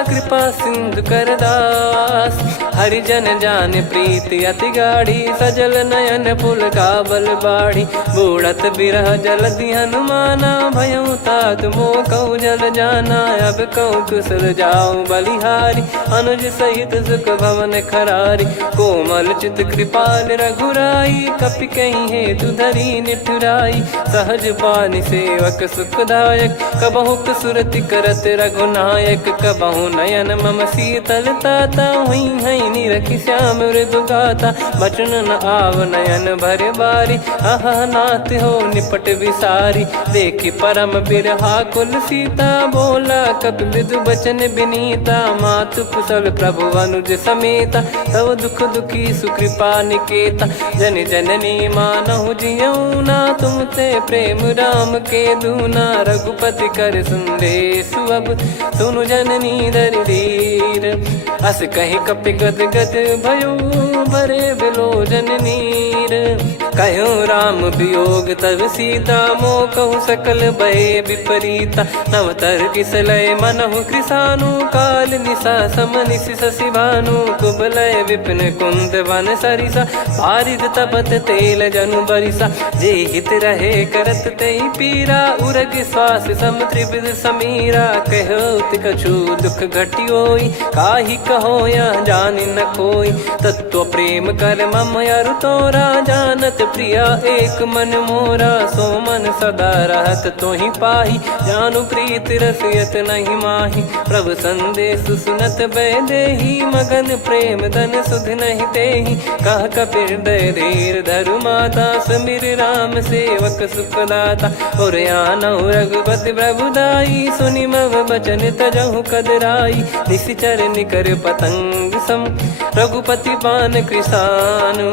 कृपा सिंधु कर दास, हरिजन जान प्रीति अति गाढ़ी। सजल नयन पुलकावल बाढ़ी, बूढ़त बिरह जलधि हनुमाना। भयउ तात मोह कहु जल जाना, अब कहु कुशल जाऊं बलिहारी। अनुज सहित सुख भवन खरारी, कोमल चित कृपाल रघुराई। कपि कहीं हेतु धरी निठुराई, सहज बानी सेवक सुखदायक। कबहु सुरति करत रघुनायक, कबहु नयन मम शीतल ताता। हुई है निरखि श्याम मृदु गाता, बचन न आव नयन भरे बारी। अह नाथ हो निपट विसारी, देखी परम बिरहा कुल सीता। बोला कपि मृदु बचन बिनीता, मातु कुशल प्रभु अनुज समेता। तव दुख दुखी सुकृपा निकेता, जन जननी मानहु जियऊ ना। तुम ते प्रेम राम के दूना, रघुपति कर संदेशु अब सुनु जननी दर धीर। अस कहीं कपि गद गद भयो, भरे बिलोचन नीर। कहो राम वियोग तब सीता, मोह कहु सकल भय विपरीता। नवतर किसलय मनहु कृसानु, काल निशा समनिश शशि भानु। कुबलय विपिन कुंद वन सरिसा, पारिद तपत तेल जनु बरिसा। जे हित रहे करत तेहि पीरा, उरग श्वास सम त्रिविध समीरा। कहो कछु दुख घटियोई, काहि कहो या जानि न कोई। तत्व प्रेम कर मम अरु तोरा, जानत प्रिया एक मन मोरा। सो मन सदा रहत तोहि पाही, जानु प्रीत रसियत नहीं माही। प्रभु संदेश सुनत बैदेही, मगन प्रेम धन सुध नहीं तेहि। कह कपि हृदय धीर धरु माता, समिर राम सेवक सुखदाता। और आनहु रघुपति प्रभुदाई, सुनि मम बचन तजहु कदराई। निशिचर निकर पतंग सम, रघुपति पान कृसानु।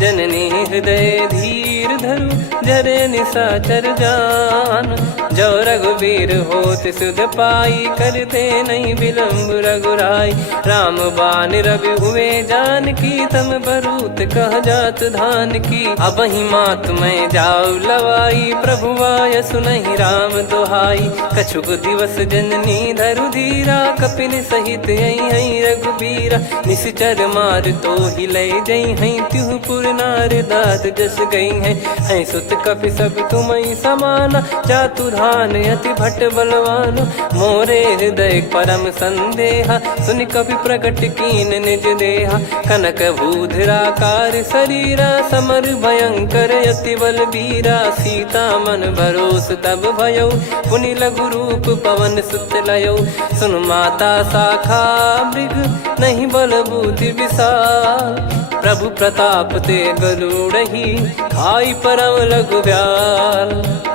जननी हृदय धीर धरु, जरे निशाचर जान। जो रघुवीर होत सुध पाई, करते नहीं विलम्ब रघुराई। राम बान रवि हुए जान की, तम बरूत कह जात धान की। अब ही मात मैं जाऊ लवाई, प्रभु आय सुनहि राम दोहाई। कछुक दिवस जननी धरु धीरा, कपिन सहित यही रघुबीरा। निश्चर मार तो ही ले जई हैं, त्युह पुर नार दाद जस गई हैं। सुत कपि सब तुमहि समाना, जातु धान अति भट बलवान। मोरे हृदय परम संदेहा, सुनि कपि प्रकट कीन निज देहा। कनक भूधराकार शरीरा, समर भयंकर अति बल बीरा। सीता मन भरोस तब भयौ, पुनि लघु रूप पवन सुत लयौ। सुन माता शाखा मृग, नहीं बल बुद्धि विशाल। प्रभु प्रताप ते गरुड़हि, खाई परम लघु ब्याल।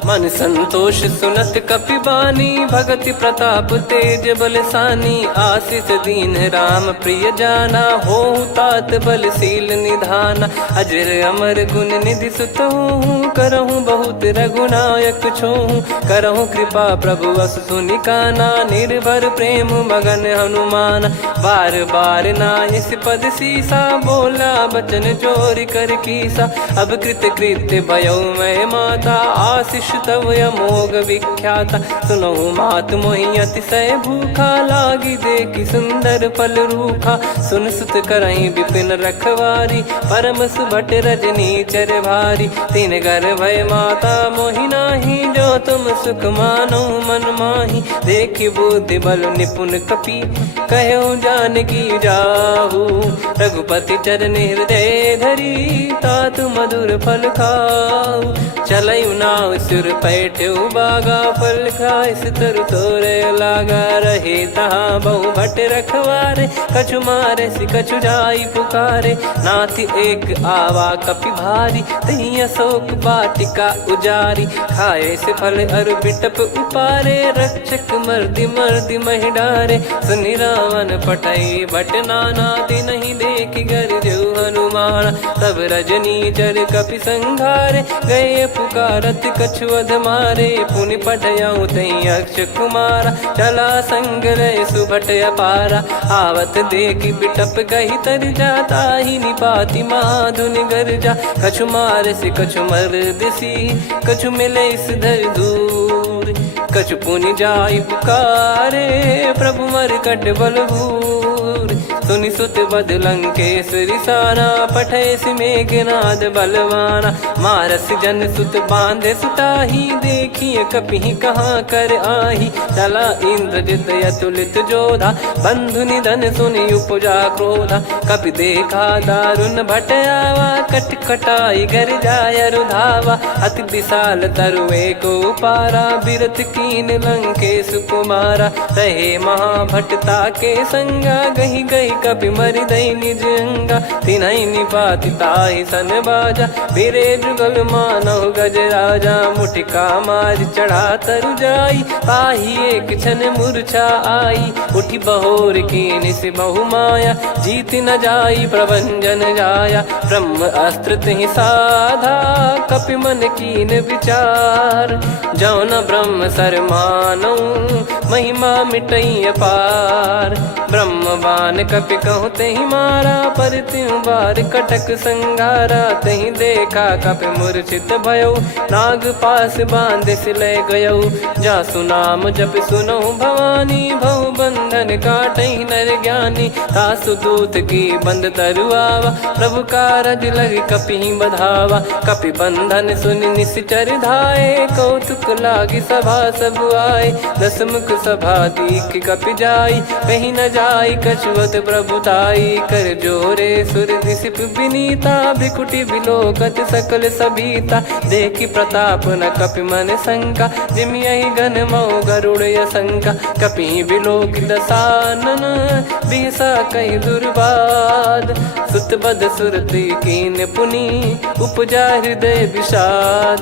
मन संतोष सुनत कपि बानी, भगति प्रताप तेज बलसानी। आशीष दीन राम प्रिय जाना, होहु तात बलशील निधाना। अजर अमर गुण निधि सुतहु, करहु बहुत रघुनायक छोहु। करहु कृपा प्रभु अस सुनि काना, निर्भर प्रेम मगन हनुमान। बार बार नायस पद सीसा, बोला बचन जोर कर कीसा। अब कृत्य भयो मैं माता, आशीष तव अमोघ विख्याता। सुनो मात मोहि अतिशय भूखा, लागी देखी सुंदर फल रूखा। सुन सुत करई विपिन रखवारी, परम सुभट रजनी चर भारी। तीन घर भय माता मोहि नाही, जो तुम सुख मानो मन माही। देखी बुद्धि बल निपुण कपि, कहो जानकी जाहू। रघुपति चरण हृदय धरी, तात मधुर फल खाऊ। चलऊ नाव सिर पैठ्यु बागा, फल खाय सितर तोरे लागा। रहे तहाँ बहु भट रखवारे, कछु मारे सि कछु जाई पुकारे। नाथ एक आवा कपि भारी, तही अशोक वाटिका उजारी। खाए से फल अरु बिटप उपारे, रक्षक मर्दि मर्दि महि डारे। सुनि रावण पठई भट नाना, तिनहि देखि गर देउ हनुमाना। तब रजनी चर कपि संघारे, गए पुकारत कछु अध मारे। पुनि पठयउ तई अक्ष कुमारा, चला संग रहे सुभट अपारा। आवत देखि बिटप गहि तर जाता, ही निपाति माधुनि गर्जा। कछु मार से कछु मर्दिसी, कछु मिले इस धर दूर। कछु पुनि जाई पुकारे, प्रभु मरकट बलभूर। सुनि सुत बद लंकेश्वरी साना, पठय मेघनाद बलवाना। मारस जन सुत बांधे सुताही, देखिए कपिहि कहाँ कर आही। चला इंद्रजित अतुलित जोधा, बंधु निधन सुनि उपजा क्रोधा। कपि देखा दारुण भट आवा, कट कटाई घर जाय रुधावा। अति विशाल तरुए को पारा, बिरत कीन लंकेश कुमारा। रहे महाभटता के संगा, गही गही कपि मरि दई निज अंगा। तिन्हि निपाति ताहि सन बाजा, बिरे जुगल मानव गज राजा। मुटिका मार चढ़ा तरु जाई, ताहि एक क्षण मूर्छा आई। उठी बहोर कीन से बहु माया, जीत न जाई प्रभंजन जाया। ब्रह्म अस्त्र तिहि साधा, कपि मन कीन विचार। जौ न ब्रह्म सर मानौ, महिमा मिटई अपार। ब्रह्म बान कपि कहूँ तहि मारा, पर त्यों बार कटक संगारा। तहि देखा कपि मूर्छित भयो, नाग पास बांध सिले गयो। जासु नाम जप सुनो भवानी, भव बंधन काटहि नर ज्ञानी। तासु दूत की बंद तरुआवा, प्रभु कारज लग कपि बधावा। कपि बंधन सुनि निश्चर धाये, कौतुक लागी सभा सब आए। दस मुख सभा दीख कपि जाई, कहीं न जाई कछुवत प्रभुताई। कर जोरे सुर दिसिप विनीता, भिकुटी बिलोकत सकल सबीता। देखी प्रताप न कपि मन शंका, जिमि यही गन मऊ गरुड़ असंका। कपि बिलोक दसानन, बिहसा कहि दुर्बाद। सुत बद सुरति कीन पुनि, उपजा हृदय विषाद।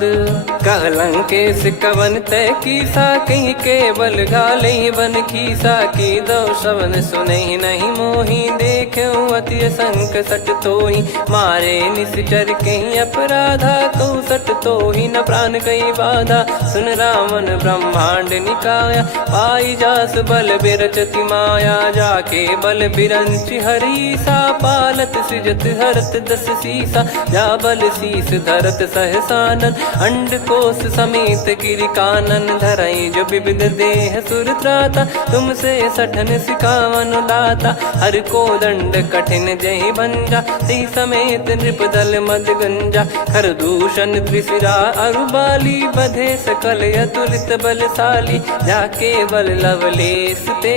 कह लंकेश कवन तय कीसा, कहीं केवल घाले बन खीसा। की दो श्रवण सुनहि नहीं मोहि, देखऊँ अति संक सट तोहि। मारे निश्चर कहीं अपराधा, कहूँ सट तोहि न प्राण कहीं बाधा। सुन रावण ब्रह्मांड निकाया, पाई जास बल बिरचति माया। जाके बल बिरंचि हरीसा, पालत सृजत हरत दस सीसा। जा बल शीस धरत सहसानन, अंड कोश समेत गिरि कानन। धरई जो विविध देह सुर त्राता, तुमसे सठन सिखावन दाता। हर को दंड कठिन जहि भंजा, ती समेत नृप दल मद गंजा। खर दूषण त्रिशिरा अरु बाली, बधे सकल अतुलित बलशाली। जाके बल लवलेस ते,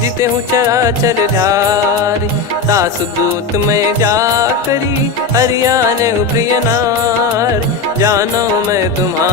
जितेहु चराचर झारि। तासु दूत मैं जा करी, हरियाने प्रिय नार। जानो मैं तुम्हारा